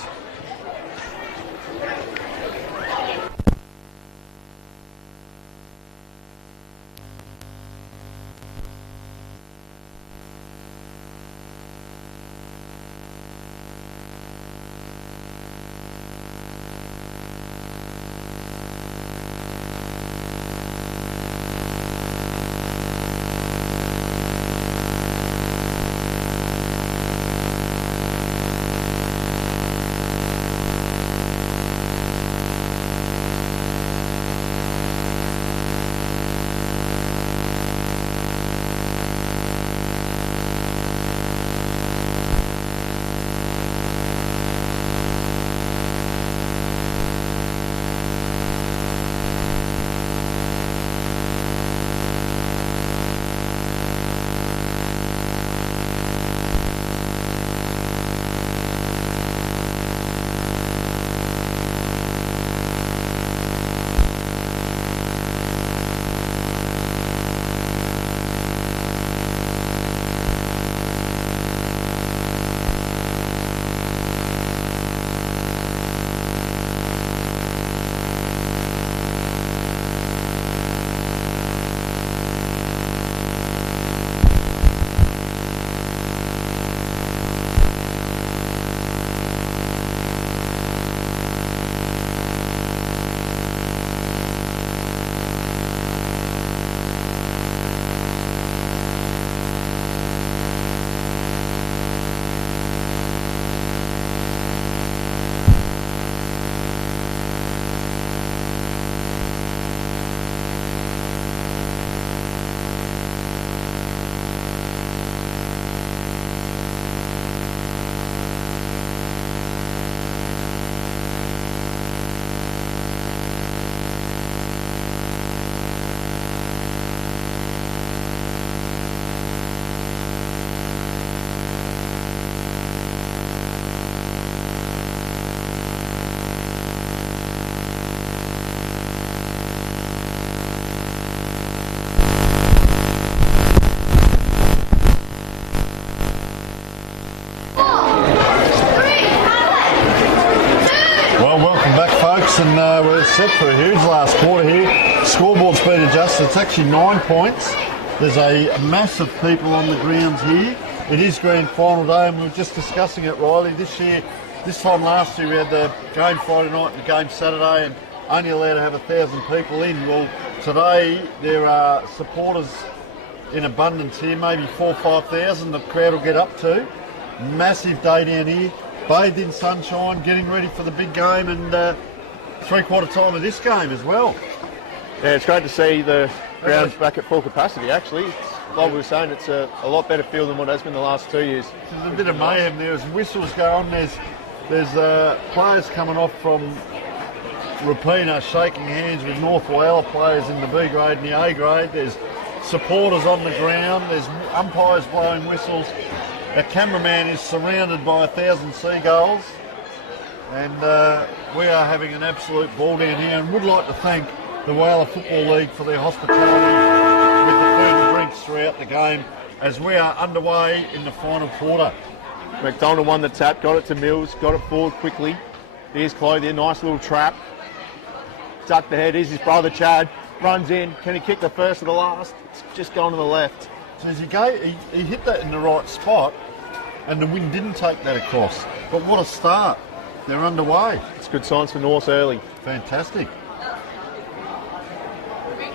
And we're set for a huge last quarter here. Scoreboard's been adjusted. It's actually 9 points. There's a mass of people on the grounds here. It is grand final day, and we were just discussing it, Riley. This time last year we had the game Friday night and the game Saturday, and only allowed to have 1,000 people in. Well, today there are supporters in abundance here, maybe 4,000 or 5,000 the crowd will get up to. Massive day down here. bathed in sunshine, getting ready for the big game and three-quarter time of this game as well. Yeah, it's great to see the ground's back at full capacity, actually. Like we were saying, it's a lot better field than what it has been the last 2 years. There's a bit of mayhem. There's whistles going. There's players coming off from Rapina shaking hands with North Whyalla players in the B grade and the A grade. There's supporters on the ground. There's umpires blowing whistles. Our cameraman is surrounded by 1,000 seagulls. And we are having an absolute ball down here, and would like to thank the Whyalla Football League for their hospitality with the food and drinks throughout the game as we are underway in the final quarter. McDonald won the tap, got it to Mills, got it forward quickly. Here's Clothier, nice little trap. Ducked the head, here's his brother Chad, runs in. Can he kick the first or the last? It's just gone to the left. He hit that in the right spot, and the wind didn't take that across. But what a start. They're underway. It's good signs for North early. Fantastic.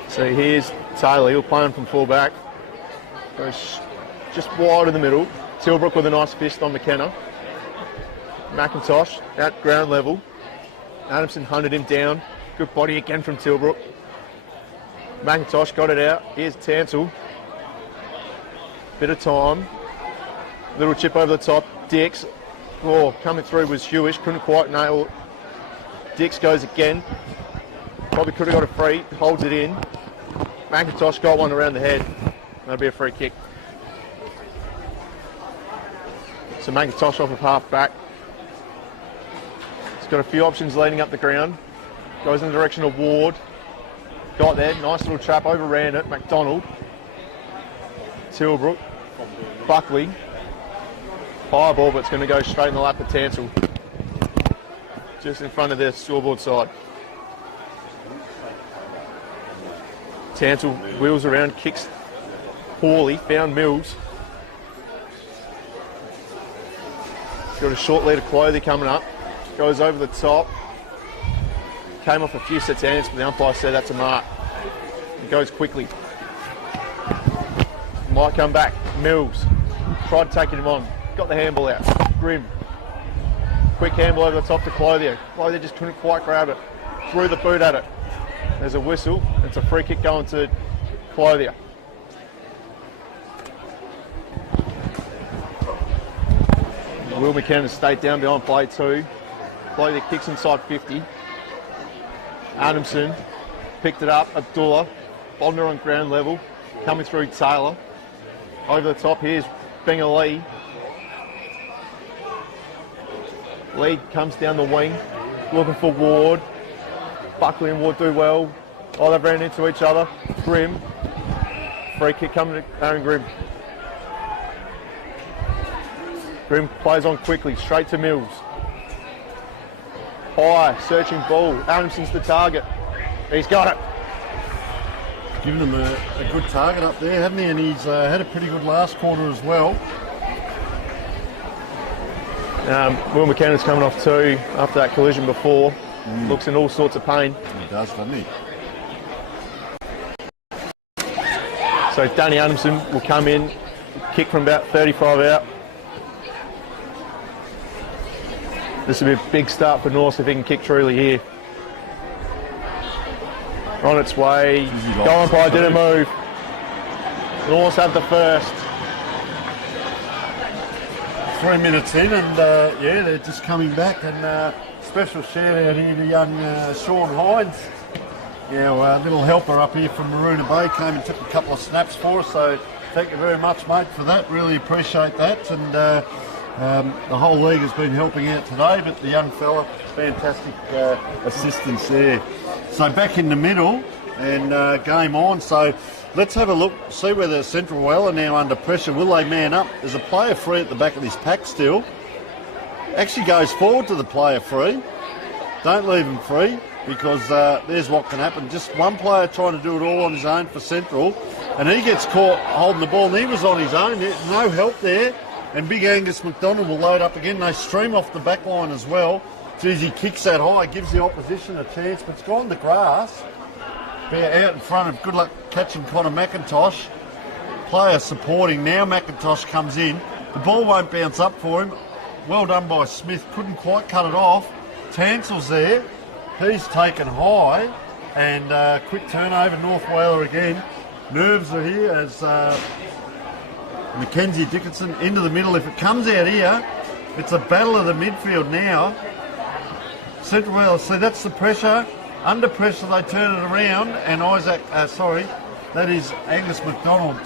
So here's Taylor, he'll play on from full back. Goes just wide in the middle. Tilbrook with a nice fist on McKenna. McIntosh at ground level. Adamson hunted him down. Good body again from Tilbrook. McIntosh got it out. Here's Tansel. Bit of time. Little chip over the top. Dix. Oh, coming through was Hewish. Couldn't quite nail it. Dix goes again. Probably could have got a free. Holds it in. McIntosh got one around the head. That'll be a free kick. So McIntosh off of half back. He's got a few options leading up the ground. Goes in the direction of Ward. Got there. Nice little trap. Overran it. McDonald. Tilbrook. Buckley. High ball, but it's going to go straight in the lap of Tansel. Just in front of their scoreboard side. Tansel wheels around, kicks poorly, found Mills. Got a short lead of Clothier coming up. Goes over the top. Came off a few sets of hands, but the umpire said that's a mark. It goes quickly. Might come back. Mills. Tried taking him on. Got the handball out. Grim. Quick handball over the top to Clothier. Clothier just couldn't quite grab it. Threw the boot at it. There's a whistle. It's a free kick going to Clothier. Will McKenna stayed down behind play 2. Clothier kicks inside 50. Adamson picked it up. Abdullah. Bonder on ground level. Coming through Taylor. Over the top, here's Benga Lee. Lee comes down the wing. Looking for Ward. Buckley and Ward do well. Oh, they've ran into each other. Grimm. Free kick coming to Aaron Grimm. Grimm plays on quickly, straight to Mills. High, searching ball. Adamson's the target. He's got it. Giving him a good target up there, hadn't he? And he's had a pretty good last quarter as well. Will McKenna's coming off 2 after that collision before. Looks in all sorts of pain. He does, doesn't he? So Danny Adamson will come in, kick from about 35 out. This will be a big start for North if he can kick truly here. On its way. Go umpire didn't move. North have the first. 3 minutes in, and yeah, they're just coming back. And special shout out here to young Sean Hines. Yeah, our little helper up here from Maroona Bay came and took a couple of snaps for us. So thank you very much, mate, for that. Really appreciate that. And the whole league has been helping out today, but the young fella, fantastic assistance there. So back in the middle and game on. So let's have a look, see whether Central Whyalla are now under pressure. Will they man up? There's a player free at the back of this pack still. Actually goes forward to the player free. Don't leave him free because there's what can happen. Just one player trying to do it all on his own for Central, and he gets caught holding the ball, and he was on his own. There's no help there. And Big Angus McDonald will load up again. They stream off the back line as well. Geez, he kicks that high, gives the opposition a chance, but it's gone the grass. They're out in front of good luck catching Connor McIntosh. Player supporting now. McIntosh comes in. The ball won't bounce up for him. well done by Smith. Couldn't quite cut it off. Tansel's there. He's taken high. And quick turnover, North Whyalla again. Nerves are here as Mackenzie Dickinson into the middle. If it comes out here, it's a battle of the midfield now. Central Whyalla, see that's the pressure. Under pressure they turn it around and that is Angus McDonald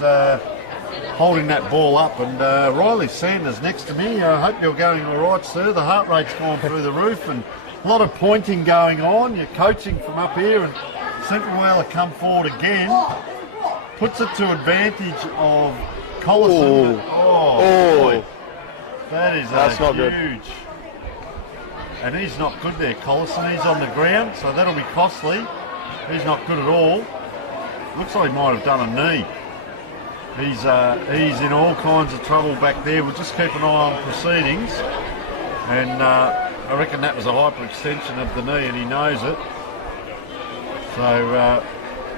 holding that ball up. And Riley Sanders next to me. I hope you're going all right, sir. The heart rate's gone through the roof and a lot of pointing going on. You're coaching from up here and Central Whyalla come forward again. Puts it to advantage of Collison. Boy. That's not huge. Good. And he's not good there, Collison. He's on the ground, so that'll be costly. He's not good at all. Looks like he might have done a knee. He's in all kinds of trouble back there. We'll just keep an eye on proceedings. And I reckon that was a hyperextension of the knee and he knows it. So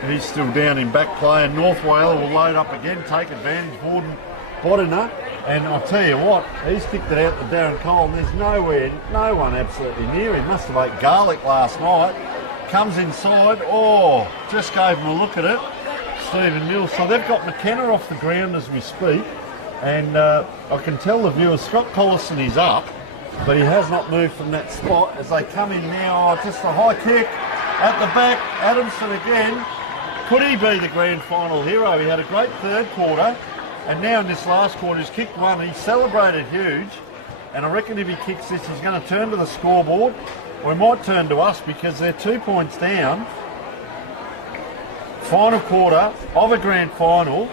he's still down in back play and North Whyalla will load up again, take advantage. Bodiner, and I'll tell you what, he's kicked it out to Darren Cole and there's no one absolutely near him. Must have ate garlic last night. Comes inside, just gave him a look at it. Stephen Mills. So they've got McKenna off the ground as we speak and I can tell the viewers Scott Collison is up. But he has not moved from that spot as they come in now. Just a high kick at the back. Adamson again. Could he be the grand final hero? He had a great third quarter. And now in this last quarter, he's kicked one. He celebrated huge. And I reckon if he kicks this, he's going to turn to the scoreboard. Or he might turn to us because they're 2 points down. Final quarter of a grand final.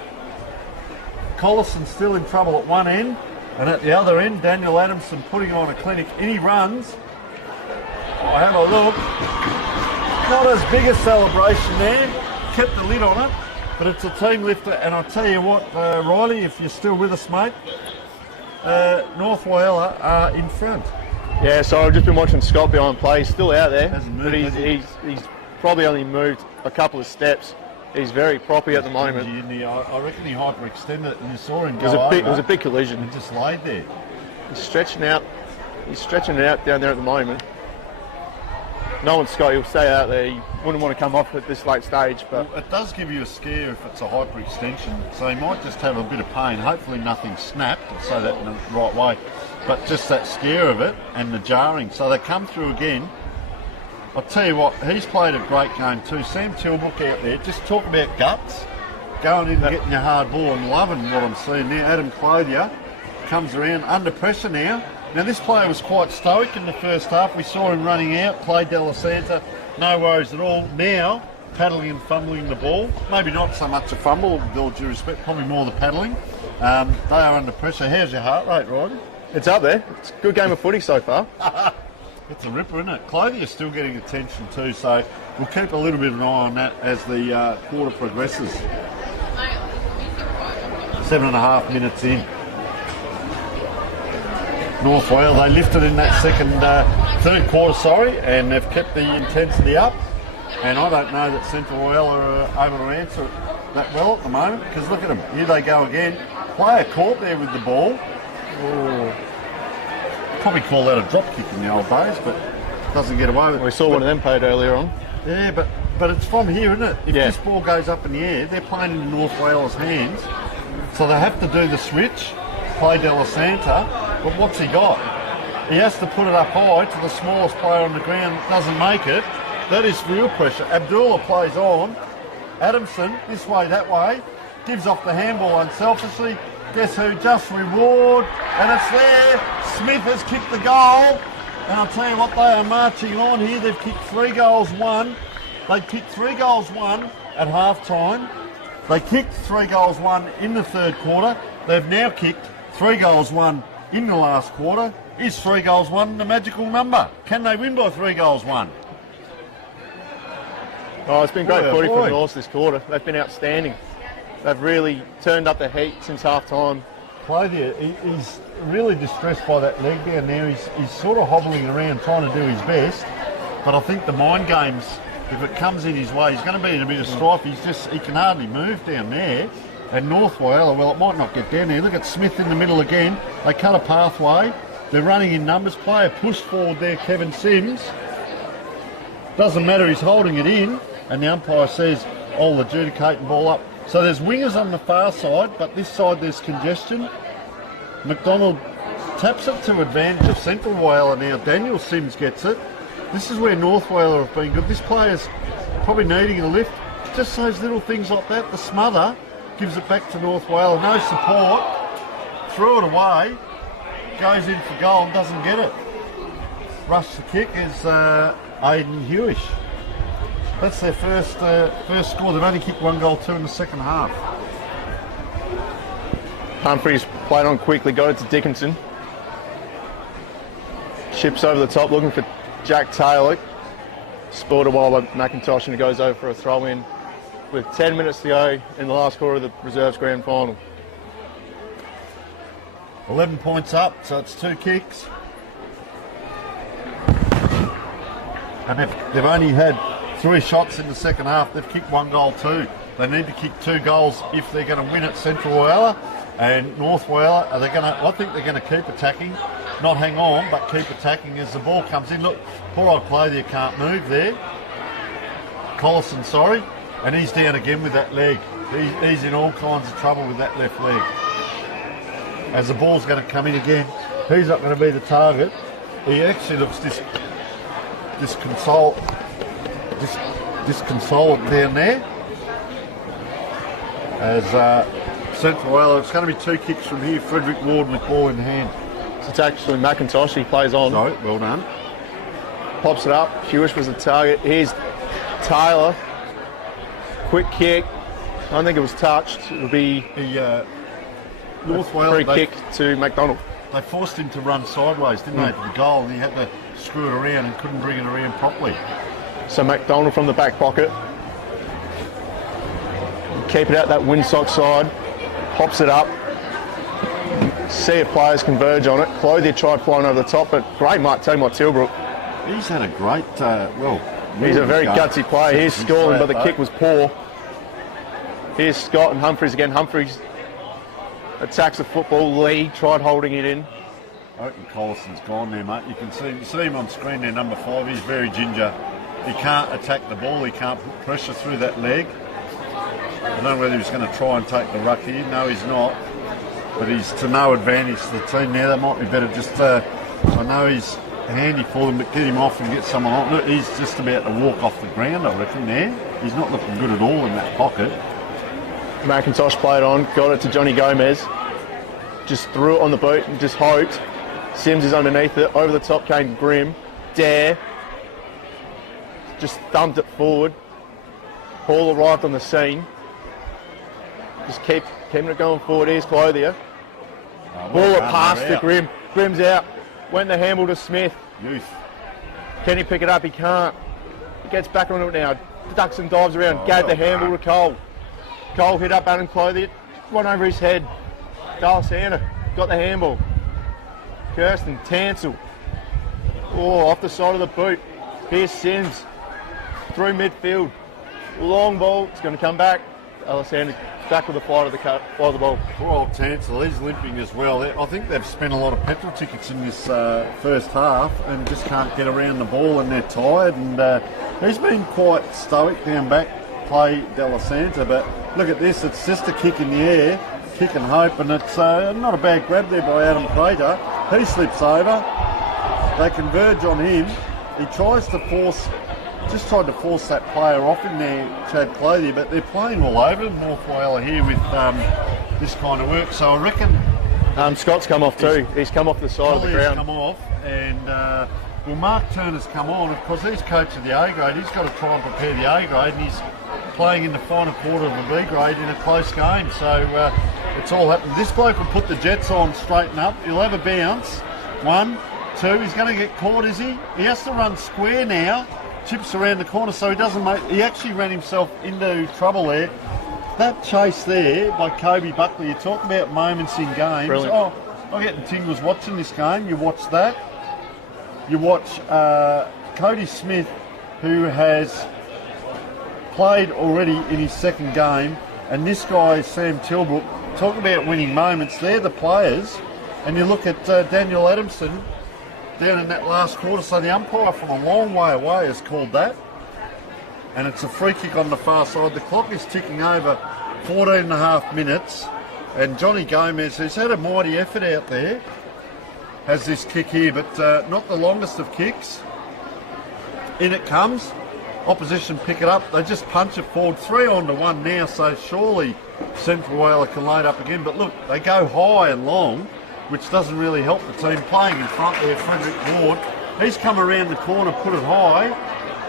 Collison's still in trouble at one end. And at the other end, Daniel Adamson putting on a clinic. In he runs. Have a look. Not as big a celebration there. Kept the lid on it. But it's a team lifter. And I'll tell you what, Riley, if you're still with us, mate, North Whyalla are in front. Yeah, so I've just been watching Scott behind play. He's still out there. Hasn't moved, but he's probably only moved a couple of steps. He's very proppy at the moment. I reckon he hyperextended it and you saw him go over. It was a big collision. He just laid there. He's stretching out. He's stretching it out down there at the moment. No one's Scott. He'll stay out there. He wouldn't want to come off at this late stage. But well, it does give you a scare if it's a hyperextension. So he might just have a bit of pain. Hopefully nothing snapped. I'll say that in the right way. But just that scare of it and the jarring. So they come through again. I'll tell you what, he's played a great game too. Sam Tilbrook out there, just talk about guts. Going in and getting your hard ball and loving what I'm seeing there. Adam Clothier comes around under pressure now. Now this player was quite stoic in the first half. We saw him running out, played Della Santa, no worries at all. Now, paddling and fumbling the ball. Maybe not so much a fumble, with all due respect, probably more the paddling. They are under pressure. How's your heart rate, Ryan? It's up there. It's a good game of footy so far. It's a ripper, isn't it? Clothier's still getting attention too, so we'll keep a little bit of an eye on that as the quarter progresses. 7.5 minutes in. North Whyalla, they lifted in that third quarter, and they've kept the intensity up. And I don't know that Central Whyalla are able to answer it that well at the moment, because look at them. Here they go again. Player caught there with the ball. Ooh. Probably call that a drop kick in the old days, but doesn't get away with it. We saw one of them paid earlier on. Yeah, but it's from here, isn't it? If this ball goes up in the air, they're playing in North Whyall's hands, so they have to do the switch, play Della Santa, but what's he got? He has to put it up high to the smallest player on the ground that doesn't make it. That is real pressure. Abdullah plays on. Adamson, this way, that way, gives off the handball unselfishly. Guess who? Just reward, and it's there. Smith has kicked the goal, and I'll tell you what, they are marching on here. They've kicked 3 goals, 1. They kicked 3 goals, 1 at half time. They kicked 3 goals, 1 in the third quarter. They've now kicked 3 goals, 1 in the last quarter. Is 3 goals, 1 the magical number? Can they win by 3 goals, 1? Oh, it's been great footy from the North this quarter. They've been outstanding. They've really turned up the heat since half-time. Clothier, he's really distressed by that leg down there. He's sort of hobbling around trying to do his best. But I think the mind games, if it comes in his way, he's going to be in a bit of strife. He can hardly move down there. And North Whyalla, well, it might not get down there. Look at Smith in the middle again. They cut a pathway. They're running in numbers. Player pushed forward there, Kevin Sims. Doesn't matter, he's holding it in, and the umpire says, I'll adjudicate and ball up. So there's wingers on the far side, but this side there's congestion. McDonald taps it to advantage of Central Whyalla now. Daniel Sims gets it. This is where North Whyalla have been good. This player's probably needing a lift. Just those little things like that. The smother gives it back to North Whyalla. No support. Threw it away. Goes in for goal and doesn't get it. Rush the kick is Aidan Hewish. That's their first score. They've only kicked 1 goal, 2 in the second half. Humphries played on quickly, got it to Dickinson. Chips over the top, looking for Jack Taylor. Spoiled a while by McIntosh, and it goes over for a throw-in with 10 minutes to go in the last quarter of the Reserves Grand Final. 11 points up, so it's 2 kicks. And they've only had 3 shots in the second half. They've kicked 1 goal, 2. They need to kick 2 goals if they're going to win at Central Whyalla. And North Whyalla, I think they're going to keep attacking. Not hang on, but keep attacking as the ball comes in. Look, poor old Clothier can't move there. Collison, sorry. And he's down again with that leg. He's in all kinds of trouble with that left leg. As the ball's going to come in again, he's not going to be the target. He actually looks disconsolate down there. As Central Whyalla, it's going to be 2 kicks from here. Frederick Ward with ball in hand. So it's actually McIntosh, he plays on. Sorry, well done. Pops it up, Hewish was the target. Here's Taylor. Quick kick. I don't think it was touched. It would be North Whyalla free kick to McDonald. They forced him to run sideways, didn't they, to the goal, and he had to screw it around and couldn't bring it around properly. So McDonald from the back pocket. Keep it out that windsock side. Pops it up. See if players converge on it. Clothier tried flying over the top, but great Mike Tilbrook. He's had a great, he's a very gutsy player. Here's Scorlin, but the kick was poor. Here's Scott and Humphries again. Humphries attacks the football. Lee tried holding it in. I reckon Collison's gone there, mate. You can see him on screen there, number 5. He's very ginger. He can't attack the ball. He can't put pressure through that leg. I don't know whether he's going to try and take the ruck here. No, he's not. But he's to no advantage to the team now. That might be better just... I know he's handy for them, but get him off and get someone on. Look, he's just about to walk off the ground, I reckon, there. He's not looking good at all in that pocket. McIntosh played on, got it to Johnny Gomez. Just threw it on the boot and just hoped. Sims is underneath it. Over the top came Grimm. Dare. Just thumped it forward. Hall arrived on the scene. Just keeping it going forward. Here's Clothier. Ball it past to Grimm. Grimm's out. Went the handball to Smith. Youth. Can he pick it up? He can't. He gets back on it now. Ducks and dives around. Gave the handball to Cole. Cole hit up Adam Clothier. One over his head. D'Alessandro got the handball. Kirsten Tansel. Oh, off the side of the boot. Here's Sims. Through midfield. Long ball. It's going to come back. Alessandro back with the fly of the ball. Poor old Tansel, he's limping as well. I think they've spent a lot of petrol tickets in this first half and just can't get around the ball, and they're tired. And he's been quite stoic down back, play D'Alessandro, but look at this, it's just a kick in the air, kick and hope, and it's not a bad grab there by Adam Crater. He slips over, they converge on him, he tries to force that player off in there, Chad Clothier, but they're playing all over North Whyalla here with this kind of work. So I reckon Scott's come off too. He's come off the side of the ground. Come off, and Mark Turner's come on. Of course, he's coach of the A grade. He's got to try and prepare the A grade, and he's playing in the final quarter of the B grade in a close game. So it's all happened. This bloke will put the Jets on, straighten up. He'll have a bounce. 1, 2. He's going to get caught, is he? He has to run square now. Chips around the corner, so he doesn't make... He actually ran himself into trouble there. That chase there by Kobe Buckley, you talk about moments in games. Brilliant. Oh, I'm getting tingles watching this game. You watch that. You watch Cody Smith, who has played already in his second game, and this guy, Sam Tilbrook. Talk about winning moments. They're the players And you look at Daniel Adamson down in that last quarter, so the umpire from a long way away has called that. And it's a free kick on the far side. The clock is ticking over 14 and a half minutes. And Johnny Gomez, who's had a mighty effort out there, has this kick here, but not the longest of kicks. In it comes. Opposition pick it up. They just punch it forward. 3-1 now, so surely Central Whyalla can load up again. But look, they go high and long, which doesn't really help the team. Playing in front there, Frederick Ward. He's come around the corner, put it high,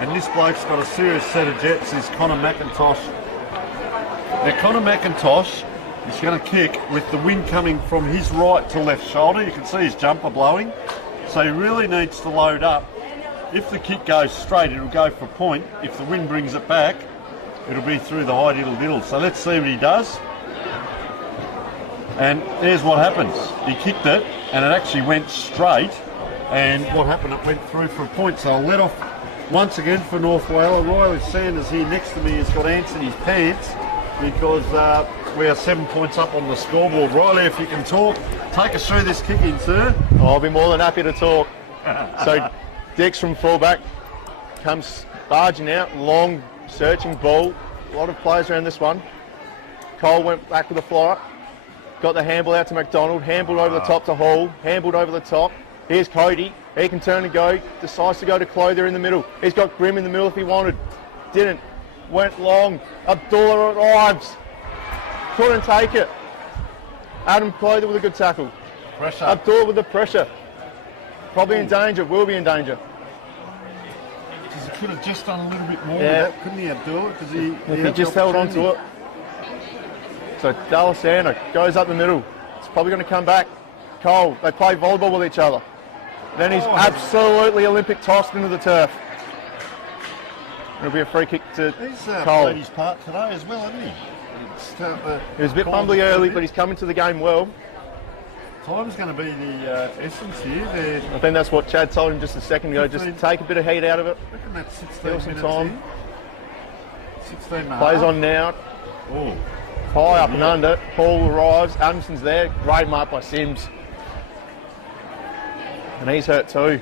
and this bloke's got a serious set of jets, is Connor McIntosh. Now, Connor McIntosh is going to kick with the wind coming from his right to left shoulder. You can see his jumper blowing. So he really needs to load up. If the kick goes straight, it'll go for a point. If the wind brings it back, it'll be through the high diddle. So let's see what he does. And there's what happens. He kicked it, and it actually went straight. And what happened, it went through for a point. So I'll let off once again for North Whyalla. Riley Sanders here next to me has got ants in his pants because we are 7 points up on the scoreboard. Riley, if you can talk, take us through this kicking, sir. I'll be more than happy to talk. So Dix from fullback comes barging out, long searching ball. A lot of players around this one. Cole went back with a flyer. Got the handball out to McDonald, handballed over the top to Hall, handballed over the top. Here's Cody. He can turn and go. Decides to go to Clothier in the middle. He's got Grimm in the middle if he wanted. Didn't. Went long. Abdullah arrives. Couldn't take it. Adam Clothier with a good tackle. Pressure. Abdullah with the pressure. Probably in danger. Will be in danger. He could have just done a little bit more Yeah. with that, couldn't he, Abdullah? Because If he just held on to it. So D'Alessandro goes up the middle. It's probably going to come back. Cole, they play volleyball with each other. Then he's absolutely Olympic tossed into the turf. It'll be a free kick to He's Cole. played his part today as well, hasn't he? He was a bit fumbly early, but he's come into the game well. Time's going to be the essence here. I think that's what Chad told him just a second ago. Just take a bit of heat out of it. I reckon that's 16 Kill some minutes time. in. 16 and a half. Plays on now. Oh. High up and under. Paul arrives. Adamson's there. Great mark by Sims. And he's hurt too.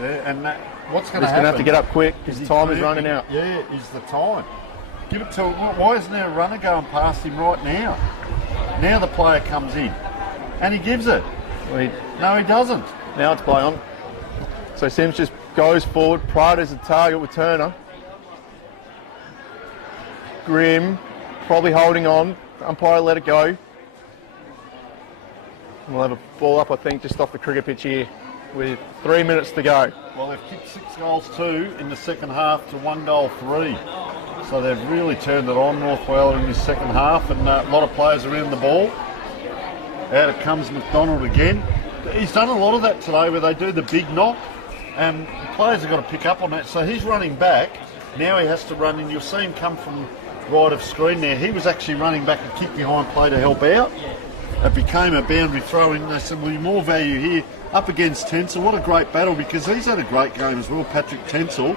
Yeah, and what's going to happen? He's going to have to get up quick because time is running out. Yeah, is the time. Give it to him. Why isn't there a runner going past him right now? Now the player comes in. And he gives it. No, he doesn't. Now it's play on. So Sims just goes forward. Pride is the target with Turner. Grimm probably holding on. Umpire let it go. We'll have a ball up, I think, just off the cricket pitch here with 3 minutes to go. Well, they've kicked 6 goals 2 in the second half to 1 goal 3. So they've really turned it on, North Whyalla, in this second half, and a lot of players around the ball. Out it comes McDonald again. He's done a lot of that today where they do the big knock, and the players have got to pick up on that. So he's running back. Now he has to run in. You'll see him come from right of screen there. He was actually running back and kick behind play to help out. It became a boundary throw in. They said, well, more value here up against Tencel. What a great battle, because he's had a great game as well, Patrick Tencel.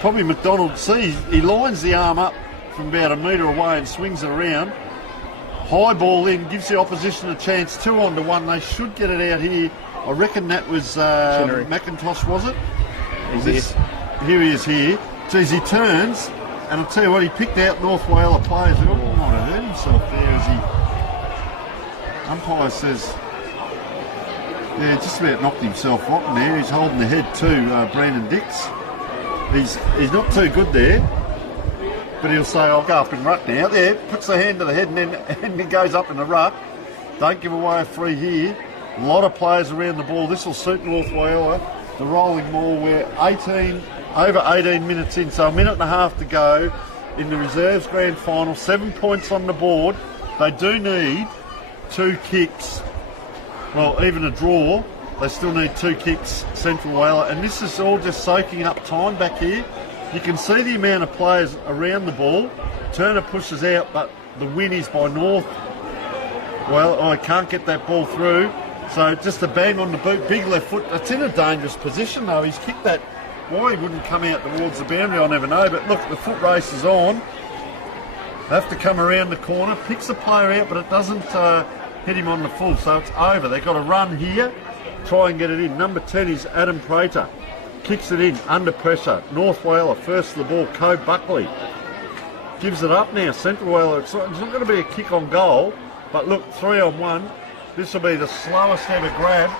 Probably McDonald sees, he lines the arm up from about a metre away and swings it around. High ball in, gives the opposition a chance. 2-1. They should get it out here. I reckon that was McIntosh, was it? Here he is here. Geez, he turns, and I'll tell you what, he picked out North Whyalla players. He might have hurt himself there as he... Umpire says, yeah, just about knocked himself rotten there. He's holding the head too, Brandon Dix. He's not too good there, but he'll say, I'll go up in ruck now. There, puts the hand to the head and he goes up in the ruck. Don't give away a free here. A lot of players around the ball. This will suit North Whyalla. The rolling ball, we're over 18 minutes in, so a minute and a half to go in the reserves grand final. 7 points on the board. They do need 2 kicks, well, even a draw. They still need 2 kicks, Central Whyalla, and this is all just soaking up time back here. You can see the amount of players around the ball. Turner pushes out, but the win is by North. Well, I can't get that ball through, so just a bang on the boot, big left foot. It's in a dangerous position though. He's kicked that. Why he wouldn't come out towards the boundary, I'll never know, but look, the foot race is on. They have to come around the corner, picks the player out, but it doesn't hit him on the full, so it's over. They've got to run here, try and get it in. Number 10 is Adam Prater. Kicks it in, under pressure. North Whyalla, first of the ball, Co Buckley. Gives it up now, Central Whyalla. It's not going to be a kick on goal, but look, 3-on-1. This will be the slowest ever grab.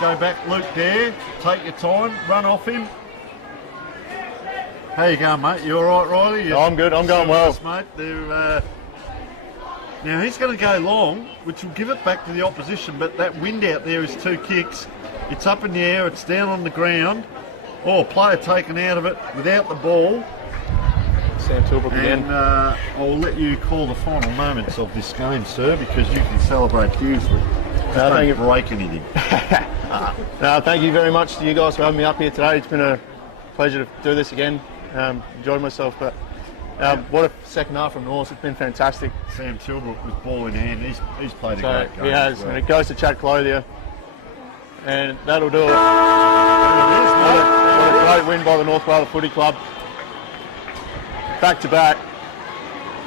Go back, Luke Dare. Take your time, run off him. How you going, mate? You all right, Riley? I'm good, I'm going well. Mate. Now he's going to go long, which will give it back to the opposition, but that wind out there is 2 kicks. It's up in the air, it's down on the ground. Oh, player taken out of it without the ball. Sam Tilbrook again. And I'll let you call the final moments of this game, sir, because you can celebrate hugely. Don't break anything. No, thank you very much to you guys for having me up here today. It's been a pleasure to do this again. Enjoyed myself, but what a second half from North. It's been fantastic. Sam Tilbrook with ball in hand. He's played a great game. He has, well. and it goes to Chad Clothier. And that'll do it. What a great win by the North Whyalla Footy Club. Back to back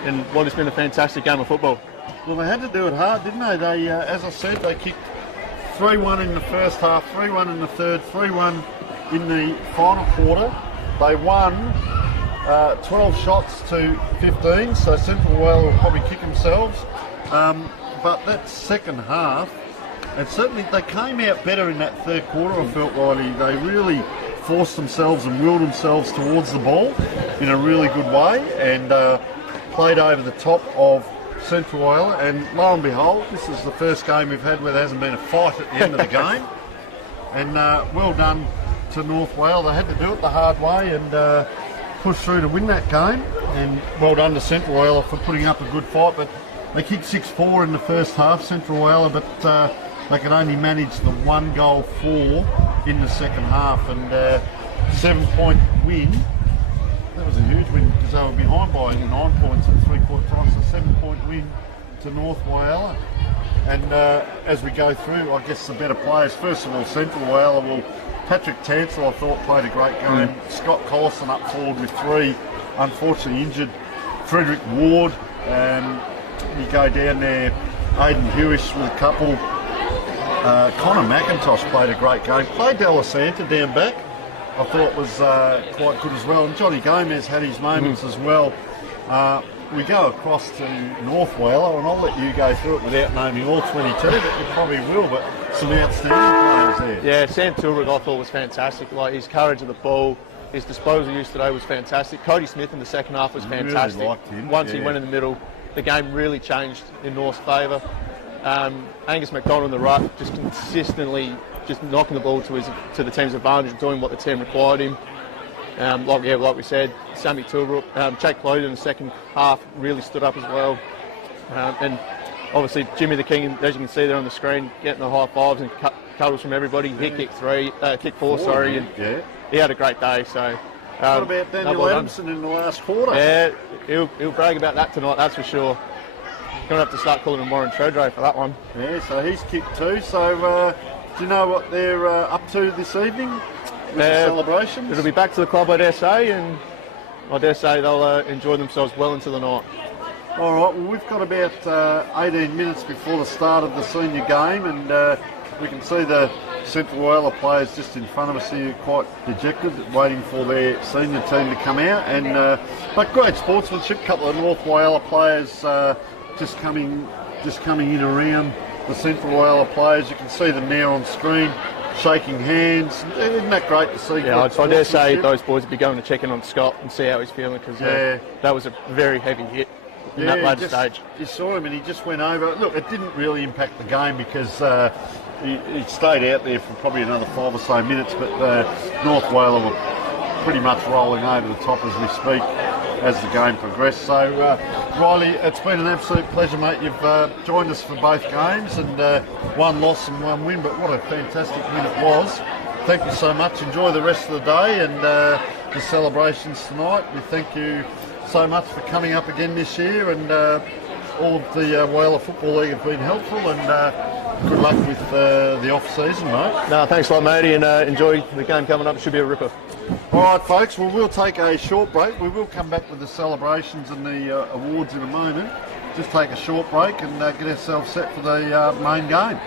in what has been a fantastic game of football. Well, they had to do it hard, didn't they? They, as I said, they kicked 3-1 in the first half, 3-1 in the third, 3-1 in the final quarter. They won 12 shots to 15, so Central Whyalla will probably kick themselves. But that second half, and certainly they came out better in that third quarter, I felt, Riley. They really forced themselves and willed themselves towards the ball in a really good way, and played over the top of Central Whyalla, and lo and behold, this is the first game we've had where there hasn't been a fight at the end of the game. And well done to North Whyalla. They had to do it the hard way and push through to win that game, and well done to Central Whyalla for putting up a good fight. But they kicked 6-4 in the first half, Central Whyalla, but they could only manage the 1-goal 4 in the second half, and 7-point win. That was a huge win because they were behind by 9 points at 3/4 time, so 7-point win to North Whyalla. And as we go through, I guess the better players. First of all, Central Whyalla, well, Patrick Tansel, I thought, played a great game. Scott Collison up forward with 3, unfortunately injured. Frederick Ward, you go down there, Aidan Hewish with a couple. Connor McIntosh played a great game. Played De La Santa down back. I thought was quite good as well. And Johnny Gomez had his moments as well. We go across to North Whyalla, and I'll let you go through it without naming all 22, but you probably will, but some outstanding players there. Yeah, Sam Tilbrook I thought was fantastic. Like, his courage of the ball, his disposal use today was fantastic. Cody Smith in the second half was fantastic. Really liked him. Once he went in the middle, the game really changed in North's favour. Angus McDonald in the ruck, just consistently just knocking the ball to the team's advantage, doing what the team required him. Like we said, Sammy Tilbrook, Chad Clothier in the second half really stood up as well. And obviously Jimmy the King, as you can see there on the screen, getting the high fives and cuddles from everybody. He kicked 4, sorry, and he had a great day. So what about Daniel Adamson in the last quarter? Yeah, he'll brag about that tonight, that's for sure. Going to have to start calling him Warren Treadray for that one. Yeah, so he's kicked 2. So do you know what they're up to this evening with the celebrations? It'll be back to the club, I dare say, and I dare say they'll enjoy themselves well into the night. All right, well, we've got about 18 minutes before the start of the senior game, and we can see the Central Whyalla players just in front of us here quite dejected, waiting for their senior team to come out. And but great sportsmanship, a couple of North Whyalla players just coming in around the Central Whyalla players. You can see them now on screen, shaking hands. Isn't that great to see? Yeah, I dare say those boys will be going to check in on Scott and see how he's feeling, because that was a very heavy hit in that later stage. You saw him and he just went over. Look, it didn't really impact the game because he stayed out there for probably another 5 or so minutes, but North Whyalla were pretty much rolling over the top as we speak as the game progressed. So, Riley, it's been an absolute pleasure, mate. You've joined us for both games, and 1 loss and 1 win, but what a fantastic win it was. Thank you so much. Enjoy the rest of the day and the celebrations tonight. We thank you so much for coming up again this year, and all of the Whyalla Football League have been helpful, and good luck with the off-season, mate. No, thanks a lot, matey, and enjoy the game coming up. It should be a ripper. All right, folks, well, we'll take a short break. We will come back with the celebrations and the awards in a moment. just take a short break and get ourselves set for the main game.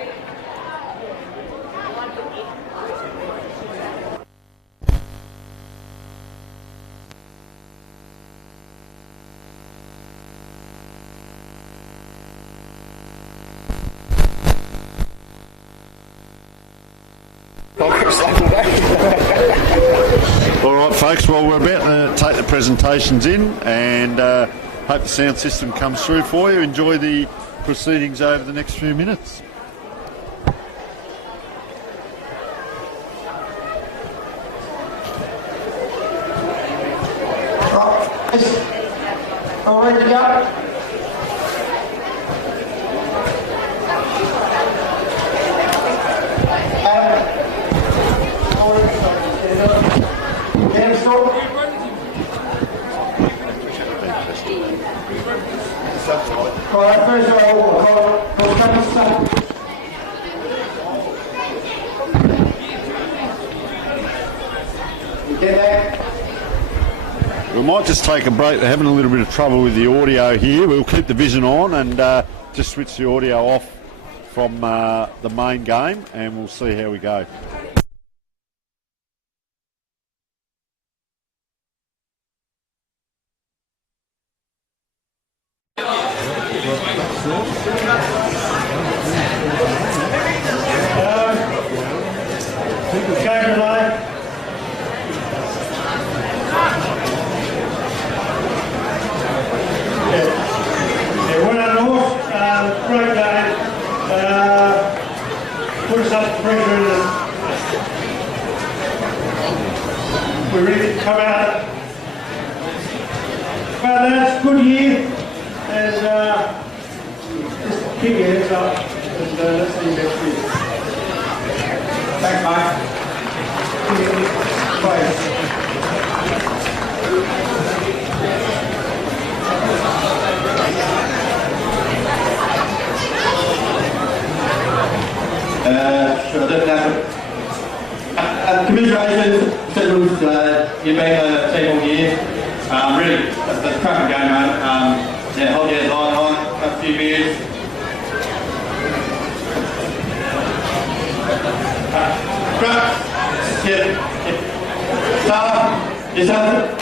All right, folks, well, we're about to take the presentations in and hope the sound system comes through for you. Enjoy the proceedings over the next few minutes. All ready to go? Alright, first of all, we'll come and start. You get that? We might just take a break. We're having a little bit of trouble with the audio here. We'll keep the vision on and just switch the audio off from the main game and we'll see how we go. Commiserations, Federals, you've been a team all year. Really, that's a cracking game, mate. Yeah, hold your line on, have a few beers. Crap. Yeah. Sarah, yourself.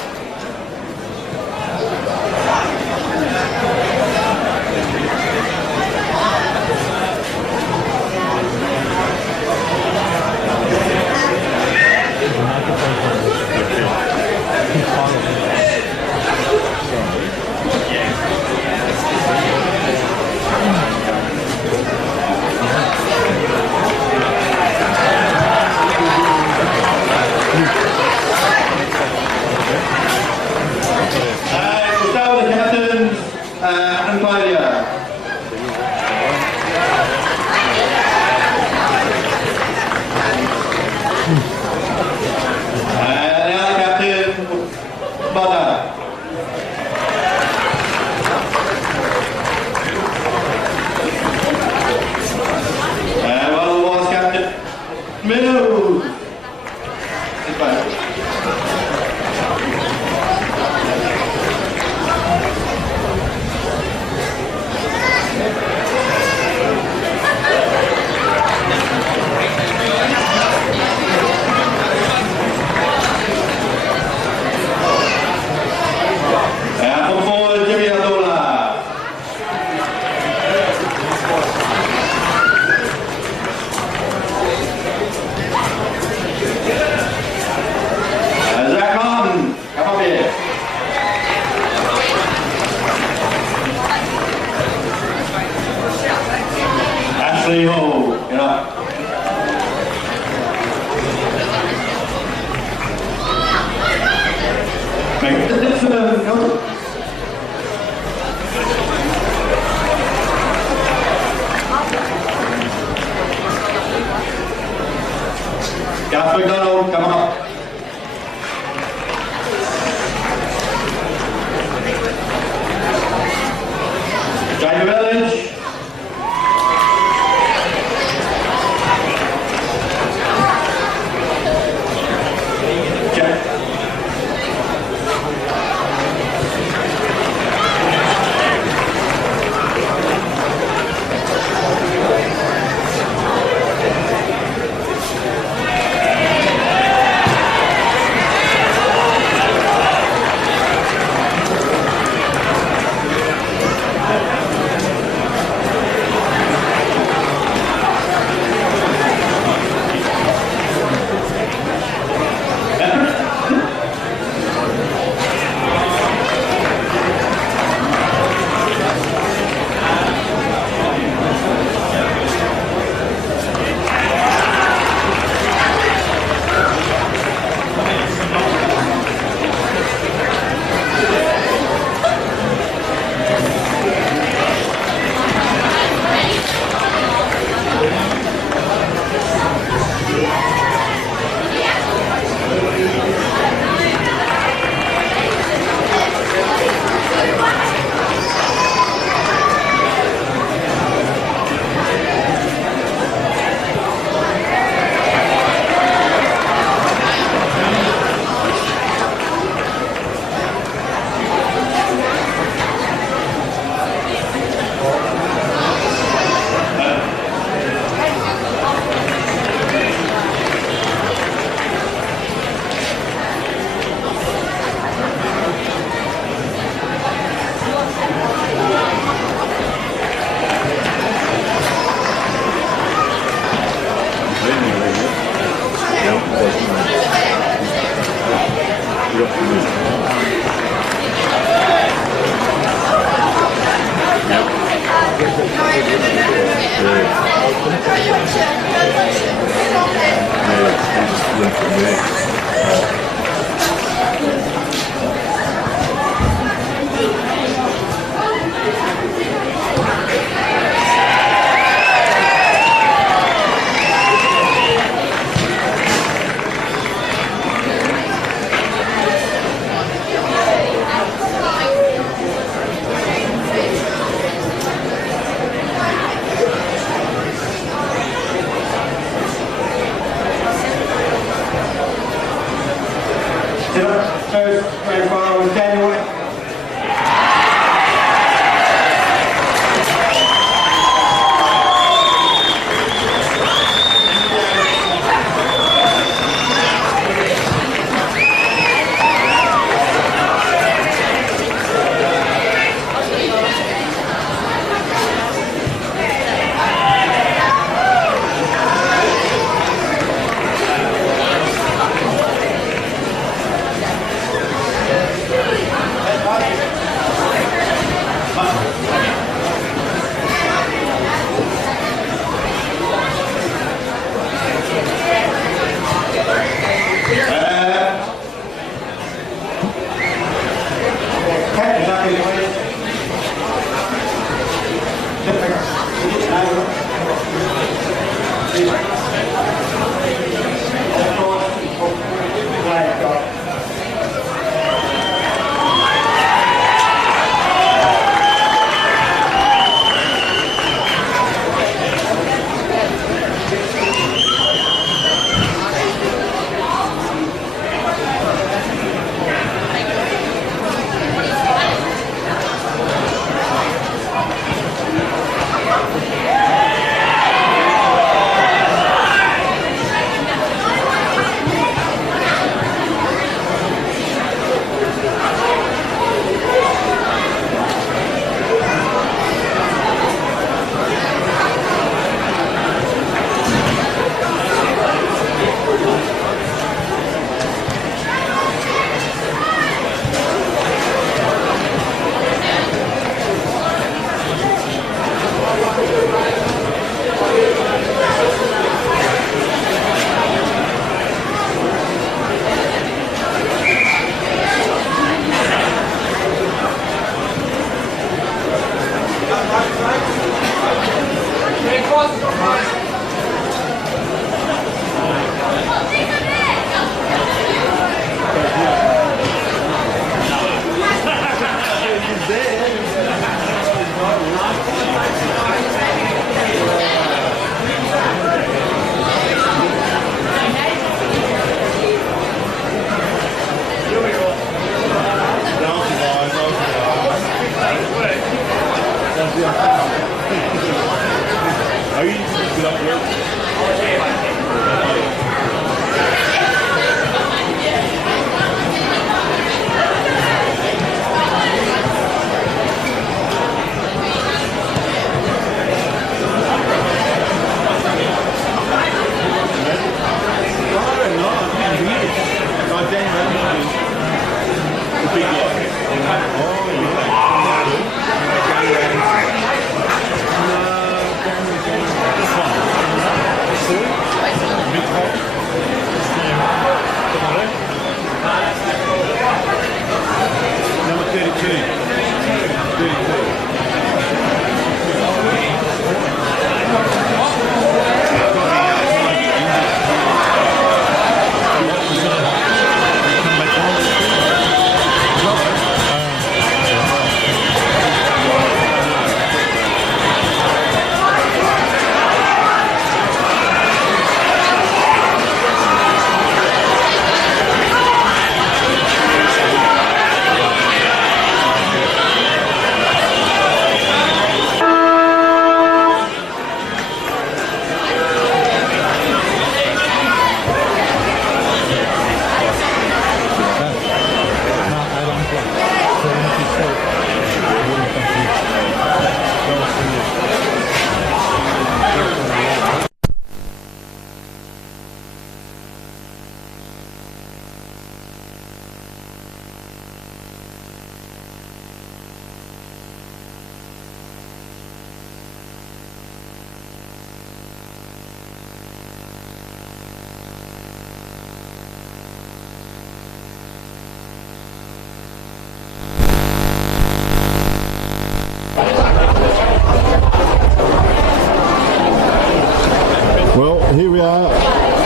them from there.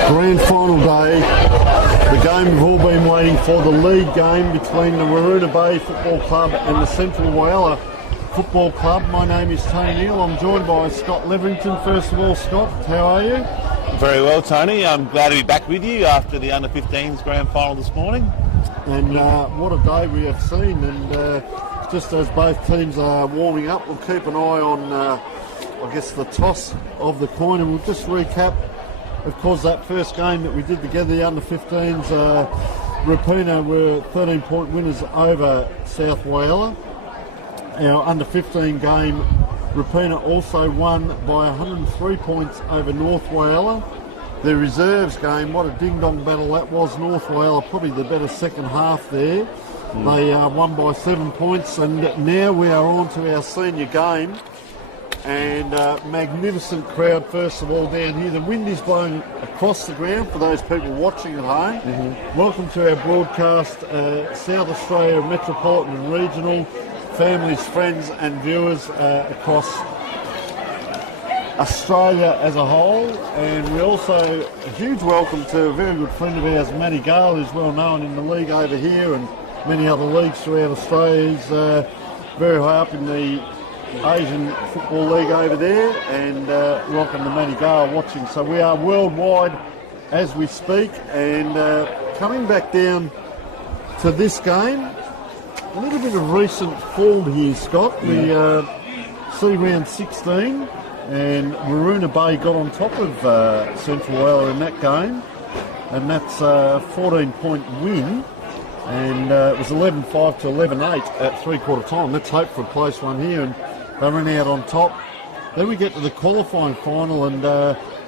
Grand final day, the game we've all been waiting for, the league game between the Waroona Bay Football Club and the Central Whyalla Football Club. My name is Tony Neal. I'm joined by Scott Levington. First of all, Scott, how are you? Very well, Tony. I'm glad to be back with you after the under-15s grand final this morning. And what a day we have seen. And just as both teams are warming up, we'll keep an eye on, I guess, the toss of the coin. And we'll just recap, of course, that first game that we did together, the under-15s. Rapina were 13-point winners over South Whyalla. Our under-15 game, Rapina also won by 103 points over North Whyalla. The reserves game, what a ding-dong battle that was. North Whyalla probably the better second half there. They won by 7 points, and now we are on to our senior game. And magnificent crowd, first of all, down here. The wind is blowing across the ground for those people watching at home. Welcome to our broadcast, South Australia, Metropolitan and Regional, families, friends and viewers across Australia as a whole. And we also, a huge welcome to a very good friend of ours, Matty Gale, who's well known in the league over here and many other leagues throughout Australia. He's very high up in the Asian Football League over there, and welcome to Matty Gale watching. So we are worldwide as we speak, and coming back down to this game, a little bit of recent form here, Scott. We see round 16, and Waroona Bay got on top of Central Whyalla in that game, and that's a 14-point win, and it was 11-5 to 11-8 at three-quarter time. Let's hope for a close one here, and they ran out on top. Then we get to the qualifying final, and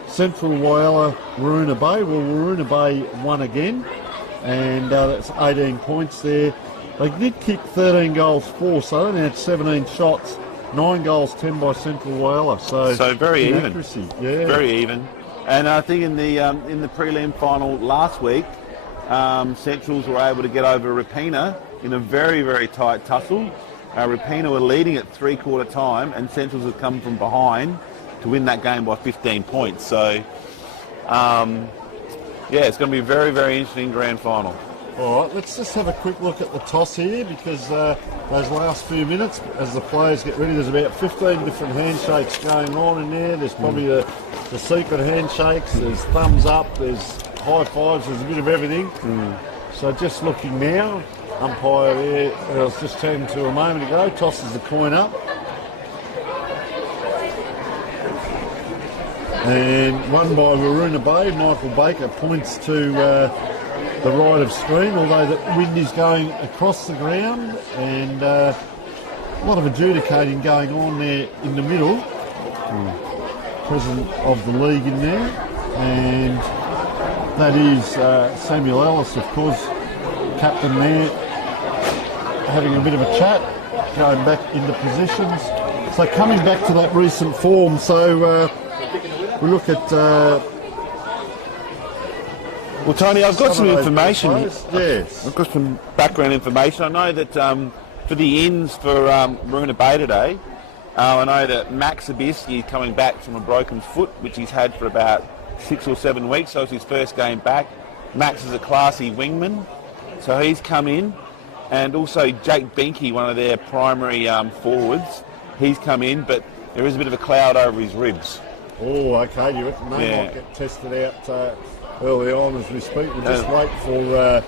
Central Whyalla, Waroona Bay. Well, Waroona Bay won again, and that's 18 points there. They did kick 13 goals for, so they only had 17 shots, 9 goals, 10 by Central Whyalla. So very even. Accuracy. Yeah. Very even. And I think in the prelim final last week, Centrals were able to get over Rapina in a very, very tight tussle. Rapina were leading at three-quarter time, and Centrals have come from behind to win that game by 15 points. So, it's going to be a very, very interesting grand final. All right, let's just have a quick look at the toss here, because those last few minutes, as the players get ready, there's about 15 different handshakes going on in there. There's probably the secret handshakes, there's thumbs up, there's high fives, there's a bit of everything. So just looking now, umpire there, I was just chatting to a moment ago, tosses the coin up. And won by Waroona Bay. Michael Baker points to the right of screen, although the wind is going across the ground, and a lot of adjudicating going on there in the middle. President of the league in there, and that is Samuel Ellis, of course, captain there, having a bit of a chat, going back into positions. So coming back to that recent form, so we look at... well, Tony, I've got some information. Yes. I've got some background information. I know that for the ins for Waroona Bay today, I know that Max Zabisky is coming back from a broken foot, which he's had for about 6 or 7 weeks, so it's his first game back. Max is a classy wingman, so he's come in. And also Jake Binky, one of their primary forwards, he's come in, but there is a bit of a cloud over his ribs. Oh, okay. Do you reckon they might get tested out early on as we speak? We'll just wait for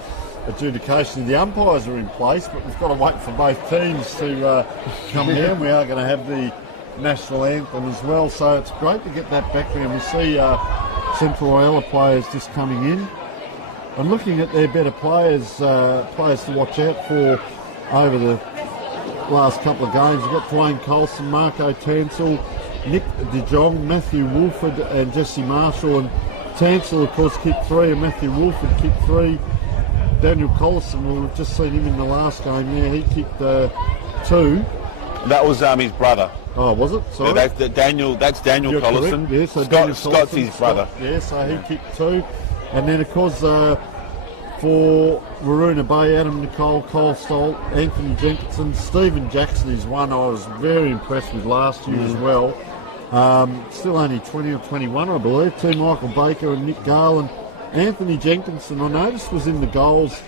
adjudication. The umpires are in place, but we've got to wait for both teams to come down. We are going to have the national anthem as well, so it's great to get that background. We see Central Whyalla players just coming in. I'm looking at their better players to watch out for over the last couple of games. We've got Dwayne Colson, Marco Tansel, Nick De Jong, Matthew Wolford and Jesse Marshall. And Tansel, of course, kicked 3, and Matthew Wolford kicked 3. Daniel Collison, we've just seen him in the last game there, he kicked 2. That was his brother. Oh, was it? Sorry. Yeah, that's Daniel You're Collison. Correct. Yeah, so Daniel Scott's his brother. Yeah, so he kicked 2. And then, of course, for Waroona Bay, Adam Nicole, Cole Stolt, Anthony Jenkinson, Stephen Jackson is one I was very impressed with last year as well. Still only 20 or 21, I believe. Two Michael Baker and Nick Gale, and Anthony Jenkinson, I noticed, was in the goals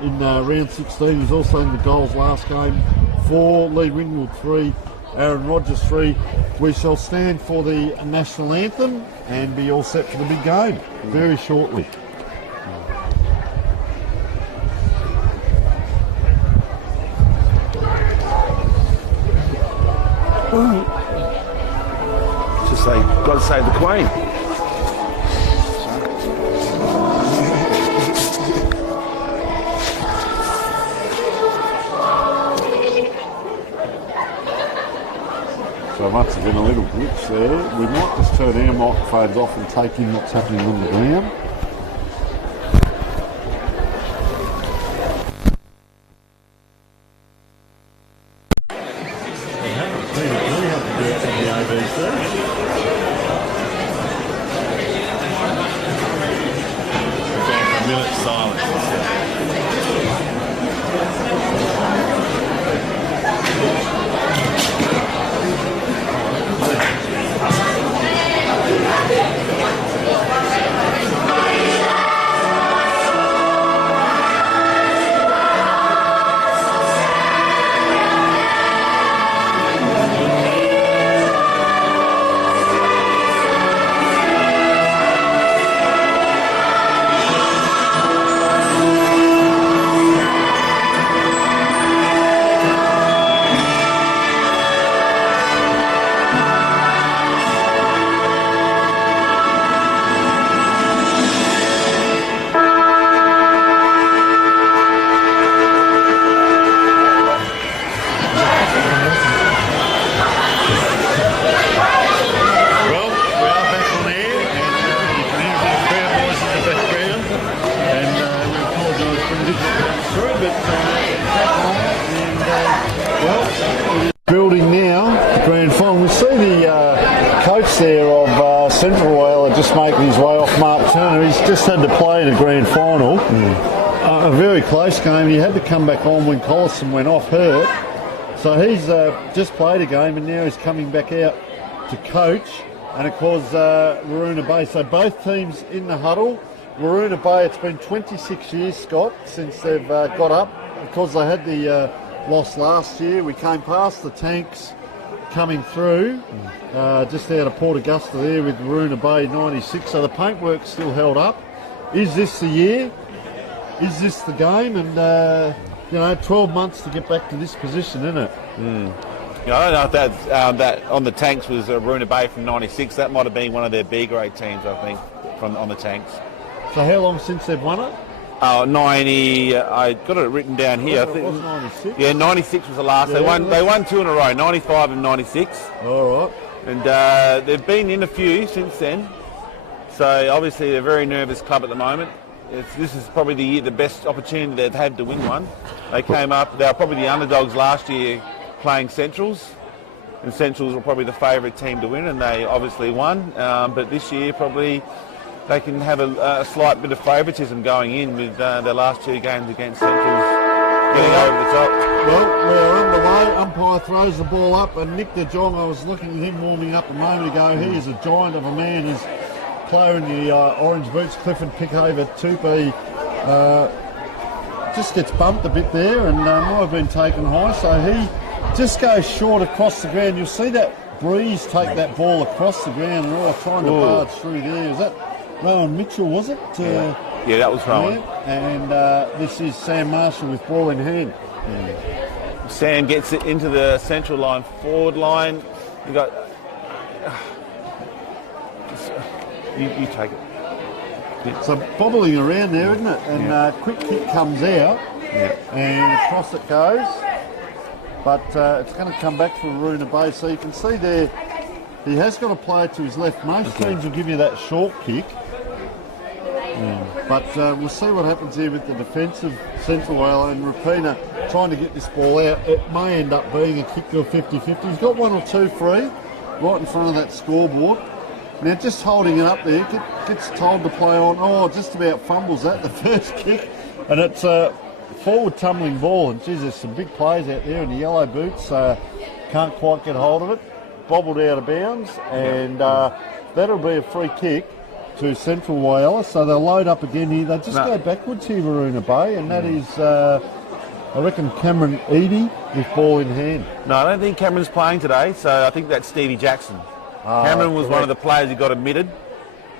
in round 16. He was also in the goals last game. 4, Lee Ringwood 3, Aaron Rogers 3. We shall stand for the national anthem and be all set for the big game very shortly. Just say, God save the Queen. So once again, a little glitch there. We might just turn our microphones off and take in what's happening on the ground. Building now, the grand final. We see the coach there of Central Whyalla just making his way off, Mark Turner. He's just had to play in a grand final. A very close game. He had to come back on when Collison went off hurt. So he's just played a game and now he's coming back out to coach. And of course, Waroona Bay. So both teams in the huddle. Waroona Bay, it's been 26 years, Scott, since they've got up. Because they had the loss last year. We came past the Tanks coming through, just out of Port Augusta there with Waroona Bay 96. So the paintwork's still held up. Is this the year? Is this the game? And, 12 months to get back to this position, isn't it? Yeah, I don't know if that on the Tanks was Waroona Bay from 96. That might have been one of their B grade teams, I think, on the Tanks. So how long since they've won it? 90, I got it written down here. I think it was 96. Yeah, 96 was the last. Yeah, they won 2 in a row, 95 and 96. All right. And they've been in a few since then. So obviously they're a very nervous club at the moment. This is probably the best opportunity they've had to win one. They came up, they were probably the underdogs last year playing Centrals. And Centrals were probably the favourite team to win and they obviously won. But this year probably they can have a slight bit of favouritism going in with their last 2 games against Centrals getting over the top. Well, we're underway. Umpire throws the ball up and Nick de Jong, I was looking at him warming up a moment ago. He is a giant of a man. His player in the orange boots, Clifford Pickover Tupi, just gets bumped a bit there and might have been taken high. So he just goes short across the ground. You'll see that breeze take that ball across the ground and all trying to barge through there. Is that Rowan Mitchell, was it? Yeah, that was Rowan. And this is Sam Marshall with ball in hand. Sam gets it into the central line, forward line. You got. You take it. Yeah. So bobbling around there, isn't it? And quick kick comes out, and across it goes. But it's going to come back for Waroona Bay. So you can see there, he has got a player to his left. Most teams will give you that short kick. But we'll see what happens here with the defensive Central Whyalla and Rapina trying to get this ball out. It may end up being a kick to a 50-50. He's got 1 or 2 free right in front of that scoreboard. Now just holding it up there, gets told to play on. Oh, just about fumbles that, the first kick. And it's a forward tumbling ball. And geez, there's some big players out there in the yellow boots. Can't quite get hold of it. bobbled out of bounds, and that'll be a free kick to Central Whyalla. So they'll load up again here. They just go backwards here, Waruna Bay, and that is, I reckon, Cameron Eadie with ball in hand. No, I don't think Cameron's playing today, so I think that's Stevie Jackson. Cameron was one of the players who got admitted.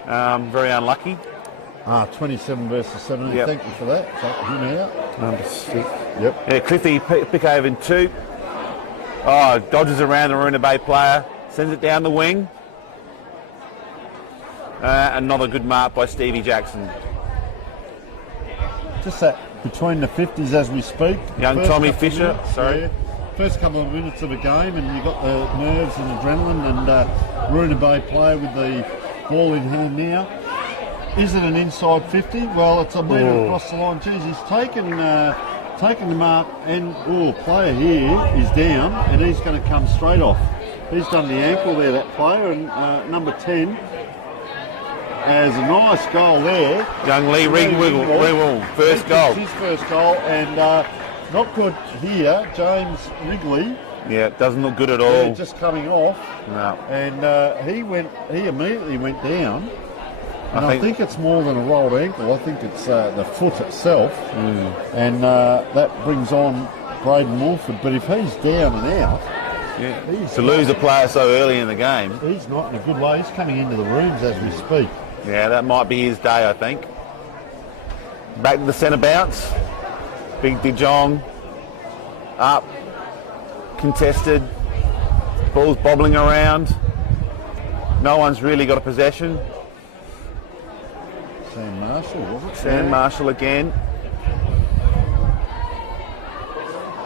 Very unlucky. 27 versus 17. Yep. Thank you for that. Take him out. Number 6. Yep. Yeah, Cliffy Pickhaven 2. Oh, dodges around the Waruna Bay player, sends it down the wing. Another good mark by Stevie Jackson. Just that between the 50s as we speak. Young Tommy Fisher, sorry. First couple of minutes of a game, and you've got the nerves and adrenaline, and Waruna Bay player with the ball in hand now. Is it an inside 50? Well, it's a metre across the line. Geez, he's taken the mark, and player here is down, and he's going to come straight off. He's done the ankle there, that player, and number 10 has a nice goal there. Young Lee Ringwiggle, first goal. His first goal, and not good here, James Wrigley. Yeah, it doesn't look good at all. Yeah, just coming off. No. And he immediately went down. And I think it's more than a rolled ankle. I think it's the foot itself. And that brings on Braden Morford. But if he's down and out, to lose a player so early in the game, he's not in a good way. He's coming into the rooms as we speak. Yeah, that might be his day, I think. Back to the centre bounce. Big De Jong up, contested. Ball's bobbling around. No one's really got a possession. Sam Marshall, was it? Sam Marshall again.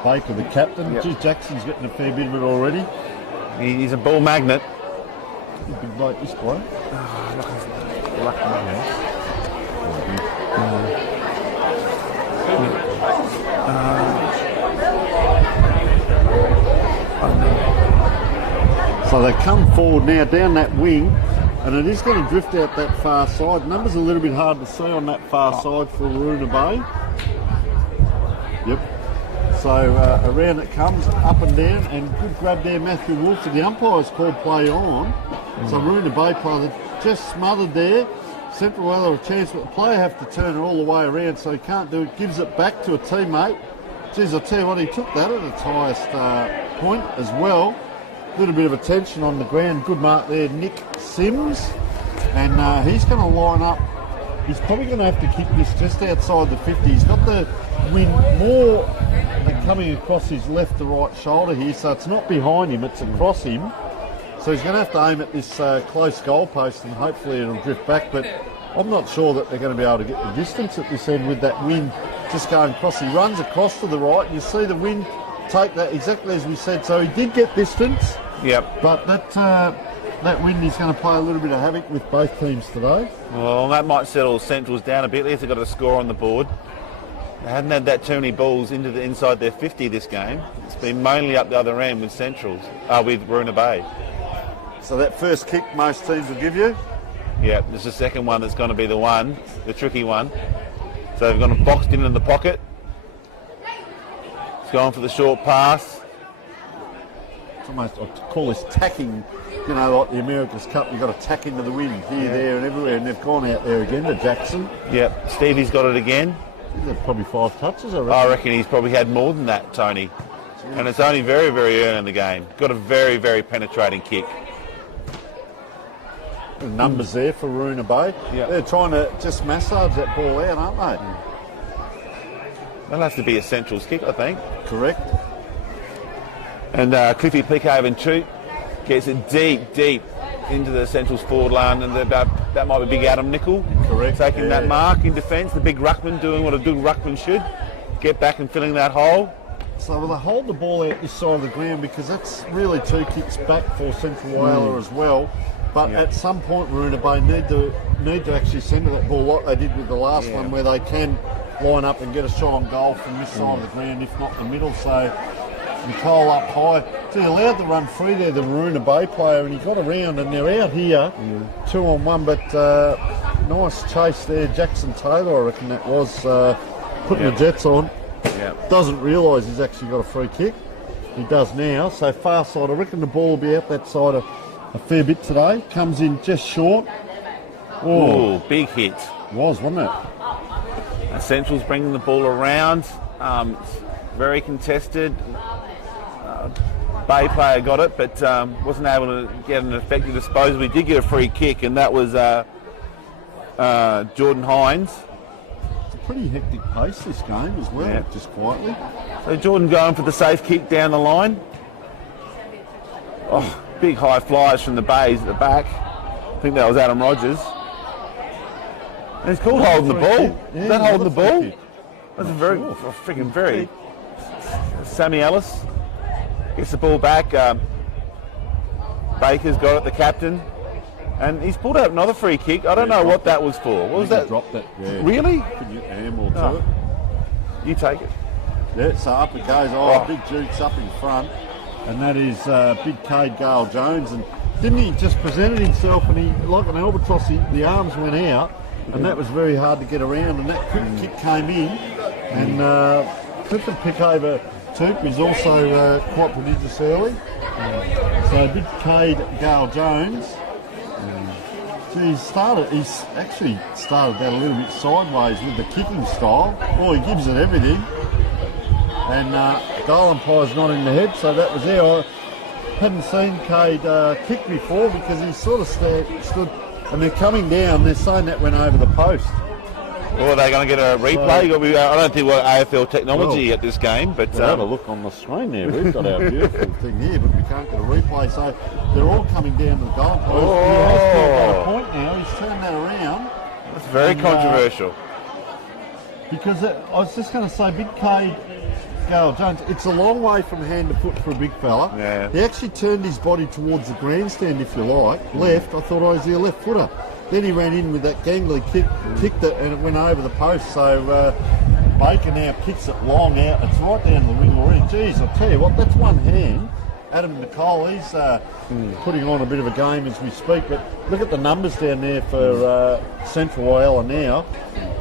Baker, the captain. Yep. Geez, Jackson's getting a fair bit of it already. He's a ball magnet. Big bloke, this bloke. So they come forward now down that wing, and it is going to drift out that far side. Numbers a little bit hard to see on that far side for Waruna Bay. Yep. So around it comes, up and down, and good grab there, Matthew Wolford. The umpire's called play on. So Waruna Bay player just smothered there. Central Whyalla a chance, but the player have to turn it all the way around, so he can't do it. Gives it back to a teammate. Geez, I'll tell you what, he took that at its highest point as well. A little bit of attention on the ground. Good mark there, Nick Sims. And he's going to line up. He's probably going to have to kick this just outside the 50. He's got the wind more coming across his left to right shoulder here, so it's not behind him, it's across him. So he's going to have to aim at this close goalpost, and hopefully it'll drift back. But I'm not sure that they're going to be able to get the distance at this end with that wind just going across. He runs across to the right, and you see the wind take that exactly as we said. So he did get distance. Yep. But that wind is going to play a little bit of havoc with both teams today. Well, that might settle Central's down a bit. At least they've got a score on the board. They hadn't had that too many balls inside their 50 this game. It's been mainly up the other end with Centrals, with Waruna Bay. So that first kick most teams will give you? Yeah, there's the second one that's going to be the tricky one. So they've gone boxed in the pocket. It's going for the short pass. It's almost, I call this tacking, you know, like the America's Cup, you've got to tack into the wind here, there and everywhere, and they've gone out there again to Jackson. Yep, Stevie's got it again. There's probably 5 touches, I reckon he's probably had more than that, Tony. And it's only very, very early in the game. Got a very, very penetrating kick. The numbers there for Waruna Bay. Yep. They're trying to just massage that ball out, aren't they? That'll have to be a Central's kick, I think. Correct. And Cliffy Peckhaven too gets it deep, deep into the Central's forward line, and that might be big Adam Nickel. Correct. Taking that mark in defence, the big ruckman doing what a good ruckman should. Get back and filling that hole. So will they hold the ball out this side of the ground, because that's really 2 kicks back for Central Whyalla as well. But at some point Waruna Bay need to actually centre that ball like they did with the last one, where they can line up and get a shot on goal from this side of the ground, if not the middle. So Nicole up high. So he allowed to run free there, the Waruna Bay player, and he got around, and they're out here 2-on-1, but nice chase there. Jackson Taylor, I reckon that was, putting the Jets on. Doesn't realise he's actually got a free kick. He does now. So far side, I reckon the ball will be out that side a fair bit today. Comes in just short. Oh, big hit. Wasn't it? Central's bringing the ball around. It's very contested. Bay player got it, but wasn't able to get an effective disposal. We did get a free kick, and that was Jordan Hines. It's a pretty hectic pace this game as well, just quietly. So Jordan going for the safe kick down the line. Oh, big high flyers from the Bays at the back. I think that was Adam Rogers. And he's called holding the ball. Is that holding the ball? That's a very, freaking very. Sammy Ellis gets the ball back. Baker's got it, the captain. And he's pulled out another free kick. I don't know what that was for. What was that? Dropped it. Yeah. Really? Could you handball to it? You take it. Yeah, so up it goes. Big Jukes up in front. And that is big Cade Gale Jones. And didn't he just presented himself and he, like an albatross, the arms went out. And that was very hard to get around. And that quick kick came in. And Clifford Pickover Toop is also quite prodigious early. So big Cade Gale Jones. He's actually started that a little bit sideways with the kicking style. Well, he gives it everything. And Darlin Pye's not in the head, so that was there. I hadn't seen Cade kick before because he sort of stood, and they're coming down. They're saying that went over the post. Well, are they going to get a replay? I don't think we're AFL technology at this game, but have a look on the screen there. We've got our beautiful thing here, but we can't get a replay. So they're all coming down to the goal post. He has got a point now. He's turned that around. That's very controversial. Because I was just going to say, big Cade Gale Jones. It's a long way from hand to foot for a big fella. Yeah. He actually turned his body towards the grandstand, if you like. Left. I thought, is he a left footer? Then he ran in with that gangly kick, kicked it, and it went over the post. So Baker now kicks it long out. It's right down the wing already. Geez, I'll tell you what, that's one hand. Adam Nicole, he's putting on a bit of a game as we speak. But look at the numbers down there for Central Whyalla now.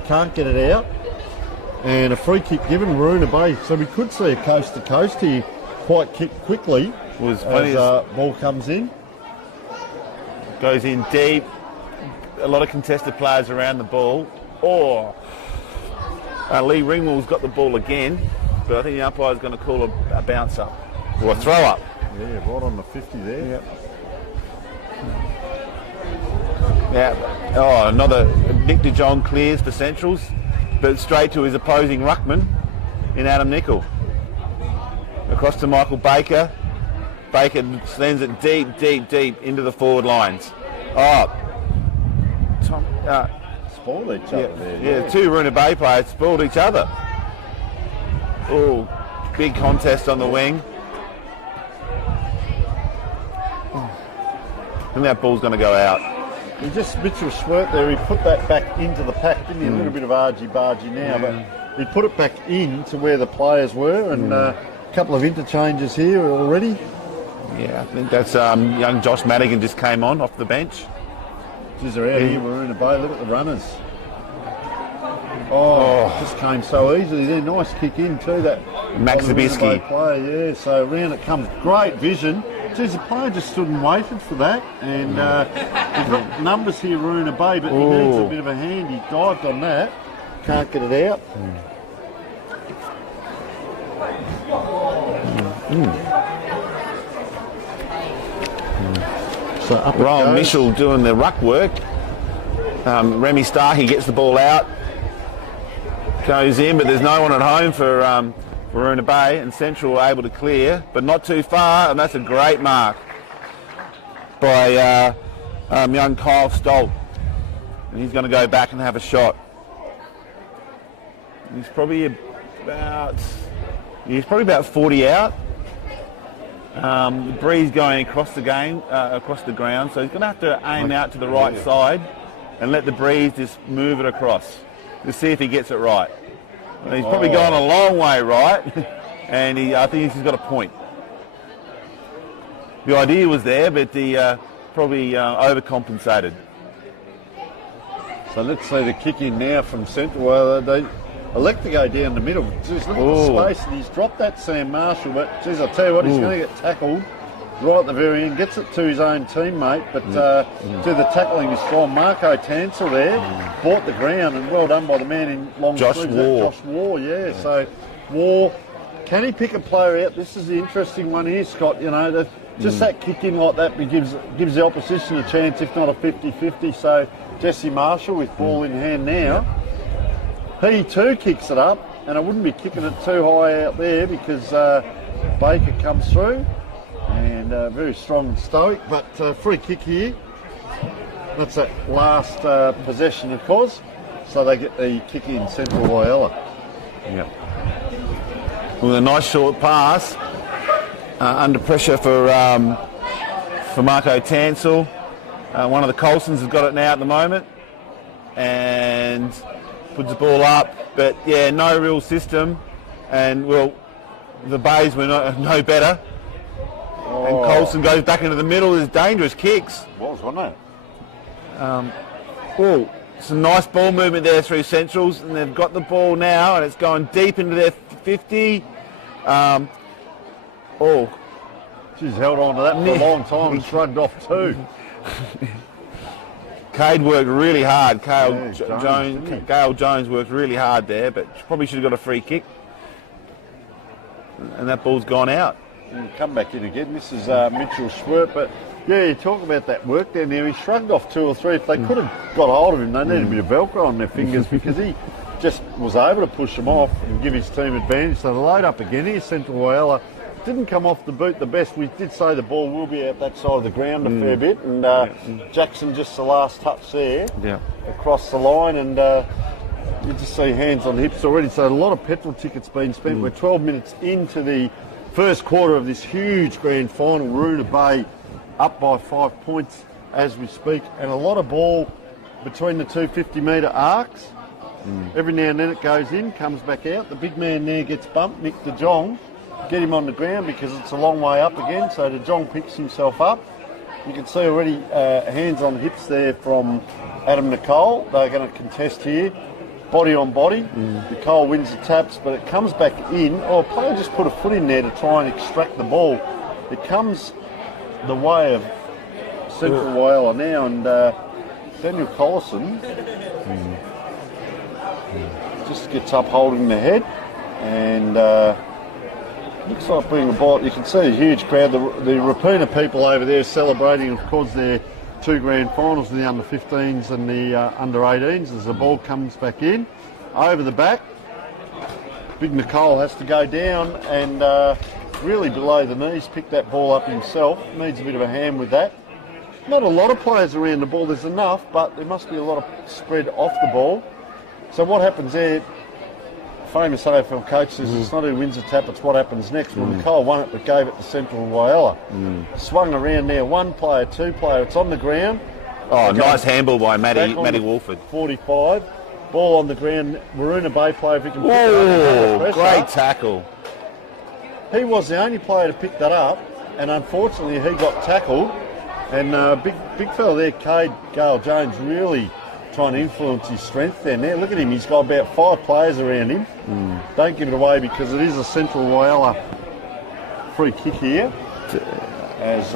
Can't get it out. And a free kick given Maroona Bay. So we could see a coast to coast here quite quickly as ball comes in. Goes in deep. A lot of contested players around the ball. Lee Ringwell's got the ball again, but I think the umpire's going to call a bounce up or a throw up. Yeah, right on the 50 there. Yeah. Another Nick de Jong clears for Centrals, but straight to his opposing ruckman in Adam Nicol. Across to Michael Baker. Baker sends it deep into the forward lines. Spoiled each other there. Yeah, two Roona Bay players spoiled each other. Big contest on the wing. And that ball's going to go out. He just Mitchell Schwert there, he put that back into the pack, didn't he? A little bit of argy-bargy now, but he put it back in to where the players were, and a couple of interchanges here already. Yeah, I think that's young Josh Madigan just came on off the bench. Geez, they're out here, we're in a bay. Look at the runners. Just came so easily there. Nice kick in too, that Max Zabisky player, yeah. So round it comes. Great vision. Geez, the player just stood and waited for that. And he's got numbers here, Roona Bay, but he needs a bit of a hand. He dived on that. Can't get it out. So up Rowan Mitchell doing the ruck work. Remy Starkey gets the ball out, goes in, but there's no one at home for Roona Bay, and Central were able to clear, but not too far, and that's a great mark by young Kyle Stolt. And he's going to go back and have a shot. He's probably about 40 out. The breeze going across the ground, so he's going to have to aim out to the right side and let the breeze just move it across to see if he gets it right. And he's probably gone a long way right, and I think he's got a point. The idea was there, but he probably overcompensated. So let's see the kick in now from Central. Well, elect to go down the middle. Just look at the space, and he's dropped that Sam Marshall. But geez, I tell you what, he's going to get tackled right at the very end. Gets it to his own teammate, but to the tackling is strong. Marco Tansel there bought the ground, and well done by the man in long sleeves. Josh Waugh, yeah. So Waugh, can he pick a player out? This is the interesting one here, Scott. You know, that kick in like that gives the opposition a chance, if not a 50-50. So Jesse Marshall with ball in hand now. He too kicks it up, and I wouldn't be kicking it too high out there because Baker comes through, and very strong and stoic. But free kick here. That's that last possession, of course. So they get the kick in, Central Whyalla. Yep. With a nice short pass, under pressure for Marco Tansel. One of the Colsons has got it now at the moment, and puts the ball up. But yeah, no real system, and well, the Bays were no better. And Colson goes back into the middle. There's dangerous kicks. Wasn't it? Some nice ball movement there through Centrals, and they've got the ball now, and it's going deep into their 50. She's held on to that for a long time and shrugged off too. Cade worked really hard. Gail Jones worked really hard there, but probably should have got a free kick. And that ball's gone out. And come back in again. This is Mitchell Schwert, but yeah, you talk about that work down there. He shrugged off 2 or 3. If they could have got hold of him, they needed a bit of Velcro on their fingers because he just was able to push them off and give his team advantage. So they load up again here. Central Whyalla didn't come off the boot the best. We did say the ball will be out that side of the ground a fair bit, and Jackson just the last touch there across the line, and you just see hands on hips already. So a lot of petrol tickets being spent. We're 12 minutes into the first quarter of this huge grand final. Waruna Bay up by 5 points as we speak, and a lot of ball between the two 50-metre arcs. Every now and then it goes in, comes back out. The big man there gets bumped, Nick De Jong. Get him on the ground because it's a long way up again, so De Jong picks himself up. You can see already hands on hips there from Adam Nicole. They're going to contest here, body on body. Nicole wins the taps, but it comes back in. A player just put a foot in there to try and extract the ball. It comes the way of Central Whyalla now, and Daniel Collison just gets up holding the head, and looks like being a ball. You can see a huge crowd. The Rapina people over there celebrating, of course, their 2 grand finals in the under-15s and the under-18s as the ball comes back in. Over the back, Big Nicole has to go down and really below the knees, pick that ball up himself. Needs a bit of a hand with that. Not a lot of players around the ball. There's enough, but there must be a lot of spread off the ball. So what happens there? Famous AFL coach says it's not who wins the tap, it's what happens next. Well, Nicole won it but gave it to Central Whyalla. Swung around there, 1 player, 2 player, it's on the ground. Nice handball by Matty Wolford. 45, ball on the ground. Waruna Bay player, if he can pick it up. Great tackle. He was the only player to pick that up, and unfortunately he got tackled. And big fella there, Cade Gale Jones, really trying to influence his strength there. Now look at him, he's got about 5 players around him. Don't give it away because it is a Central Whyalla free kick here. As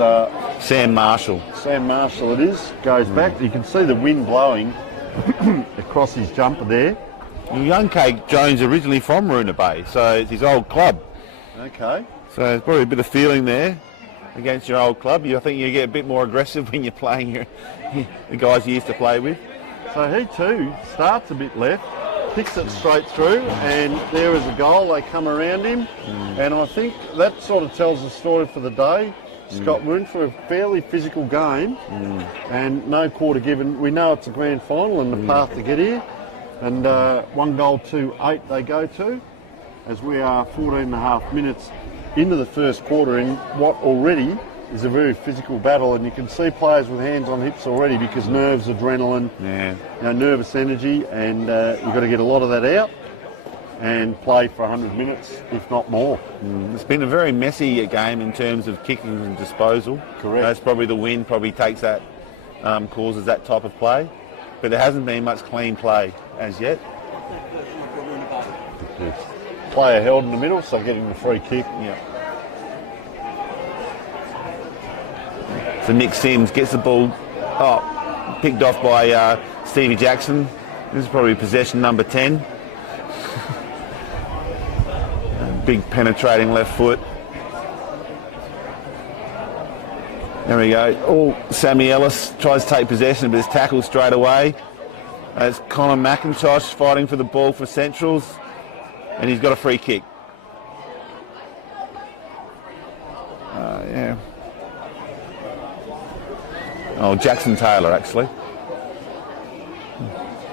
Sam Marshall it is, goes back. You can see the wind blowing across his jumper there. Young Cade Jones originally from Waruna Bay, so it's his old club. Okay. So there's probably a bit of feeling there against your old club. I think you get a bit more aggressive when you're playing the guys you used to play with. So he too starts a bit left, kicks it straight through, and there is a goal. They come around him, and I think that sort of tells the story for the day. Scott, we're in for a fairly physical game, and no quarter given. We know it's a grand final and the path to get here, and 1 goal to 8 they go to, as we are 14 and a half minutes into the first quarter in what already is a very physical battle, and you can see players with hands on hips already because nerves, adrenaline, nervous energy, and you've got to get a lot of that out and play for 100 minutes, if not more. It's been a very messy game in terms of kicking and disposal. Correct. That's probably the wind probably takes that, causes that type of play, but there hasn't been much clean play as yet. Player held in the middle, so getting the free kick. Yeah. So Nick Sims gets the ball picked off by Stevie Jackson. This is probably possession number 10. Big penetrating left foot. There we go. Sammy Ellis tries to take possession, but is tackled straight away. It's Connor McIntosh fighting for the ball for Centrals, and he's got a free kick. Yeah. Oh, Jackson Taylor, actually.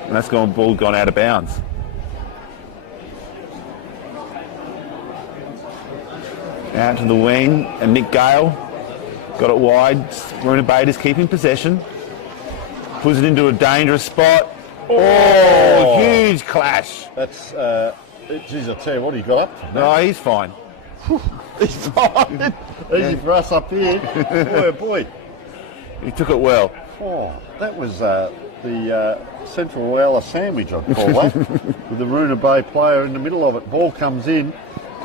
And that's ball gone out of bounds. Out to the wing, and Nick Gale got it wide. Runa Bader's keeping possession. Puts it into a dangerous spot. Oh, huge clash. That's, geez, I'll tell you what, he got up. No, he's fine. He's fine. Easy for us up here. Boy. He took it well. Oh, that was the Central Whyalla sandwich, I'd call that, with the Runa Bay player in the middle of it. Ball comes in.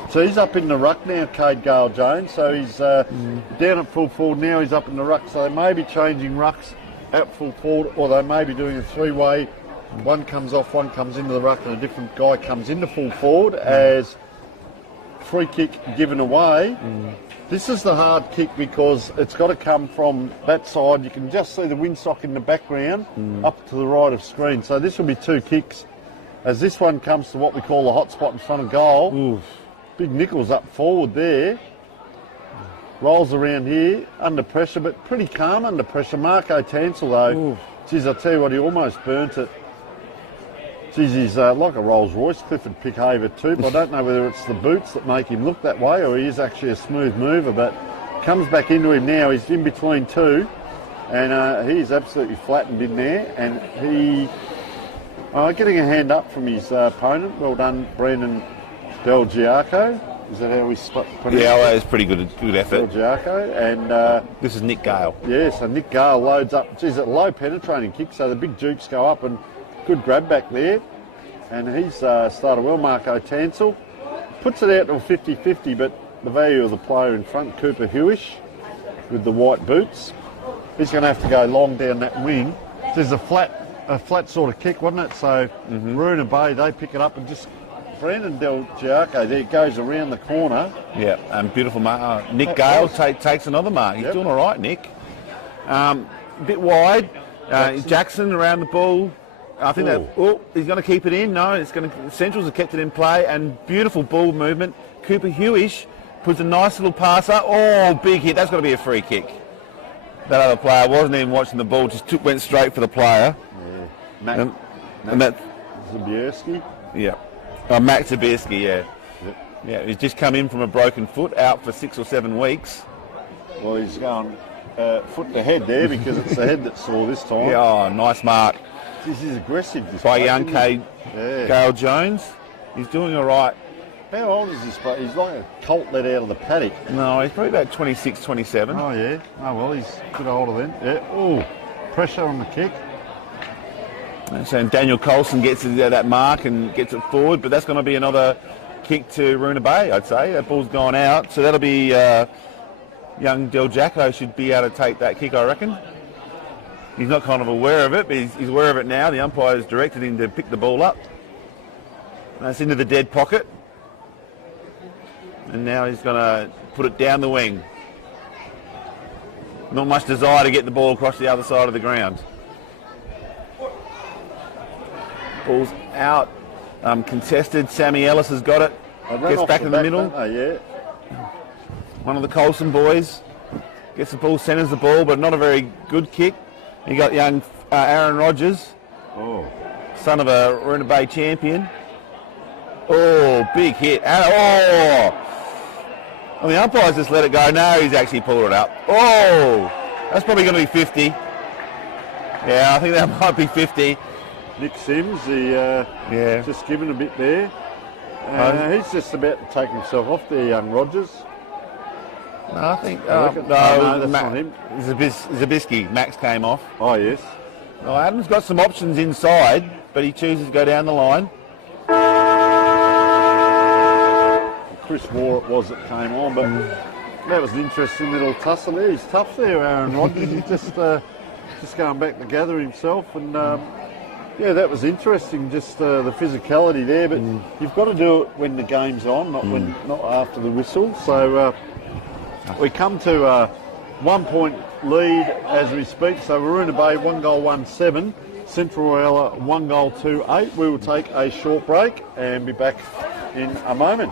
So he's up in the ruck now, Cade Gale-Jones. So he's down at full forward now. He's up in the ruck. So they may be changing rucks at full forward, or they may be doing a three-way. One comes off, one comes into the ruck, and a different guy comes into full forward as free kick given away. This is the hard kick because it's got to come from that side. You can just see the windsock in the background up to the right of screen. So this will be two kicks as this one comes to what we call the hot spot in front of goal. Oof. Big Nichols up forward there. Rolls around here, under pressure, but pretty calm under pressure. Marco Tansel, though, geez, I'll tell you what, he almost burnt it. Geez, he's like a Rolls Royce, Clifford Pickhaver too, but I don't know whether it's the boots that make him look that way or he is actually a smooth mover, but comes back into him now. He's in between two, and he's absolutely flattened in there, and he getting a hand up from his opponent. Well done, Brandon Del Giaco. Is that how we put it? Yeah, that is pretty good effort. Del Giaco, and this is Nick Gale. Yeah, so Nick Gale loads up. Geez, a low penetrating kick, so the big jukes go up, and good grab back there. And he's started well. Marco Tansel puts it out to a 50-50, but the value of the player in front, Cooper Hewish, with the white boots, he's going to have to go long down that wing. There's a flat sort of kick, wasn't it? So Runa Bay, they pick it up and just Brandon Del Giaco there goes around the corner. Yeah, and beautiful mark. Nick Gale takes another mark. He's doing all right, Nick. A bit wide. Jackson around the ball. I think he's going to keep it in. No, it's going to. Centrals have kept it in play, and beautiful ball movement. Cooper Hewish puts a nice little pass up. Oh, big hit. That's got to be a free kick. That other player wasn't even watching the ball. Just went straight for the player. Yeah. And that Zabierski. Yeah. Matt Zabierski. Yeah. Yep. Yeah. He's just come in from a broken foot, out for 6 or 7 weeks. Well, he's going foot to head there because it's the head that's sore this time. Yeah. Oh, nice mark. This is aggressive. This by young Cade Gale-Jones. He's doing all right. How old is this bloke? He's like a colt let out of the paddock. No, he's probably about 26, 27. Oh, yeah. Oh, well, he's a bit older then. Yeah. Oh, pressure on the kick. So Daniel Colson gets that mark and gets it forward, but that's going to be another kick to Runa Bay, I'd say. That ball's gone out. So that'll be young Del Giaco should be able to take that kick, I reckon. He's not kind of aware of it, but he's aware of it now. The umpire has directed him to pick the ball up. That's into the dead pocket. And now he's going to put it down the wing. Not much desire to get the ball across the other side of the ground. Ball's out. Contested. Sammy Ellis has got it. Gets back in the middle. One of the Colson boys gets the ball, centres the ball, but not a very good kick. You got young Aaron Rogers, son of a Runa Bay champion. Oh, big hit. Well, the umpire's just let it go. No, he's actually pulled it up. Oh, that's probably going to be 50. Yeah, I think that might be 50. Nick Sims, just given a bit there. He's just about to take himself off there, young Rogers. No, I think... no, that's not him. Zabierski. Max came off. Oh, yes. Well, Adam's got some options inside, but he chooses to go down the line. Chris Moore it was that came on, but that was an interesting little tussle there. He's tough there, Aaron Rodgers. He's just going back to gather himself, and yeah, that was interesting, just the physicality there, but you've got to do it when the game's on, not after the whistle. So we come to a 1 point lead as we speak. So Waruna Bay 1 goal 1-7, Central Whyalla 1 goal 2-8. We will take a short break and be back in a moment.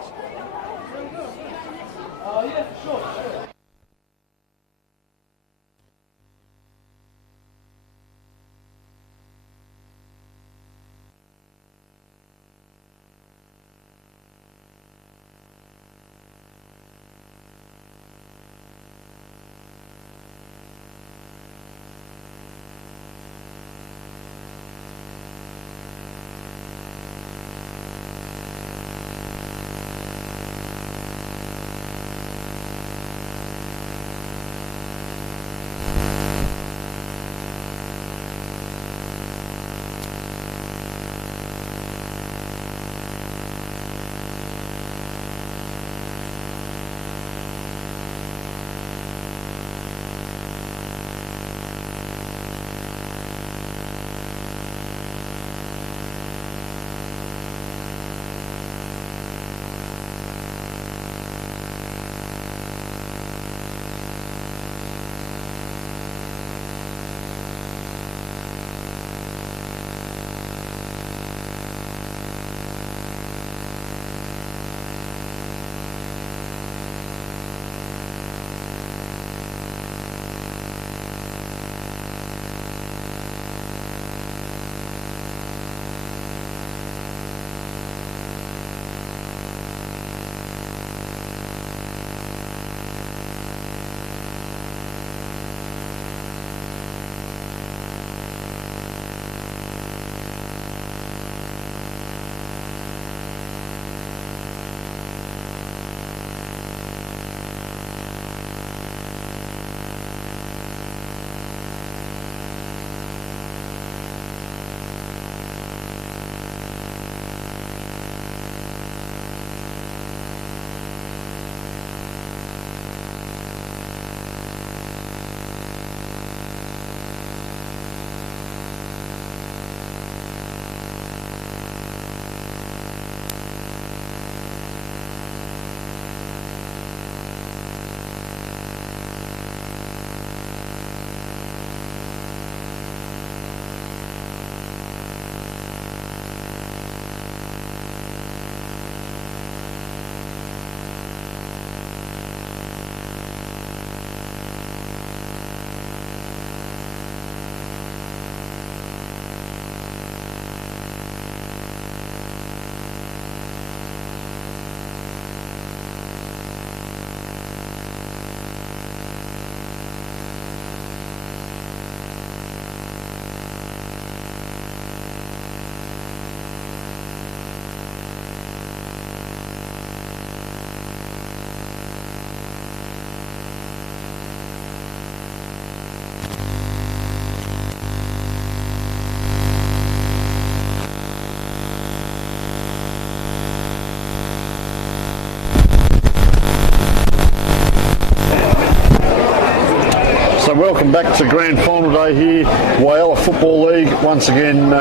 So welcome back to Grand Final Day here, Whyalla Football League. Once again,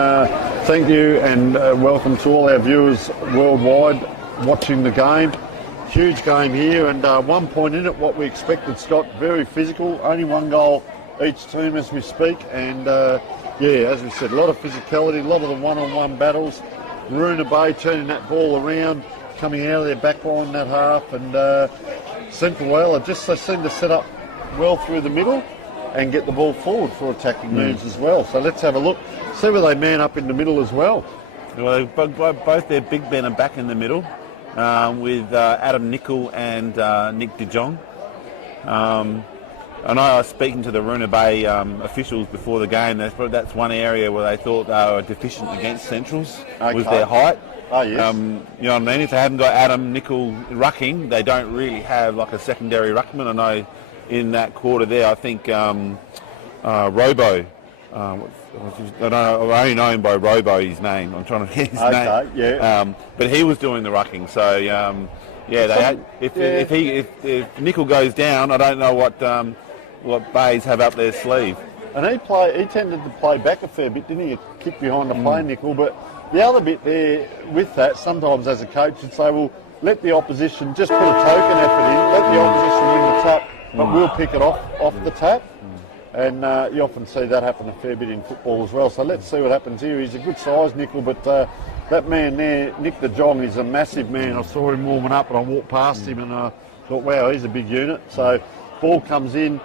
thank you and welcome to all our viewers worldwide watching the game. Huge game here, and 1 point in it, what we expected, Scott. Very physical, only 1 goal each team as we speak, and yeah, as we said, a lot of physicality, a lot of the one-on-one battles. Waruna Bay turning that ball around, coming out of their back line that half, and Central Whyalla just they seem to set up well through the middle and get the ball forward for attacking moves as well. So let's have a look, see where they man up in the middle as well. Well, both their big men are back in the middle with Adam Nicol and Nick De Jong. I know I was speaking to the Waruna Bay officials before the game. That's one area where they thought they were deficient against Centrals, was their height. Oh, yes. You know what I mean? If they haven't got Adam Nicol rucking, they don't really have like a secondary ruckman. I know in that quarter there, I think Robo, I only know him by Robo, his name. I'm trying to get his name. Yeah. But he was doing the rucking. So, if Nickel goes down, I don't know what Bays have up their sleeve. And he tended to play back a fair bit, didn't he? Kick behind the play, Nickel. But the other bit there with that, sometimes as a coach, you'd say, well, let the opposition just put a token effort in, let the opposition win the tap, but we'll pick it off the tap. And you often see that happen a fair bit in football as well. So let's see what happens here. He's a good size, Nickel, but that man there, Nick the Jong, is a massive man. I saw him warming up and I walked past him and I thought, wow, he's a big unit. So ball comes in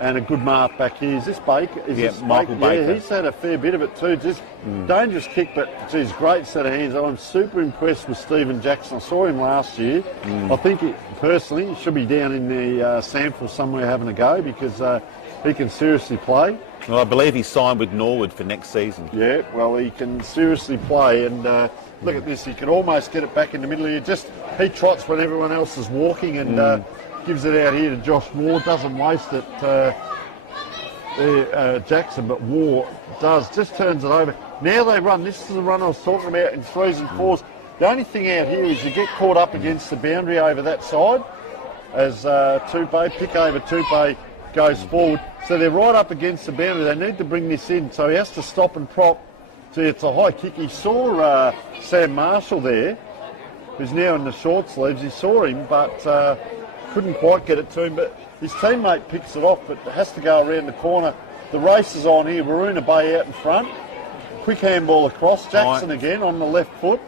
and a good mark back here. Is this Baker? Michael Baker. Yeah, he's had a fair bit of it too. Just dangerous kick, but geez, great set of hands. I'm super impressed with Stephen Jackson. I saw him last year. I think personally he should be down in the Sample somewhere having a go because he can seriously play. Well, I believe he's signed with Norwood for next season. Yeah, well, he can seriously play. And look at this, he can almost get it back in the middle here. He trots when everyone else is walking and gives it out here to Josh Moore. Doesn't waste it, Jackson, but Moore does. Just turns it over. Now they run. This is the run I was talking about in 3s and 4s. The only thing out here is you get caught up against the boundary over that side as Pick over Tupe goes forward. So they're right up against the boundary. They need to bring this in. So he has to stop and prop. See, it's a high kick. He saw Sam Marshall there, who's now in the short sleeves. He saw him, but couldn't quite get it to him. But his teammate picks it off, but it has to go around the corner. The race is on here. Waroona Bay out in front. Quick handball across. Jackson again on the left foot.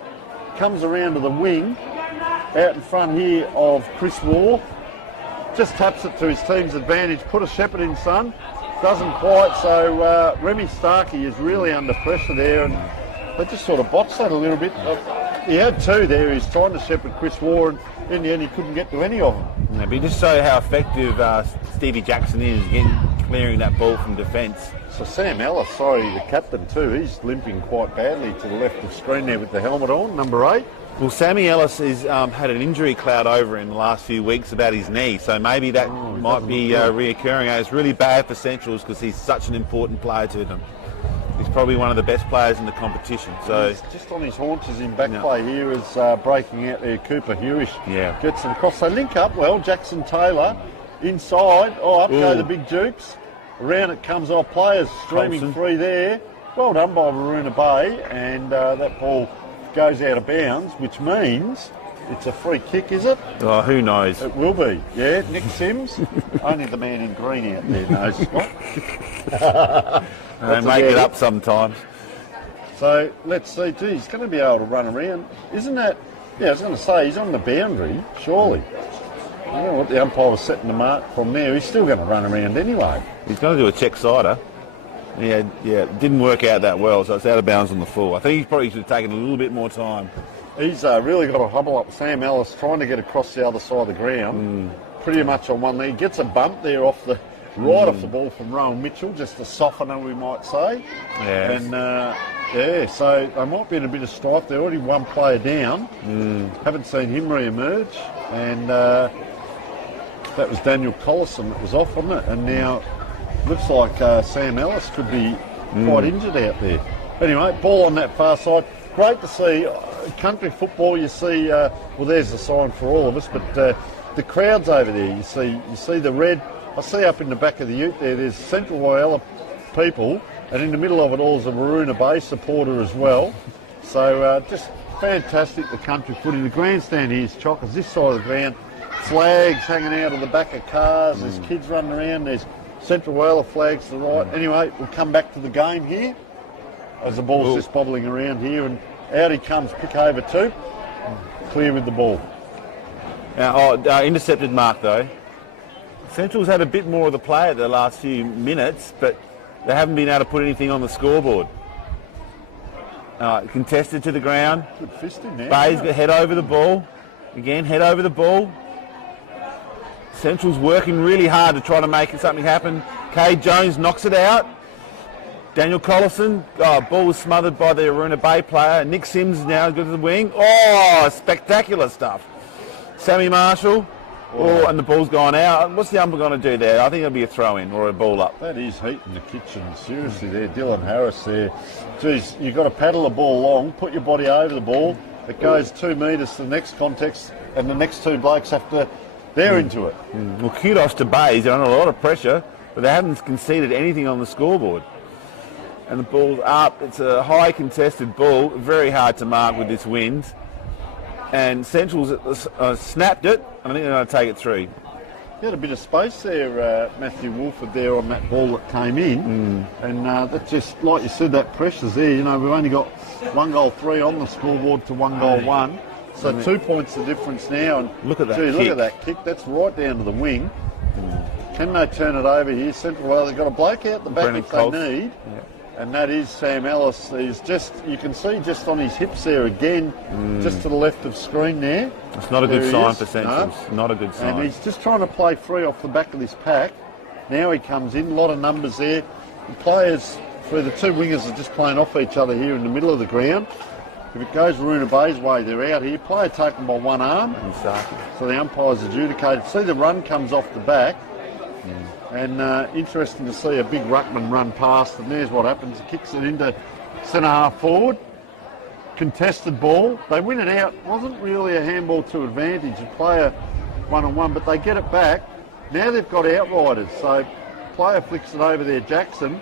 Comes around to the wing. Out in front here of Chris Moore. Just taps it to his team's advantage. Put a Shepherd in, son. Doesn't quite. So Remy Starkey is really under pressure there, and they just sort of botched that a little bit. He had two there. He's trying to shepherd Chris Moore, and in the end he couldn't get to any of them. Yeah, but you just show how effective Stevie Jackson is clearing that ball from defence. So Sam Ellis, the captain too, he's limping quite badly to the left of screen there with the helmet on, number 8. Well, Sammy Ellis has had an injury cloud over him the last few weeks about his knee, so maybe that might be reoccurring. It's really bad for Centrals because he's such an important player to them. He's probably one of the best players in the competition. So he's just on his haunches in back play here is breaking out there. Cooper Hewish gets them across. They link up well. Jackson Taylor inside. Up go the big Dukes. Around it comes off. Players streaming free there. Well done by Waroona Bay, and that ball goes out of bounds, which means it's a free kick, is it? Oh, who knows? It will be. Yeah, Nick Sims. Only the man in green out there knows, Scott. They make it up sometimes. So let's see. Gee, he's going to be able to run around. Isn't that... Yeah, I was going to say, he's on the boundary, surely. I don't know what the umpire was setting the mark from there. He's still going to run around anyway. He's going to do a check-sider. Yeah, it didn't work out that well, so it's out of bounds on the full. I think he probably should have taken a little bit more time. He's really got to hobble up. Sam Ellis trying to get across the other side of the ground, pretty much on one leg. Gets a bump there off the ball from Rowan Mitchell, just a softener, we might say. Yeah. And so they might be in a bit of strife. They're already one player down. Haven't seen him re-emerge, and that was Daniel Collison that was off, wasn't it? And now looks like Sam Ellis could be quite injured out there. Anyway, ball on that far side. Great to see. Country football, you see, there's the sign for all of us, but the crowds over there, you see the red. I see up in the back of the ute there's Central Whyalla people, and in the middle of it all is a Waroona Bay supporter as well. So just fantastic, the country footy. The grandstand here is chockers. This side of the ground, flags hanging out of the back of cars, there's kids running around, there's Central Whyalla flags to the right. Anyway, we'll come back to the game here as the ball's just bobbling around here, and out he comes, pick over 2, clear with the ball. Now, intercepted mark though. Central's had a bit more of the play at the last few minutes, but they haven't been able to put anything on the scoreboard. Contested to the ground. Good fisting there. Bay's got head over the ball. Again, head over the ball. Central's working really hard to try to make something happen. Cade Jones knocks it out. Daniel Collison, ball was smothered by the Waroona Bay player. Nick Sims now goes to the wing. Spectacular stuff. Sammy Marshall Oh, and the ball's gone out. What's the umpire going to do there? I think it'll be a throw-in or a ball up. That is heat in the kitchen. Seriously there, Dylan Harris there. Geez, you've got to paddle the ball long, put your body over the ball. It goes 2 metres to the next context, and the next two blokes have to... They're into it. Well, kudos to Bays. They're under a lot of pressure, but they haven't conceded anything on the scoreboard. And the ball's up. It's a high contested ball. Very hard to mark with this wind. And Central's snapped it, and I think they're going to take it through. He had a bit of space there, Matthew Wolford, there on that ball that came in. And that just, like you said, that pressure's there. You know, we've only got 1 goal 3 on the scoreboard to 1 goal 1. So 2 points the difference now. And look at that gee, kick. Look at that kick. That's right down to the wing. Can they turn it over here? Central, well, they've got a bloke out the back if they need. Yeah. And that is Sam Ellis. He's just, you can see just on his hips there again, just to the left of screen there. It's not a good sign for Central. No. Not a good sign. And he's just trying to play free off the back of this pack. Now he comes in, a lot of numbers there. The players, where the two wingers are just playing off each other here in the middle of the ground. If it goes Waruna Bay's way, they're out here. Player taken by one arm. So the umpire's adjudicated. See the run comes off the back. And interesting to see a big ruckman run past, and there's what happens. He kicks it into centre half forward. Contested ball. They win it out. Wasn't really a handball to advantage. A player one-on-one, but they get it back. Now they've got outriders. So player flicks it over there, Jackson.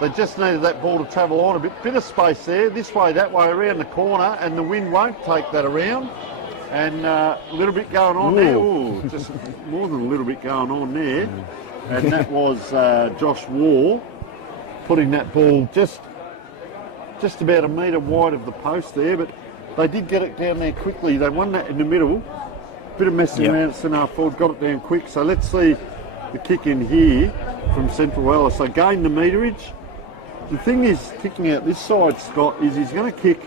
They just needed that ball to travel on a bit of space there. This way, that way, around the corner, and the wind won't take that around. And a little bit going on there. Ooh, just more than a little bit going on there. And that was Josh Waugh putting that ball just about a metre wide of the post there, but they did get it down there quickly. They won that in the middle. Bit of messing around at centre half forward, got it down quick. So let's see the kick in here from Central Whyalla. So gain the meterage. The thing is, kicking out this side, Scott, is he's going to kick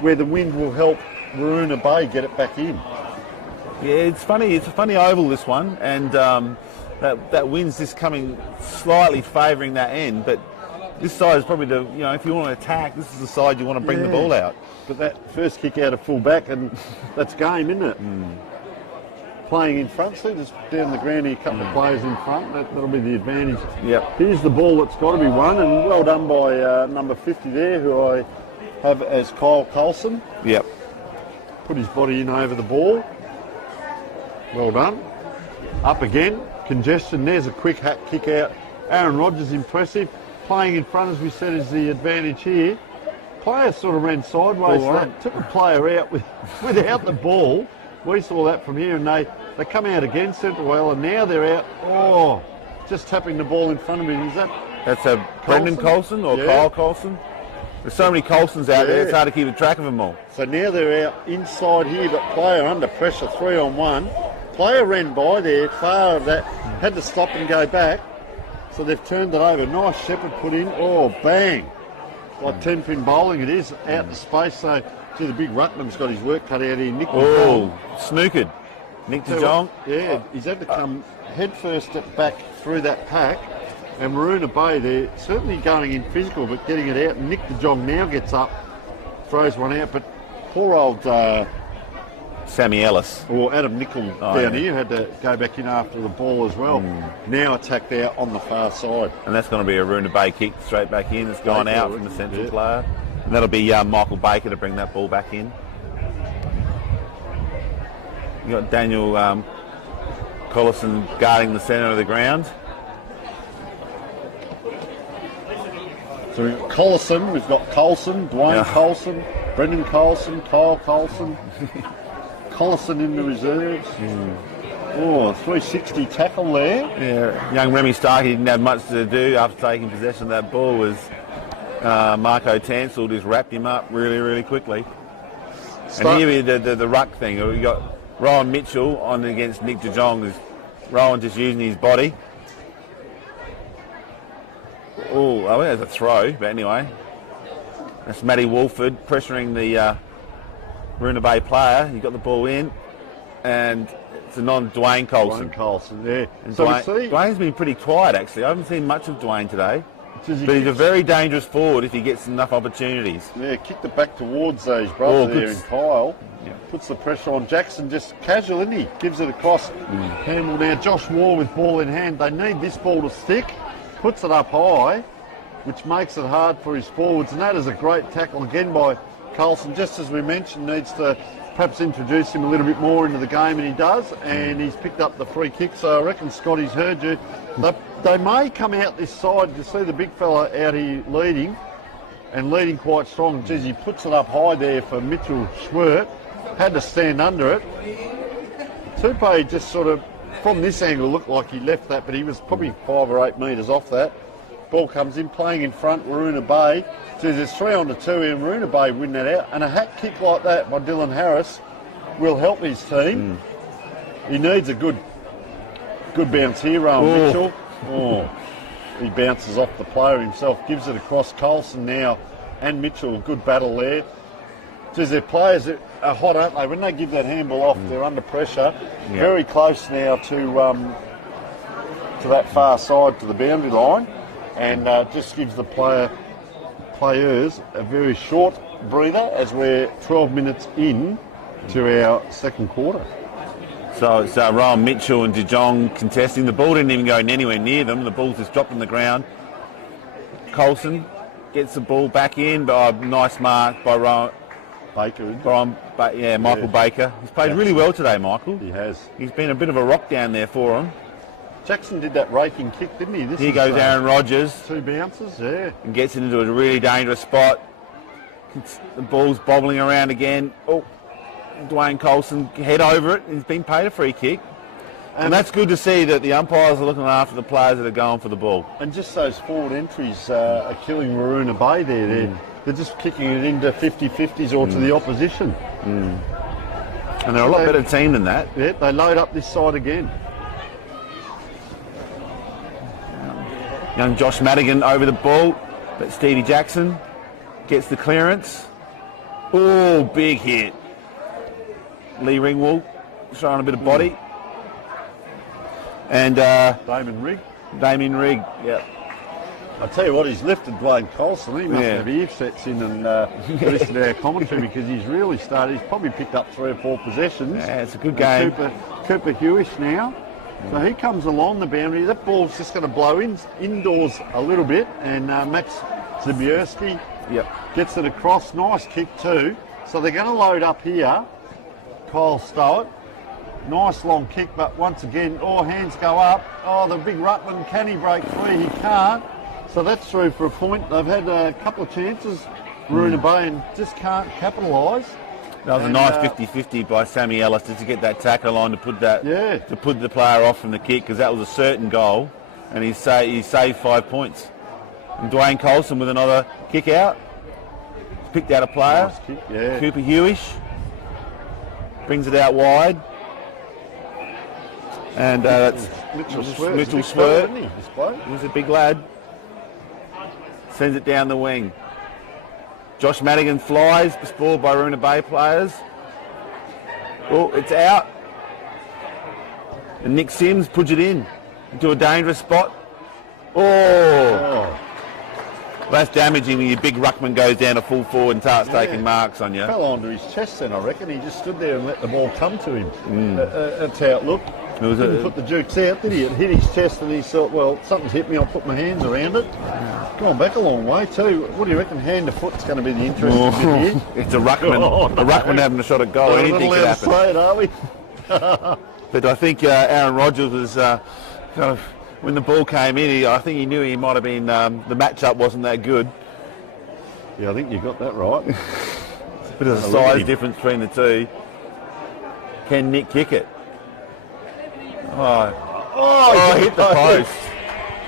where the wind will help Waruna Bay get it back in. Yeah, it's funny. It's a funny oval, this one, and that wind's just coming slightly favouring that end. But this side is probably the, if you want to attack, this is the side you want to bring the ball out. But that first kick out of full back, and that's game, isn't it? Playing in front, see, just down the ground here, a couple of players in front. That'll be the advantage. Yep. Here's the ball that's got to be won, and well done by number 50 there, who I have as Kyle Coulson. Yep. Put his body in over the ball. Well done. Up again. Congestion. There's a quick hat kick out. Aaron Rodgers impressive. Playing in front, as we said, is the advantage here. Player sort of ran sideways. Took a player out without the ball. We saw that from here, and they come out again, Central Whyalla, and now they're out. Oh, just tapping the ball in front of him. Is that? That's a Brendan Coulson or Kyle Coulson. There's so many Coulsons out there, it's hard to keep a track of them all. So now they're out inside here, but player under pressure, 3-on-1. Player ran by there, far of that, had to stop and go back. So they've turned it over. Nice Shepherd put in. Oh, bang. Like 10-pin bowling it is, out to space. So, gee, the big ruckman's got his work cut out here. Nick snookered. Nick de Jong. Yeah, he's had to come head first step back through that pack. And Waruna Bay, they're certainly going in physical, but getting it out. And Nick de Jong now gets up, throws one out. But poor old Sammy Ellis. Or Adam Nicol down here had to go back in after the ball as well. Now attacked out on the far side. And that's going to be a Waruna Bay kick straight back in. It's gone out from the central player. And that'll be Michael Baker to bring that ball back in. You got Daniel Collison guarding the centre of the ground. So we've got Collison, we've got Coulson, Dwayne Coulson, Brendan Coulson, Kyle Coulson, Collison in the reserves. Oh, 360 tackle there. Yeah, young Remy Starkey didn't have much to do after taking possession of that ball. Was Marco Tansel just wrapped him up really, really quickly. And here the ruck thing. We got Rowan Mitchell on against Nick de Jong. Rowan just using his body. Oh, there's a throw, but anyway. That's Matty Wolford pressuring the Waruna Bay player. He got the ball in, and it's a non-Dwayne Coulson. Dwayne Coulson, yeah. And So Dwayne's been pretty quiet, actually. I haven't seen much of Dwayne today. But he's a very dangerous forward if he gets enough opportunities. Yeah, kicked it back towards his brother there in Kyle. Puts the pressure on Jackson, just casual, isn't he? Gives it across. Handle now. Josh Moore with ball in hand. They need this ball to stick. Puts it up high, which makes it hard for his forwards. And that is a great tackle again by Carlson. Just as we mentioned, needs to perhaps introduce him a little bit more into the game, and he does. And he's picked up the free kick. So I reckon Scotty's heard you. They may come out this side. You see the big fella out here leading, and leading quite strong. Geez, he puts it up high there for Mitchell Schwert. Had to stand under it. Tupe just sort of, from this angle, looked like he left that, but he was probably 5 or 8 metres off that. Ball comes in, playing in front, Waruna Bay. Geez, there's 3-on-2 and Waruna Bay win that out. And a hat kick like that by Dylan Harris will help his team. He needs a good bounce here, Rowan Mitchell. He bounces off the player himself, gives it across. Colson now and Mitchell, good battle there. Geez, their players are hot, aren't they? When they give that handball off, they're under pressure. Very close now to that far side, to the boundary line, and just gives the players a very short breather as we're 12 minutes in to our second quarter. So it's Rowan Mitchell and De Jong contesting. The ball didn't even go anywhere near them. The ball just dropped on the ground. Colson gets the ball back in, but a nice mark by Rowan. Michael Baker. He's played really well today, Michael. He has. He's been a bit of a rock down there for him. Jackson did that raking kick, didn't he? Here goes Aaron Rodgers. 2 bounces, and gets it into a really dangerous spot. The ball's bobbling around again. Oh, Dwayne Colson head over it. He's been paid a free kick. And that's good to see that the umpires are looking after the players that are going for the ball. And just those forward entries are killing Waruna Bay there. They're just kicking it into 50-50s or to the opposition. And they're a lot better team than that. Yeah, they load up this side again. Young Josh Madigan over the ball, but Stevie Jackson gets the clearance. Oh, big hit. Lee Ringwald showing a bit of body. And Damien Rigg, yeah. I tell you what, he's lifted Dwayne Colson. He must have earsets in and listened to our commentary, because he's really started. He's probably picked up 3 or 4 possessions. Yeah, it's a good game. Cooper Hewish now. So he comes along the boundary. That ball's just going to blow indoors a little bit, and Max Zabierski gets it across. Nice kick too. So they're going to load up here. Kyle Stowett. Nice long kick, but once again, hands go up. The big Rutland, can he break free? He can't. So that's through for a point. They've had a couple of chances, Waruna Bay, and just can't capitalise. That was a nice 50-50 by Sammy Ellis to get that tackle on to put the player off from the kick, because that was a certain goal, and he saved 5 points. And Dwayne Colson with another kick out. He's picked out a player. Nice kick, yeah. Cooper Hewish brings it out wide. And that's Mitchell Swert. He's a big lad. Sends it down the wing. Josh Madigan flies, spoiled by Waruna Bay players. Oh, it's out. And Nick Sims puts it in into a dangerous spot. Oh. That's damaging when your big ruckman goes down to full forward and starts taking marks on you. Fell onto his chest then, I reckon. He just stood there and let the ball come to him. That's how it looked. Didn't put the jukes out, did he? It hit his chest, and he thought, well, something's hit me, I'll put my hands around it. Gone back a long way too. What do you reckon, hand to foot's going to be the interesting bit here? It's a ruckman. A ruckman having a shot at goal. Anything could happen. Say it, are we? But I think Aaron Rodgers was, when the ball came in, I think he knew he might have been, the matchup wasn't that good. Yeah, I think you got that right. It's a bit of a size difference between the two. Can Nick kick it? Hit the post.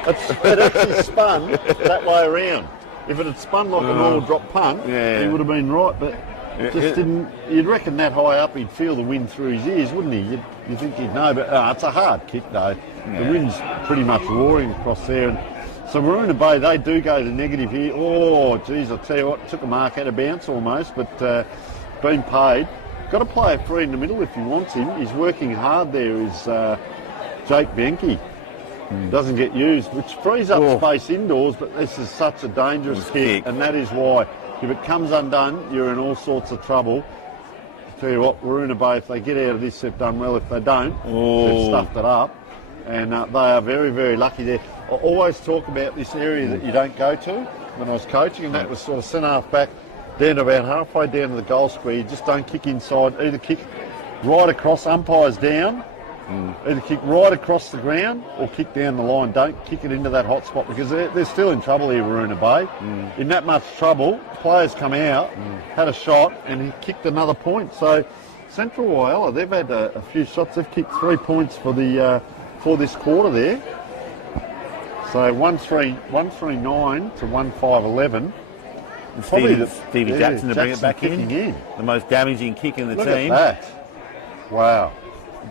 It actually spun that way around. If it had spun like a normal drop punt, he would have been right, but just didn't. You'd reckon that high up he'd feel the wind through his ears, wouldn't he? You'd think he'd know, but it's a hard kick though. The wind's pretty much roaring across there. And so Waruna Bay, they do go to negative here. Oh, geez, I tell you what, took a mark out of bounce almost, but been paid. Got to play a free in the middle if he wants him. He's working hard there, is Jake Bianchi. Doesn't get used, which frees up space indoors, but this is such a dangerous kick, and that is why. If it comes undone, you're in all sorts of trouble. Tell you what, Waruna Bay, if they get out of this, they've done well. If they don't, they've stuffed it up. And they are very, very lucky there. I always talk about this area that you don't go to when I was coaching, and that was sort of centre half back down to about halfway down to the goal square. You just don't kick inside, either kick right across, umpires down, either kick right across the ground or kick down the line. Don't kick it into that hot spot because they're still in trouble here, Waruna Bay. In that much trouble, players come out, had a shot, and he kicked another point. So Central Whyalla, they've had a few shots. They've kicked 3 points for this quarter there. So 139 to 1511. Stevie Jackson to bring it back in. The most damaging kick in the team. Look at that. Wow.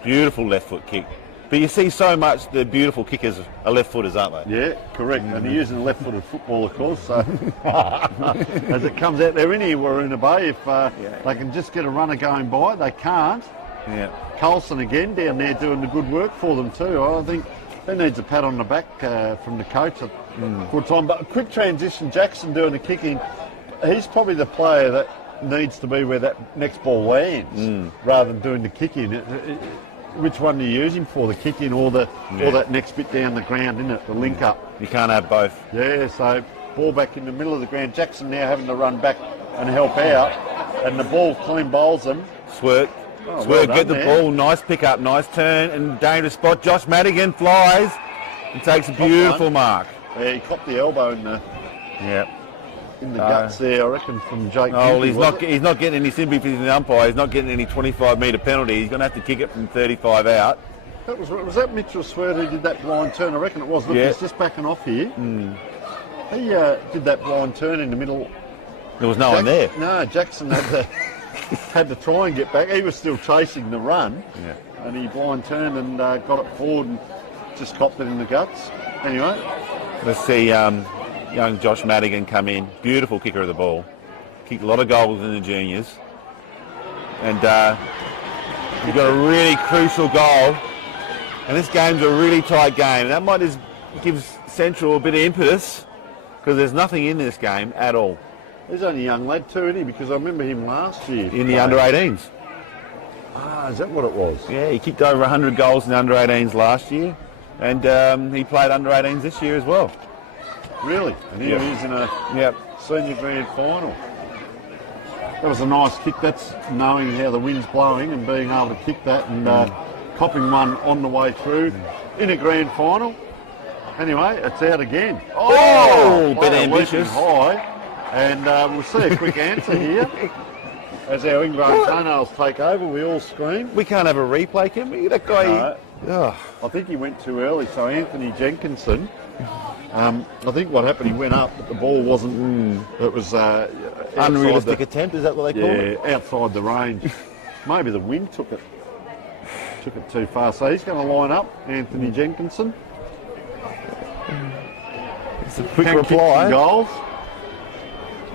Beautiful left foot kick. But you see so much the beautiful kickers are left footers, aren't they? Yeah, correct. And they're using a left-footed football, of course. So as it comes out, they're in here, Waruna Bay. If they can just get a runner going by, they can't. Yeah. Colson again down there doing the good work for them too. I think he needs a pat on the back from the coach at good time. But a quick transition, Jackson doing the kicking. He's probably the player that needs to be where that next ball lands rather than doing the kicking. Which one do you use him for, the kicking or that next bit down the ground, isn't it, the link up? You can't have both. Yeah, so ball back in the middle of the ground. Jackson now having to run back and help out, and the ball clean bowls them. Swirt. Get the ball, nice pick up, nice turn, and dangerous spot. Josh Madigan flies and takes a beautiful mark. Yeah, he copped the elbow in the guts there, I reckon, from Jake. Oh, he's not getting any sympathy from the umpire. He's not getting any 25-metre penalty. He's going to have to kick it from 35 out. Was that Mitchell Swirt who did that blind turn? I reckon it was. Look, he's just backing off here. He did that blind turn in the middle. There was no one there. No, Jackson had to try and get back. He was still chasing the run, and he blind turned and got it forward and just copped it in the guts. Anyway, let's see young Josh Madigan come in. Beautiful kicker of the ball. Kicked a lot of goals in the juniors, and you've got a really crucial goal. And this game's a really tight game. And that might just give Central a bit of impetus because there's nothing in this game at all. He's only a young lad too, isn't he? Because I remember him last year. In the under-18s. Ah, is that what it was? Yeah, he kicked over 100 goals in the under-18s last year. And he played under-18s this year as well. Really? And here he is in a senior grand final. That was a nice kick. That's knowing how the wind's blowing and being able to kick that and copping one on the way through in a grand final. Anyway, it's out again. Oh, bit ambitious. High. And we'll see a quick answer here. As our ingrown toenails take over, we all scream. We can't have a replay, can we? That guy... I think he went too early, so Anthony Jenkinson... I think what happened, he went up, but the ball wasn't... It was... unrealistic attempt, is that what they call it? Yeah, outside the range. Maybe the wind took it too far. So he's going to line up, Anthony Jenkinson. It's a quick reply. Goals.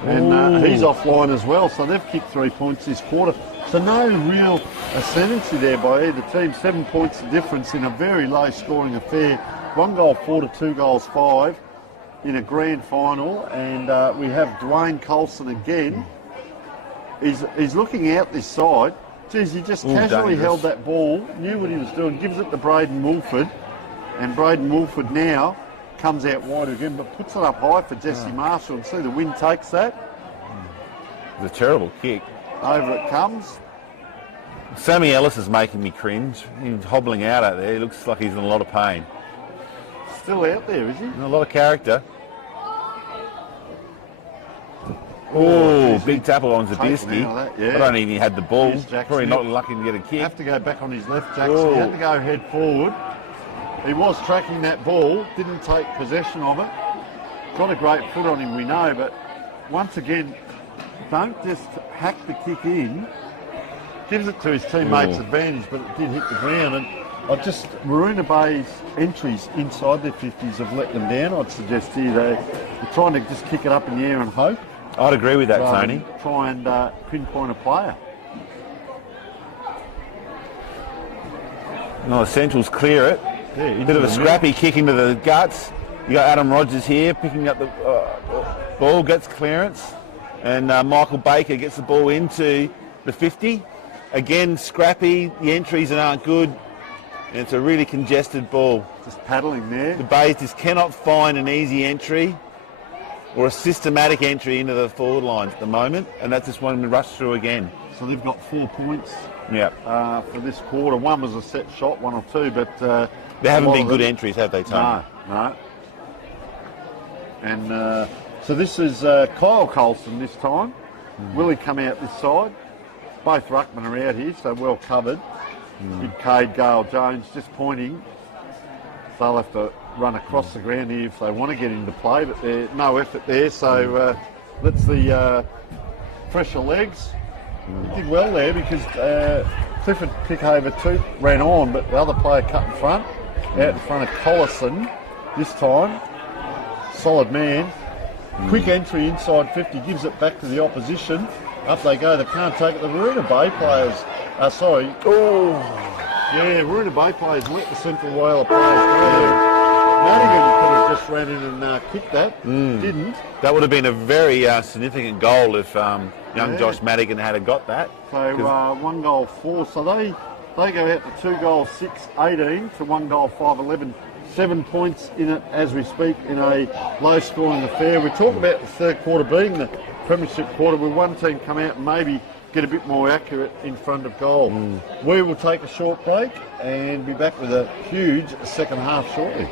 And he's offline as well, so they've kicked 3 points this quarter. So no real ascendancy there by either team. 7 points of difference in a very low scoring affair. 1 goal 4 to 2 goals 5 in a grand final. And we have Dwayne Colson again. He's looking out this side. Geez, he just casually held that ball, knew what he was doing, gives it to Braden Woolford. And Braden Woolford now comes out wide again, but puts it up high for Jesse Marshall. And see, the wind takes that. It's a terrible kick. Over it comes. Sammy Ellis is making me cringe. He's hobbling out there. He looks like he's in a lot of pain. Still out there, is he? A lot of character. Oh, big tackle on Zabisky. I don't even had the ball. Probably not lucky to get a kick. Have to go back on his left, Jackson. He had to go head forward. He was tracking that ball, didn't take possession of it. Got a great foot on him, we know, but once again, don't just hack the kick in. Gives it to his teammates' advantage, but it did hit the ground. And Waruna Bay's entries inside their 50s have let them down. I'd suggest here they're trying to just kick it up in the air and hope. I'd agree with that, Tony. Try and pinpoint a player. No, the Centrals clear it. Bit of a scrappy kick into the guts. You got Adam Rogers here picking up the ball, gets clearance, and Michael Baker gets the ball into the 50. again, scrappy. The entries aren't good. And it's a really congested ball. Just paddling there. The Bays just cannot find an easy entry or a systematic entry into the forward lines at the moment, and that's just one to rush through again. So they've got 4 points Yeah. for this quarter. One was a set shot, 1 or 2, but There haven't been good entries, have they, Tony? No. And so this is Kyle Colson this time. Willie come out this side. Both ruckmen are out here, so well covered. Big Cade, Gale Jones just pointing. They'll have to run across the ground here if they want to get into play, but there's no effort there, so let's the fresher legs. Did well there because Clifford Pickover too ran on, but the other player cut in front, out in front of Collison this time. Solid man. Quick entry inside 50, gives it back to the opposition. Up they go, they can't take it. The Waruna Bay players, Waruna Bay players let the Central Whyalla players go. Madigan could have just ran in and kicked that, didn't. That would have been a very significant goal if young Josh Madigan had got that. So 1 goal 4, so they go out to 2 goals 6, 18 to 1 goal 5, 11. 7 points in it as we speak in a low scoring affair. We talk about the third quarter being the premiership quarter with one team come out and maybe get a bit more accurate in front of goal. We will take a short break and be back with a huge second half shortly.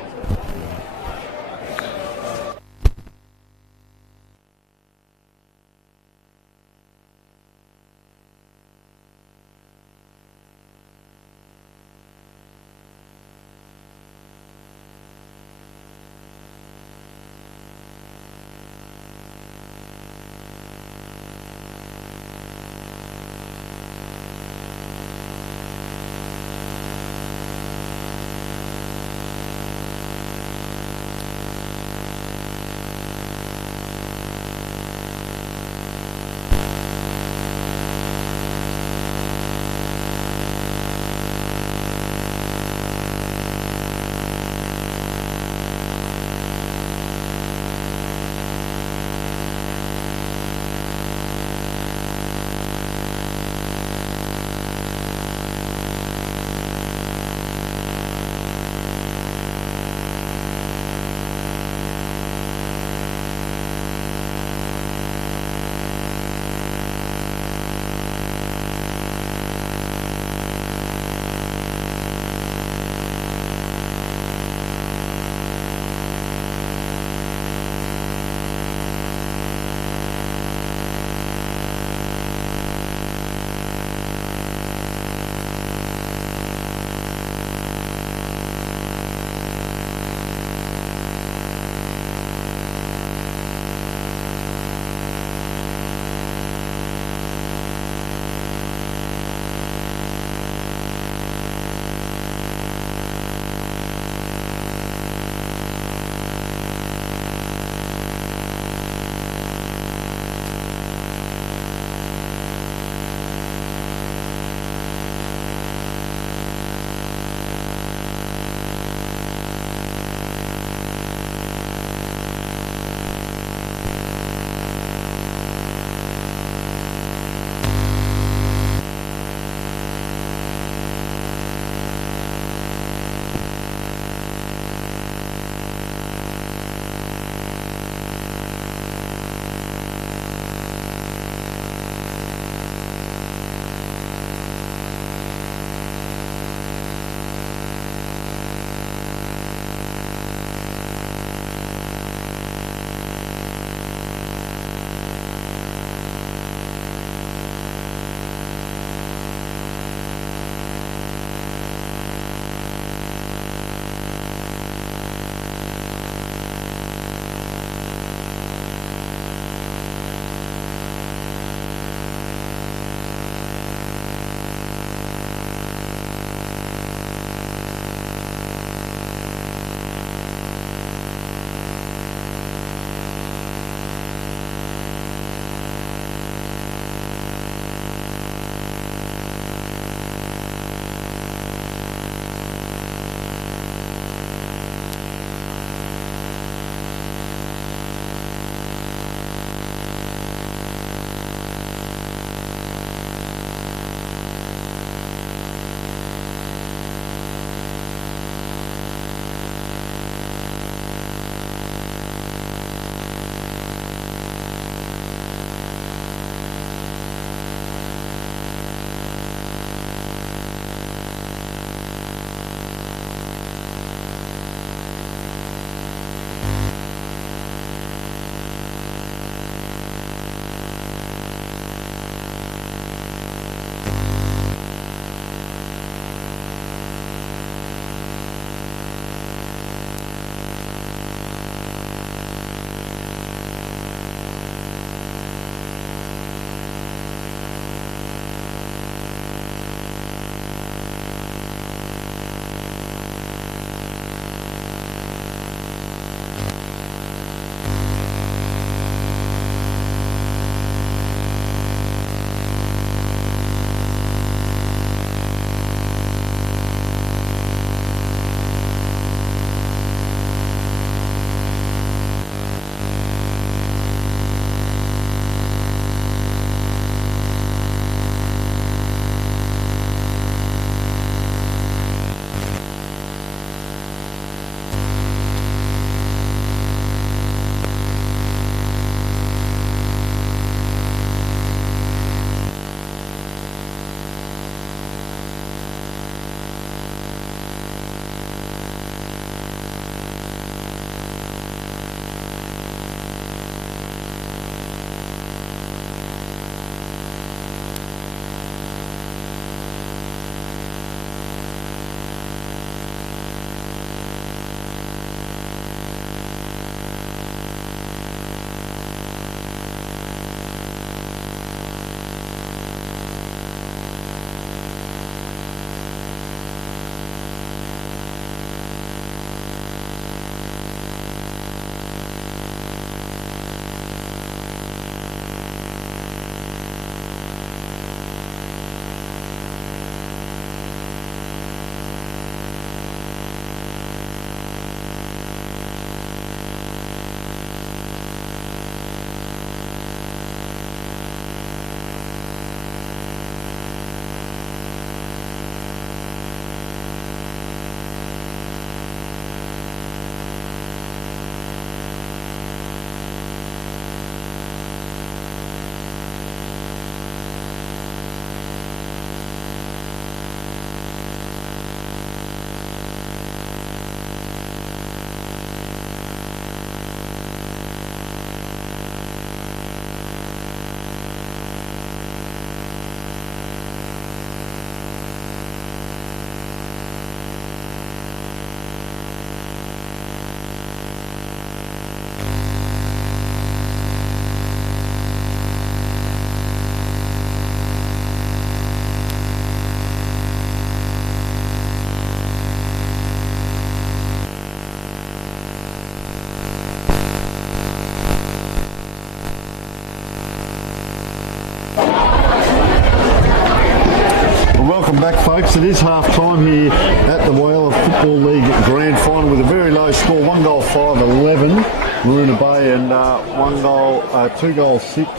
welcome back, folks. It is half time here at the Whyalla Football League Grand Final with a very low score, 1 goal 5-11 Maroona Bay, and 2 goals 6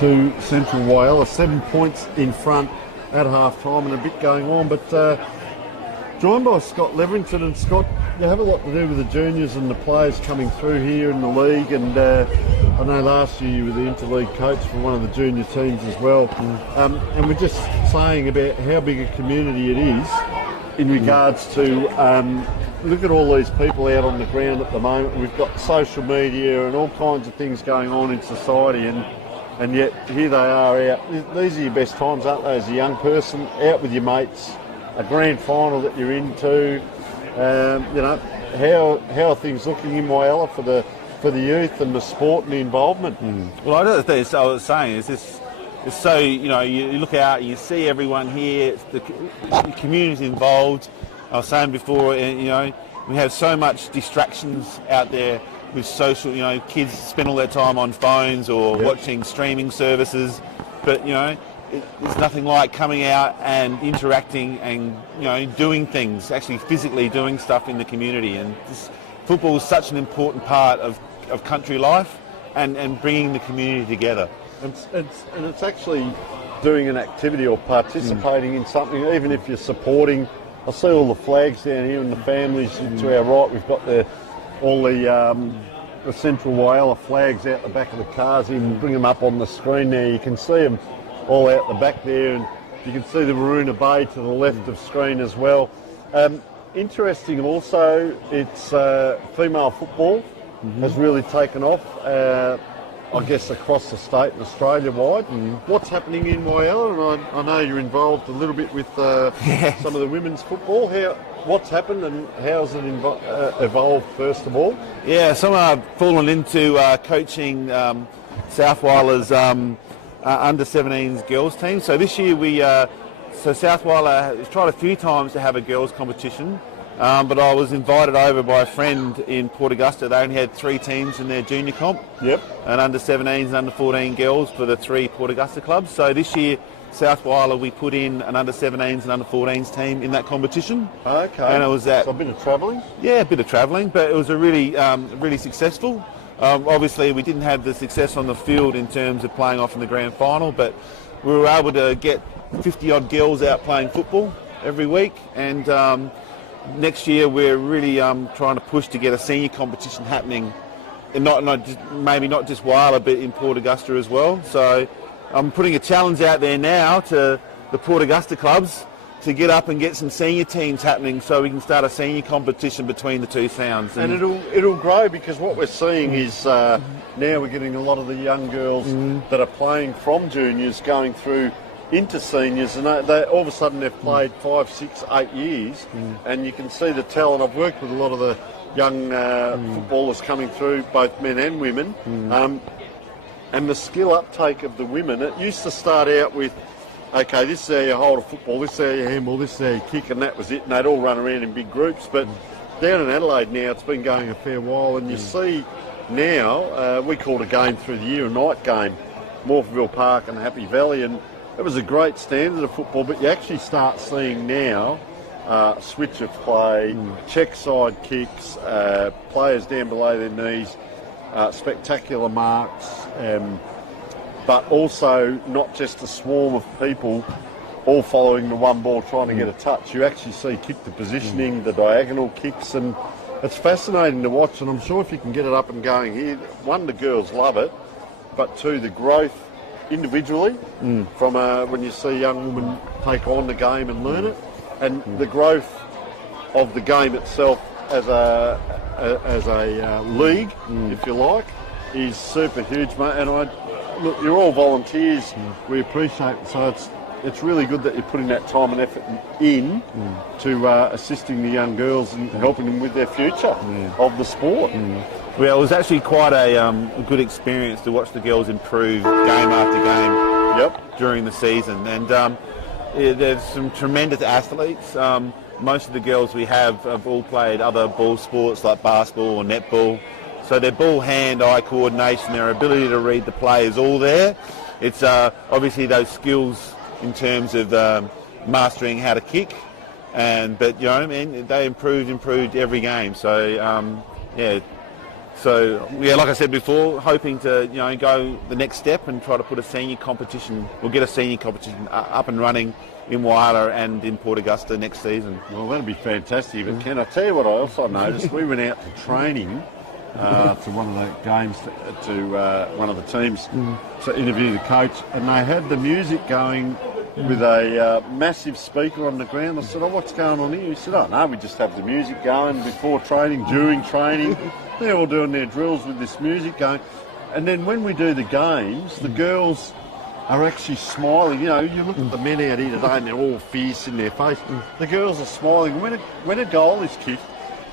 to Central Whyalla. 7 points in front at half time and a bit going on, but joined by Scott Levington. And Scott, you have a lot to do with the juniors and the players coming through here in the league, and I know last year you were the interleague coach for one of the junior teams as well. And we're just saying about how big a community it is in regards to look at all these people out on the ground at the moment. We've got social media and all kinds of things going on in society, and yet here they are out. These are your best times, aren't they, as a young person, out with your mates, a grand final that you're into. How are things looking in Whyalla for the youth and the sport and the involvement? Well, I don't think I was saying is this. It's so, you look out, you see everyone here, the community's involved. I was saying before, we have so much distractions out there with social, kids spend all their time on phones or watching streaming services, but, there's nothing like coming out and interacting and, doing things, actually physically doing stuff in the community. And football is such an important part of country life and bringing the community together. And it's actually doing an activity or participating in something, even if you're supporting. I see all the flags down here and the families to our right. We've got all the Central Whyalla flags out the back of the cars. You can bring them up on the screen there. You can see them all out the back there, and you can see the Maroona Bay to the left of screen as well. Interesting also, it's female football has really taken off. I guess across the state and Australia-wide. What's happening in Whyalla? And I know you're involved a little bit with some of the women's football. What's happened and how's it evolved, first of all? Yeah, so I've fallen into coaching South Whyalla's under-17s girls team. So this year South Whyalla has tried a few times to have a girls competition. But I was invited over by a friend in Port Augusta. They only had 3 teams in their junior comp. Yep. And under-17s and under-14 girls for the 3 Port Augusta clubs. So this year, South Whyalla, we put in an under-17s and under-14s team in that competition. Okay. And it was that. So a bit of travelling? Yeah, a bit of travelling, but it was a really successful. Obviously, we didn't have the success on the field in terms of playing off in the grand final, but we were able to get 50-odd girls out playing football every week. And next year, we're really trying to push to get a senior competition happening, and maybe not just Whyalla, but in Port Augusta as well. So I'm putting a challenge out there now to the Port Augusta clubs to get up and get some senior teams happening, so we can start a senior competition between the two towns. And it'll grow, because what we're seeing is now we're getting a lot of the young girls that are playing from juniors going through into seniors, and they all of a sudden they've played 5, 6, 8 years, and you can see the talent. I've worked with a lot of the young footballers coming through, both men and women, and the skill uptake of the women. It used to start out with, okay, this is how you hold a football, this is how you handball, this is how you kick, and that was it, and they'd all run around in big groups. But down in Adelaide now, it's been going a fair while, and you see now, we called a game through the year, a night game, Morpheville Park and Happy Valley, and it was a great standard of football, but you actually start seeing now switch of play, check side kicks, players down below their knees, spectacular marks, but also not just a swarm of people all following the one ball trying to get a touch. You actually see kick to positioning, the diagonal kicks, and it's fascinating to watch. And I'm sure if you can get it up and going here, one, the girls love it, but two, the growth individually from when you see young women take on the game and learn it, and the growth of the game itself as a league, if you like, is super huge, mate. And look, you're all volunteers. We appreciate it. So it's really good that you're putting that time and effort in to assisting the young girls and helping them with their future of the sport. Well, it was actually quite a good experience to watch the girls improve game after game during the season. And there's some tremendous athletes. Most of the girls we have all played other ball sports like basketball or netball. So their ball hand-eye coordination, their ability to read the play is all there. It's obviously those skills in terms of mastering how to kick, but you know what I mean. They improved every game. So like I said before, hoping to go the next step and try to put a senior competition or get a senior competition up and running in Whyalla and in Port Augusta next season. Well, that'd be fantastic. But Ken, I tell you what I also noticed. We went out to training to one of the games to one of the teams to interview the coach, and they had the music going with a massive speaker on the ground. I said, what's going on here? He said, no, we just have the music going before training, during training. They're all doing their drills with this music going. And then when we do the games, the girls are actually smiling. You look at the men out here today and they're all fierce in their face. The girls are smiling. When a goal is kicked,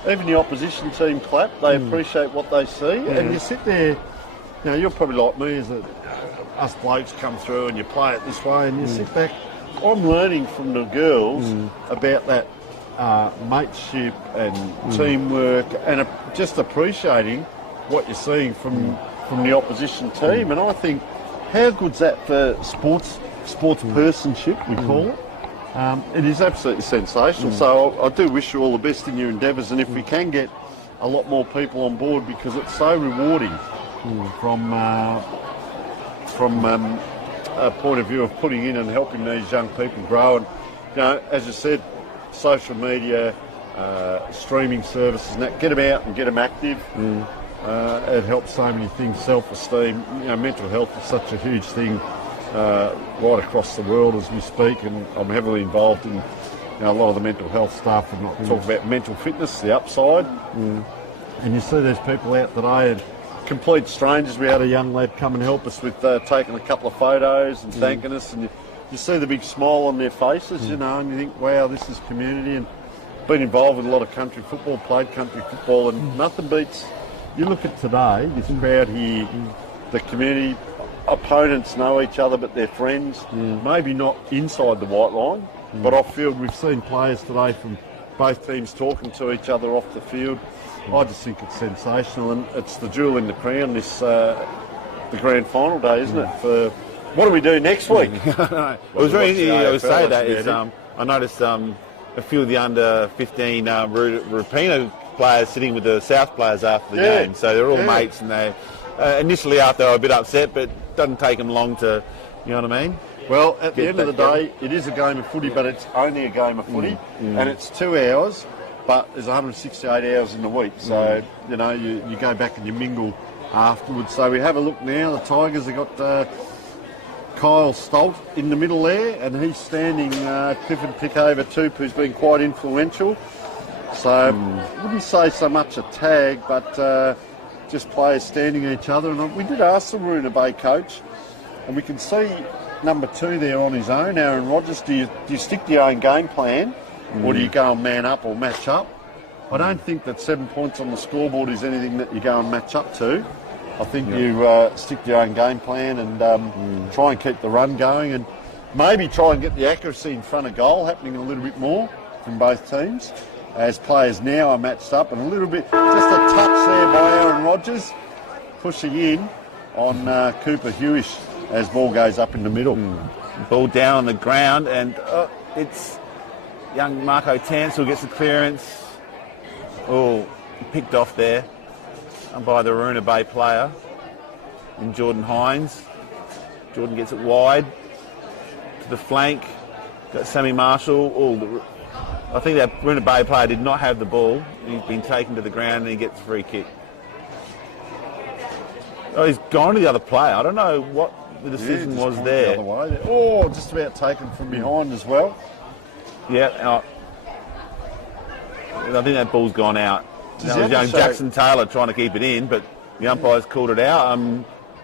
even the opposition team clap. They appreciate what they see. And you sit there, you're probably like me, as us blokes come through and you play it this way and you sit back. I'm learning from the girls about that mateship and teamwork and just appreciating what you're seeing from the opposition team. And I think, how good's that for sports personship, we call it? It is absolutely sensational. So I do wish you all the best in your endeavours, and if we can get a lot more people on board, because it's so rewarding from a point of view of putting in and helping these young people grow. And as you said, social media, streaming services, and that, get them out and get them active. It helps so many things. Self-esteem, mental health is such a huge thing right across the world as we speak, and I'm heavily involved in a lot of the mental health stuff, and I talk about mental fitness, the upside. And you see these people out today, and complete strangers. We had a young lad come and help us with taking a couple of photos and thanking us, and you see the big smile on their faces, and you think, wow, this is community. And been involved with a lot of country football, played country football, and nothing beats. You look at today, this crowd here, the community, opponents know each other, but they're friends. Maybe not inside the white line, but off field. We've seen players today from both teams talking to each other off the field. I just think it's sensational, and it's the jewel in the crown, this the grand final day, isn't it? For what do we do next week? It was very interesting to say that. Is I noticed a few of the under 15 Rapina players sitting with the South players after the game, so they're all mates, and they initially after they were a bit upset, but it doesn't take them long to, you know what I mean? Well, at the end of the day, it is a game of footy, but it's only a game of footy, and it's 2 hours. But there's 168 hours in the week, so you go back and you mingle afterwards. So we have a look now. The Tigers have got Kyle Stolt in the middle there, and he's standing Clifford Pickover Toop, who's been quite influential. So I wouldn't say so much a tag, but just players standing each other. And we did ask the Waruna Bay coach, and we can see number 2 there on his own, Aaron Rodgers. Do you stick to your own game plan? Or do you go and man up or match up? I don't think that 7 points on the scoreboard is anything that you go and match up to. I think you stick to your own game plan and try and keep the run going, and maybe try and get the accuracy in front of goal happening a little bit more from both teams, as players now are matched up, and a little bit, just a touch there by Aaron Rodgers, pushing in on Cooper Hewish as ball goes up in the middle. Ball down on the ground, and it's young Marco Tansel gets the clearance. Oh, picked off there by the Waruna Bay player in Jordan Hines. Jordan gets it wide to the flank. Got Sammy Marshall. I think that Waruna Bay player did not have the ball. He's been taken to the ground and he gets a free kick. Oh, he's gone to the other player. I don't know what the decision was there. The other way. Oh, just about taken from behind as well. Yeah, I think that ball's gone out. That was young Jackson Taylor trying to keep it in, but the umpires called it out.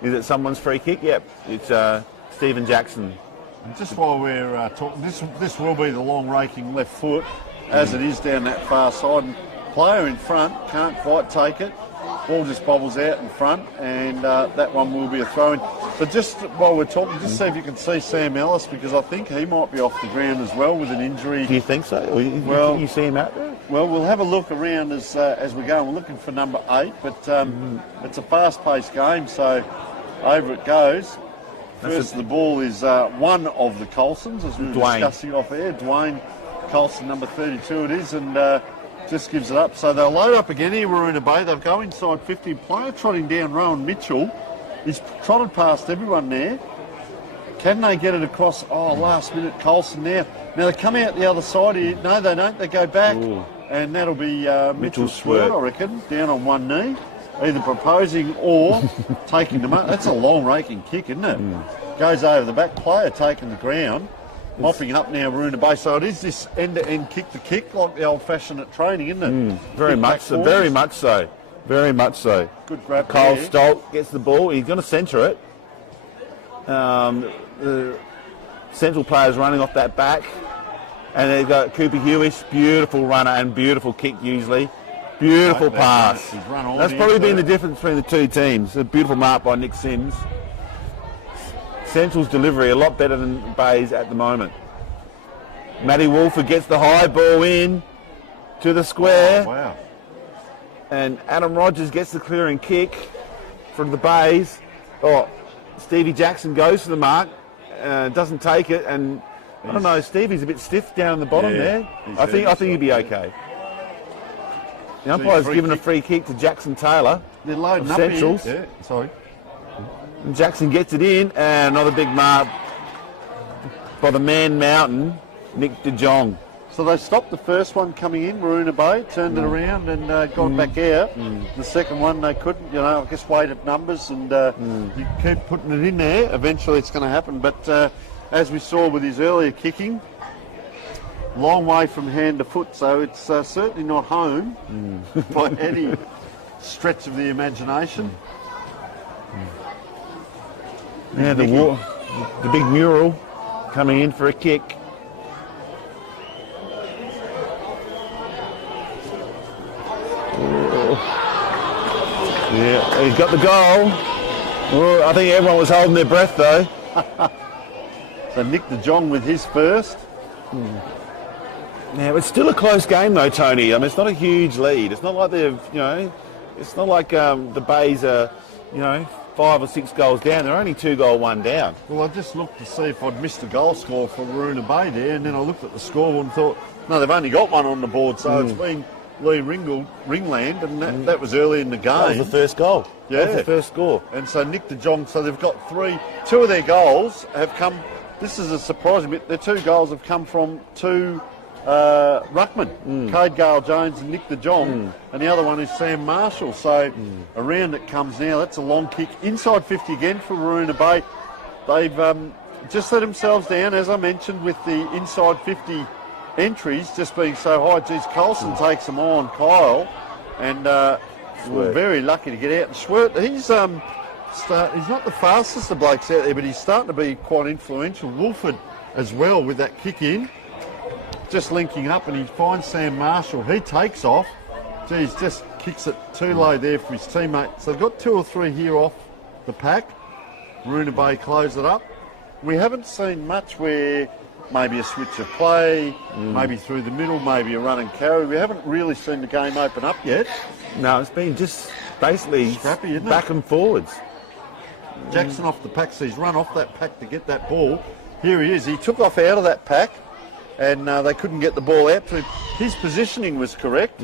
Is it someone's free kick? Yep, it's Stephen Jackson. And just while we're talking, this will be the long raking left foot, as it is down that far side. And player in front can't quite take it. Ball just bobbles out in front, and that one will be a throw-in. But just while we're talking, just see if you can see Sam Ellis, because I think he might be off the ground as well with an injury. Do you think so? Or you see him out there? Well, we'll have a look around as we go. We're looking for number 8, but it's a fast-paced game, so over it goes. First, the ball is one of the Colsons, as we were discussing off air. Dwayne Colson, number 32 it is, and just gives it up. So they'll load up again here, Waruna Bay. They'll go inside 50. Player trotting down, Rowan Mitchell. He's trotted past everyone there. Can they get it across? Oh, last minute Colson now. Now they come out the other side here. No, they don't. They go back. Ooh. And that'll be Mitchell Swert, I reckon, down on one knee. Either proposing or taking the mark. That's a long raking kick, isn't it? Goes over the back. Player taking the ground. Mopping up now, Waruna Bay. So it is this end-to-end kick-to-kick, like the old-fashioned at training, isn't it? Very much so. Very much so. Very much so. Good grab. Cole Stolt gets the ball. He's going to centre it. The central players running off that back. And they've got Cooper Hewish, beautiful runner and beautiful kick usually. Beautiful pass. That's probably been the difference between the two teams. A beautiful mark by Nick Sims. Central's delivery a lot better than Bay's at the moment. Matty Wolford gets the high ball in to the square. Oh, wow. And Adam Rogers gets the clearing kick from the Bays. Oh, Stevie Jackson goes for the mark, doesn't take it, and I don't know, Stevie's a bit stiff down the bottom there. I think he'd be okay. The umpire's given a free kick to Jackson Taylor. They're loading up Centrals. here. Yeah, sorry. And Jackson gets it in, and another big mark by the Man Mountain, Nick De Jong. So they stopped the first one coming in, Waruna Bay, turned it around and got back out. The second one they couldn't, I guess weighted numbers, and you keep putting it in there, eventually it's going to happen. But as we saw with his earlier kicking, long way from hand to foot, so it's certainly not home by any stretch of the imagination. Yeah, the big mural coming in for a kick. Yeah, he's got the goal. Oh, I think everyone was holding their breath though. So Nick De Jong with his first. Now it's still a close game though, Tony. I mean, it's not a huge lead. It's not like they've, it's not like the Bays are, 5 or 6 goals down. They're only 2 goal, 1 down. Well, I just looked to see if I'd missed a goal score for Waruna Bay there, and then I looked at the scoreboard and thought, no, they've only got one on the board, so it's been Lee Ringland, and that was early in the game. That was the first goal. Yeah. That was the first score. And so Nick De Jong, so they've got 2 of their goals have come, this is a surprising bit, their 2 goals have come from 2 ruckman, Cade Gale-Jones and Nick De Jong, and the other one is Sam Marshall. So around it comes now. That's a long kick. Inside 50 again for Waruna Bay. They've just let themselves down, as I mentioned, with the inside 50 entries just being so high. Geez, Colson takes them on, Kyle, and we're very lucky to get out. And Schwert, he's not the fastest of blokes out there, but he's starting to be quite influential. Wolford as well with that kick in. Just linking up, and he finds Sam Marshall. He takes off. Geez, just kicks it too low there for his teammate. So they've got 2 or 3 here off the pack. Waruna Bay close it up. We haven't seen much where maybe a switch of play, maybe through the middle, maybe a run and carry. We haven't really seen the game open up yet. No, it's been just basically scrappy, isn't back and forwards. Jackson off the pack, so he's run off that pack to get that ball. Here he is. He took off out of that pack, and they couldn't get the ball out to him. His positioning was correct,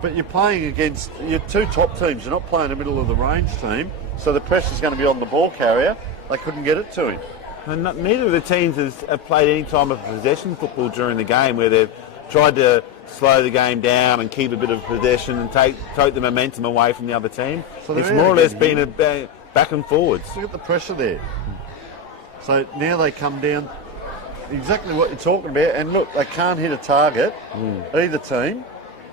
but you're playing against your 2 top teams. You're not playing a middle of the range team, so the pressure's going to be on the ball carrier. They couldn't get it to him. And neither of the teams have played any time of possession football during the game, where they've tried to slow the game down and keep a bit of possession and take the momentum away from the other team. So it's more or less been a back and forwards. Look at the pressure there. So now they come down, exactly what you're talking about, and look, they can't hit a target, either team,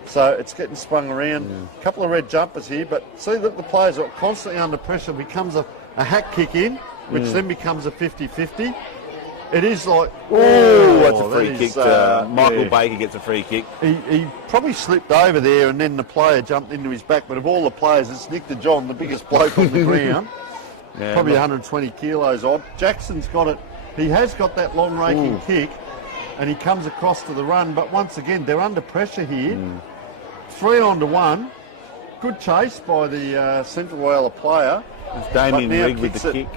so it's getting sprung around. A couple of red jumpers here, but see that the players are constantly under pressure. Becomes a hack kick in, which then becomes a 50-50. It is like, that's a free kick. Michael Baker gets a free kick. He probably slipped over there, and then the player jumped into his back, but of all the players, it's Nick De Jong, the biggest bloke on the ground. Probably 120 kilos odd. Jackson's got it. He has got that long raking kick, and he comes across to the run, but once again, they're under pressure here. 3-on-1. Good chase by the Central Whyalla player. It's Damien Rigg with the kick.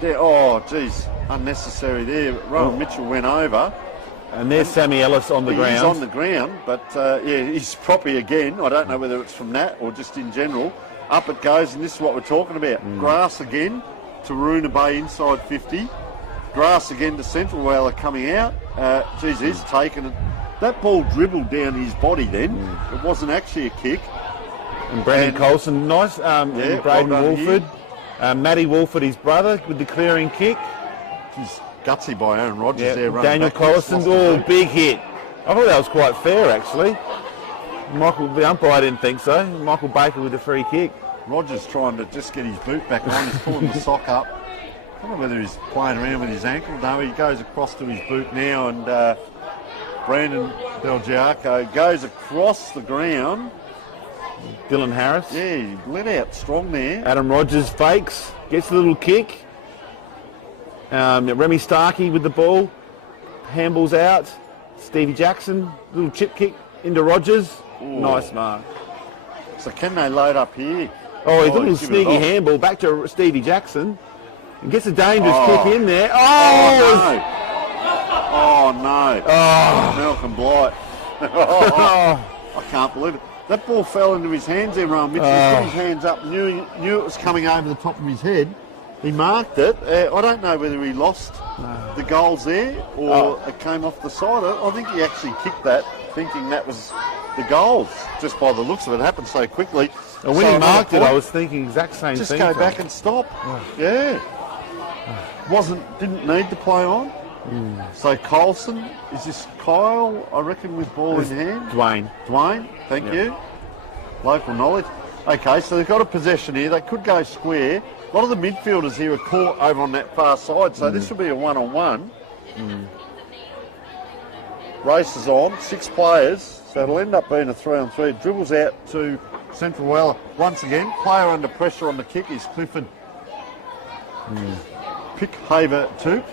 there. Oh, geez, unnecessary there. Rowan Mitchell went over. And there's Sammy Ellis on the ground. He's on the ground, but yeah, he's proppy again. I don't know whether it's from that or just in general. Up it goes, and this is what we're talking about. Grass again to Roona Bay inside 50. Grass again to Central Whyalla coming out. Geez, he's taken it. That ball dribbled down his body then. It wasn't actually a kick. And Brendan Colson, nice. And Braden Wolford. Matty Wolford, his brother, with the clearing kick. He's gutsy by Aaron Rogers there. Daniel Collison, big hit. I thought that was quite fair, actually. The umpire didn't think so. Michael Baker with the free kick. Rogers trying to just get his boot back on. He's pulling the sock up. I don't know whether he's playing around with his ankle. No, he goes across to his boot now, and Brandon Belgiaco goes across the ground. Dylan Harris. Yeah, he let out strong there. Adam Rogers fakes, gets a little kick. Remy Starkey with the ball. Handballs out. Stevie Jackson, little chip kick into Rogers. Ooh. Nice mark. So can they load up here? Oh, he's a little sneaky handball back to Stevie Jackson. And gets a dangerous kick in there. Oh! Oh, no. Oh. Malcolm Blight. I can't believe it. That ball fell into his hands there, Rowan Mitchell. He put his hands up, knew it was coming over the top of his head. He marked it. I don't know whether he lost the goals there or it came off the side. I think he actually kicked that, thinking that was the goals, just by the looks of it. It happened so quickly. And when he marked it, I was thinking exact same just thing. Just go back and stop. Yeah. Didn't need to play on. So Colson, is this Kyle, I reckon, with ball in hand? Dwayne, thank you. Local knowledge. Okay, so they've got a possession here. They could go square. A lot of the midfielders here are caught over on that far side, so this will be a one-on-one. Race is on, 6 players, so it'll end up being a 3-on-3. It dribbles out to Central Whyalla. Once again, player under pressure on the kick is Clifford Pickhaver Toop.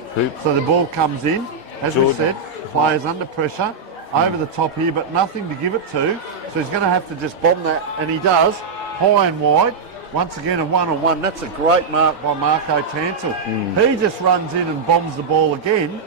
So the ball comes in, as we said, players under pressure, over the top here, but nothing to give it to. So he's going to have to just bomb that, and he does, high and wide. Once again, a one-on-one. That's a great mark by Marco Tansel. He just runs in and bombs the ball again.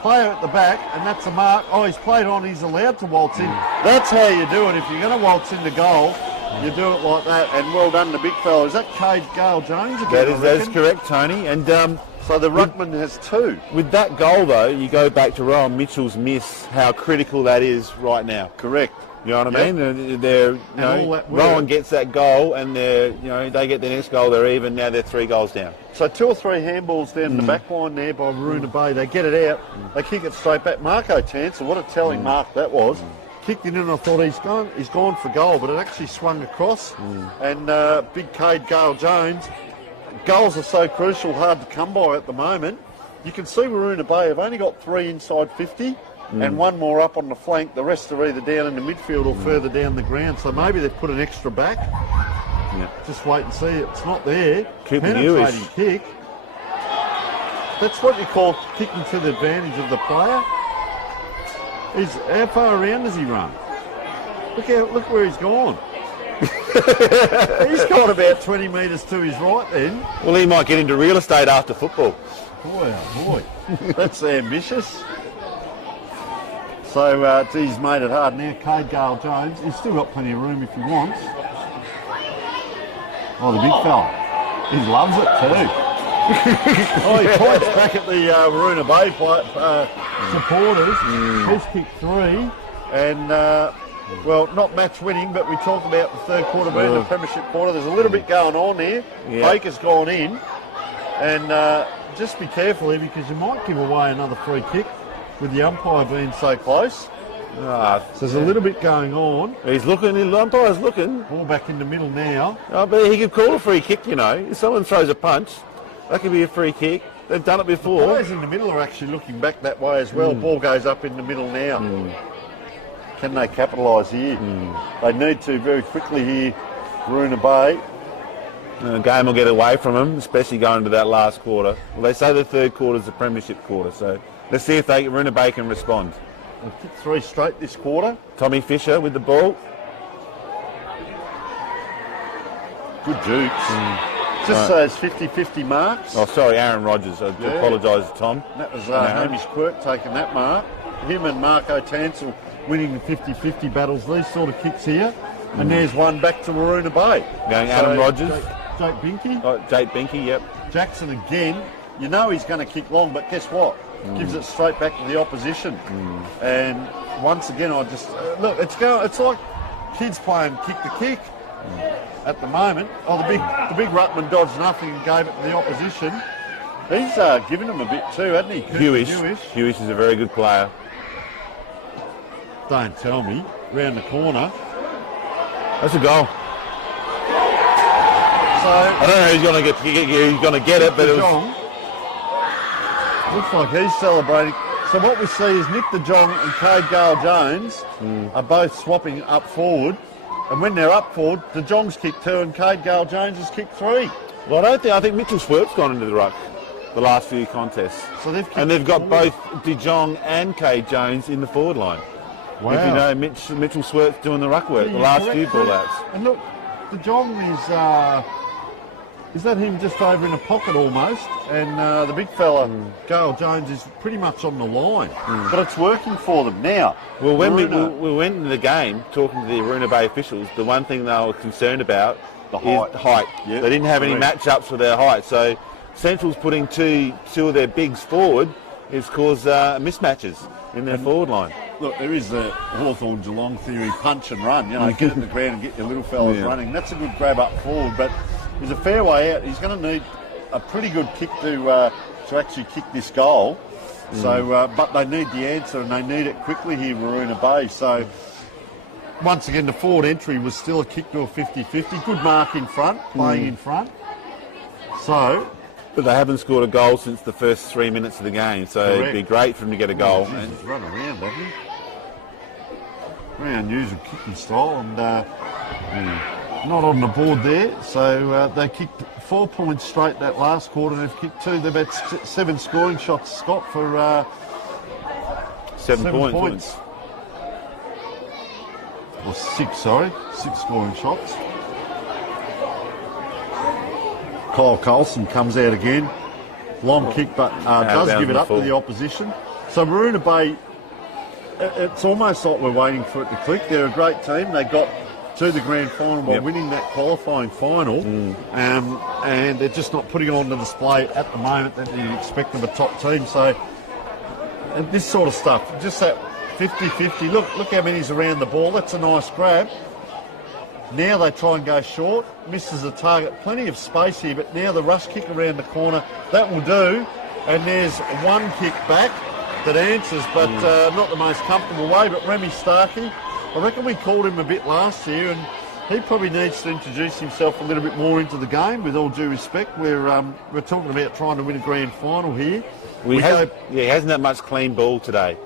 Player at the back, and that's a mark. Oh, he's played on. He's allowed to waltz in. That's how you do it. If you're going to waltz into goal, you do it like that. And well done, the big fella. Is that Cade Gale-Jones again? That is correct, Tony. And so the ruckman has 2. With that goal, though, you go back to Rowan Mitchell's miss, how critical that is right now. Correct. You know what I mean? Rowan gets that goal, and they get their next goal. They're even. Now they're 3 goals down. So 2 or 3 handballs down the back line there by Roona Bay. They get it out. They kick it straight back. Marco Tansel, what a telling mark that was. Kicked it in, and I thought he's gone for goal, but it actually swung across. And big Cade Gale-Jones. Goals are so crucial, hard to come by at the moment. You can see Roona Bay have only got 3 inside 50. And 1 more up on the flank. The rest are either down in the midfield or further down the ground. So maybe they've put an extra back. Just wait and see. It's not there. Penetrating kick. That's what you call kicking to the advantage of the player. How far around does he run? Look where he's gone. He's gone about 20 metres to his right then. Well, he might get into real estate after football. Boy, oh boy. That's ambitious. So, he's made it hard now. Cade Gale-Jones, he's still got plenty of room if he wants. Oh, the big fella. He loves it too. He points back at the Roona Bay supporters. He's kicked 3. And, well, not match winning, but we talked about the third quarter being the premiership quarter. There's a little bit going on here. Baker's gone in. And just be careful here, because you might give away another free kick with the umpire being so close. So there's a little bit going on. He's looking, the umpire's looking. Ball back in the middle now. Oh, but he could call a free kick, If someone throws a punch, that could be a free kick. They've done it before. The players in the middle are actually looking back that way as well. Ball goes up in the middle now. Can they capitalise here? They need to very quickly here, Roona Bay. The game will get away from them, especially going into that last quarter. Well, they say the third quarter is the premiership quarter, so let's see if Roona Bay can respond. They've kicked 3 straight this quarter. Tommy Fisher with the ball. Good jukes. Just those 50-50 marks. Oh, sorry, Aaron Rodgers. I apologise, Tom. That was Hamish Quirk taking that mark. Him and Marco Tansel winning the 50-50 battles. These sort of kicks here. And there's one back to Waroona Bay. Going Adam Rodgers. Jake Binky. Oh, Jake Binky, yep. Jackson again. You know he's going to kick long, but guess what? Gives it straight back to the opposition. And once again, I just... look, it's like kids playing kick the kick at the moment. Oh, the big ruckman dodged nothing and gave it to the opposition. He's given him a bit too, hasn't he? Hewish is a very good player. Don't tell me. Round the corner. That's a goal. So I don't know who's going to get it, but it was... Looks like he's celebrating. So what we see is Nick de Jong and Cade Gale-Jones are both swapping up forward. And when they're up forward, de Jong's kicked 2 and Cade Gale-Jones has kicked 3. Well, I think Mitchell Swert's gone into the ruck the last few contests. So they've got both de Jong and Cade Jones in the forward line. Wow. If you know, Mitchell Swert's doing the ruck work, the last few ball-outs. And look, de Jong is that him just over in a pocket almost? And the big fella, Gale-Jones, is pretty much on the line. But it's working for them now. Well, when we went into the game, talking to the Waroona Bay officials, the one thing they were concerned about is height. Yep. They didn't have any matchups for their height. So Central's putting two of their bigs forward has caused mismatches in their forward line. Look, there is the Hawthorn-Geelong theory, punch and run. You know, get in the ground and get your little fellas running. That's a good grab up forward, but there's a fair way out. He's going to need a pretty good kick to actually kick this goal. So, but they need the answer and they need it quickly here, Waroona Bay. So, once again, the forward entry was still a kick to a 50-50. Good mark in front, playing in front. So, but they haven't scored a goal since the first 3 minutes of the game, so it'd be great for them to get a goal. He's run around, hasn't he? Very unusual kicking style, and not on the board there. So they kicked 4 points straight that last quarter, and they've kicked 2. They've had 7 scoring shots, Scott, for 7 points. Or 6, sorry. 6 scoring shots. Kyle Coulson comes out again. Long kick, but does give it up to the opposition. So Waroona Bay, it's almost like we're waiting for it to click. They're a great team. They got to the grand final by winning that qualifying final, and they're just not putting on the display at the moment that you expect of a top team. So and this sort of stuff, just that 50-50. Look how many's around the ball. That's a nice grab. Now they try and go short, misses the target. Plenty of space here, but now the rush kick around the corner, that will do. And there's one kick back that answers, but not the most comfortable way. But Remy Starkey, I reckon we called him a bit last year, and he probably needs to introduce himself a little bit more into the game, with all due respect. We're talking about trying to win a grand final here. He hasn't had much clean ball today.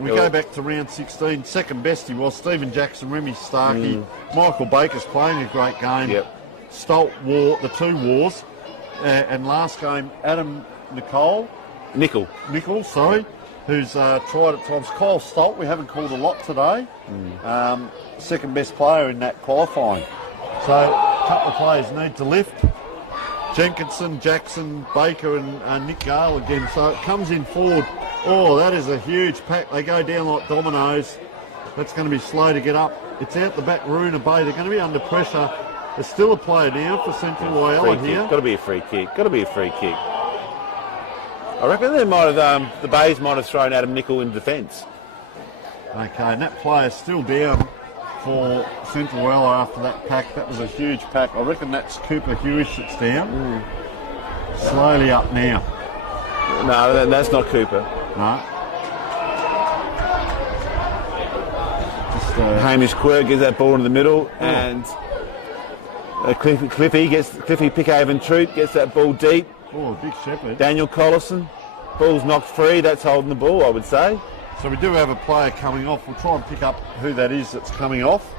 We go back to round 16, second best he was. Stephen Jackson, Remy Starkey, Michael Baker's playing a great game. Stolt wore the 2 wars. And last game, Adam Nicol, who's tried at times. Kyle Stolt, we haven't called a lot today. Second best player in that qualifying. So a couple of players need to lift. Jenkinson, Jackson, Baker and Nick Gale again. So it comes in forward. Oh, that is a huge pack. They go down like dominoes. That's going to be slow to get up. It's out the back, Waroona Bay. They're going to be under pressure. There's still a player now for Central Whyalla here. Got to be a free kick. I reckon they might have, the Bays might have thrown Adam Nicol in defence. Okay, and that player's still down for Central Whyalla after that pack. That was a huge pack. I reckon that's Cooper Hewish that's down. Slowly up now. No, that's not Cooper. No. Hamish Quirk gives that ball in the middle, and Cliffy Pickhaven Troop gets that ball deep. Oh, big shepherd. Daniel Collison, ball's knocked free. That's holding the ball, I would say. So we do have a player coming off. We'll try and pick up who that is that's coming off.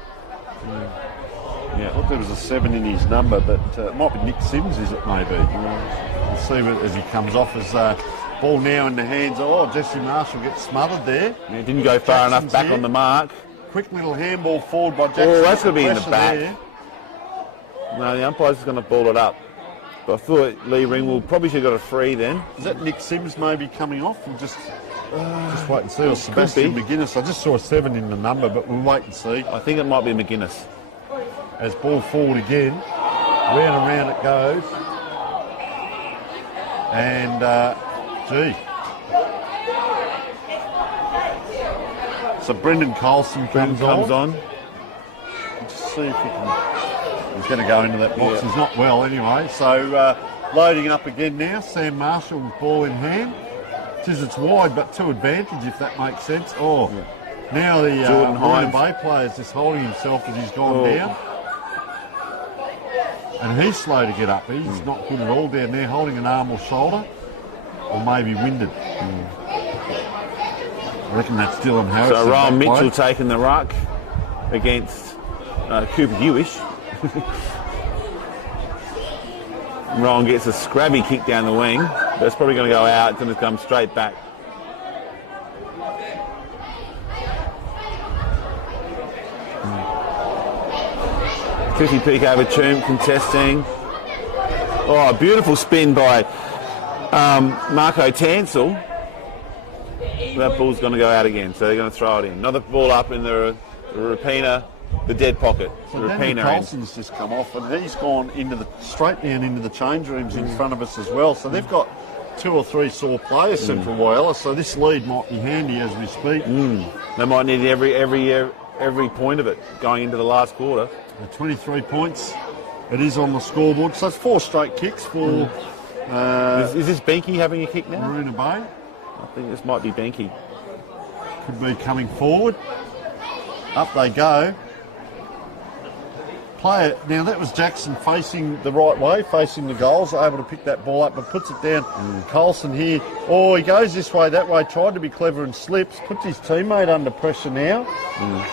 I thought there was a 7 in his number, but it might be Nick Sims, is it maybe? We'll see as he comes off. As ball now in the hands. Oh, Jesse Marshall gets smothered there. Yeah, didn't go far enough back on the mark. Quick little handball forward by Jackson. Oh, that's going to be in the back. No, the umpire's going to ball it up. But I thought Lee Ringwald probably should have got a free then. Is that Nick Sims maybe coming off? We'll just wait and see. Or Sebastian McGuinness. I just saw a 7 in the number, but we'll wait and see. I think it might be McGuinness. As ball forward again. Round and round it goes. And, So Brendan Colson comes on. Just see if he can. He's going to go into that box. Yeah. He's not well anyway. So loading up again now. Sam Marshall with ball in hand. It's wide, but to advantage, if that makes sense. Now the Marina Bay player is just holding himself as he's gone down. And he's slow to get up. He's not good at all down there, holding an arm or shoulder. Or maybe winded. I reckon that's Dylan Harris. So Rowan Mitchell taking the ruck against Cooper Hewish. Rowan gets a scrabby kick down the wing. That's probably going to go out. It's going to come straight back. Tricky peek over Choom contesting. Oh, a beautiful spin by Marco Tansel. That ball's going to go out again, so they're going to throw it in. Another ball up in the Rapina, the dead pocket. So Daniel Colson's just come off, and he's gone straight down into the change rooms in front of us as well. So they've got 2 or 3 sore players, Central Whyalla. So this lead might be handy as we speak. They might need every point of it going into the last quarter. 23 points. It is on the scoreboard. So it's 4 straight kicks for. Is this Benke having a kick now? Marina Bay. I think this might be Benke. Could be coming forward. Up they go. Player. Now that was Jackson facing the right way, facing the goals, able to pick that ball up, but puts it down. Colson here. Oh, he goes this way, that way, tried to be clever and slips, puts his teammate under pressure now.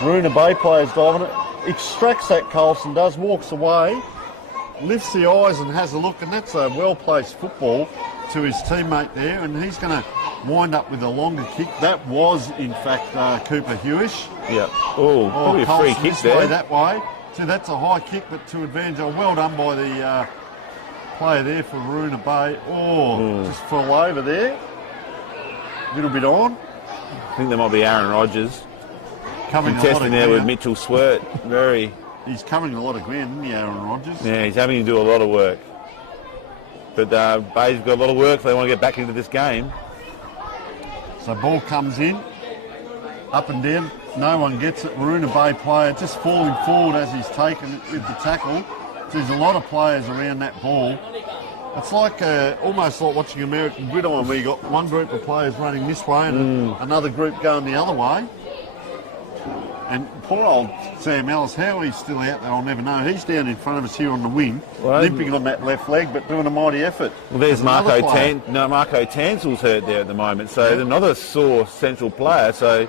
Marina Bay players diving it. Extracts that Colson does, walks away, lifts the eyes and has a look, and that's a well-placed football to his teammate there, and he's going to wind up with a longer kick. That was, in fact, Cooper Hewish. Yeah. Oh, probably a free kick there. Way, that way. So that's a high kick, but to advantage. Well done by the player there for Marina Bay. Just fell over there. A little bit on. I think there might be Aaron Rodgers. Contesting there with Mitchell Swert. He's covering a lot of ground, isn't he, Aaron Rodgers? Yeah, he's having to do a lot of work. But Bay's got a lot of work if they want to get back into this game. So ball comes in, up and down. No one gets it. Marina Bay player just falling forward as he's taken it with the tackle. There's a lot of players around that ball. It's like almost like watching American Gridiron, where you got one group of players running this way and another group going the other way. And poor old Sam Ellis, how he's still out there, I'll never know. He's down in front of us here on the wing, limping on that left leg, but doing a mighty effort. Well, there's Marco Tansel's hurt there at the moment, so another sore central player. So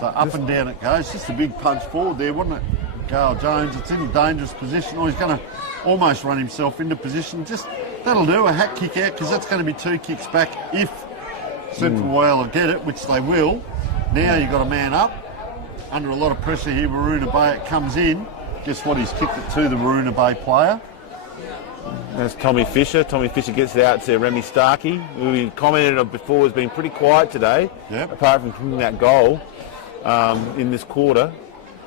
up and down it goes. Just a big punch forward there, wasn't it? Gale Jones, it's in a dangerous position. He's going to almost run himself into position. Just that'll do, a hat kick out, because that's going to be 2 kicks back if Central Whyalla get it, which they will. Now you've got a man up. Under a lot of pressure here, Marina Bay, it comes in. Guess what, he's kicked it to the Marina Bay player. That's Tommy Fisher. Tommy Fisher gets it out to Remy Starkey, who we commented on before has been pretty quiet today, apart from kicking that goal in this quarter.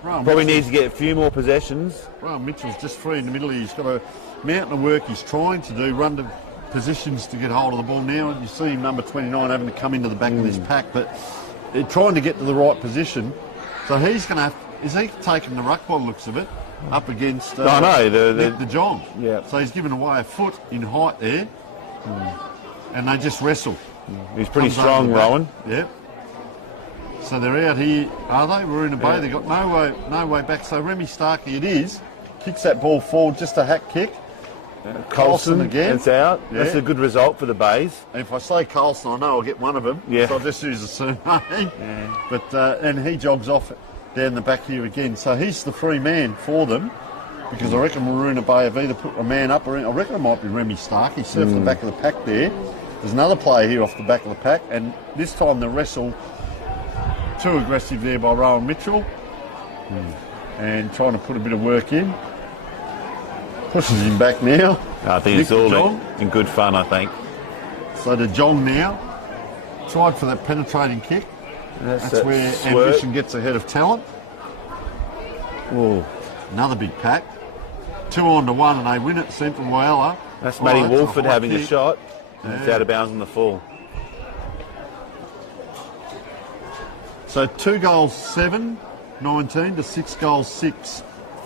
Probably needs to get a few more possessions. Rowan Mitchell's just free in the middle. He's got a mountain of work he's trying to do, run to positions to get hold of the ball now. And you see him, number 29, having to come into the back of this pack, but they're trying to get to the right position. So he's going to have... Is he taking the ruck by the looks of it? Up against the John. Yeah. So he's given away a foot in height there. And they just wrestle. He's pretty strong, Rowan. Yep. So they're out here, are they? Marina Bay, they've got no way back. So Remy Starkey it is. Kicks that ball forward, just a hack kick. Colson again. It's out. Yeah. That's a good result for the Bays. And if I say Colson, I know I'll get one of them. Yeah. So I'll just use the surname. But and he jogs off down the back here again. So he's the free man for them, because I reckon Marina Bay have either put a man up or I reckon it might be Remy Starkey. He's off the back of the pack there. There's another player here off the back of the pack, and this time the wrestle too aggressive there by Rowan Mitchell. And trying to put a bit of work in. Pushes him back now. I think it's all in good fun, I think. So the Jong now tried for that penetrating kick. That's where ambition gets ahead of talent. Oh, another big pack. 2-1 and they win it, Central Whyalla. That's Matty Wolford having a shot. And it's out of bounds on the full. So 2 goals 7-19 to 6 goals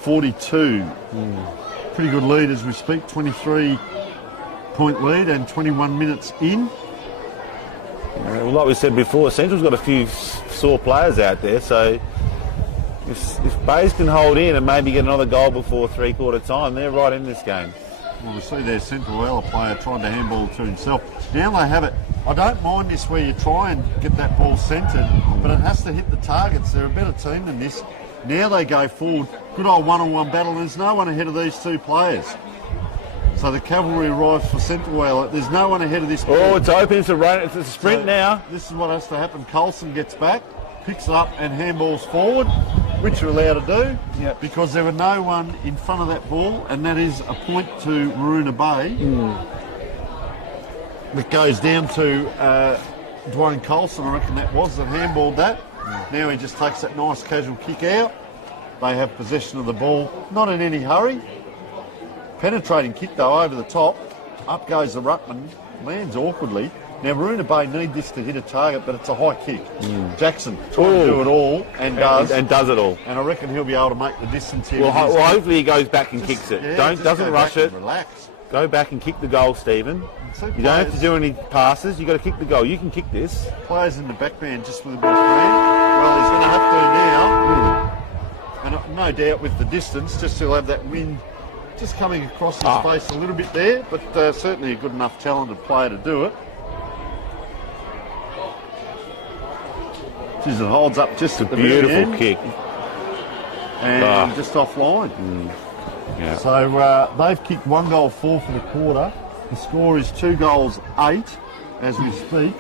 6-42. Pretty good lead as we speak. 23-point lead and 21 minutes in. Well, like we said before, Central's got a few sore players out there, so if Bays can hold in and maybe get another goal before three-quarter time, they're right in this game. Well, we see their Central Whyalla player trying to handball to himself. Now they have it. I don't mind this where you try and get that ball centred, but it has to hit the targets. They're a better team than this. Now they go forward. Good old one-on-one battle. There's no one ahead of these two players. So the cavalry arrives for Central Whyalla. There's no one ahead of this ball. Oh, it's open. It's a sprint now. This is what has to happen. Coulson gets back, picks it up and handballs forward, which you're allowed to do because there were no one in front of that ball, and that is a point to Maroona Bay. It goes down to Dwayne Coulson, I reckon that handballed that. Now he just takes that nice casual kick out. They have possession of the ball, not in any hurry. Penetrating kick though over the top. Up goes the ruckman, lands awkwardly. Now Maroona Bay need this to hit a target, but it's a high kick. Jackson trying to do it all and does it all. And I reckon he'll be able to make the distance here. Well, hopefully he goes back and kicks it. Doesn't rush it. Relax. Go back and kick the goal, Stephen. You don't have to do any passes. You've got to kick the goal. You can kick this. Players in the backman just with a bit of plan. Well, he's going to have to now. And no doubt with the distance, just he'll have that wind just coming across his face a little bit there, but certainly a good enough talented player to do it. Jeez, it holds up just at the beautiful kick. And just offline. Yeah. So they've kicked 1 goal 4 for the quarter. The score is 2 goals 8 as we speak,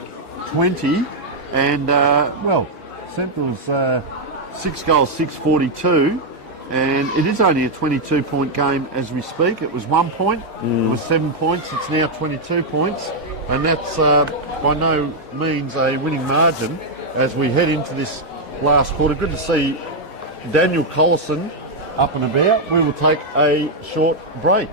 20. And, Central's 6 goals 6-42. And it is only a 22-point game as we speak. It was 1 point. It was 7 points. It's now 22 points. And that's by no means a winning margin as we head into this last quarter. Good to see Daniel Collison up and about. We will take a short break.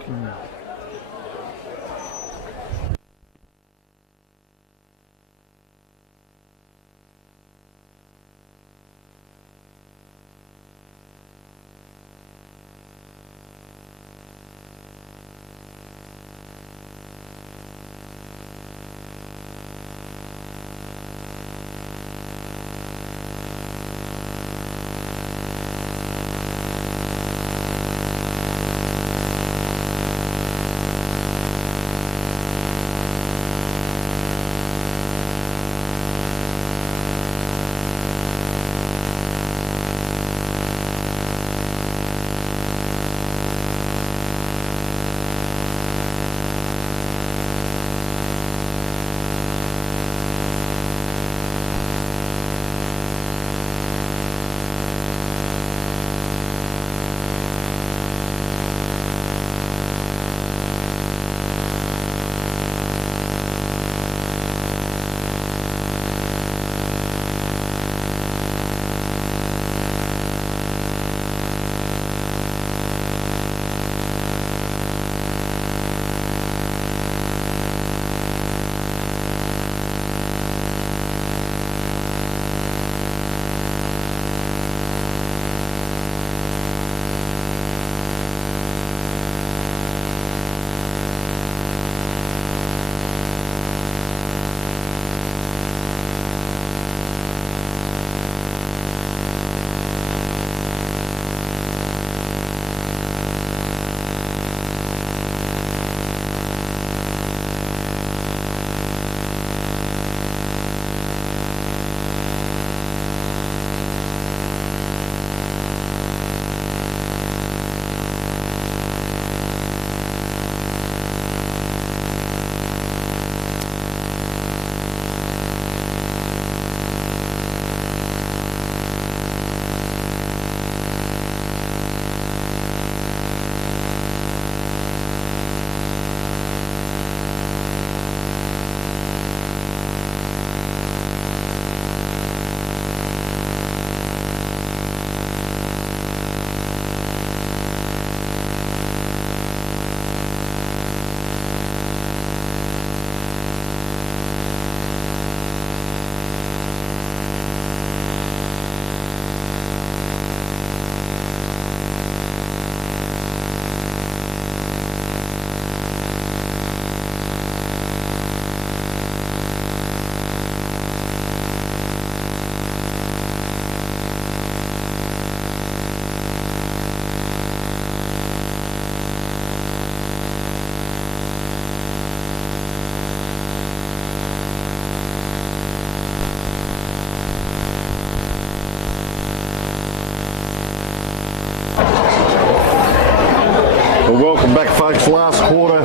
welcome back, folks. Last quarter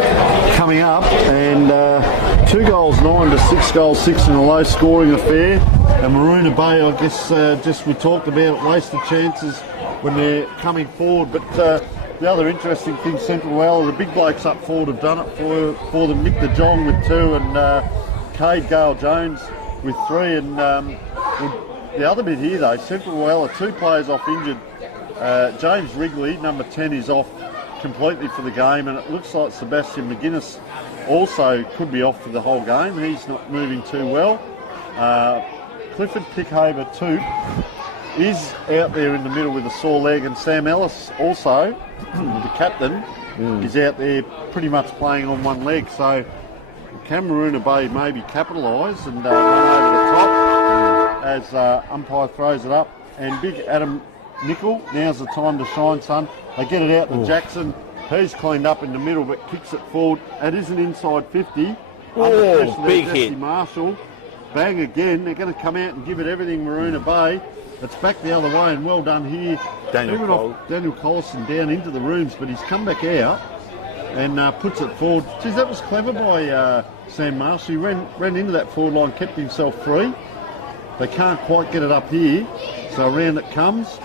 coming up, and 2 goals 9 to 6 goals 6 in a low scoring affair. And Maroona Bay, I guess, just we talked about wasted chances when they're coming forward. But the other interesting thing, Central Whyalla, the big blokes up forward have done it for them. Nick de Jong with 2 and Cade Gale-Jones with 3. And the other bit here, though, Central Whyalla, 2 players off injured. James Wrigley, number 10, is off completely for the game, and it looks like Sebastian McGuinness also could be off for the whole game. He's not moving too well. Clifford Pickhaver, too, is out there in the middle with a sore leg, and Sam Ellis also, the captain, is out there pretty much playing on one leg. So can Maroona Bay maybe capitalise and run over the top as umpire throws it up? And big Adam Nickel, now's the time to shine, son. They get it out to Jackson. He's cleaned up in the middle but kicks it forward. It is an inside 50. Big hit. Marshall. Bang again. They're going to come out and give it everything, Maroona Bay. It's back the other way, and well done here. Daniel Collison down into the rooms, but he's come back out and puts it forward. Geez, that was clever by Sam Marshall. He ran into that forward line, kept himself free. They can't quite get it up here, so around it comes.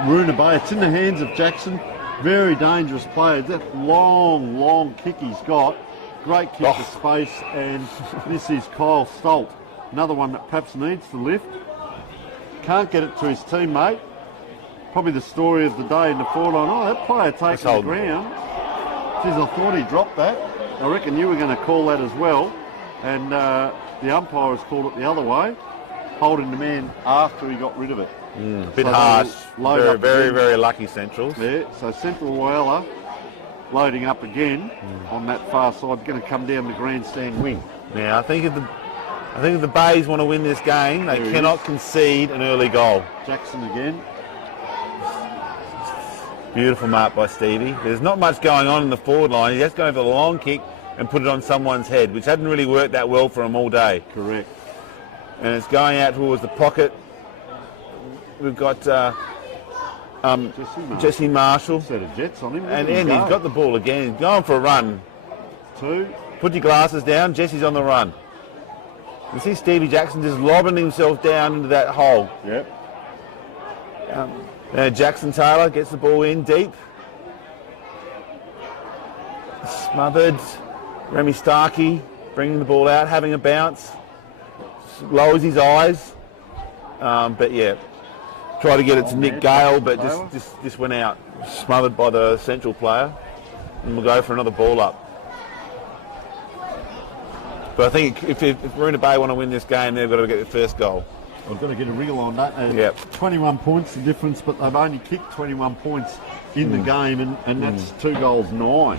Maroona Bay, it's in the hands of Jackson. Very dangerous player. That long kick he's got. Great kick to space, and this is Kyle Stolt. Another one that perhaps needs to lift. Can't get it to his teammate. Probably the story of the day in the forward line. Oh, that player taking the ground. Geez, I thought he dropped that. I reckon you were going to call that as well. And the umpire has called it the other way, holding the man after he got rid of it. A bit harsh. Very lucky Centrals. Yeah, so Central Whyalla loading up again on that far side, going to come down the grandstand wing. Now, I think if the Bays want to win this game, they cannot concede an early goal. Jackson again. Beautiful mark by Stevie. There's not much going on in the forward line. He's just going for the long kick and put it on someone's head, which hadn't really worked that well for him all day. Correct. And it's going out towards the pocket. We've got Jesse Marshall. Set of jets on him. And he's got the ball again. He's going for a run. 2. Put your glasses down. Jesse's on the run. You see Stevie Jackson just lobbing himself down into that hole. Yep. Jackson Taylor gets the ball in deep. Smothered. Remy Starkey bringing the ball out, having a bounce. Lowers his eyes. But yeah. Try to get it to Nick Gale, but just went out. Smothered by the Central player. And we'll go for another ball up. But I think if Maroona Bay want to win this game, they've got to get the first goal. They've got to get a wriggle on that. 21 points the difference, but they've only kicked 21 points in the game, and that's 2 goals 9.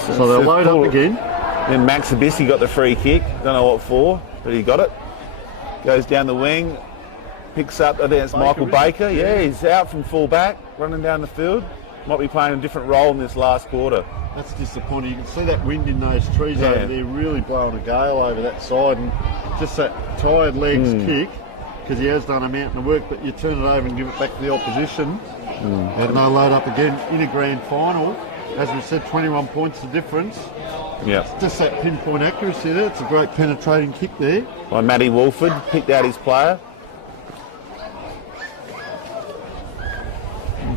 So they'll load up again. Then Max Abissi got the free kick. Don't know what for, but he got it. Goes down the wing. Picks up, I think it's Michael Baker. Yeah, he's out from full back, running down the field. Might be playing a different role in this last quarter. That's disappointing. You can see that wind in those trees over there really blowing a gale over that side, and just that tired legs kick, because he has done a mountain of work, but you turn it over and give it back to the opposition, and they'll load up again in a grand final. As we said, 21 points the difference. Yeah. It's just that pinpoint accuracy there. It's a great penetrating kick there. By Matty Wolford, picked out his player.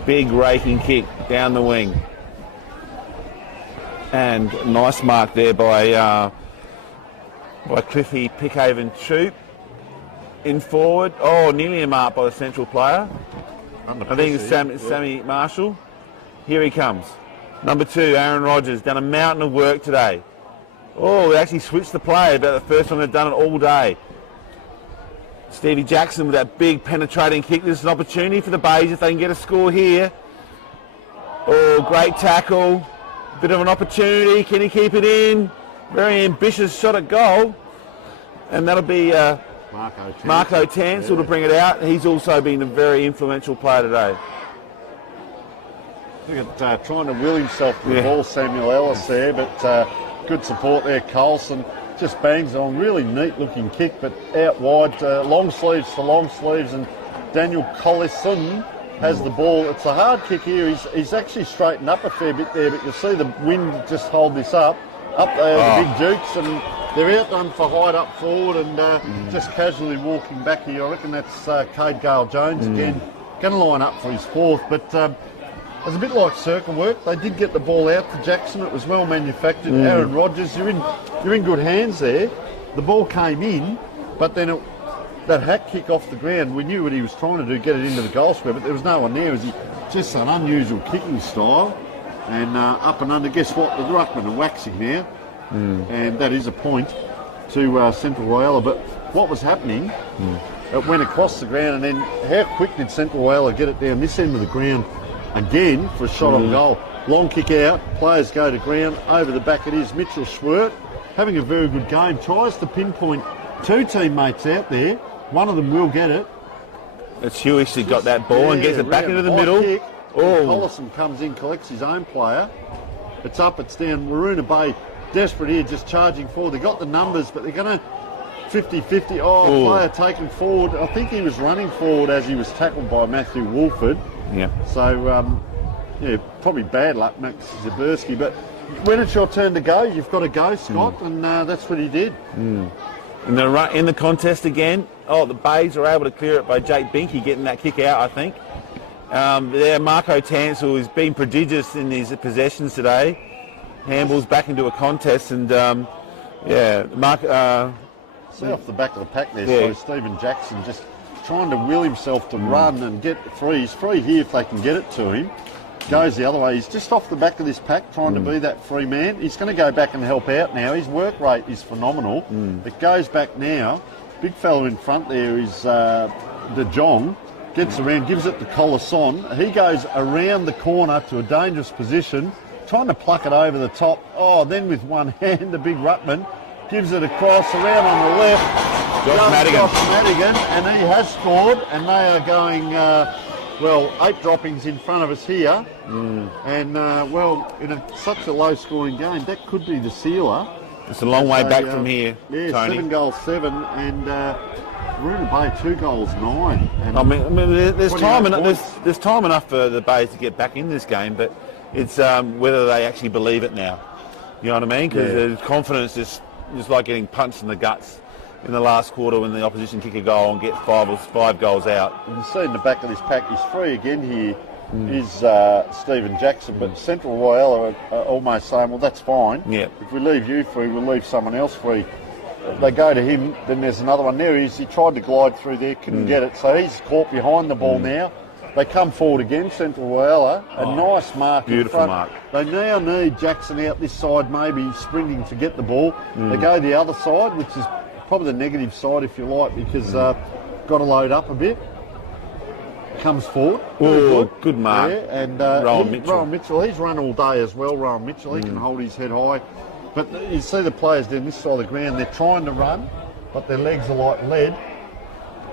Big raking kick down the wing. And nice mark there by Cliffy Pickhaven Troop. In forward. Oh, nearly a mark by the Central player. I think it's Sammy Marshall. Here he comes. Number 2, Aaron Rogers, done a mountain of work today. Oh, they actually switched the play about the first time they've done it all day. Stevie Jackson with that big penetrating kick. This is an opportunity for the Bays if they can get a score here. Oh, great tackle. Bit of an opportunity. Can he keep it in? Very ambitious shot at goal. And that'll be Marco Tansel to bring it out. He's also been a very influential player today. Look at trying to will himself to the ball, Samuel Ellis there, but good support there. Colson just bangs on. Really neat looking kick, but out wide, long sleeves to long sleeves, and Daniel Collison has the ball. It's a hard kick here. He's actually straightened up a fair bit there, but you'll see the wind just hold this up. Up there, the big Dukes, and they're outdone for height up forward and just casually walking back here. I reckon that's Cade Gale-Jones again, going to line up for his fourth, but it's a bit like circle work. They did get the ball out to Jackson. It was well manufactured. Aaron Rodgers, you're in good hands there. The ball came in, but then that hack kick off the ground, we knew what he was trying to do, get it into the goal square, but there was no one there. It was just an unusual kicking style. And up and under, guess what? The ruckman are waxing now. And that is a point to Central Whyalla. But what was happening, it went across the ground, and then how quick did Central Whyalla get it down this end of the ground again for a shot on goal? Long kick out, players go to ground, over the back it is. Mitchell Schwert having a very good game, tries to pinpoint two teammates out there. One of them will get it. It's Hewish that got that ball and gets it back into the middle. Kick. Collison comes in, collects his own player. It's up, it's down. Waroona Bay desperate here, just charging forward. They got the numbers, but they're going to 50-50. Player taken forward. I think he was running forward as he was tackled by Matthew Wolford. Yeah. So, probably bad luck, Max Zaberski. But when it's your turn to go, you've got to go, Scott, and that's what he did. In the contest again, the Bays are able to clear it by Jake Binky getting that kick out, I think. Marco Tansel has been prodigious in his possessions today. Handballs back into a contest, and Mark. See off the back of the pack there, so Stephen Jackson just trying to will himself to run and get free. He's free here if they can get it to him. Goes the other way. He's just off the back of this pack trying to be that free man. He's going to go back and help out now. His work rate is phenomenal. It goes back now. Big fellow in front there is De Jong. Gets around, gives it to Collison. He goes around the corner to a dangerous position, trying to pluck it over the top. Then with one hand, the big Ruttman gives it across, around on the left. Josh Madigan, and he has scored, and they are going, 8 droppings in front of us here. And, in such a low-scoring game, that could be the sealer. It's a long way back from here, yeah, Tony. 7 goals, 7, and Waroona Bay 2 goals, 9. And I mean, there's time enough. There's time enough for the Bays to get back in this game, but it's whether they actually believe it now. You know what I mean? Because there's confidence is like getting punched in the guts in the last quarter when the opposition kick a goal and get 5 goals out. You can see in the back of this pack, he's free again here. Is Stephen Jackson, but Central Whyalla are almost saying, well, that's fine. Yeah. If we leave you free, we'll leave someone else free. They go to him, then there's another one. There he is. He tried to glide through there, couldn't get it, so he's caught behind the ball now. They come forward again, Central Whyalla. A nice mark in beautiful front. Mark. They now need Jackson out this side, maybe sprinting to get the ball. They go the other side, which is probably the negative side, if you like, because got to load up a bit. Comes forward. Good mark. Yeah, and Rowan Mitchell, he's run all day as well, Rowan Mitchell. He can hold his head high. But you see the players down this side of the ground, they're trying to run, but their legs are like lead.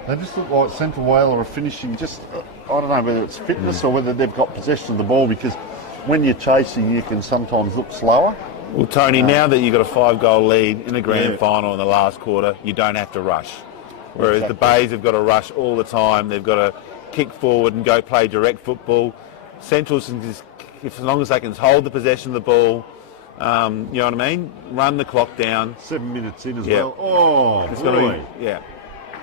They just look like Central Whyalla are finishing just, I don't know whether it's fitness or whether they've got possession of the ball, because when you're chasing, you can sometimes look slower. Well, Tony, now that you've got a 5-goal lead in a grand final in the last quarter, you don't have to rush. Whereas the Bays have got to rush all the time. They've got to kick forward and go play direct football. Centrals, as long as they can hold the possession of the ball, you know what I mean? Run the clock down. 7 minutes in as well. It's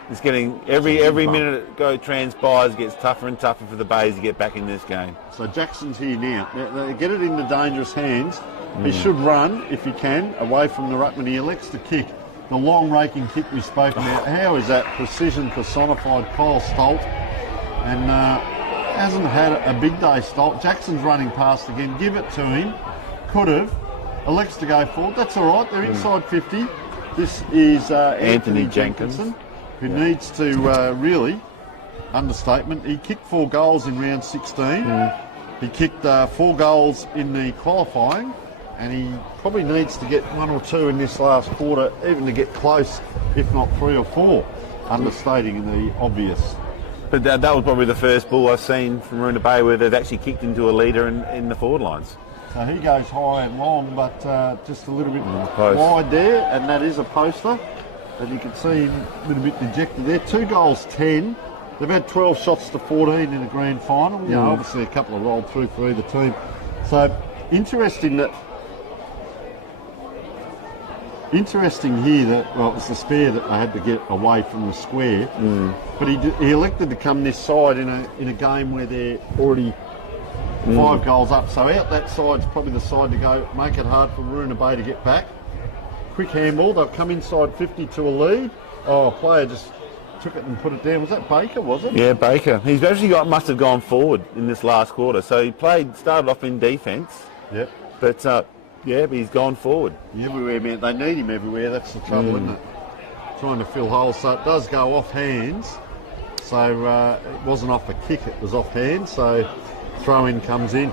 It's getting every minute it transpires, it gets tougher and tougher for the Bays to get back in this game. So Jackson's here now. They get it into dangerous hands. He should run, if he can, away from the ruckman. He elects to kick. The long raking kick we've spoken about. How is that precision personified? Kyle Stolt. And hasn't had a big day, Stolt. Jackson's running past again. Give it to him. Could have. Elects to go forward. That's all right. They're inside 50. This is Anthony Jenkinson, who needs to really, understatement, he kicked 4 goals in round 16. He kicked 4 goals in the qualifying, and he probably needs to get 1 or 2 in this last quarter, even to get close, if not 3 or 4, understating the obvious. But that was probably the first ball I've seen from Waroona Bay where they've actually kicked into a leader in the forward lines. So he goes high and long, but just a little bit wide there, and that is a poster. And you can see him a little bit dejected there. 2 goals, 10. They've had 12 shots to 14 in the grand final. You know, obviously a couple have rolled through for either team. So interesting here that, well, it was the spare that they had to get away from the square. But he elected to come this side in a game where they're already 5 goals up. So out that side's probably the side to go, make it hard for Waruna Bay to get back. Quick handball, they'll come inside 50 to a lead. Oh, a player just took it and put it down. Was that Baker, was it? Yeah, Baker. He's actually must have gone forward in this last quarter. So he started off in defence. Yep. But he's gone forward. Everywhere, man. They need him everywhere. That's the trouble, isn't it? Trying to fill holes. So it does go off hands. So it wasn't off a kick, it was off hands. So throw-in comes in.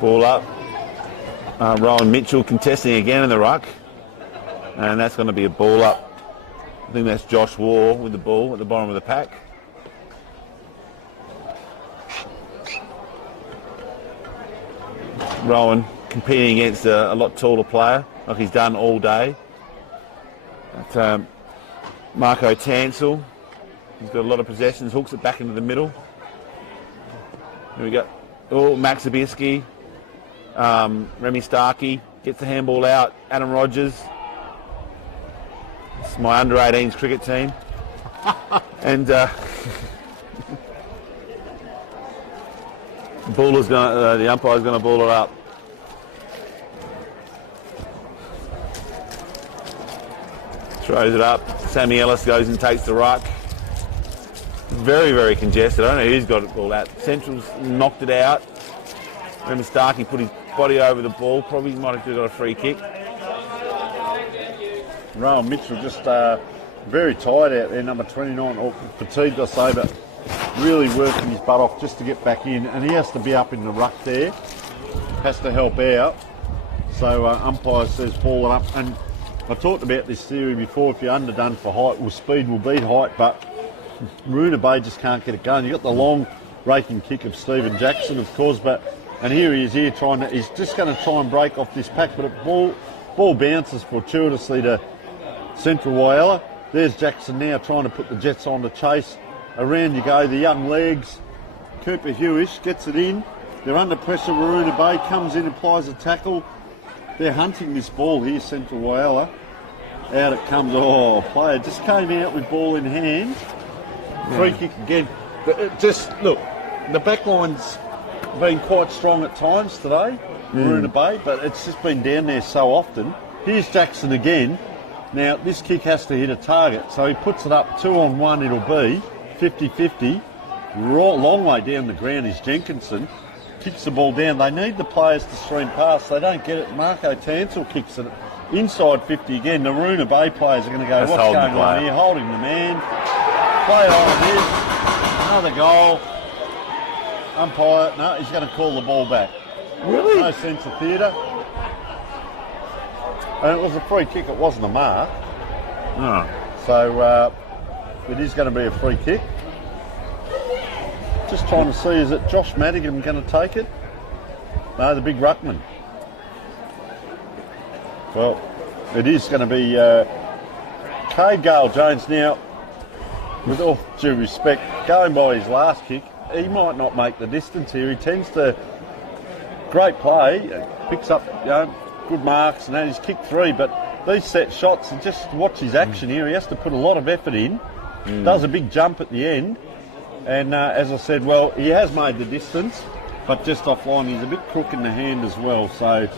Ball up. Rowan Mitchell contesting again in the ruck. And that's going to be a ball up. I think that's Josh Waugh with the ball at the bottom of the pack. Rowan competing against a lot taller player, like he's done all day. But, Marco Tansel, he's got a lot of possessions, hooks it back into the middle. Here we go. Oh, Max Zabisky, Remy Starkey gets the handball out. Adam Rogers. It's my under-18s cricket team. And the umpire's going to ball it up. Throws it up. Sammy Ellis goes and takes the ruck. Very, very congested. I don't know who's got it all out. Central's knocked it out. Remy Starkey put his body over the ball. Probably might have got a free kick. Rowan Mitchell just very tired out there, number 29, or fatigued I say, but really working his butt off just to get back in, and he has to be up in the ruck there, has to help out. So umpire says ball it up, and I talked about this theory before, if you're underdone for height, well, speed will beat height, but Waruna Bay just can't get it going. You've got the long raking kick of Stephen Jackson, of course, and here he is here he's just going to try and break off this pack, but ball bounces fortuitously to Central Whyalla. There's Jackson now trying to put the Jets on to chase. Around you go, the young legs. Cooper Hewish gets it in. They're under pressure. Waruna Bay comes in, applies a tackle. They're hunting this ball here, Central Whyalla. Out it comes. Oh, player just came out with ball in hand. Free kick again. Look, the back line's been quite strong at times today, Waruna Bay, but it's just been down there so often. Here's Jackson again. Now, this kick has to hit a target, so he puts it up 2-on-1, it'll be 50-50. Long way down the ground is Jenkinson. Kicks the ball down. They need the players to stream past. They don't get it. Marco Tansel kicks it inside 50 again. The Waruna Bay players are going to go, what's going on here? Holding the man. Play on this. Another goal. Umpire, no, he's going to call the ball back. Really? No sense of theatre. And it was a free kick, it wasn't a mark. Oh. So it is going to be a free kick. Just trying to see, is it Josh Madigan going to take it? No, the big ruckman. Well, it is going to be Cade Gale-Jones. Now, with all due respect, going by his last kick, he might not make the distance here. He tends to, great play, picks up, good marks, and he's kicked 3, but these set shots, and just watch his action here, he has to put a lot of effort in, does a big jump at the end, and as I said, well, he has made the distance, but just offline, he's a bit crook in the hand as well, so...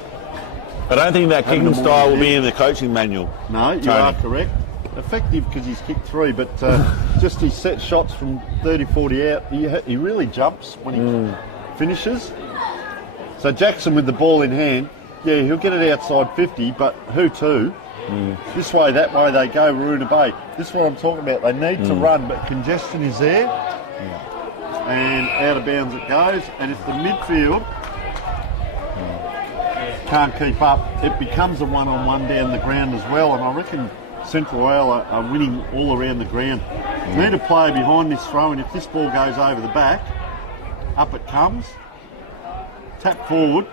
I don't think that kicking style will be in the coaching manual. No, you are correct. Effective because he's kicked 3, but just his set shots from 30-40 out, he really jumps when he finishes. So Jackson with the ball in hand, yeah, he'll get it outside 50, but who to? This way, that way they go, Waruna Bay. This is what I'm talking about. They need to run, but congestion is there. And out of bounds it goes. And if the midfield can't keep up, it becomes a one-on-one down the ground as well. And I reckon Central Whyalla are winning all around the ground. Need a player behind this throw, and if this ball goes over the back, up it comes. Tap forward.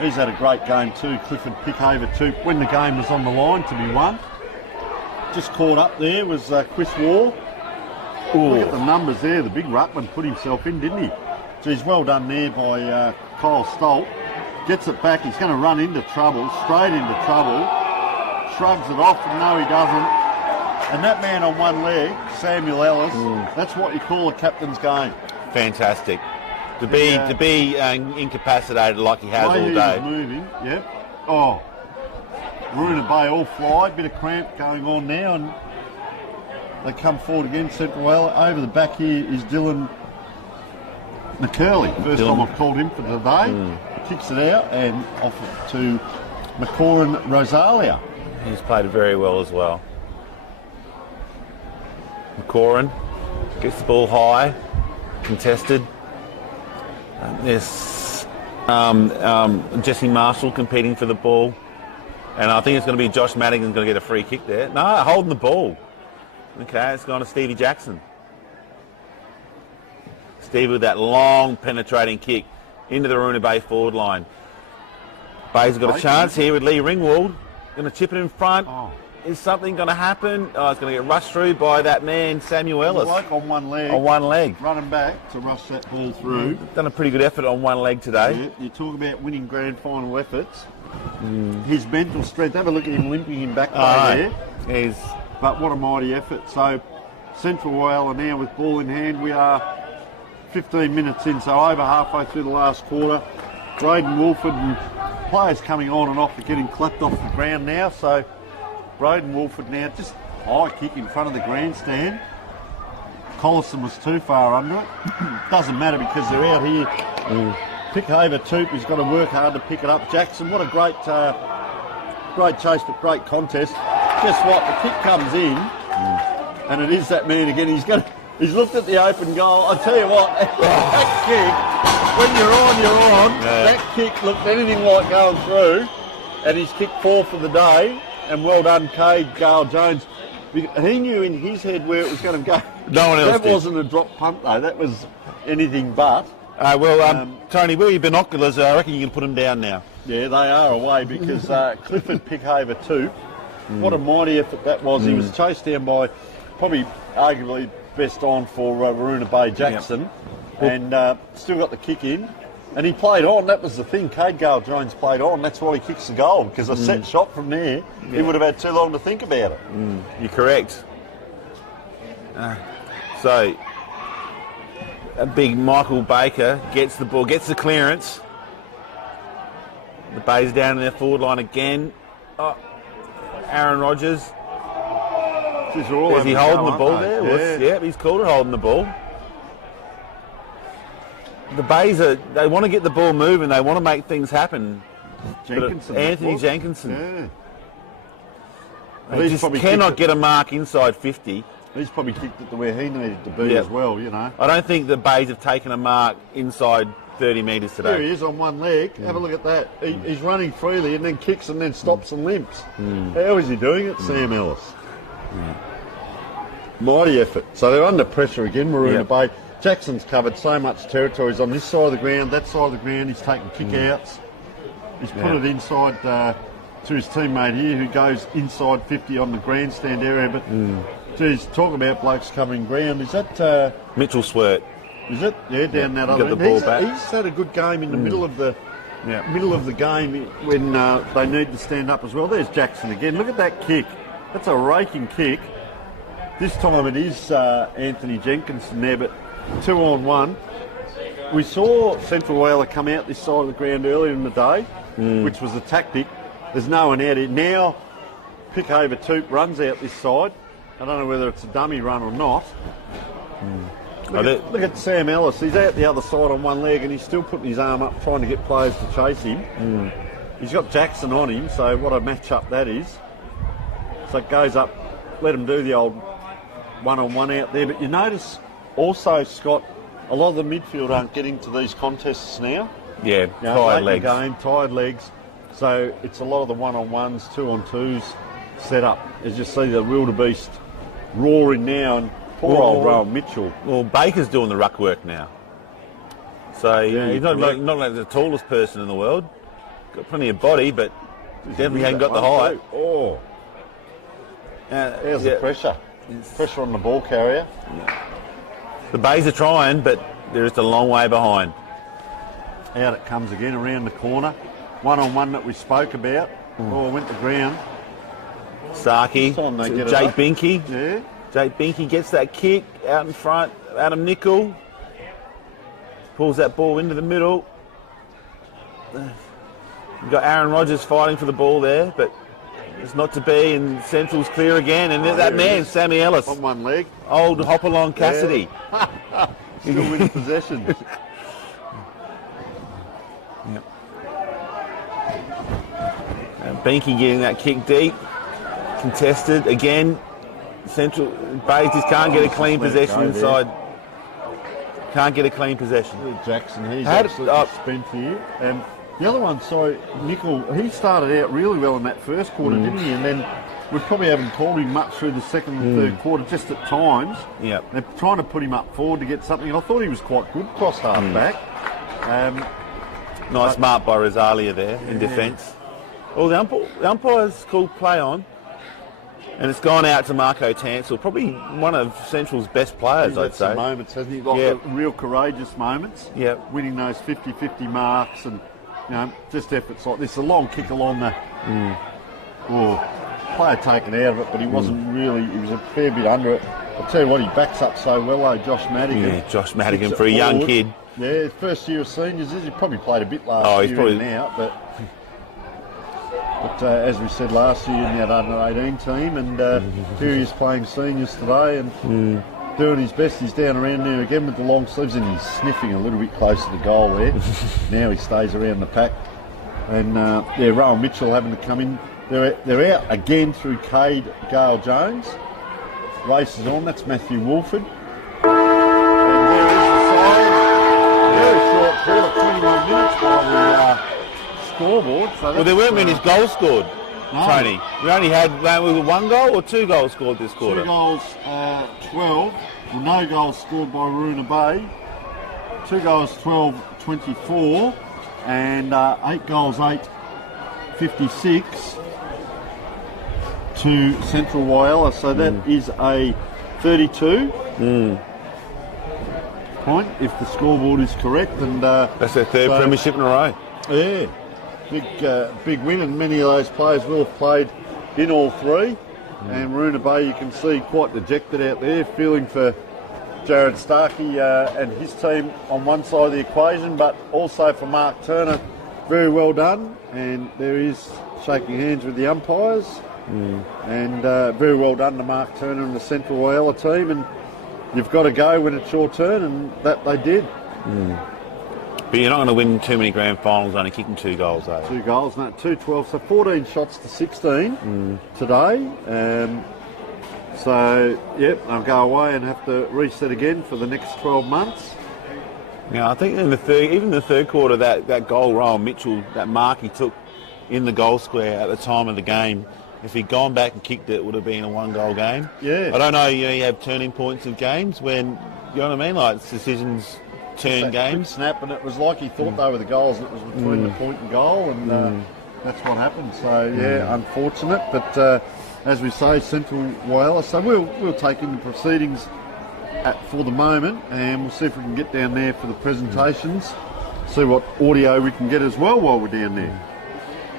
He's had a great game too. Clifford Pickover too. When the game was on the line to be won. Just caught up there was Chris Waugh. Look at the numbers there. The big ruckman put himself in, didn't he? Geez, well done there by Kyle Stolt. Gets it back. He's going to run into trouble, straight into trouble. Shrugs it off, and no, he doesn't. And that man on one leg, Samuel Ellis, that's what you call a captain's game. Fantastic. To be incapacitated like he has all day. He was moving, yep. Oh, Waruna Bay all fly. Bit of cramp going on now, and they come forward again. Central Whyalla. Over the back here is Dylan McCurley. First time I've called him for today. Kicks it out and off it to McCoran Rosalia. He's played very well as well. McCoran gets the ball high, contested. There's Jesse Marshall competing for the ball. And I think it's going to be Josh Madigan's going to get a free kick there. No, holding the ball. Okay, it's gone to Stevie Jackson. Stevie with that long penetrating kick into the Waruna Bay forward line. Bay's got a chance here with Lee Ringwald. Going to chip it in front. Is something going to happen? Oh, it's going to get rushed through by that man, Samuel Ellis. On one leg. On one leg. Running back to rush that ball through. Done a pretty good effort on one leg today. Yeah, you talk about winning grand final efforts. His mental strength. Have a look at him limping him back there. But what a mighty effort. So Central Whyalla now with ball in hand. We are 15 minutes in, so over halfway through the last quarter. Braden Wolford and players coming on and off are getting clapped off the ground now. So Braden Wolford now just high kick in front of the grandstand. Collison was too far under it. Doesn't matter because they're out here. Pick over Toop, he's got to work hard to pick it up. Jackson, what a great chase but great contest. Guess what? The kick comes in and it is that man again. He's looked at the open goal. I tell you what, that kick, when you're on, you're on. Yeah. That kick looked anything like going through, and he's kicked 4 for the day. And well done, Cade Gale-Jones. He knew in his head where it was going to go. No one else That wasn't a drop punt, though. That was anything but. Tony, where your binoculars? I reckon you can put them down now. Yeah, they are away because Clifford Pickhaver too. What a mighty effort that was. He was chased down by probably arguably best on for Waruna Bay Jackson, and still got the kick in. And he played on, that was the thing. Cade Gale-Jones played on, that's why he kicks the goal, because a set shot from there, he would have had too long to think about it. You're correct. So, a big Michael Baker gets the ball, gets the clearance. The Bay's down in their forward line again. Oh, Aaron Rodgers. Is he holding the ball there? Yeah, he's called it holding the ball. The Bays they want to get the ball moving, they want to make things happen. Anthony Jenkinson. Yeah. They just cannot get a mark inside 50. He's probably kicked it to where he needed to be as well, you know. I don't think the Bays have taken a mark inside 30 metres today. There he is on one leg. Have a look at that. He's running freely and then kicks and then stops and limps. How is he doing it? Sam Ellis. Mighty effort. So they're under pressure again, Waruna Bay. Jackson's covered so much territory. He's on this side of the ground, that side of the ground. He's taking kick-outs. He's put it inside to his teammate here who goes inside 50 on the grandstand area. But, geez, talk about blokes covering ground. Is that... Mitchell Swirt. Is it? Yeah, down that other end. He's had a good game in the middle of the game when they need to stand up as well. There's Jackson again. Look at that kick. That's a raking kick. This time it is Anthony Jenkinson there, but 2-on-1. We saw Central Whyalla come out this side of the ground earlier in the day, which was a tactic. There's no one out here. Now, Pickover Toop runs out this side. I don't know whether it's a dummy run or not. Look at Sam Ellis. He's out the other side on one leg and he's still putting his arm up trying to get players to chase him. He's got Jackson on him, so what a match-up that is. So it goes up, let him do the old one-on-one out there. But you notice also, Scott, a lot of the midfield aren't getting to these contests now. Yeah, tired legs. Tired legs. So it's a lot of the one-on-ones, 2-on-2s set up. As you see the wildebeest roaring now, and poor old Rowan Mitchell. Well, Baker's doing the ruck work now. So he's not like the tallest person in the world. Got plenty of body, but definitely hasn't got the height. There's the pressure. Pressure on the ball carrier. The Bays are trying, but they're just a long way behind. Out it comes again around the corner. One-on-one that we spoke about. Oh, went to ground. Starkey, Time they get it Jake up. Binky. Yeah. Jake Binky gets that kick out in front. Adam Nicol pulls that ball into the middle. You've got Aaron Rodgers fighting for the ball there, but it's not to be, and Central's clear again. And that man, Sammy Ellis. On one leg. Old Hopalong Cassidy. Yeah. Still with possession. Yep. Binky getting that kick deep. Contested again. Central Bays just can't get a clean possession inside. Can't get a clean possession. Jackson, he's absolutely spent here. And the other one, Nicol, he started out really well in that first quarter, didn't he? And then we probably haven't called him much through the second and third quarter, just at times. Yep. They're trying to put him up forward to get something. I thought he was quite good cross half back. Nice mark by Rosalia there in defence. Well, the umpire's called play on, and it's gone out to Marco Tansel, probably one of Central's best players, I'd say. Some moments, hasn't he? Like the real courageous moments. Yeah. Winning those 50-50 marks and, just efforts like this. A long kick along the... player taken out of it, but he wasn't really... He was a fair bit under it. I'll tell you what, he backs up so well, though, Josh Madigan. Yeah, Josh Madigan for a young kid. Yeah, first year of seniors. He probably played a bit last year in and out, but as we said last year in that under-18 team, and here he is playing seniors today and doing his best. He's down around there again with the long sleeves, and he's sniffing a little bit closer to goal there. Now he stays around the pack. And Rowan Mitchell having to come in. They're out again through Cade Gale-Jones. Race is on, that's Matthew Wolford. And there is the side. Very short quarter, 21 minutes by the scoreboard. So There weren't many goals scored, Tony. We only had one goal or 2 goals scored this quarter? 2 goals, 12. Well, no goals scored by Waruna Bay. 2 goals, 12, 24. And 8 goals, 8, 56 to Central Whyalla. So that is a 32 point if the scoreboard is correct. And that's their third premiership in a row. Yeah, big win, and many of those players will have played in all 3. And Waruna Bay, you can see, quite dejected out there, feeling for Jared Starkey and his team on one side of the equation, but also for Mark Turner. Very well done, and there is shaking hands with the umpires, and very well done to Mark Turner and the Central Whyalla team, and you've got to go when it's your turn, and that they did. But you're not going to win too many grand finals only kicking 2 goals, though. 2 goals, no, 2-12, so 14 shots to 16 today. So, they'll go away and have to reset again for the next 12 months. Yeah, I think in the third quarter, that goal, Rowan Mitchell, that mark he took in the goal square at the time of the game, if he'd gone back and kicked it would have been a 1-goal game. Yeah. I don't know, you have turning points of games when, you know what I mean, like decisions turn games. Snap, and it was like he thought they were the goals, and it was between the point and goal, and that's what happened. So, unfortunate, but as we say, Central Whyalla. So we'll take in the proceedings for the moment, and we'll see if we can get down there for the presentations, see what audio we can get as well while we're down there.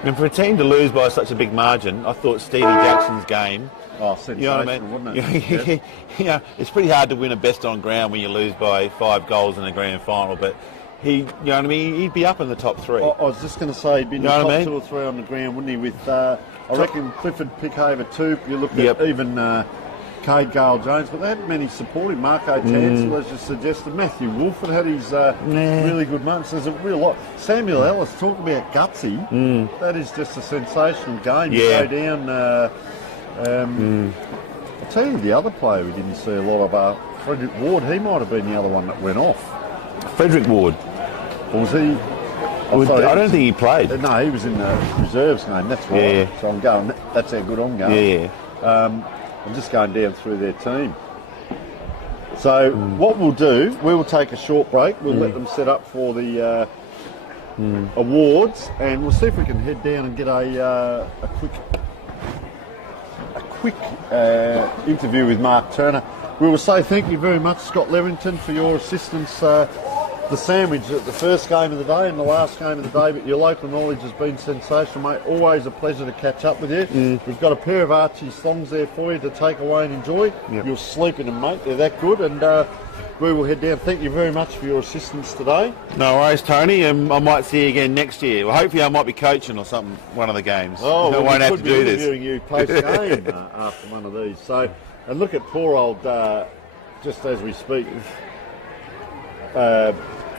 And for a team to lose by such a big margin, I thought Stevie Jackson's game... sensational, you know what I mean? Wasn't it? Yeah, it's pretty hard to win a best on ground when you lose by 5 goals in a grand final, but you know what I mean? He'd be up in the top 3. I was just going to say he'd be in the top 2 or 3 on the ground, wouldn't he? With I reckon Clifford Pickover 2. You look at even Cade Gale-Jones, but they haven't many supporting. Marco Tansel, as you suggested. Matthew Wolford had his really good moments. There's a real lot. Samuel Ellis, talking about gutsy. That is just a sensational game. Yeah. You go down. I'll tell you the other player we didn't see a lot of. Frederick Ward. He might have been the other one that went off. Frederick Ward. Or was he? I don't think he played. No, he was in the reserves game. That's why. Yeah. So I'm going. That's how good I'm going. Yeah. I'm just going down through their team. So what we'll do, we will take a short break. We'll let them set up for the awards, and we'll see if we can head down and get a quick interview with Mark Turner. we will say thank you very much, Scott Levington, for your assistance. The sandwich at the first game of the day and the last game of the day, but your local knowledge has been sensational, mate. Always a pleasure to catch up with you. We've got a pair of Archie thongs there for you to take away and enjoy. You'll sleep in them, mate. They're that good, and we will head down. Thank you very much for your assistance today. No worries, Tony, and I might see you again next year. Well, hopefully I might be coaching or something, one of the games. Oh, I won't have to do this. Interviewing you post-game after one of these. So, and look at poor old, just as we speak,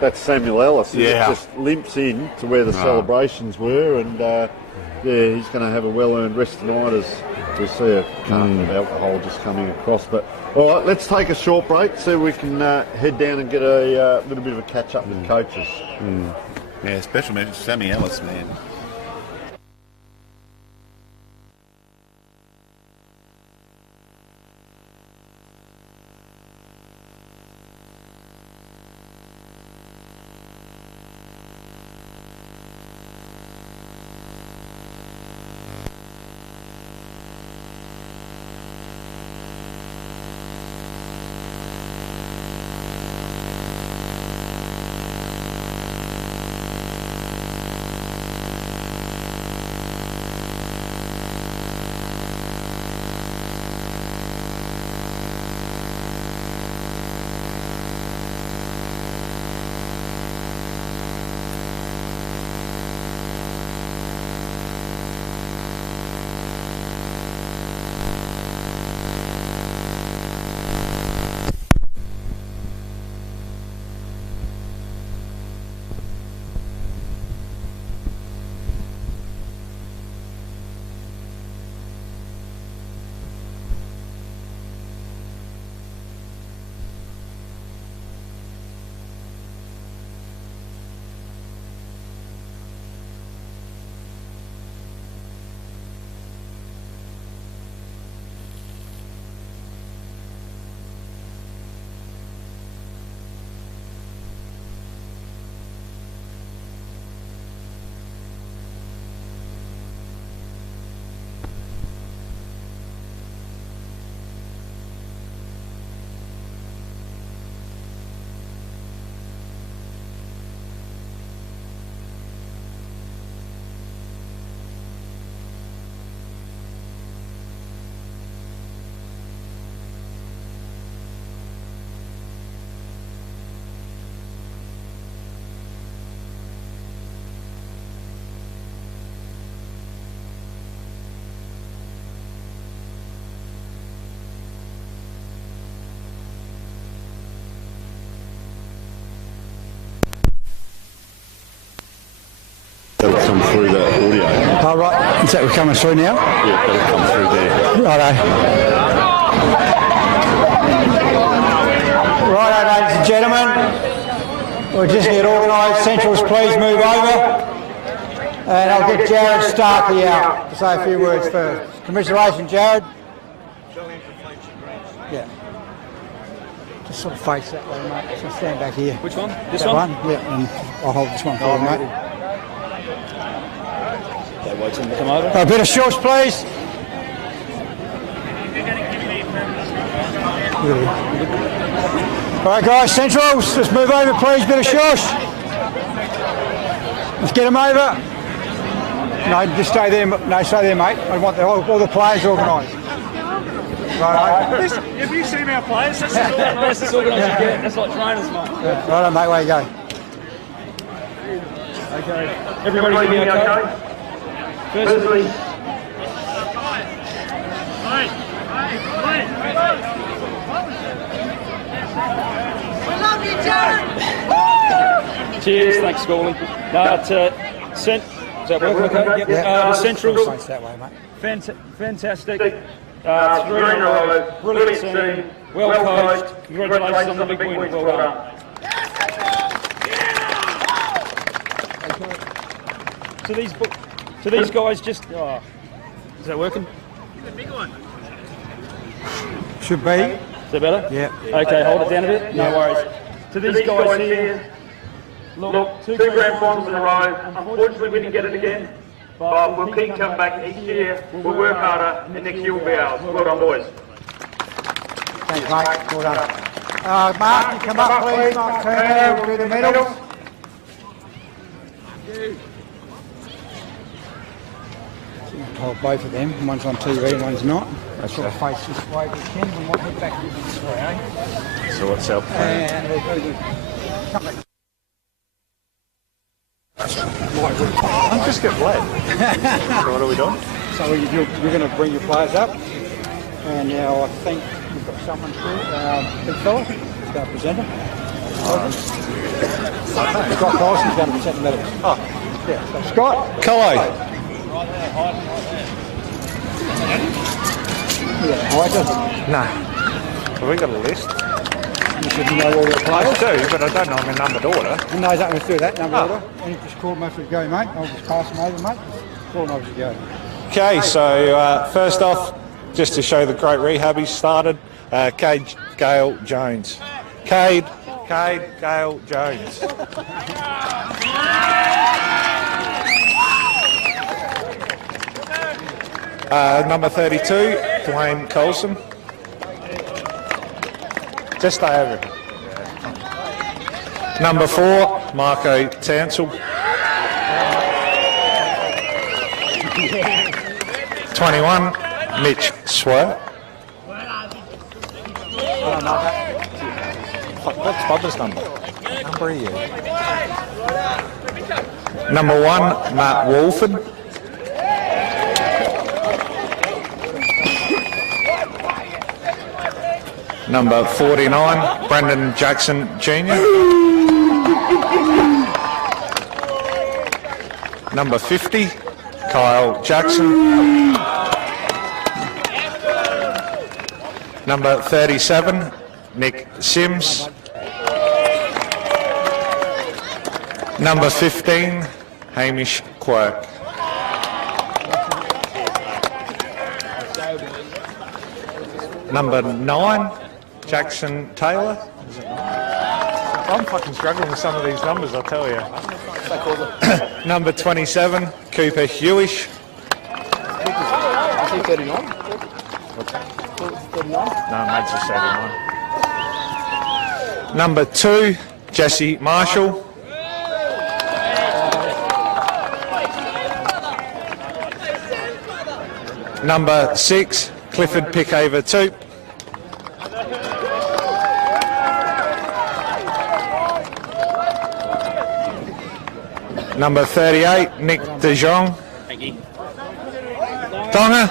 that's Samuel Ellis. He just limps in to where the celebrations were, and he's going to have a well-earned rest tonight as we see a carton of alcohol just coming across. But all right, let's take a short break so we can head down and get a little bit of a catch-up with coaches. Yeah, special mention to Sammy Ellis, man. That'll come through that audio. Oh, right. Is that we're coming through now? Yeah, that'll come through there. Righto, ladies and gentlemen. We'll just get organised. Centrals, please move over. And I'll get Jared Starkey out to say a few words first. Commiseration, Jared. Yeah. Just sort of face that way, mate. So stand back here. Which one? This that one? Yeah, and I'll hold this one for you, mate. Wait till them to come over. A bit of shush, please. All right, guys, Centrals, just move over, please. Bit of shush. Let's get them over. No, just stay there. No, stay there, mate. I want all the players organised. Right. Have you seen our players? This is all That's as organised as you get. That's like trainers, mate. Yeah. Right on, mate. Where you go? Okay. Everybody give me okay? Firstly, cheers, thanks, Scully. Is that working okay? Yep. The Centrals, Face that way, mate. fantastic. 3 in a row, brilliant team, well coached. Congratulations on the big win. Well done. So these guys just. Oh, is that working? Should be. Is that better? Yeah. Okay, hold it down a bit. No worries. To these guys here, look, 2 grand finals in a row. Unfortunately, we didn't get it again, but we'll keep coming back each year. We'll work harder, and next year will be ours. Well done, boys. Thanks, mate. Well done. Mark, you come up, please. Mark Turner, we'll do the medals. I told both of them, one's on TV and one's not. They sort of face this way, we can, we might head back this way, eh? So what's our plan? And we'll do the... Come back. I'm just getting led. So what are we doing? So you're going to bring your players up, and now I think we've got someone through, big fella, who's going to present them. Scott Dyson's going to present the medals. Oh. Yeah, so Scott. Hello. Yeah, I just... No. Have we got a list? You should know all your players. I do, but I don't know them in numbered order. No, he's not going to do that, number order. And you just call them as we go, mate. I'll just pass them over, mate. Call them as we go. Okay, so first off, just to show the great rehab he started, Cade Gale Jones. Cade Gale Jones. Number 32, Dwayne Colson. Just stay over here. Number 4, Marco Tansel. 21, Mitch Swart. What's Bubba's number? Number are you? Number 1, Matt Wolford. Number 49, Brendan Jackson Jr. Number 50, Kyle Jackson. Number 37, Nick Sims. Number 15, Hamish Quirk. Number 9, Jackson Taylor. I'm fucking struggling with some of these numbers, I'll tell you. Number 27, Cooper Hewish. Is he 39? What's that? 39? No, mate's just 39. Number 2, Jesse Marshall. Number 6, Clifford Pickover 2. Number 38, Nick De Jong. Thank you. Tonga.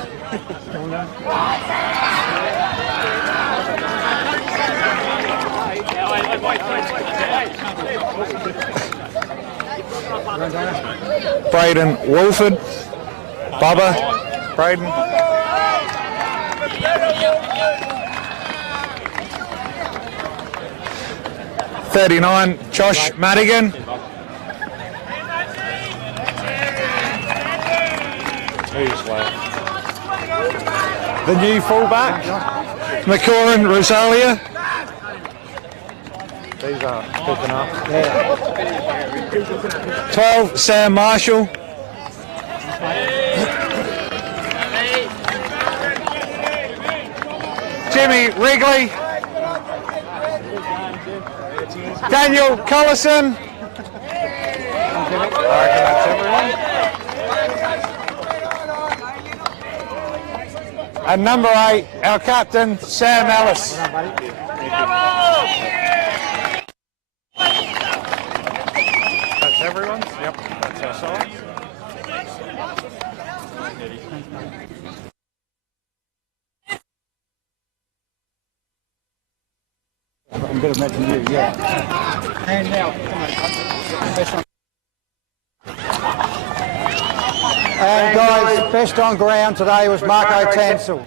Braden Wolford. Bubba. Braden. '39, Josh Madigan. Who's left? The new fullback, McCoran Rosalia. These are picking up. Yeah. 12, Sam Marshall. Jimmy Wrigley. Daniel Collison. I reckon that's everyone. And number 8, our captain, Sam Ellis. That's everyone's? Yep, that's our side. I'm better than you, yeah. And now, come on. And guys, best on ground today was Marco Tansel.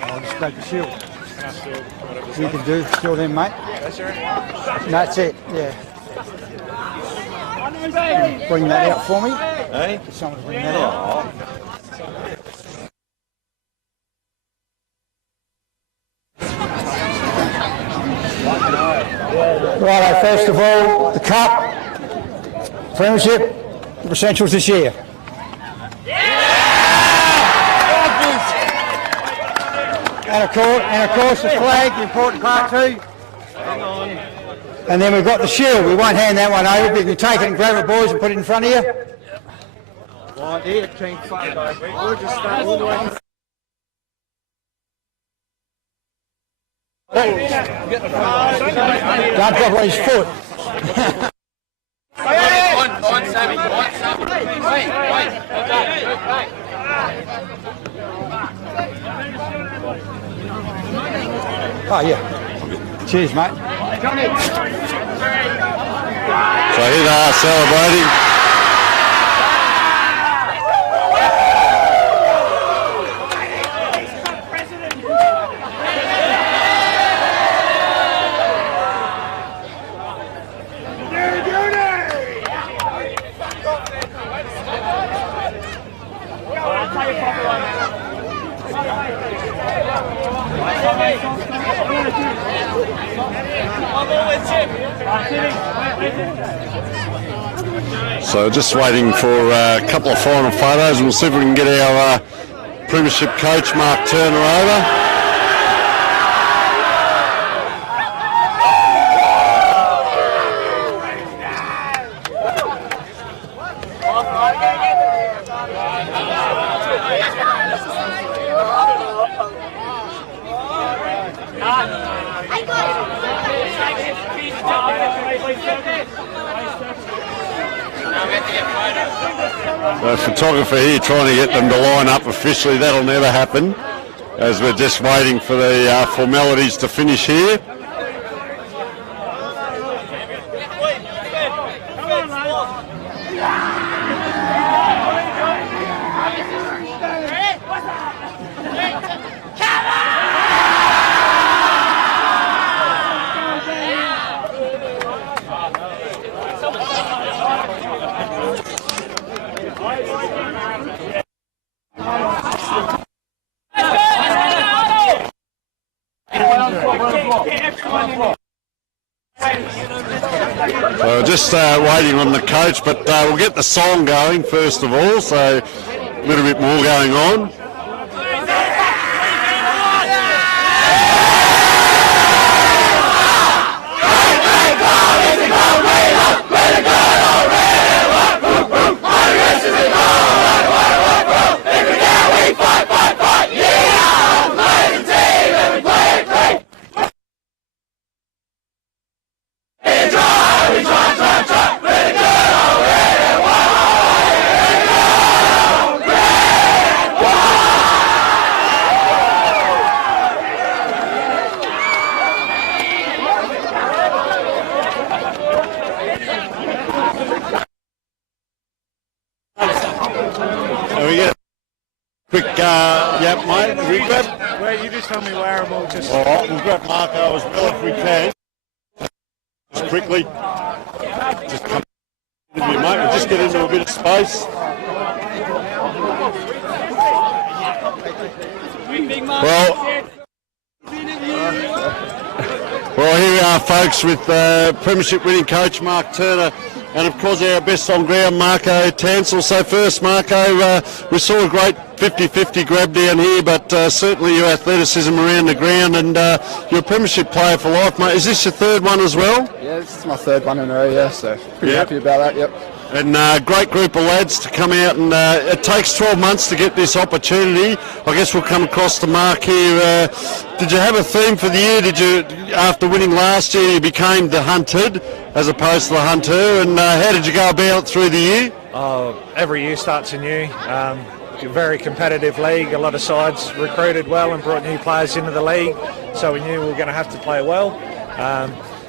I'll just grab the shield. You can do, still then, mate. That's it, yeah. Bring that out for me. Hey? Someone bring that out. Righto, first of all, the cup. Premiership Essentials this year. And of course the flag, the important part too. And then we've got the shield. We won't hand that one over, but you can take it and grab it, boys, and put it in front of you. Right here, team photo. We'll just start all the way. Don't drop on his foot. Oh yeah. Cheers, mate. So here they are celebrating. So just waiting for a couple of final photos, and we'll see if we can get our Premiership coach Mark Turner over. The photographer here trying to get them to line up officially. That'll never happen, as we're just waiting for the formalities to finish here. So just waiting on the coach, but we'll get the song going first of all, so a little bit more going on. Yep, mate. Well, you just tell me where we'll just... All right, we'll grab Marco as well if we can. Just quickly. Just come into you, mate. We'll just get into a bit of space. Well, here we are, folks, with Premiership winning coach Mark Turner. And of course our best on ground, Marco Tansel. So first, Marco, we saw a great 50-50 grab down here, but certainly your athleticism around the ground, and you're a Premiership player for life, mate. Is this your third one as well? Yeah, this is my third one in a row, yeah, so pretty happy about that, yep. And great group of lads to come out, and it takes 12 months to get this opportunity. I guess we'll come across the mark here. Did you have a theme for the year? Did you, after winning last year, you became the hunted as opposed to the hunter? And how did you go about it through the year? Every year starts anew. A very competitive league. A lot of sides recruited well and brought new players into the league, so we knew we were going to have to play well.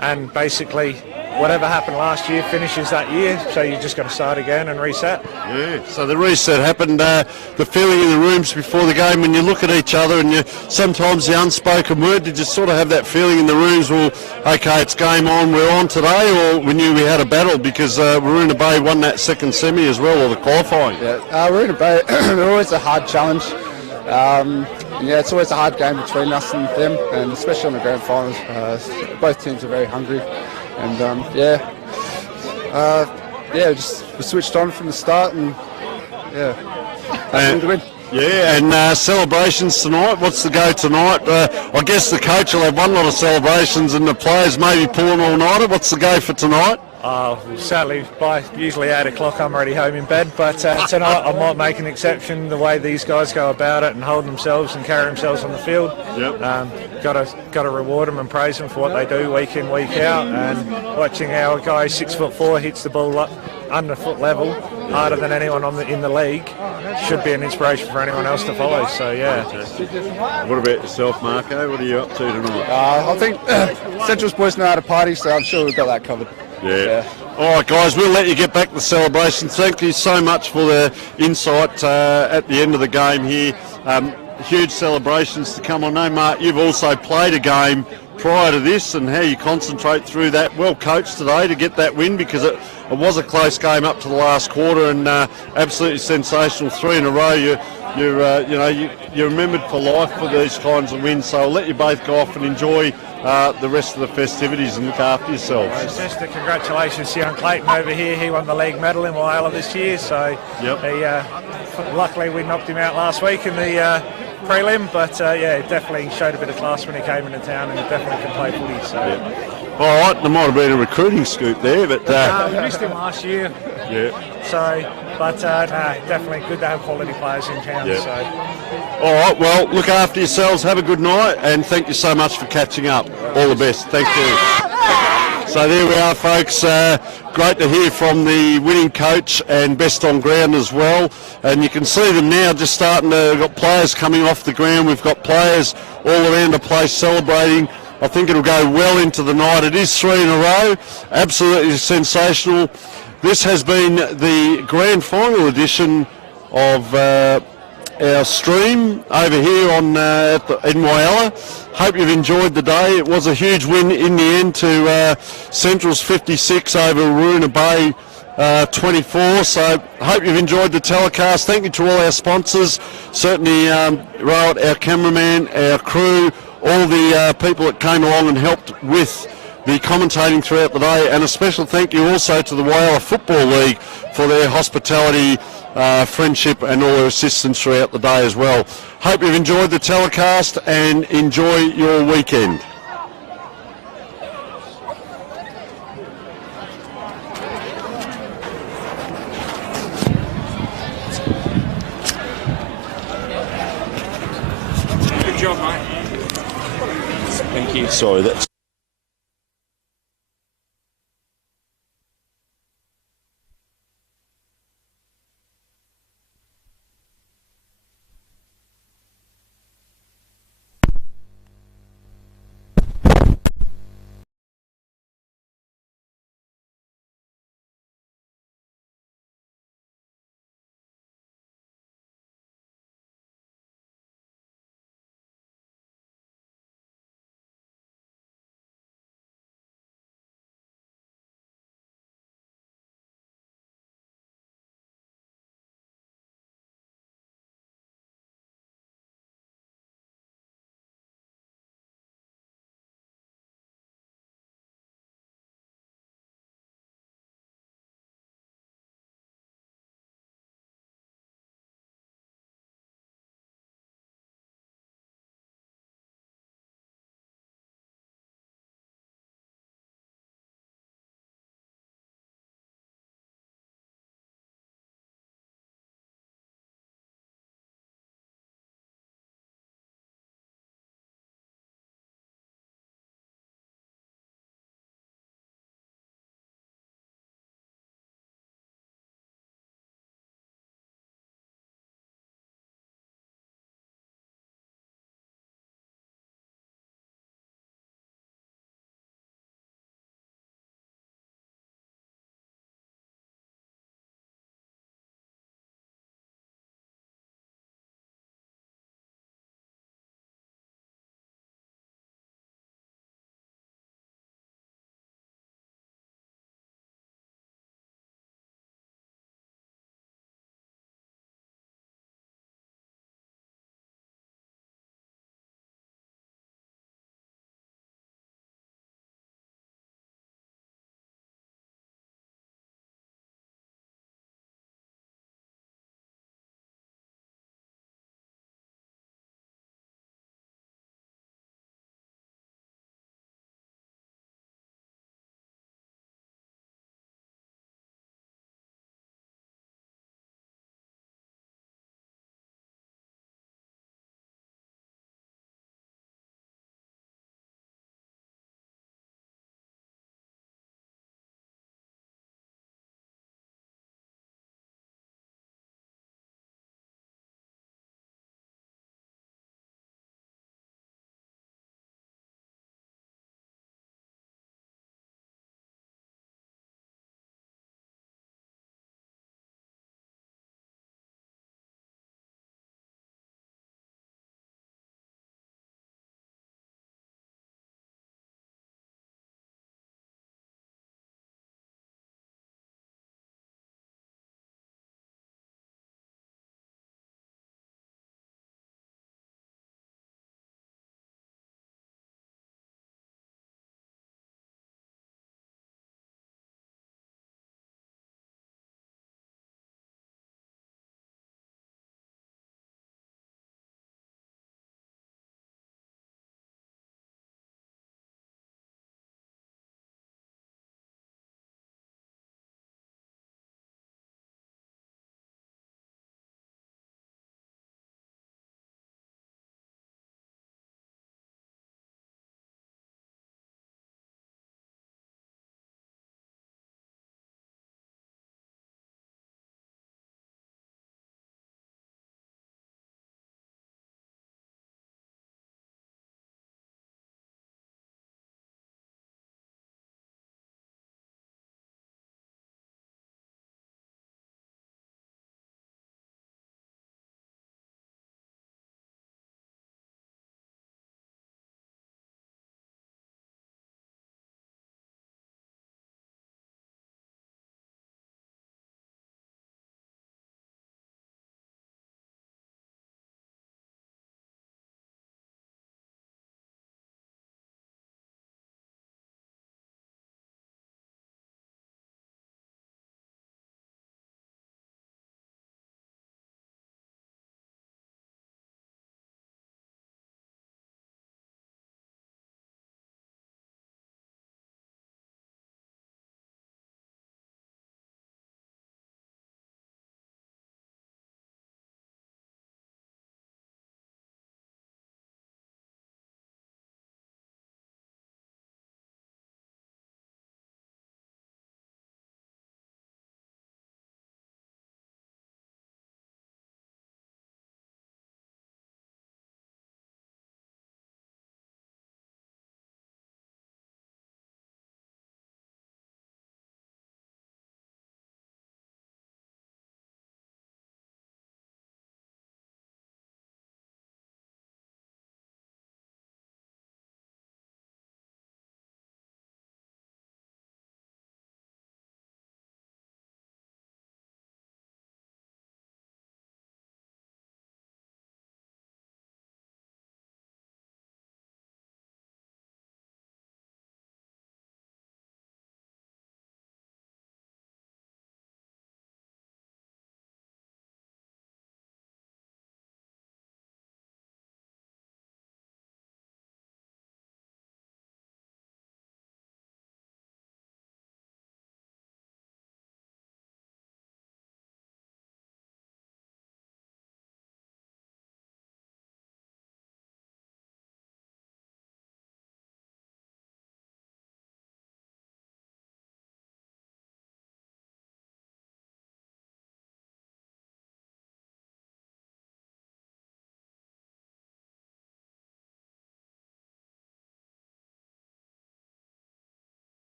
And basically, whatever happened last year finishes that year, so you just got to start again and reset. Yeah, so the reset happened, the feeling in the rooms before the game when you look at each other and you sometimes the unspoken word, did you sort of have that feeling in the rooms, well, okay, it's game on, we're on today, or we knew we had a battle because Waruna Bay won that second semi as well, or the qualifying? Yeah, Waruna Bay, they're always a hard challenge. Yeah, it's always a hard game between us and them, and especially on the grand finals. Both teams are very hungry. And we switched on from the start, and the win. Yeah, and celebrations tonight. What's the go tonight? I guess the coach will have one lot of celebrations and the players maybe pulling all-nighter. What's the go for tonight? Sadly, by usually 8 o'clock I'm already home in bed, but tonight I might make an exception the way these guys go about it and hold themselves and carry themselves on the field. Yep. Got to reward them and praise them for what they do week in, week out, and watching our guy 6'4" hits the ball under foot level harder than anyone in the league should be an inspiration for anyone else to follow. So yeah. What about yourself, Marco? What are you up to tonight? I think Central's boys know how to party, so I'm sure we've got that covered. Yeah. All right, guys, we'll let you get back to the celebration. Thank you so much for the insight at the end of the game here. Huge celebrations to come. I know, Mark, you've also played a game prior to this and how you concentrate through that. Well coached today to get that win, because it was a close game up to the last quarter, and absolutely sensational. 3 in a row. You're remembered for life for these kinds of wins. So I'll let you both go off and enjoy the rest of the festivities and look after yourselves. Sister, congratulations to young Clayton over here. He won the league medal in Whyalla this year, so luckily we knocked him out last week in the prelim, but he definitely showed a bit of class when he came into town, and he definitely can play footy. So. All right, there might have been a recruiting scoop there, but we missed him last year. Yeah. So, but definitely good to have quality players in town. Yeah. So. All right, well, look after yourselves, have a good night, and thank you so much for catching up. All the best. Thank you. So there we are, folks. Great to hear from the winning coach and best on ground as well. And you can see them now just starting to, we've got players coming off the ground. We've got players all around the place celebrating. I think it'll go well into the night. It is 3 in a row. Absolutely sensational. This has been the grand final edition of our stream over here on in Whyalla. Hope you've enjoyed the day. It was a huge win in the end to Central's 56 over Waruna Bay 24. So hope you've enjoyed the telecast. Thank you to all our sponsors. Certainly Rowett, our cameraman, our crew, all the people that came along and helped with the commentating throughout the day, and a special thank you also to the Whyalla Football League for their hospitality, friendship and all their assistance throughout the day as well. Hope you've enjoyed the telecast and enjoy your weekend. Good job, mate. Thank you. Sorry, that's